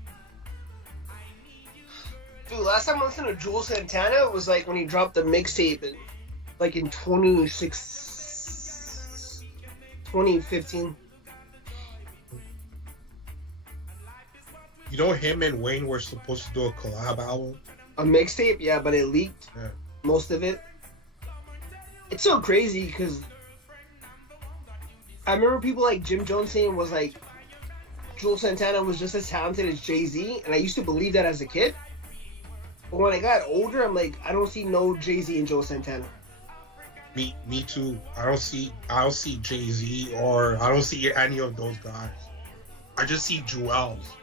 Dude, last time I listened to Joel Santana was like when he dropped the mixtape, like in 2015. You know, him and Wayne were supposed to do a collab album. A mixtape, yeah, but it leaked. Yeah. Most of it. It's so crazy because I remember people like Jim Jones saying was like Joel Santana was just as talented as Jay-Z, and I used to believe that as a kid. But when I got older, I'm like, I don't see no Jay-Z in Joel Santana. Me too. I don't see Jay-Z or I don't see any of those guys. I just see Joel's.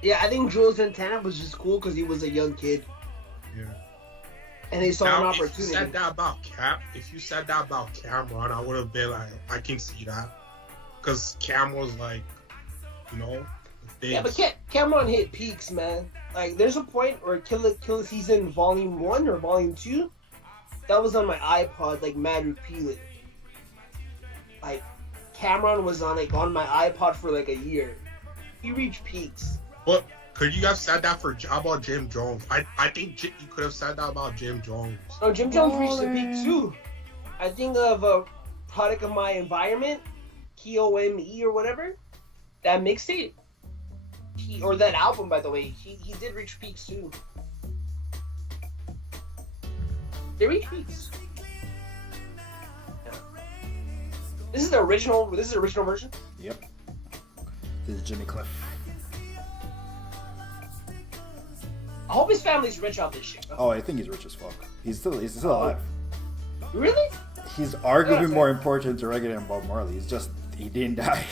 Yeah, I think Joel Santana was just cool because he was a young kid. Yeah. And they saw an opportunity. If you said that about Cameron, I would have been like, I can see that. Because Cam was like, you know. Yeah, but Cameron hit peaks, man. Like, there's a point where Kill Season Volume 1 or Volume 2, that was on my iPod, like, mad repeated. Like, Cameron was on my iPod for like a year. He reached peaks. But could you have said that about Jim Jones? I think you could have said that about Jim Jones. No, Jim Jones reached the peak too. I think of a product of my environment, KOME or whatever, that mixtape. Or that album, by the way, he did reach peaks too. They reached peaks. Yeah. This is the original version? Yep. This is Jimmy Cliff. I hope his family's rich off this shit. Oh, I think he's rich as fuck. He's still alive. Really? He's arguably more important to reggae than Bob Marley. He didn't die.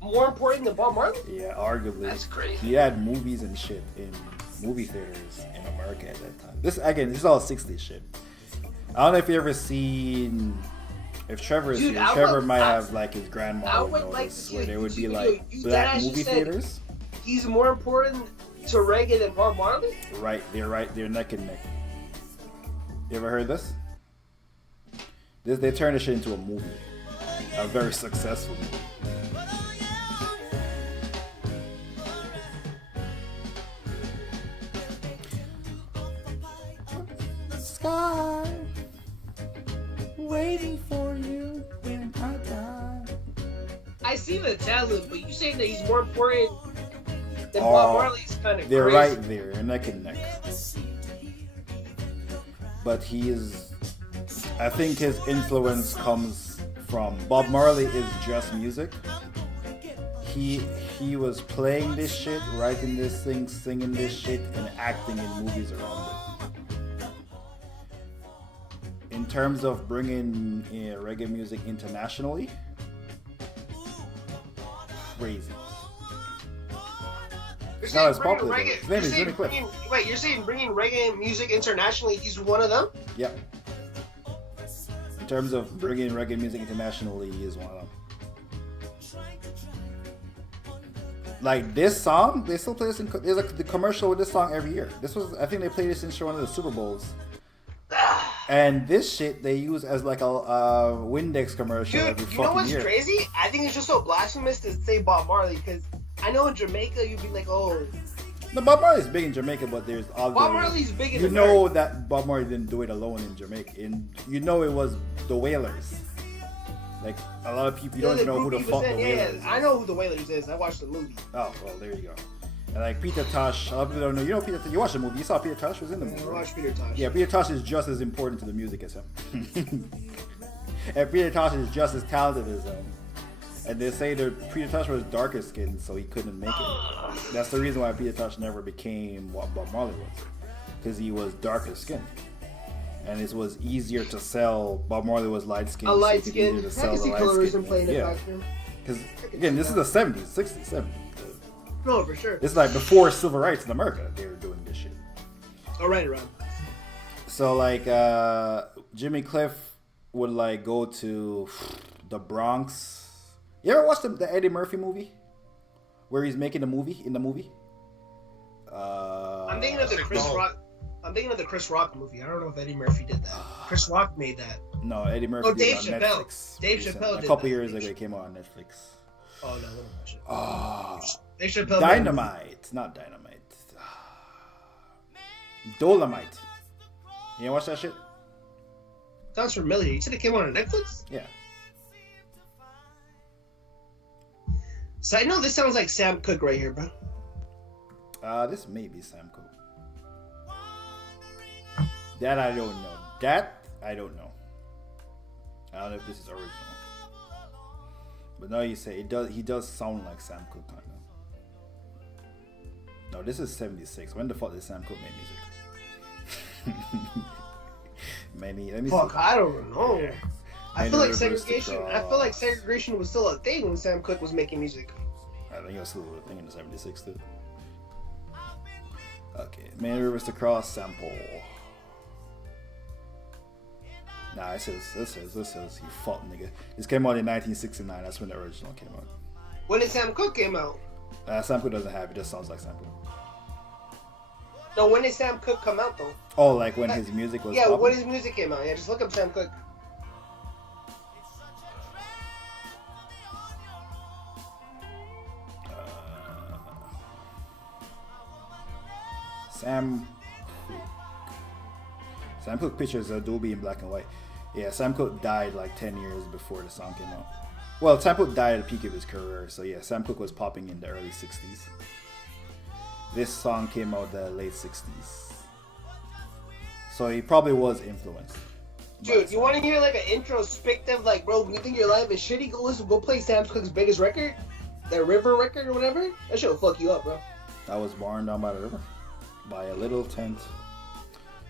More important than Bob Marley? Yeah, arguably. That's crazy. He had movies and shit in movie theaters in America at that time. This is all 60s shit. I don't know if you ever seen. If Trevor is here, Trevor might have like his grandma notice where there would be like black movie theaters. He's more important to reggae than Bob Marley? Right, they're neck and neck. You ever heard this? They turned this shit into a movie. A very successful movie. The sky waiting for you when I die. I see the talent, but you saying that he's more important than Bob Marley's kind of they're crazy. Right there, neck and neck. But I think his influence comes from Bob Marley is just music. He was playing this shit, writing this thing, singing this shit, and acting in movies around it. In terms of bringing reggae music internationally, crazy. You're not as popular. His name is Jimmy Cliff. Wait, you're saying bringing reggae music internationally, he's one of them? Yep. In terms of bringing reggae music internationally, he is one of them. Like this song, they still play this there's the commercial with this song every year. I think they played this in one of the Super Bowls. And this shit they use as like a Windex commercial every fucking year. You know what's crazy? I think it's just so blasphemous to say Bob Marley because I know in Jamaica you'd be like, oh. No, Bob Marley's big in Jamaica, but there's other. Bob Marley's big in You America. know that Bob Marley didn't do it alone in Jamaica. You know it was the Wailers. Like a lot of people, you don't know who the fuck the Wailers is. I know who the Wailers is. I watched the movie. Oh well, there you go. And like Peter Tosh, a lot of people don't know. You know Peter. You watched the movie. You saw Peter Tosh was in the movie. I watched Peter Tosh. Yeah, Peter Tosh is just as important to the music as him. And Peter Tosh is just as talented as him. And they say that Peter Tosh was darker skinned, so he couldn't make it. That's the reason why Peter Tosh never became what Bob Marley was, because he was darker skinned. And it was easier to sell. Bob Marley was light skinned. A light skin. I can see colorism playing a factor. Because again, this is the 70s, 60s, 70s. No, for sure. It's like before civil rights in America, they were doing this shit. Oh, right around. So like Jimmy Cliff would like go to the Bronx. You ever watched the Eddie Murphy movie? Where he's making the movie in the movie? I'm thinking of the Chris Rock. I'm thinking of the Chris Rock movie. I don't know if Eddie Murphy did that. Chris Rock made that. No, Eddie Murphy Dave did Chappelle. on Netflix. Dave Chappelle A did couple that. years ago, it came out on Netflix. Oh, no, what am I shit? Oh, Dave Chappelle. Dynamite, not Dynamite. Dolomite. You ain't watch that shit? Sounds familiar. You said it came out on Netflix? Yeah. So I know this sounds like Sam Cooke right here, bro. This may be Sam Cooke. That I don't know. That I don't know. I don't know if this is original. But now you say it does. He does sound like Sam Cooke, kind of. No, this is '76. When the fuck did Sam Cooke make music? Let me Fuck, see. I don't know. Yeah. I feel like segregation was still a thing when Sam Cooke was making music. I think it was still a thing in '76 too. Okay, Many Rivers to Cross sample. Nah, this says you fuck nigga. This came out in 1969. That's when the original came out. When did Sam Cooke came out? Sam Cooke doesn't have it. Just sounds like Sam Cooke. No, when did Sam Cooke come out though? Oh, like when his music was. Yeah, popping? when his music came out. Yeah, just look up Sam Cooke. Sam Cooke pictures Adobe in black and white. Yeah, Sam Cooke died like 10 years before the song came out. Well, Sam Cooke died at the peak of his career, so yeah, Sam Cooke was popping in the early 60s. This song came out the late 60s. So he probably was influenced. Dude, you want to hear like an introspective, like, bro, when you think your life is shitty, go play Sam Cooke's biggest record, that River record or whatever. That shit will fuck you up, bro. I was born down by the river, by a little tent.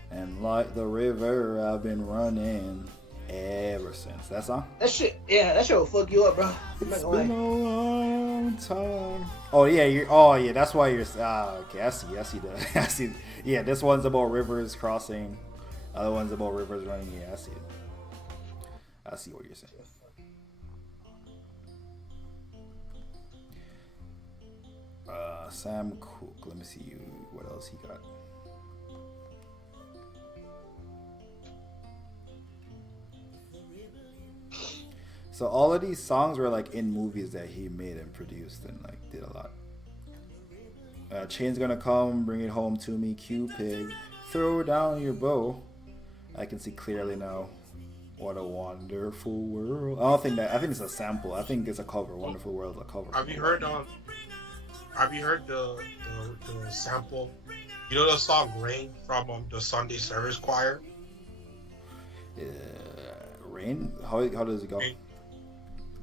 And like the river, I've been running ever since. That song? That shit will fuck you up, bro. It's been a long time. Oh yeah, that's why you're. Okay, I see I see. Yeah, this one's about rivers crossing. Other one's about rivers running. Yeah, I see it. I see what you're saying. Sam Cooke. Let me see what else he got. So all of these songs were like in movies that he made and produced and like did a lot. Chain's Gonna Come, Bring It Home to Me, Cupid, Throw Down Your Bow. I can see clearly now. What a wonderful world. I think it's a sample. I think it's a cover. Wonderful World is a cover. Have you heard the sample? You know the song Rain from the Sunday Service Choir? Rain? How does it go? Rain.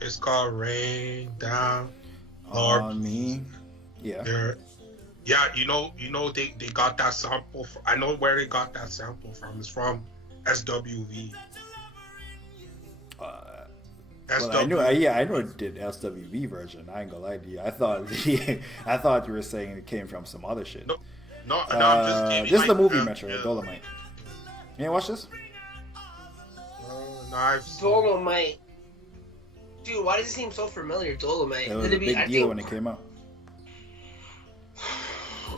It's called Rain Down on Me. Yeah. Yeah, you know they got that sample. I know where they got that sample from. It's from SWV. Well, I know it did SWV version. I ain't gonna lie to you. I thought you were saying it came from some other shit. No, I'm just kidding. This is the movie Metro, Dolomite. You ain't watch this? Dolomite. Dude, why does it seem so familiar, Dolomite? It was a big deal when it came out.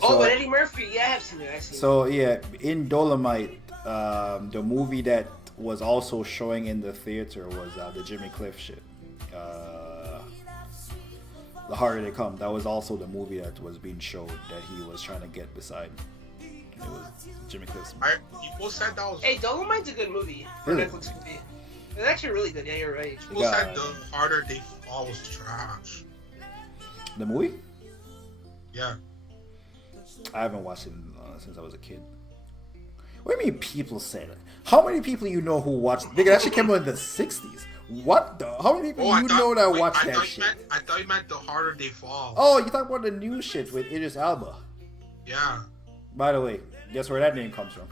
But Eddie Murphy, yeah, I have seen it. So yeah, in Dolomite, the movie that was also showing in the theater was the Jimmy Cliff shit. The Harder They Come. That was also the movie that was being showed that he was trying to get beside. It was Jimmy Cliff's movie. People said that was. Hey, Dolomite's a good movie for Really? Netflix movie. It's actually really good. Yeah, you're right. People said The Harder They Fall was trash. The movie? Yeah. I haven't watched it since I was a kid. What do you mean people say that? How many people you know who watched? Nigga, that shit came out in the 60s. What the? How many people know that watched that shit? I thought you meant The Harder They Fall. Oh, you talking about the new shit with Idris Elba? Yeah. By the way, guess where that name comes from?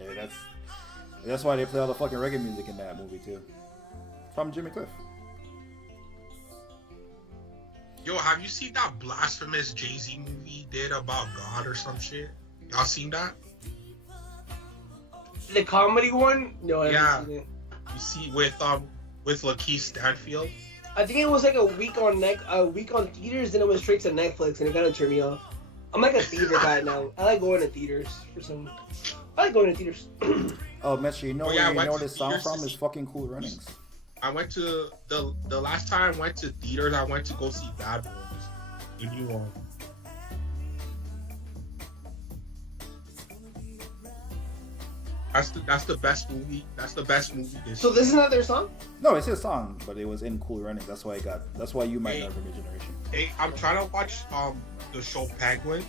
Yeah, that's why they play all the fucking reggae music in that movie too. From Jimmy Cliff. Yo, have you seen that blasphemous Jay-Z movie he did about God or some shit? Y'all seen that? The comedy one? No, I haven't seen it. You see with Lakeith Stanfield? I think it was like a week on theaters, then it went straight to Netflix, and it kind of turned me off. I'm like a theater guy now. I like going to theaters for some. I like going to theaters. Oh, Metro, you know where you know this song from? Is fucking Cool Runnings. I went to the last time I went to theaters. I went to go see Bad Boys, the new one. That's the best movie. That's the best movie. So this is not their song? No, it's his song, but it was in Cool Runnings. That's why you might know from your generation. Hey, I'm trying to watch the show Penguin.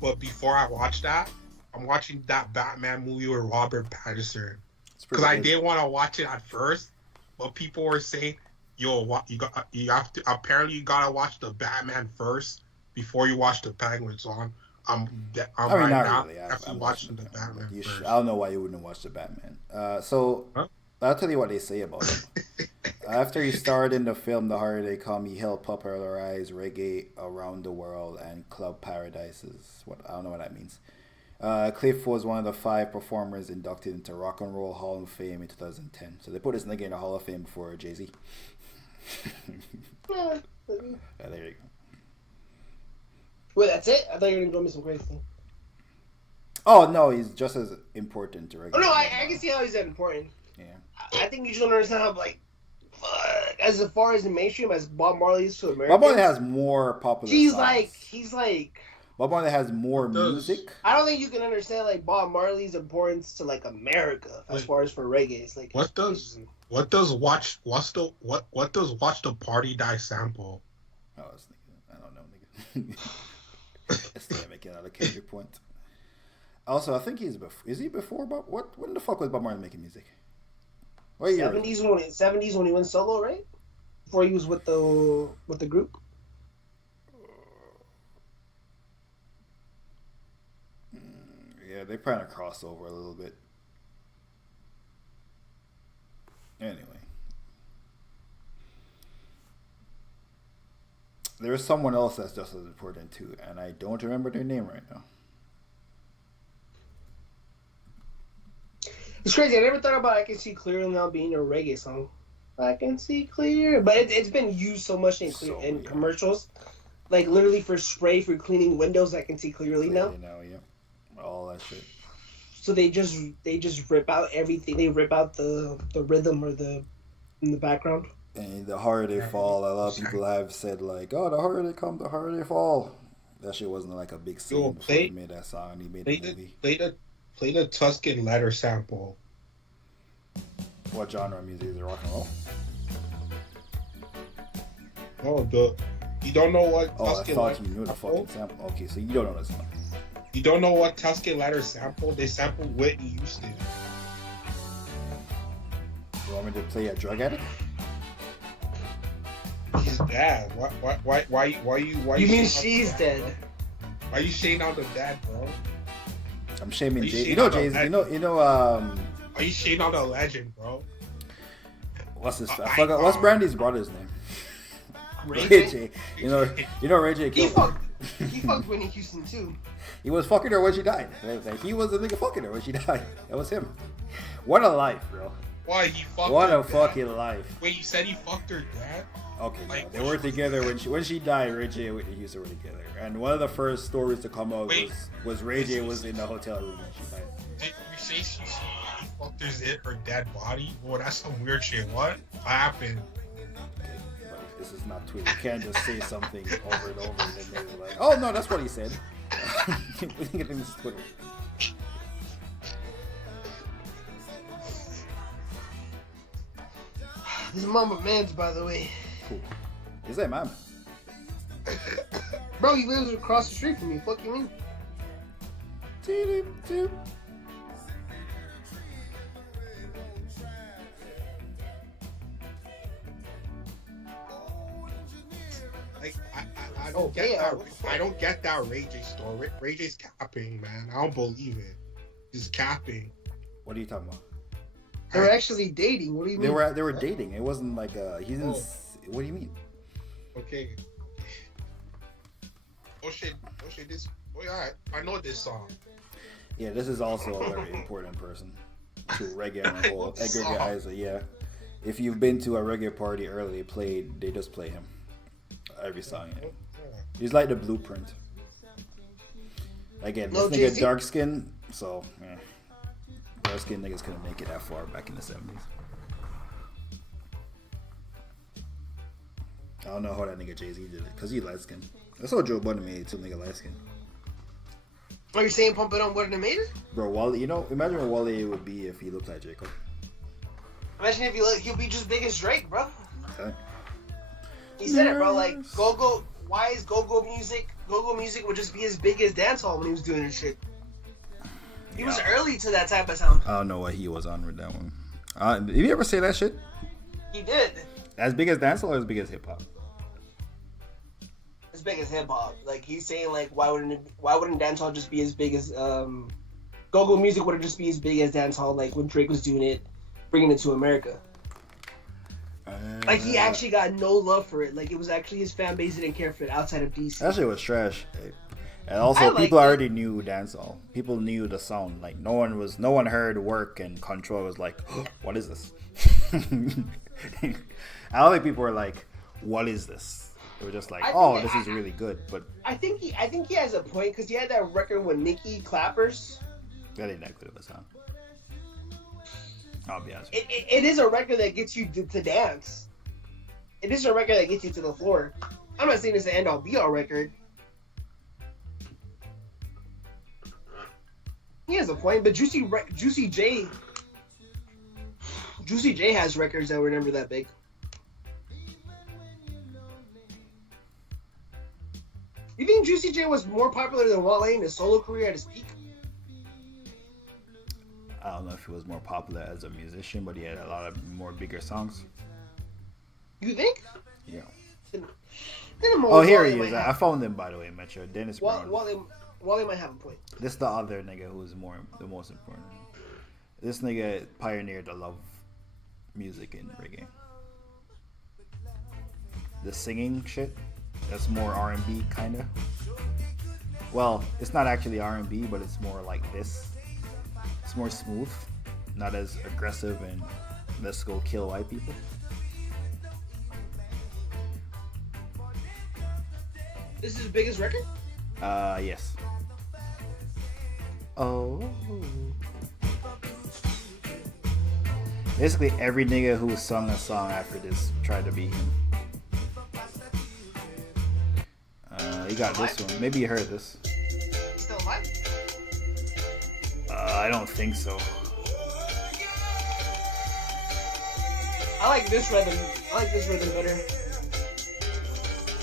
But before I watch that, I'm watching that Batman movie with Robert Pattinson. Because I didn't want to watch it at first, but people were saying, "Yo, you have to. Apparently, you gotta watch the Batman first before you watch the Penguin." So I'm right now really. I'm watching the Batman first. I don't know why you wouldn't watch the Batman. I'll tell you what they say about him. After he starred in the film The Harder They Come, he helped popularize reggae around the world and club paradises. I don't know what that means. Cliff was one of the 5 performers inducted into Rock and Roll Hall of Fame in 2010. So they put this nigga in the Hall of Fame before Jay-Z. There you go. Wait, that's it? I thought you were going to go with some crazy thing. Oh, no, he's just as important to reggae. Oh, no, I can see how he's that important. Yeah. I think you just don't understand how, like, as far as the mainstream, as Bob Marley is to Americans. Bob Marley has more popular songs. He's like... Bob Marley has more music. I don't think you can understand like Bob Marley's importance to like America as far as for reggae. It's like what does Watch the Party Die sample? Oh, I don't know, nigga. It's not making out a Kendrick point. Also, I think is he before Bob? When the fuck was Bob Marley making music? What year? 70s when he went solo, right? Before he was with the group. Yeah, they kind of crossed over a little bit. Anyway. There's someone else that's just as important too, and I don't remember their name right now. It's crazy. I never thought about I Can See Clear now being a reggae song. I can see clear. But it's been used so much in commercials. Like literally for spray for cleaning windows, I can see clearly now. Yeah. All that shit. So they just rip out everything. They rip out the rhythm or in the background. And the harder they fall, a lot of people have said like, "Oh, the harder they come, the harder they fall." That shit wasn't like a big scene before he made that song. He made the movie. Play the Tuscan Letter sample. What genre of music is it? Rock and roll? No, you don't know what? Oh, Tuscan I thought you knew the fucking sample. Okay, so you don't know this one. You don't know what Tuscan Letter sample? They sampled Whitney Houston. You want me to play a drug addict? He's dead. Why you mean she's dead? Why you shaming out the dad, bro? I'm shaming Jay. You know Jay-Z. You know. Are you shaming out the legend, bro? What's his? I forgot. What's Brandy's brother's name? Ray J. You know Ray J. He fucked Whitney Houston too. He was fucking her when she died. He was the nigga fucking her when she died. That was him. What a life, bro. Why he fucked What her a fucking life. Wait, you said he fucked her dad? Okay, like, no, they were together when she died. Ray J and Whitney Houston were together, and one of the first stories to come out was Ray J was in the hotel room when she died. Did you say she fucked her dead body? Well, that's some weird shit. What happened? This is not Twitter. You can't just say something over and over and then they're like, "Oh no, that's what he said." We think it is Twitter. This is Mama Man's, by the way. Cool. Is that Mama? Bro, he lives across the street from me. Fuck you mean? Like I don't get that. I don't get that Ray J story. Ray J's capping, man. I don't believe it. He's capping. What are you talking about? They were actually dating. What do you mean? They were dating. It wasn't like he didn't. What do you mean? Okay. Oh shit! This. Oh yeah, I know this song. Yeah, this is also a very important person to reggae and whole. Edgar Guys, yeah. If you've been to a reggae party early, they just play him every song. Yeah. He's like the blueprint. Again, this nigga dark skin, so yeah. Dark skin niggas couldn't make it that far back in the 70s. I don't know how that nigga Jay-Z did it, because he light skinned. That's how Joe Budden made it too, nigga light skinned. Are you saying Pump It On wouldn't have made it? Bro, Wally, imagine what Wally would be if he looked like J. Cole. Imagine if he'll be just big as Drake, bro. Okay. He said it, bro. Like, go-go, why is go-go music would just be as big as dancehall when he was doing this shit. He was early to that type of sound. I don't know what he was on with that one. Did you ever say that shit? He did. As big as dancehall or as big as hip-hop? As big as hip-hop. Like, he's saying, like, why wouldn't dancehall just be as big as, go-go music wouldn't just be as big as dancehall, like, when Drake was doing it, bringing it to America. Like, he actually got no love for it. Like, it was actually his fan base didn't care for it outside of DC. That shit was trash. And also, people already knew dancehall. People knew the sound. Like, no one heard Work and Control was like, oh, what is this? I don't think people were like, what is this? They were just like, this is really good. But I think he has a point, because he had that record with Nicki Clappers. That ain't that good of a sound. I'll be honest. It is a record that gets you to dance. It is a record that gets you to the floor. I'm not saying it's an end-all be-all record. He has a point, but Juicy J has records that were never that big. You think Juicy J was more popular than Wale in his solo career at his peak? I don't know if he was more popular as a musician, but he had a lot of more bigger songs. You think? Yeah. Here he is. I found him, by the way, Metro. Dennis Brown. Wale might have a point. This is the other nigga who's the most important. This nigga pioneered the love music in reggae. The singing shit, that's more R&B kind of. Well, it's not actually R&B, but it's more like this. It's more smooth, not as aggressive and let's go kill white people. This is his biggest record? Yes. Oh. Basically, every nigga who sung a song after this tried to be him. You got this one. Maybe you heard this. Still alive? I don't think so. I like this rhythm. Better.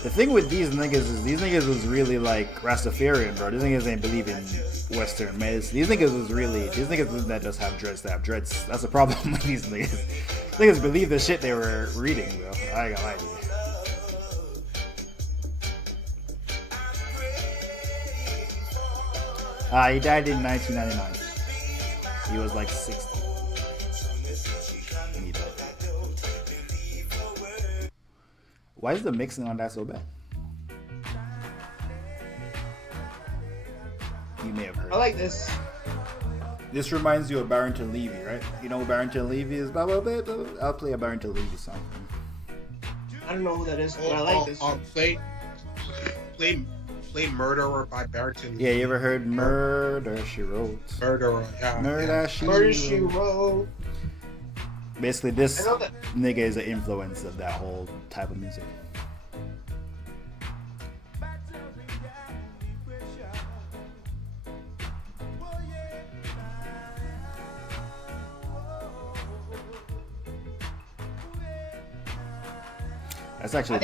The thing with these niggas is these niggas was really like Rastafarian, bro. These niggas ain't believe in Western medicine. These niggas that just have dreads that have dreads. That's the problem with these niggas. Niggas believe the shit they were reading, bro. I ain't gonna lie to you. He died in 1999. He was like 60. And he died. Why is the mixing on that so bad? You may have heard. I like this. This reminds you of Barrington Levy, right? You know who Barrington Levy is? Blah, blah, blah, blah. I'll play a Barrington Levy song. I don't know who that is, but I like this. Play Murderer by Barrington Levy. Yeah, you ever heard Murder, She Wrote? Murderer, yeah. Murder, She Wrote. Basically, this nigga is an influence of that whole type of music. That's actually. I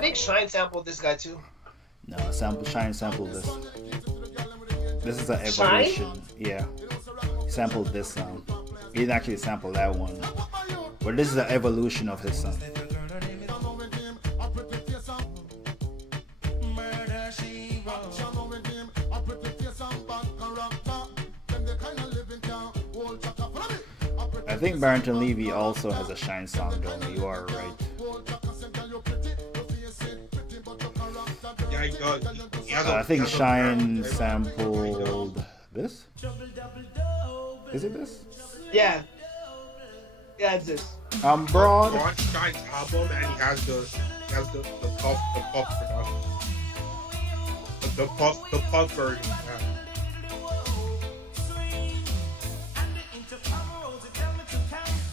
think Shine sampled this guy too. No, Shine sampled this. This is an evolution. Shine? Yeah. He sampled this song. He didn't actually sample that one. But this is an evolution of his song. I think Barrington Levy also has a Shine song, though. You are right. Yeah, he does. I think Shine sampled this. Is it this? Yeah. Yeah, it's this. I'm broad. On Shine's album, and he has the puff production. The puff version. Yeah.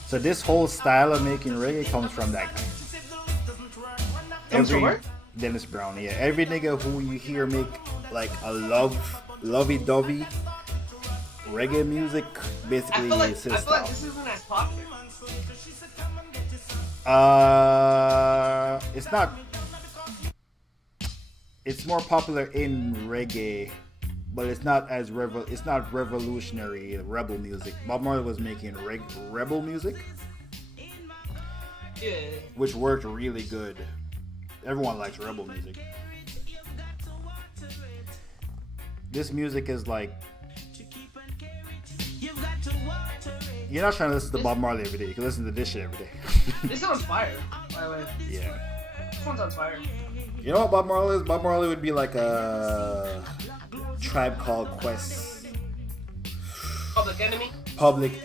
So this whole style of making reggae comes from that guy. Dennis Brown, yeah. Every nigga who you hear make like a lovey-dovey reggae music, basically is his I feel style. like this isn't as popular. It's not. It's more popular in reggae, but it's not as it's not revolutionary rebel music. Bob Marley was making rebel music, Yeah. which worked really good. Everyone likes rebel music. This music is like, you're not trying to listen to Bob Marley every day. You can listen to this shit every day. This sounds fire, by the way. Yeah. This one sounds fire. You know what Bob Marley is? Bob Marley would be like a Tribe Called Quest. Public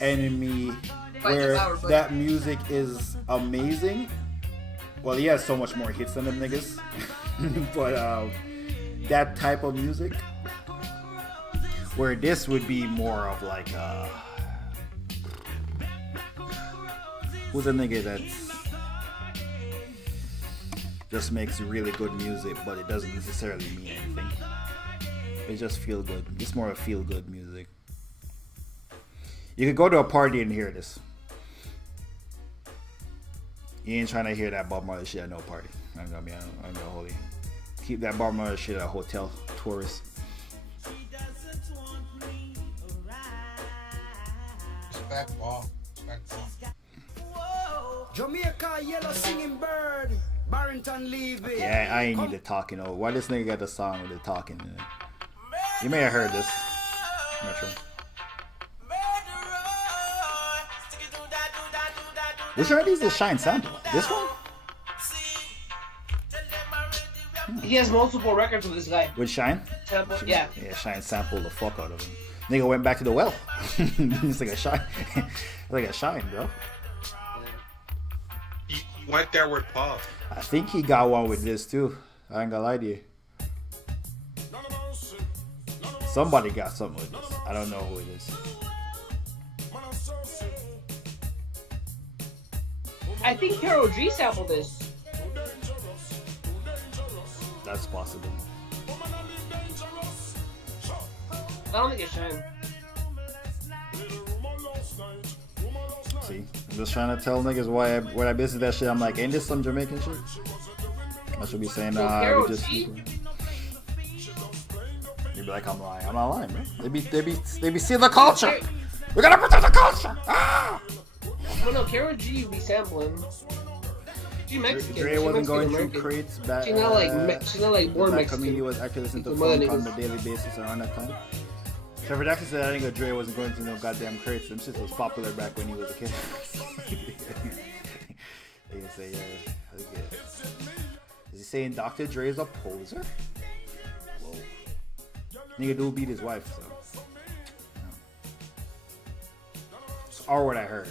Enemy. Where that music is amazing. Well, he has so much more hits than them niggas. But that type of music. Where this would be more of like who's a nigga that just makes really good music, but it doesn't necessarily mean anything. It just feel good. It's more of feel good music. You could go to a party and hear this. You ain't trying to hear that Bob Marley shit at no party. I'm gonna hold you. Keep that Bob Marley shit at a hotel tourist. Respect Bob. Jamaica yellow singing bird, Barrington Levy. Yeah, I ain't need the talking over. Why this nigga got the song with the talking in it? You may have heard this. I'm not sure. Which one of these is Shine sample? This one? He has multiple records with this guy. With Shine? Sample? Yeah. Yeah, Shine sampled the fuck out of him. Nigga went back to the well. It's like a Shine. Like a Shine, bro. He went there with Puff. I think he got one with this too. I ain't gonna lie to you. Somebody got something with this. I don't know who it is. I think Karol G sampled this. That's possible. I don't think it's Shine. See, I'm just trying to tell niggas why when I visit that shit, I'm like, ain't this some Jamaican shit? I should be saying, nah, we just. You'd be like, I'm lying. I'm not lying, man. They be seeing the culture. We gotta protect the culture. Ah! Well, no, Karol G be sampling. She Mexican. Dre wasn't going through crates back. She's not like born Mexican. Comedian was actually listening to funk on a daily basis around that time. Trevor Jackson said, I think Dre wasn't going through no goddamn crates. Them shit was popular back when he was a kid. They can say, yeah. Is he saying Dr. Dre is a poser? Whoa. Nigga do beat his wife, so. Yeah. Or what I heard.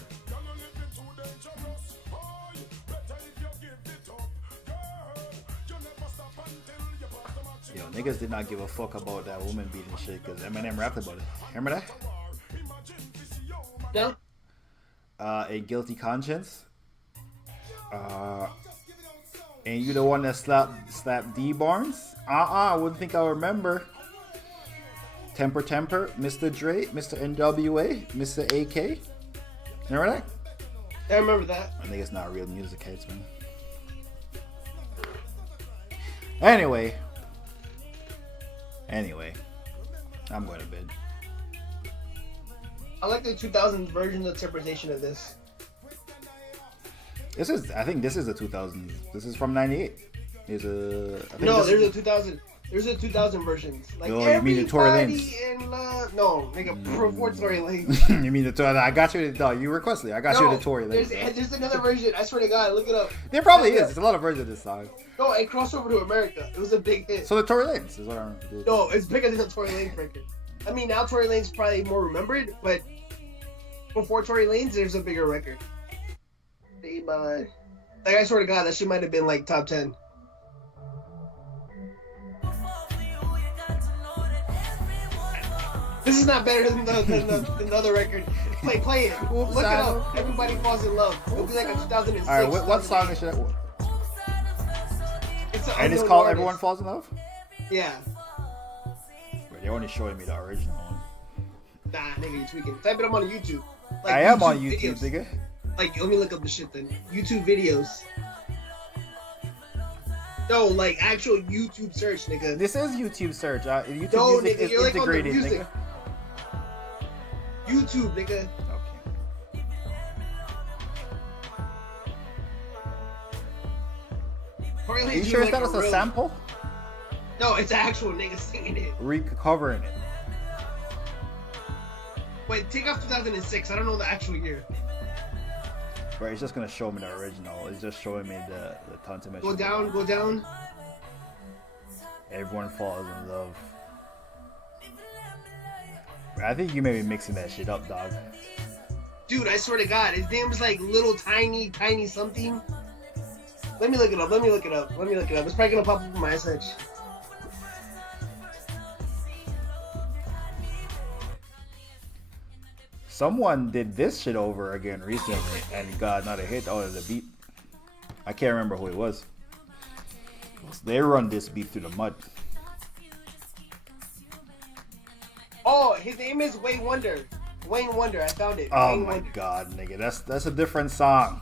Yo, niggas did not give a fuck about that woman beating shit because Eminem rapped about it. Remember that? No. A Guilty Conscience. And you the one that slapped D Barnes? I wouldn't think I remember. Temper, Mr. Dre, Mr. NWA, Mr. AK. Remember that? I remember that. I think it's not real music heads, man. Anyway, I'm going to bed. I like the 2000 version interpretation of this. I think this is a 2000. This is from '98. There's a 2000. There's a 2000 versions. Like you mean the Tory Lanez? No, nigga, before Tory Lanez. You mean the Tory? I got you. No, you requested. I got you the Tory Lanez. There's another version. I swear to God, look it up. There probably is. There's a lot of versions of this song. No, it crossed over to America. It was a big hit. So the Tory Lanez is what I remember. No, it's bigger than the Tory Lanez record. I mean, now Tory Lanez probably more remembered, but before Tory Lanez, there's a bigger record. Like, I swear to God, that shit might have been like top 10. This is not better than the other record. Play it. Look it up. Everybody Falls in Love. It'll be like a 2006. All right, what song is that? It's called artist. Everyone Falls in Love? Yeah. But they're only showing me the original one. Nah, nigga, you tweaking. Type it up on YouTube. Like I am on YouTube, nigga. Like, let me look up the shit then. YouTube videos. No, like actual YouTube search, nigga. This is YouTube search. YouTube no, music nigga, is you're integrated, like on the music. nigga. YouTube, nigga. Okay. Are you sure that was a sample? No, it's actual niggas singing it. Recovering it. Wait, take off 2006. I don't know the actual year. Right, it's just gonna show me the original. It's just showing me the tons of. Go down. Everyone Falls in Love. I think you may be mixing that shit up, dog. Dude, I swear to God, his name is like Little Tiny something. Let me look it up. It's probably gonna pop up in my search. Someone did this shit over again recently and got another hit out of the beat. I can't remember who it was. They run this beat through the mud. Oh, his name is Wayne Wonder. I found it. Oh my God, nigga, that's a different song.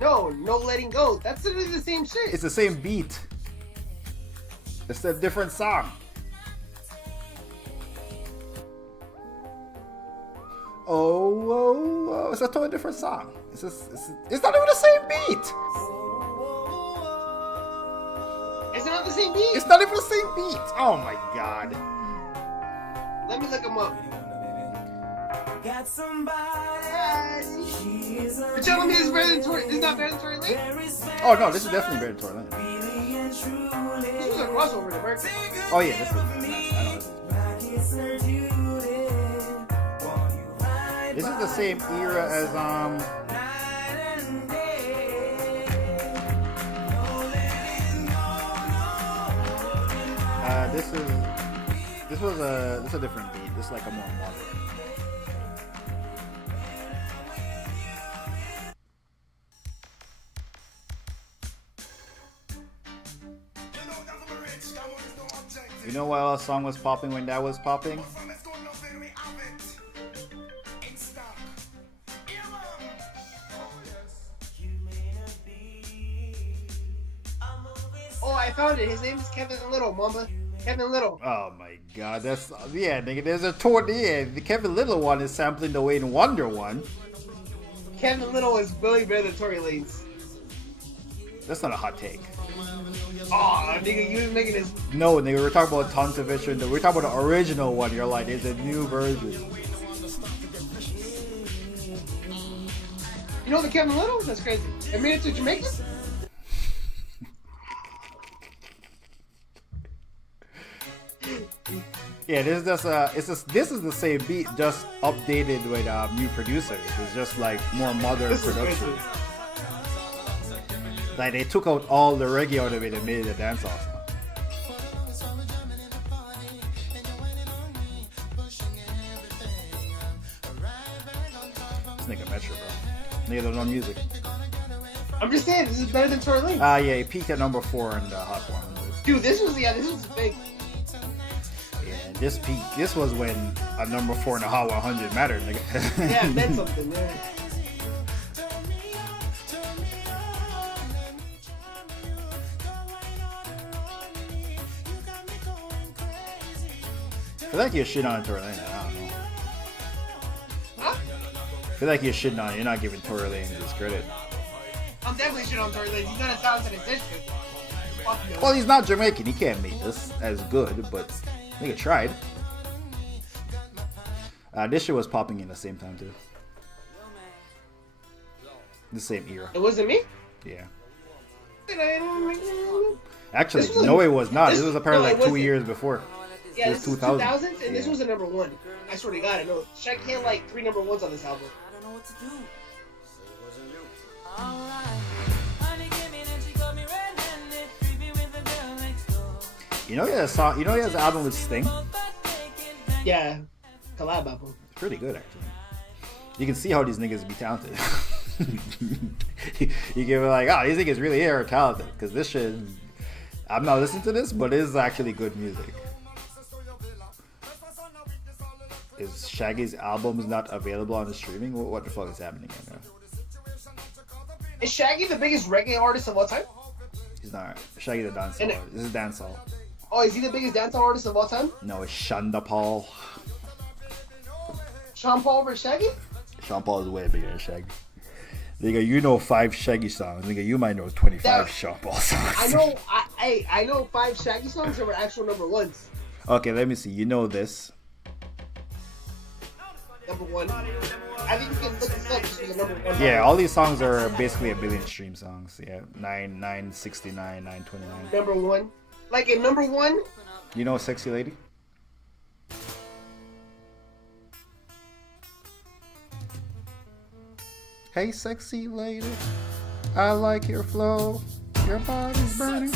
No letting go. That's literally the same shit. It's the same beat. It's a different song. Oh, it's a totally different song. It's not even the same beat. It's not the same beat. It's not even the same beat. Oh my God. Let me look him up. Got somebody. You're telling me this is not better than Tory Lanez? Oh no, this is definitely better than Tory Lanez. This was a crossover in America. Oh yeah, this is. I know this is. This is the same era as this is a different beat. This is like a more modern. You know what else song was popping when that was popping? Oh, I found it. His name is Kevin Little, mama. Kevin Little. Oh my God, that's nigga. There's a tour. Yeah, the Kevin Little one is sampling the Wayne Wonder one. Kevin Little is really better than Tory Lanez. That's not a hot take. Oh, nigga, you was making this. No, nigga, we're talking about tons of it. We're talking about the original one. You're like, it's a new version. You know the Kevin Little? That's crazy. I made it to Jamaica. Yeah, this is the same beat, just updated with new producers. It's just like more modern production. Like they took out all the reggae out of it and made it a dance off. This nigga Metro, bro. Nigga don't know music. I'm just saying, this is better than Tory Lanez. Yeah, he peaked at number 4 in the Hot 100. Dude, this was big. This was when a number 4 in the Hot 100 mattered, nigga. Yeah, it meant something, yeah. feel like you're shitting on Tory Lanez. I don't know. Huh? I feel like you're shitting on. You're not giving Tory Lanez his credit. I'm definitely shitting on Tory Lanez. He's not as talented as this shit. Well, he's not Jamaican. He can't make this as good, but nigga tried. This shit was popping in the same time too. The same era. It wasn't me? Yeah. Actually, no, it was not. This was apparently like 2 years before. Yeah, this was 2000s, and yeah. this was a number one. I swear to God, I know. Shaq had like 3 number ones on this album. I don't know what to do. You know he has a song. You know he has an album with Sting. Yeah, collab album. It's pretty good actually. You can see how these niggas be talented. You give it like, oh, these niggas really are talented. Because this shit, I'm not listening to this, but it is actually good music. Is Shaggy's albums not available on the streaming? What the fuck is happening right now? Is Shaggy the biggest reggae artist of all time? He's not. Shaggy the dancehall. This is dancehall. Oh, is he the biggest dancehall artist of all time? No, it's Shonda Paul. Sean Paul over Shaggy? Sean Paul is way bigger than Shaggy. Nigga, you know 5 Shaggy songs. Nigga, you might know 25 Sean Paul songs. I know 5 Shaggy songs that were actual number ones. Okay, let me see. You know this. Number one. I think you can look this up. This was a number one. Yeah, all these songs are basically 1 billion stream songs. Yeah, 969, 929. Number one. Like in number one. You know Sexy Lady? Hey, sexy lady, I like your flow. Your body's burning.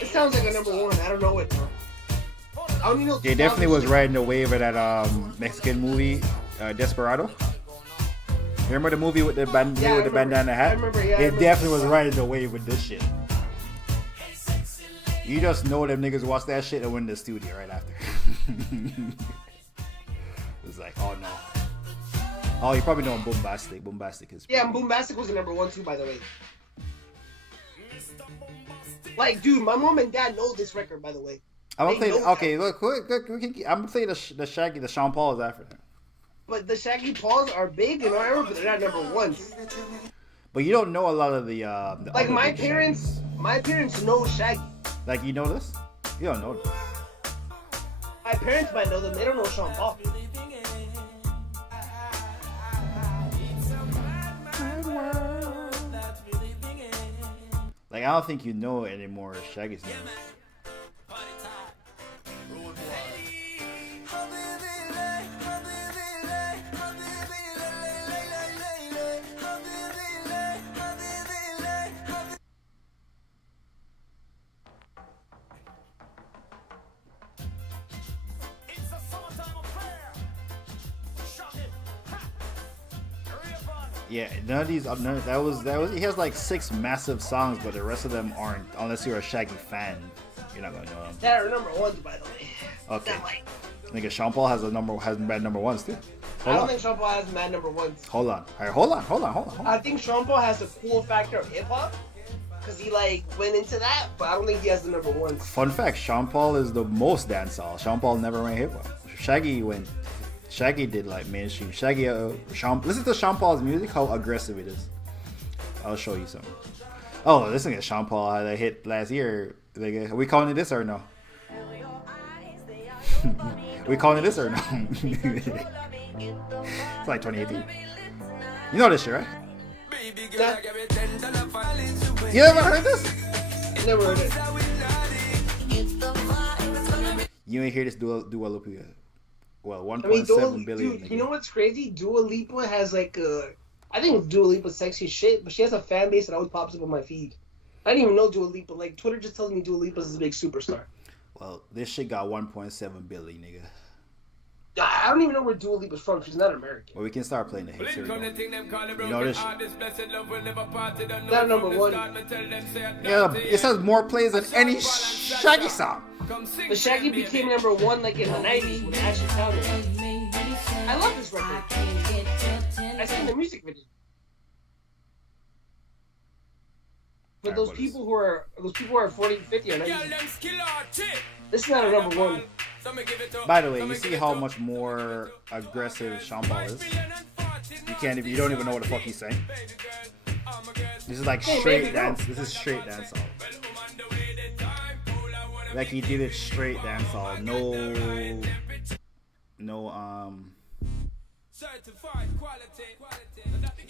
It sounds like a number one. I don't know it. I don't even know. They definitely was riding the wave of that Mexican movie, Desperado. Remember the movie with the bandana hat? I remember, yeah. It definitely was riding the wave with this shit. You just know them niggas watch that shit and went in the studio right after. It's like, oh no. Oh, you probably know Boombastic. Boombastic is. Yeah, Boombastic was the number one too, by the way. Like, dude, my mom and dad know this record, by the way. I'm gonna play. Okay, look, I'm gonna play the Shaggy, the Sean Paul is after that. But the Shaggy Pauls are big in our era, but they're not number ones. But you don't know a lot of the like my parents know Shaggy. Like, you know this? You don't know this. My parents might know them. They don't know Sean Paul. Like, I don't think you know anymore Shaggy's name. Yeah, none of these. That was. He has like 6 massive songs, but the rest of them aren't. Unless you're a Shaggy fan, you're not gonna know them. That are number ones, by the way. Okay. Nigga, Sean Paul has bad number ones too. I don't think Sean Paul has mad number ones. Hold on. All right, hold on. I think Sean Paul has the cool factor of hip hop, cause he like went into that, but I don't think he has the number ones. Fun fact: Sean Paul is the most dancehall. Sean Paul never went hip hop. Shaggy did like mainstream. Listen to Sean Paul's music, how aggressive it is. I'll show you something. Oh, listen to Sean Paul had a hit last year. Like, are we calling it this or no? We calling it this or no? It's like 2018. You know this shit, right? Yeah. You ever heard this? Never heard it. You ain't hear this Dua Lipa yet. Well, 1.7 billion. Dude, you know what's crazy? Dua Lipa has like I think Dua Lipa's sexy as shit, but she has a fan base that always pops up on my feed. I didn't even know Dua Lipa. Like, Twitter just tells me Dua Lipa's a big superstar. Well, this shit got 1.7 billion, nigga. I don't even know where Dua Lipa's from. She's not American. Well, we can start playing the hits here. You know this shit. Not number one. Yeah, it has more plays than any Shaggy song. The Shaggy became number one like in the 90s when Ashley counted. I love this record. I seen the music video. But those people who are 40, 50 are not using it. This is not a number one. By the way, you see how much more aggressive Sean Paul is? You don't even know what the fuck he's saying. This is like straight dance. This is straight dancehall. Like he did it straight dancehall.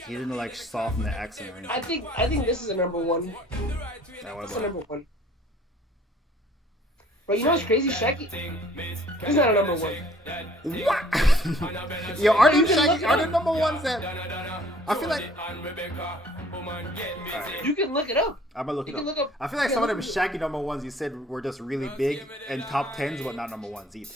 He didn't like soften the accent or anything. I think this is a number one. That's a number one. But you know what's crazy? Shaggy, he's not a number one. What? Yo, are the number ones that? I feel like. You can look it up. I'm gonna look it up. I feel like some of them Shaggy number ones you said were just really big and top 10s, but not number ones either.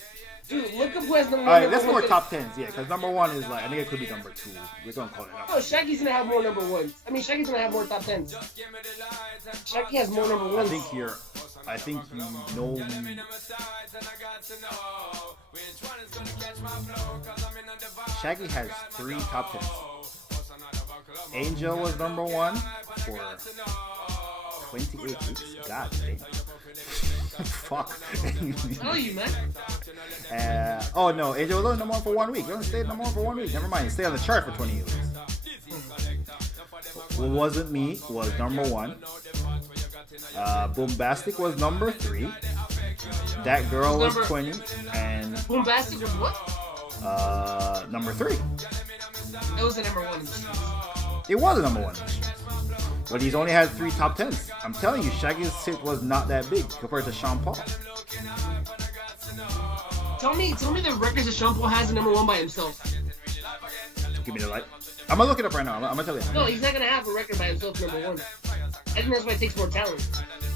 Dude, look up who has number one. Alright, let's more top 10s, yeah, because number one is like, I think it could be number 2. We're gonna call it number. No, Shaggy's gonna have more number ones. I mean, Shaggy's gonna have more top 10s. Shaggy has more number ones. I think you know me. Shaggy has 3 top 10s. Angel was number 1 for 28 weeks. God damn. Fuck. Tell you, man. Oh no, Angel was only number 1 for 1 week. You only stayed number 1 for 1 week. Never mind. Stay on the chart for 28 weeks. What Wasn't Me was number 1. Boombastic was number 3. That Girl was 20. And Boombastic was what? Number 3. It was the number 1. It was a number 1. But he's only had 3 top 10s. I'm telling you, Shaggy's hit was not that big compared to Sean Paul. Tell me the records that Sean Paul has a number 1 by himself. Give me the light. I'm gonna look it up right now. I'm gonna tell you. No, he's not gonna have a record by himself number 1. I think that's why it takes more talent.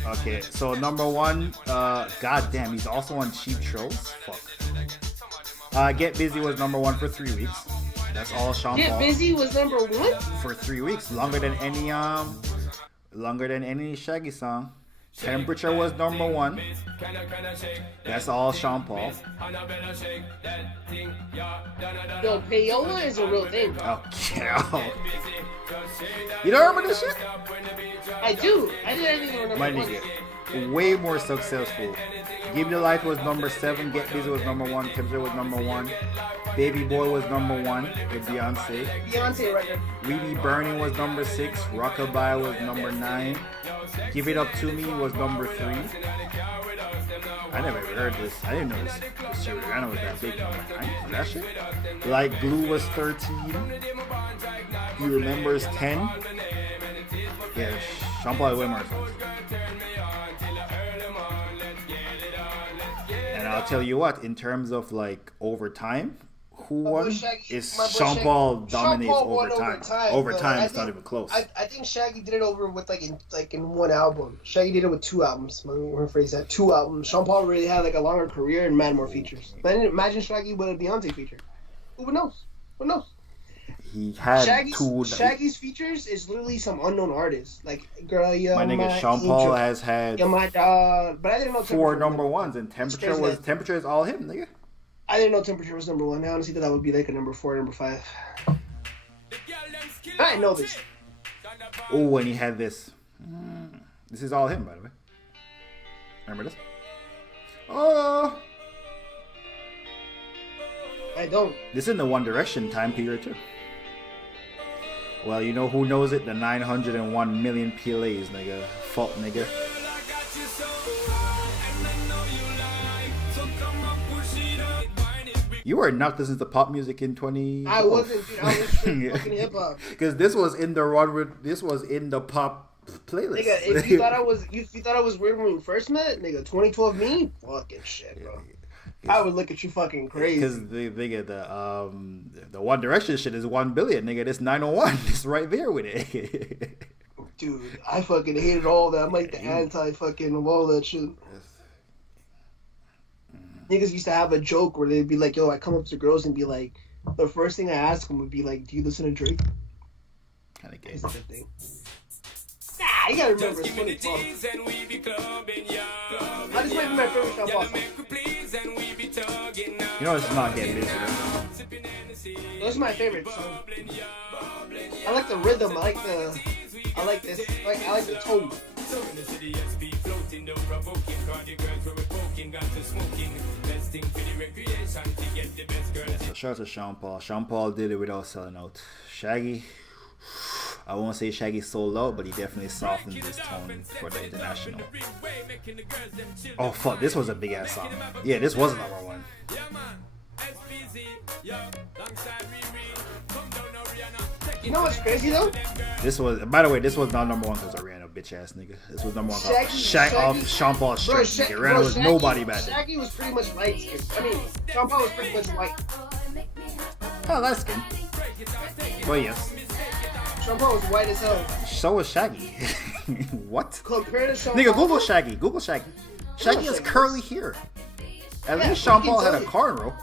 Okay, so number 1, god damn, he's also on Cheap Thrills. Fuck. Get Busy was number 1 for 3 weeks. That's all Sean Paul. Get Busy was number 1? For 3 weeks. Longer than any Shaggy song. Temperature was number 1. That's all Sean Paul. Yo, payola is a real thing. Okay. You don't remember this shit? I do. I didn't even remember. My nigga, way more successful. Give Me Life was number 7. Get Busy was number 1. Temperature was number 1. Baby Boy was number 1 with Beyonce. Beyonce record. We Be Burning was number 6. Rockabye was number 9. Give It Up To Me was number 3. I never even heard this. I didn't know this shit Rihanna was that big. Number 9. That shit? Like Glue was 13. You Remember is 10. Yeah, Sean Paul way more songs. And I'll tell you what, in terms of like overtime, who won is Sean Paul dominates overtime. Overtime is not even close. I think Shaggy did it over with in one album. Shaggy did it with 2 albums. Let me rephrase that. 2 albums. Sean Paul really had like a longer career and mad more features. Imagine Shaggy with a Beyonce feature. Who knows? Who knows? He had Shaggy's features is literally some unknown artist. Like, girl, you're my nigga, Sean Paul has had you're my dog. But I didn't know 4 number 1s, and Temperature is all him, nigga. I didn't know Temperature was number 1. I honestly thought that would be like a number 4, number 5. I didn't know this. Oh, and he had this. This is all him, by the way. Remember this? Oh. I don't. This is in the One Direction time period, too. Well, you know who knows it? The 901 million PLAs, nigga. Fuck, nigga. You were not listening to pop music in 20. I wasn't, dude. I was fucking hip hop. Because this was in the pop playlist. Nigga, if you thought I was weird when we first met, nigga, 2012 me, fucking shit, bro. I would look at you fucking crazy. Because the One Direction shit is 1 billion, nigga. This 901 is right there with it. Dude, I fucking hated all that. I'm like the anti-fucking of all that shit. Niggas used to have a joke where they'd be like, yo, I come up to girls and be like, the first thing I ask them would be like, do you listen to Drake? Kind of gay. It's a good thing. Nah, you gotta remember, it's 2012. I just might be my favorite Sean Paul song. You know it's not getting busy. Those are my favorite song. I like the rhythm. I I like this. I like the tone. So shout out to Sean Paul. Sean Paul did it without selling out. Shaggy, I won't say Shaggy sold out, but he definitely softened his tone for the international. Oh fuck, this was a big ass song. Yeah, this was number one. You know what's crazy though? This was, by the way, this was not number one because of Rihanna, bitch ass nigga. This was number one off Sean Paul's straight. Rihanna was nobody back then. Shaggy was pretty much light skin. I mean, Sean Paul was pretty much white. Oh, light skin. Well, yes. Sean Paul was white as hell. So was Shaggy. What? Compared to Sean Nigga, Paul, Google Shaggy. Google Shaggy. Shaggy has curly hair. At least Sean Paul had a cornrow.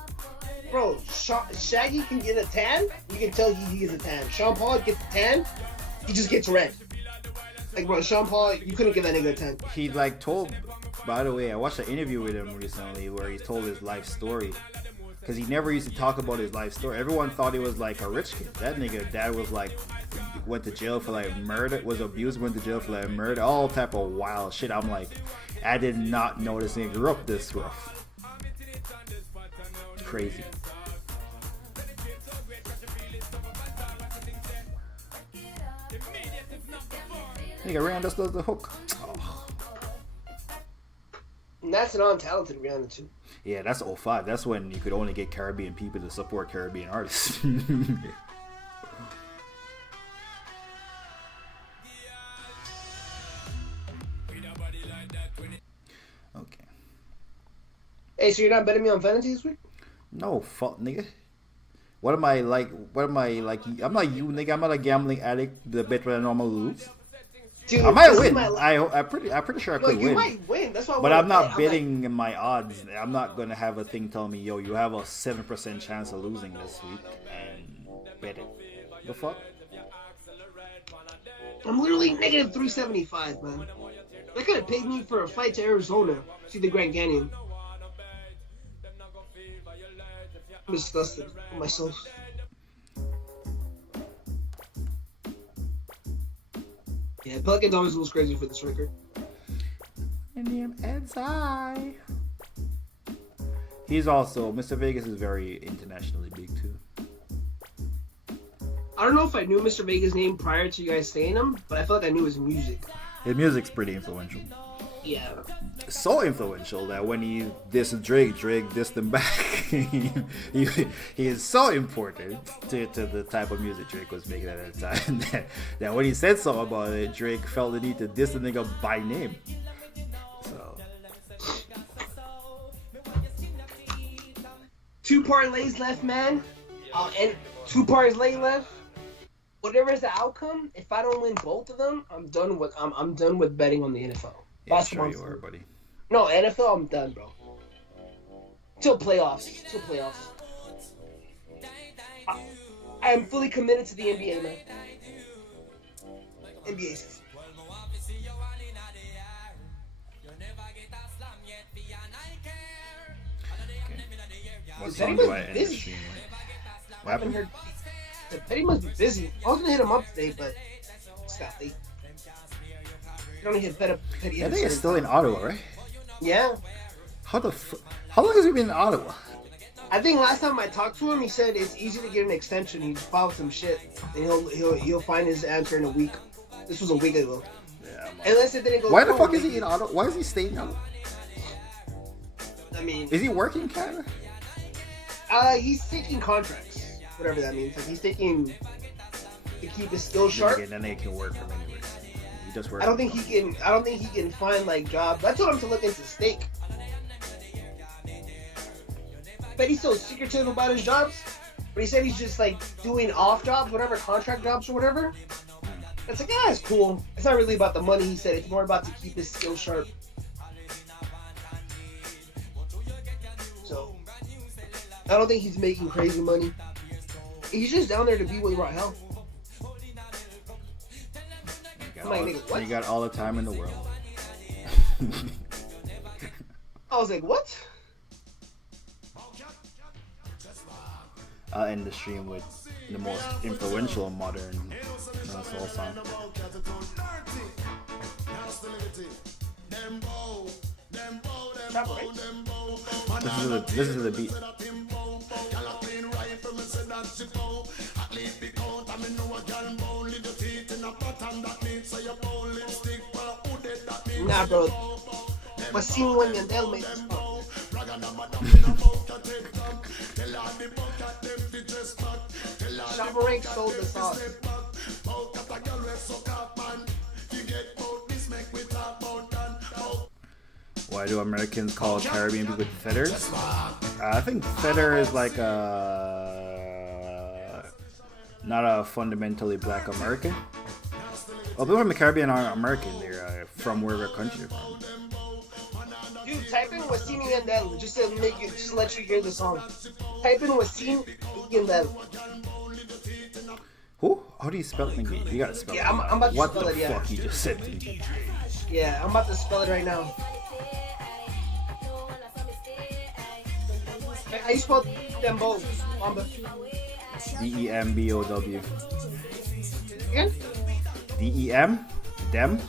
Bro, Shaggy can get a tan. You can tell he gets a tan. Sean Paul gets a tan. He just gets red. Like, bro, Sean Paul, you couldn't give that nigga a tan. He like told. By the way, I watched an interview with him recently where he told his life story. Because he never used to talk about his life story. Everyone thought he was like a rich kid. That nigga, dad was like, went to jail for like murder, was abused, went to jail for like murder, all type of wild shit. I'm like, I did not know this nigga grew up this rough. Crazy. Nigga, Rihanna just does the hook. Oh. And that's an untalented Rihanna too. Yeah, that's 05. That's when you could only get Caribbean people to support Caribbean artists. Okay. Hey, so you're not betting me on fantasy this week? No, fuck, nigga. What am I like? What am I like? I'm not you, nigga. I'm not a gambling addict. The bet where I normally lose. Dude, I might win. I'm pretty sure I could win. You might win. That's why. But I'm not betting my odds. I'm not gonna have a thing tell me, yo, you have a 7% chance of losing this week, and bet it. The fuck? I'm literally negative 375, man. They could have paid me for a flight to Arizona, see the Grand Canyon. I'm disgusted with myself. Yeah, Pelicans always lose crazy for this record. And Ed's eye. He's also, Mr. Vegas is very internationally big too. I don't know if I knew Mr. Vegas' name prior to you guys saying him, but I feel like I knew his music. His music's pretty influential. Yeah. So influential that when he dissed Drake dissed him back. he is so important to the type of music Drake was making at that time that when he said something about it, Drake felt the need to diss the nigga by name. So 2 parlays left, man. And 2 parlays left. Whatever is the outcome, if I don't win both of them, I'm done with betting on the NFL. Yeah, sure you are, buddy. No, NFL, I'm done, bro. Till playoffs. I am fully committed to the NBA, man. NBA season. What song do I end the stream with? What happened? Petty must be busy. I was gonna hit him up today, but it's got late. You don't hit Petty. I think it's still in Ottawa, right? Yeah. How long has he been in Ottawa? I think last time I talked to him, he said it's easy to get an extension. He just filed some shit, and he'll find his answer in a week. This was a week ago. Yeah. Unless it didn't go. Why the fuck is he in Ottawa? Why is he staying in Ottawa? I mean, is he working in Canada? He's taking contracts. Whatever that means. Like he's taking to keep his skills sharp. And then they can work from anywhere. He just works. I don't think he can find like jobs. I told him to look into steak. But he's so secretive about his jobs. But he said he's just like doing off jobs, whatever, contract jobs or whatever. It's like, yeah, it's cool. It's not really about the money, he said. It's more about to keep his skills sharp. So I don't think he's making crazy money. He's just down there to be with Rahel. You got all the time in the world. I was like, what? I'll end the stream with the most influential modern soul song. This is the beat. Nah, bro. Wasim when Yandel made this song. Shabba Ranks sold the sauce. Why do Americans call Caribbean people feathers? I think feather is like not a fundamentally black American. Well, people from the Caribbean aren't American. They're from wherever country they're from. Dude, type in Wasim Yandel just to let you hear the song. Type in Wasim Yandel. Who? How do you spell it? You gotta spell it. Yeah, I'm about to what spell the it, yeah. fuck you just said to me? Yeah, I'm about to spell it right now. How you spell Dembow? D-E-M-B-O-W. Again? D-E-M? Dem?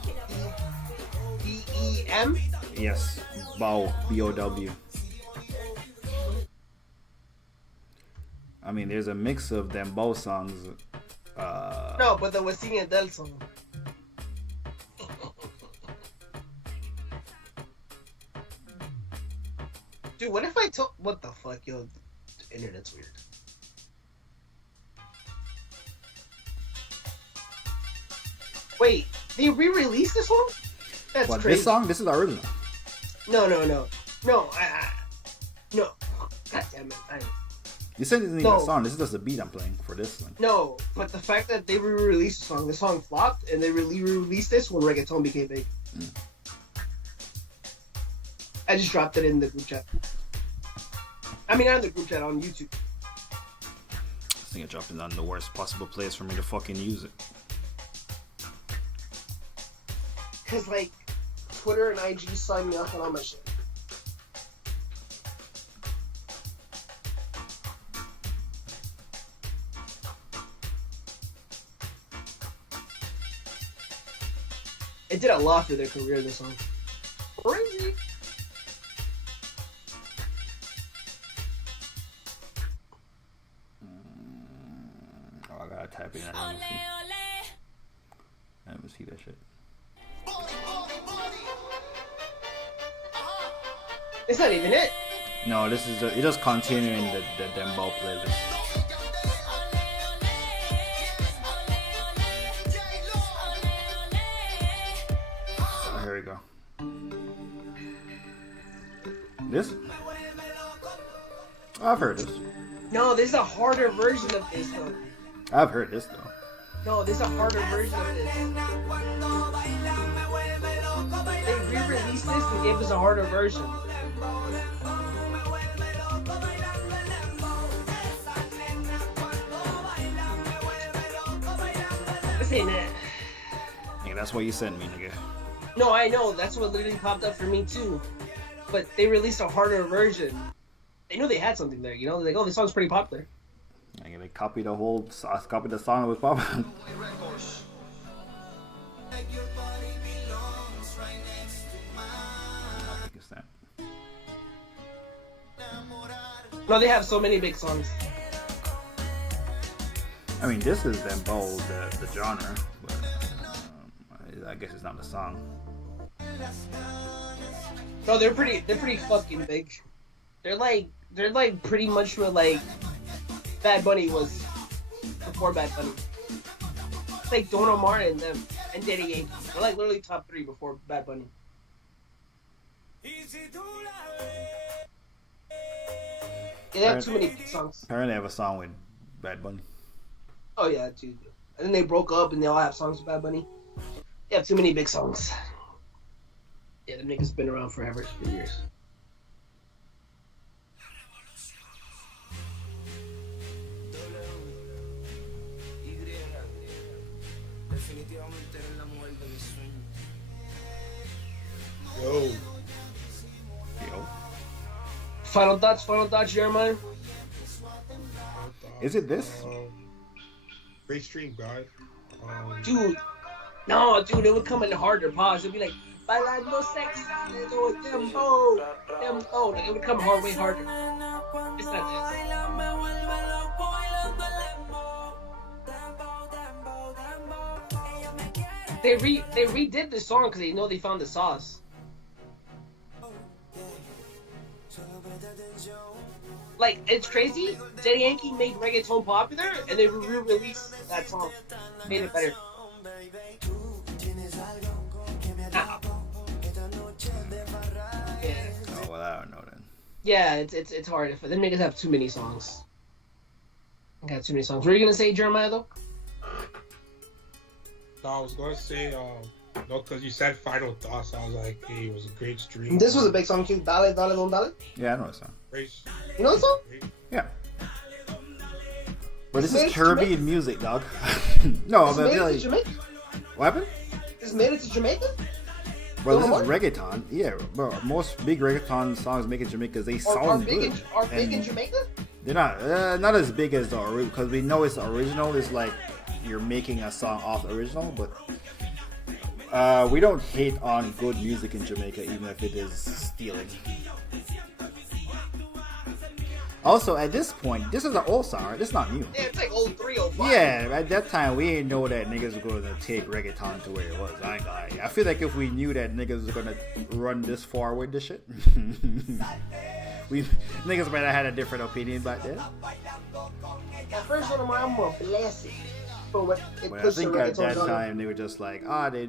D-E-M? Yes. Bow. B-O-W. I mean, there's a mix of Dembow songs. No, but the Wasim Yandel song. Dude, what if I told... What the fuck, yo? The internet's weird. Wait, they re-released this one? That's what, crazy. this song? This is the original. No. No, no. God damn it. You said this isn't even a song. This is just a beat I'm playing for this one. No, but the fact that they re-released the song flopped, and they re-released this when reggaeton became big. I just dropped it in the group chat. I mean, not in the group chat, on YouTube. I think I dropped it on the worst possible place for me to fucking use it. Cause like, Twitter and IG signed me off on all my shit. It did a lot for their career, this song. Crazy. Oh, I gotta type in that. Let me see that shit. It's not even it. No, this is it just continuing the Dembow playlist. Oh, here we go. This? Oh, I've heard this. No, this is a harder version of this though. I've heard this though. No, this is a harder version of this. They re-released this and gave us a harder version. This ain't it. Yeah, that's what you sent me, nigga. No, I know. That's what literally popped up for me too. But they released a harder version. They knew they had something there, you know? They're like, oh, this song's pretty popular. Like, they copied the whole, copied the song that was popular. No, they have so many big songs. I mean, this is Dembow, the genre, but I guess it's not the song. No, they're pretty fucking big. They're like pretty much what like Bad Bunny was before Bad Bunny. It's like Don Omar and them and Daddy Yankee. They're like literally top 3 before Bad Bunny. They have too many songs. Apparently, they have a song with Bad Bunny. Oh yeah, dude. And then they broke up and they all have songs with Bad Bunny. They have too many big songs. Yeah, the niggas been around forever, for years. Yo. Final thoughts, Jeremiah? Is it this? Great stream, guys. Dude, no, dude, it would come in harder. Pause. It'd be like, bailando sexy, tempo. Like, it would come way harder. It's not this. They redid the song because they know they found the sauce. Like, it's crazy. Daddy Yankee made reggaeton popular, and they re-released that song. Made it better. Yeah. Oh, well, I don't know then. Yeah, it's hard. Them niggas have too many songs. I got too many songs. What are you gonna say, Jeremiah, though? No, I was gonna say, no, because you said Final Thoughts. I was like, hey, it was a great stream. This was a big song too. Dale, Dale, Don Dale. Yeah, I know the song. You know the song? Yeah. But this is Caribbean music, dog. No, This but made it really. to Jamaica? What happened? This made it to Jamaica? Well, this is reggaeton. Yeah, bro. Most big reggaeton songs make it Jamaica because they sound good. Are big in Jamaica? They're not as big as the original because we know it's the original. It's like you're making a song off the original, but we don't hate on good music in Jamaica, even if it is stealing. Also, at this point, this is an old song, right? This is not new. Yeah, it's like 03, 05. Yeah, at that time, we didn't know that niggas were going to take reggaeton to where it was. I ain't gonna lie. I feel like if we knew that niggas were going to run this far with this shit, niggas might have had a different opinion back then. The first one of mine, I'm gonna bless it. But I think at that time, they were just like, they're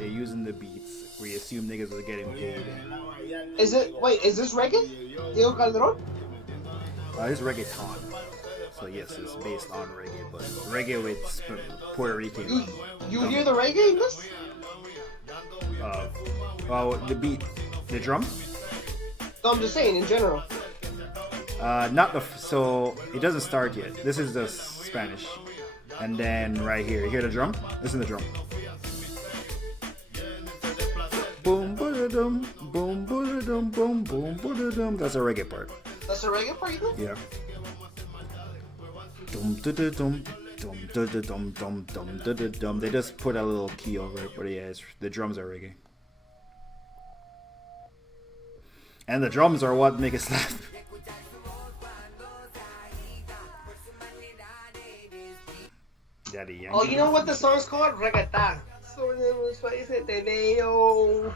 using the beats. We assume niggas was getting paid. Is this reggae? Diego Calderon? It's reggaeton. So yes, it's based on reggae, but reggae with Puerto Rican. You hear the reggae in this? The beat, the drum? No, I'm just saying in general. So it doesn't start yet. This is the Spanish. And then right here, you hear the drum? Listen to the drum. Boom, ba-da-dum, boom, ba-da-dum, boom, boom, ba-da-dum. That's a reggae part. That's the reggae part, you know? Yeah. Dum, da-da-dum, dum, da-da-dum, dum, dum, da-da-dum. They just put a little key over it, but yeah, the drums are reggae. And the drums are what make it slap. Daddy Yankee. Oh, you know what the song's called? Reggaeton. Te veo.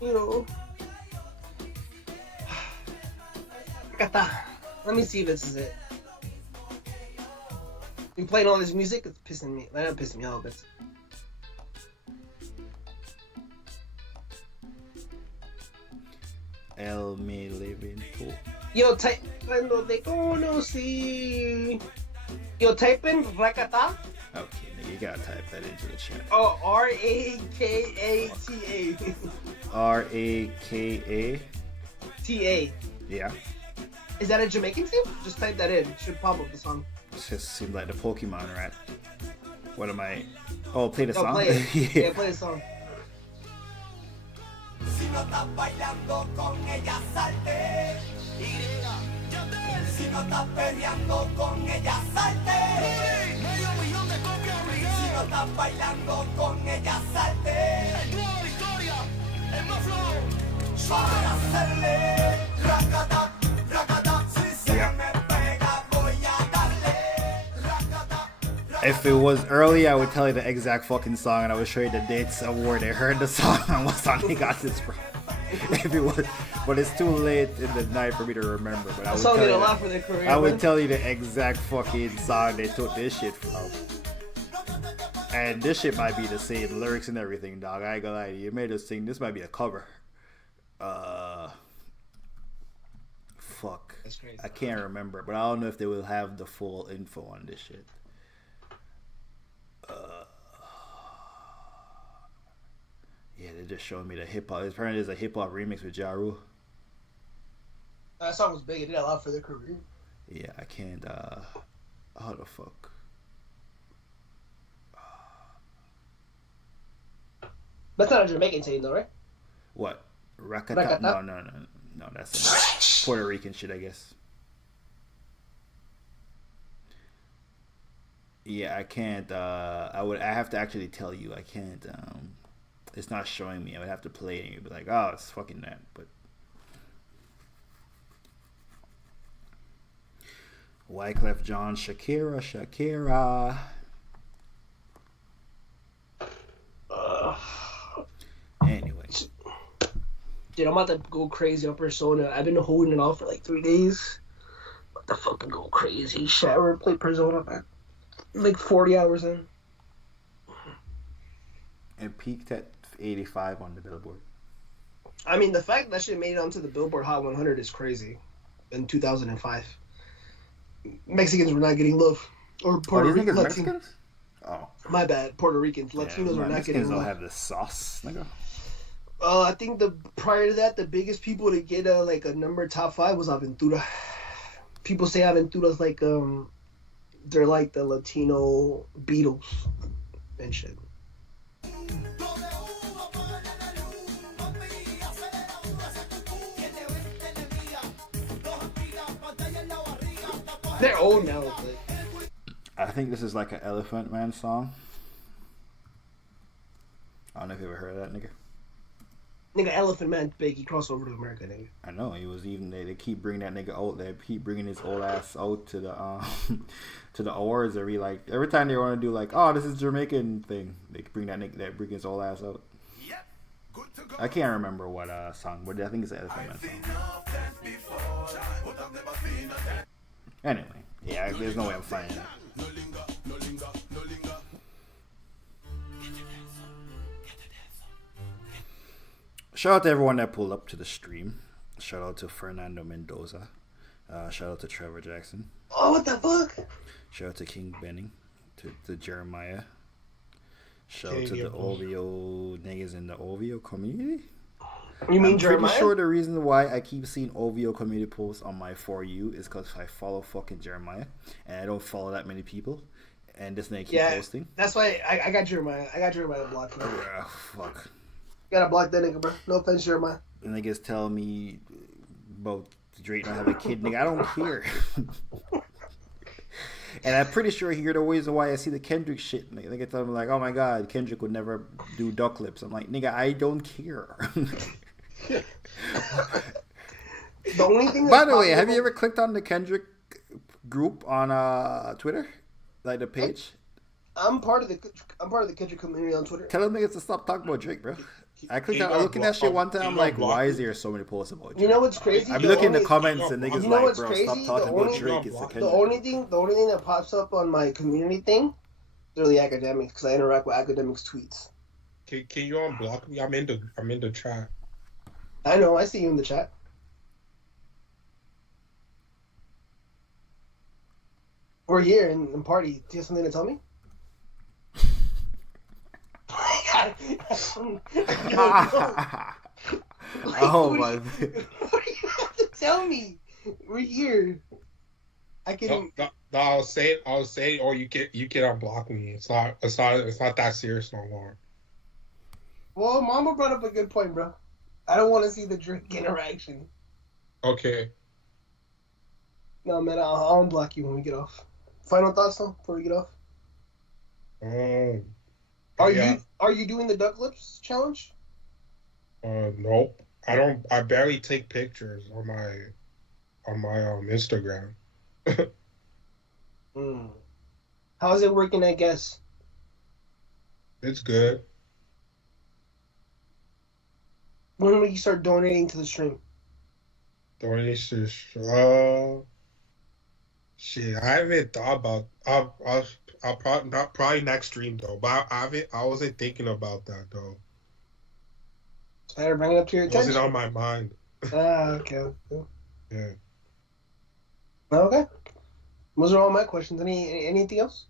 You know. Reggaeton. Let me see if this is it. You playing all this music? It's pissing me. That pissing me off. But El me levantó. Yo, cuando te conocí. Yo, type in Rakata. Okay, nigga, you gotta type that into the chat. Oh, Rakata. Raka. TA. Yeah. Is that a Jamaican team? Just type that in. It should pop up the song. It just seemed like the Pokemon rap. What am I? Oh, play the song? Play it. Yeah, play the song. Si no estás bailando con ella, salte. Si no estás perreando con ella, salte. Medio millón de copias obligadas. Si no estás bailando con ella, salte. El nuevo Victoria, el más flow. Para hacerle racata, racata. Si se me pega, voy a darle racata. If it was early, I would tell you the exact fucking song, and I would show you the dates of where they heard the song and what song they got this from. If it was, but it's too late in the night for me to remember. But I would tell you, I would tell you the exact fucking song they took this shit from. And this shit might be the same lyrics and everything, dog. I ain't gonna lie to you. You made us sing. This might be a cover. Fuck. That's crazy. I can't remember, but I don't know if they will have the full info on this shit. Yeah, they just showing me the hip hop. Apparently, there's a hip hop remix with Ja Rule. That song was big. It did a lot for their career. Yeah, I can't. How the fuck? That's not a Jamaican team, though, right? What? Rakata? No. That's Puerto Rican shit, I guess. Yeah, I can't. I have to actually tell you. I can't. It's not showing me. I would have to play it and you'd be like, oh, it's fucking that. But Wyclef John, Shakira. Anyway. Dude, I'm about to go crazy on Persona. I've been holding it off for like 3 days. I'm about to fucking go crazy. Shower, play Persona, man. Like 40 hours in. It peaked at 85 on the Billboard. I mean, the fact that shit made it onto the Billboard Hot 100 is crazy. In 2005. Mexicans were not getting love. Or Puerto Ricans. Mexicans? Oh. My bad. Puerto Ricans. Latinos were not getting love. Mexicans don't have the sauce, nigga. I think prior to that, the biggest people to get like a number top 5 was Aventura. People say Aventura's like they're like the Latino Beatles and shit. They're old now, but I think this is like an Elephant Man song. I don't know if you ever heard of that nigga. Nigga, Elephant Man, big. He crossed over to America, nigga. I know he was even. They keep bringing that nigga out. They keep bringing his old ass out to the to the awards every time they want to do like, oh, this is Jamaican thing. They bring that nigga, bring his old ass out. I can't remember what song, but I think it's an Elephant Man song. Anyway, yeah, there's no way I'm finding it. Shout out to everyone that pulled up to the stream. Shout out to Fernando Mendoza. Shout out to Trevor Jackson. Oh, what the fuck? Shout out to King Benning. To Jeremiah. Shout out to the OVO niggas in the OVO community. You mean Jeremiah? I'm pretty sure the reason why I keep seeing OVO community posts on my For You is because I follow fucking Jeremiah. And I don't follow that many people. And this nigga keep posting. That's why I got Jeremiah. I got Jeremiah blocked. Fuck. Gotta block that nigga, bro. No offense, Jeremiah. And niggas tell me about Drake not having a kid. Nigga, I don't care. And I'm pretty sure here the reason why I see the Kendrick shit. Nigga tell me like, oh my god, Kendrick would never do duck lips. I'm like, nigga, I don't care. The only thing. By the way, have you ever clicked on the Kendrick group on Twitter, like the page? I'm part of the Kendrick community on Twitter. Tell them niggas to stop talking about Drake, bro. I clicked on looking at shit one time. I'm like, why is there so many posts about Drake? You know what's crazy? I'm looking in the comments and niggas like, bro, stop talking about Drake. It's the only thing that pops up on my community thing, they're the academics because I interact with academics' tweets. Can you unblock me? I'm in the chat. I know. I see you in the chat. We're here in party. Do you have something to tell me? Oh my! What do you have to tell me? We're here. I can. No, I'll say it, or you can unblock me. It's not that serious no more. Well, Mama brought up a good point, bro. I don't want to see the Drake interaction. Okay. No, man, I'll unblock you when we get off. Final thoughts, though, before we get off. Are you doing the duck lips challenge? Nope. I barely take pictures on my Instagram. How's it working, I guess? It's good. When will you start donating to the stream? Donation. Shit, I haven't thought about. I'll probably next stream though. But I wasn't thinking about that though. Better bring it up to your attention. It wasn't on my mind. Okay. Yeah. Okay. Those are all my questions. Anything else?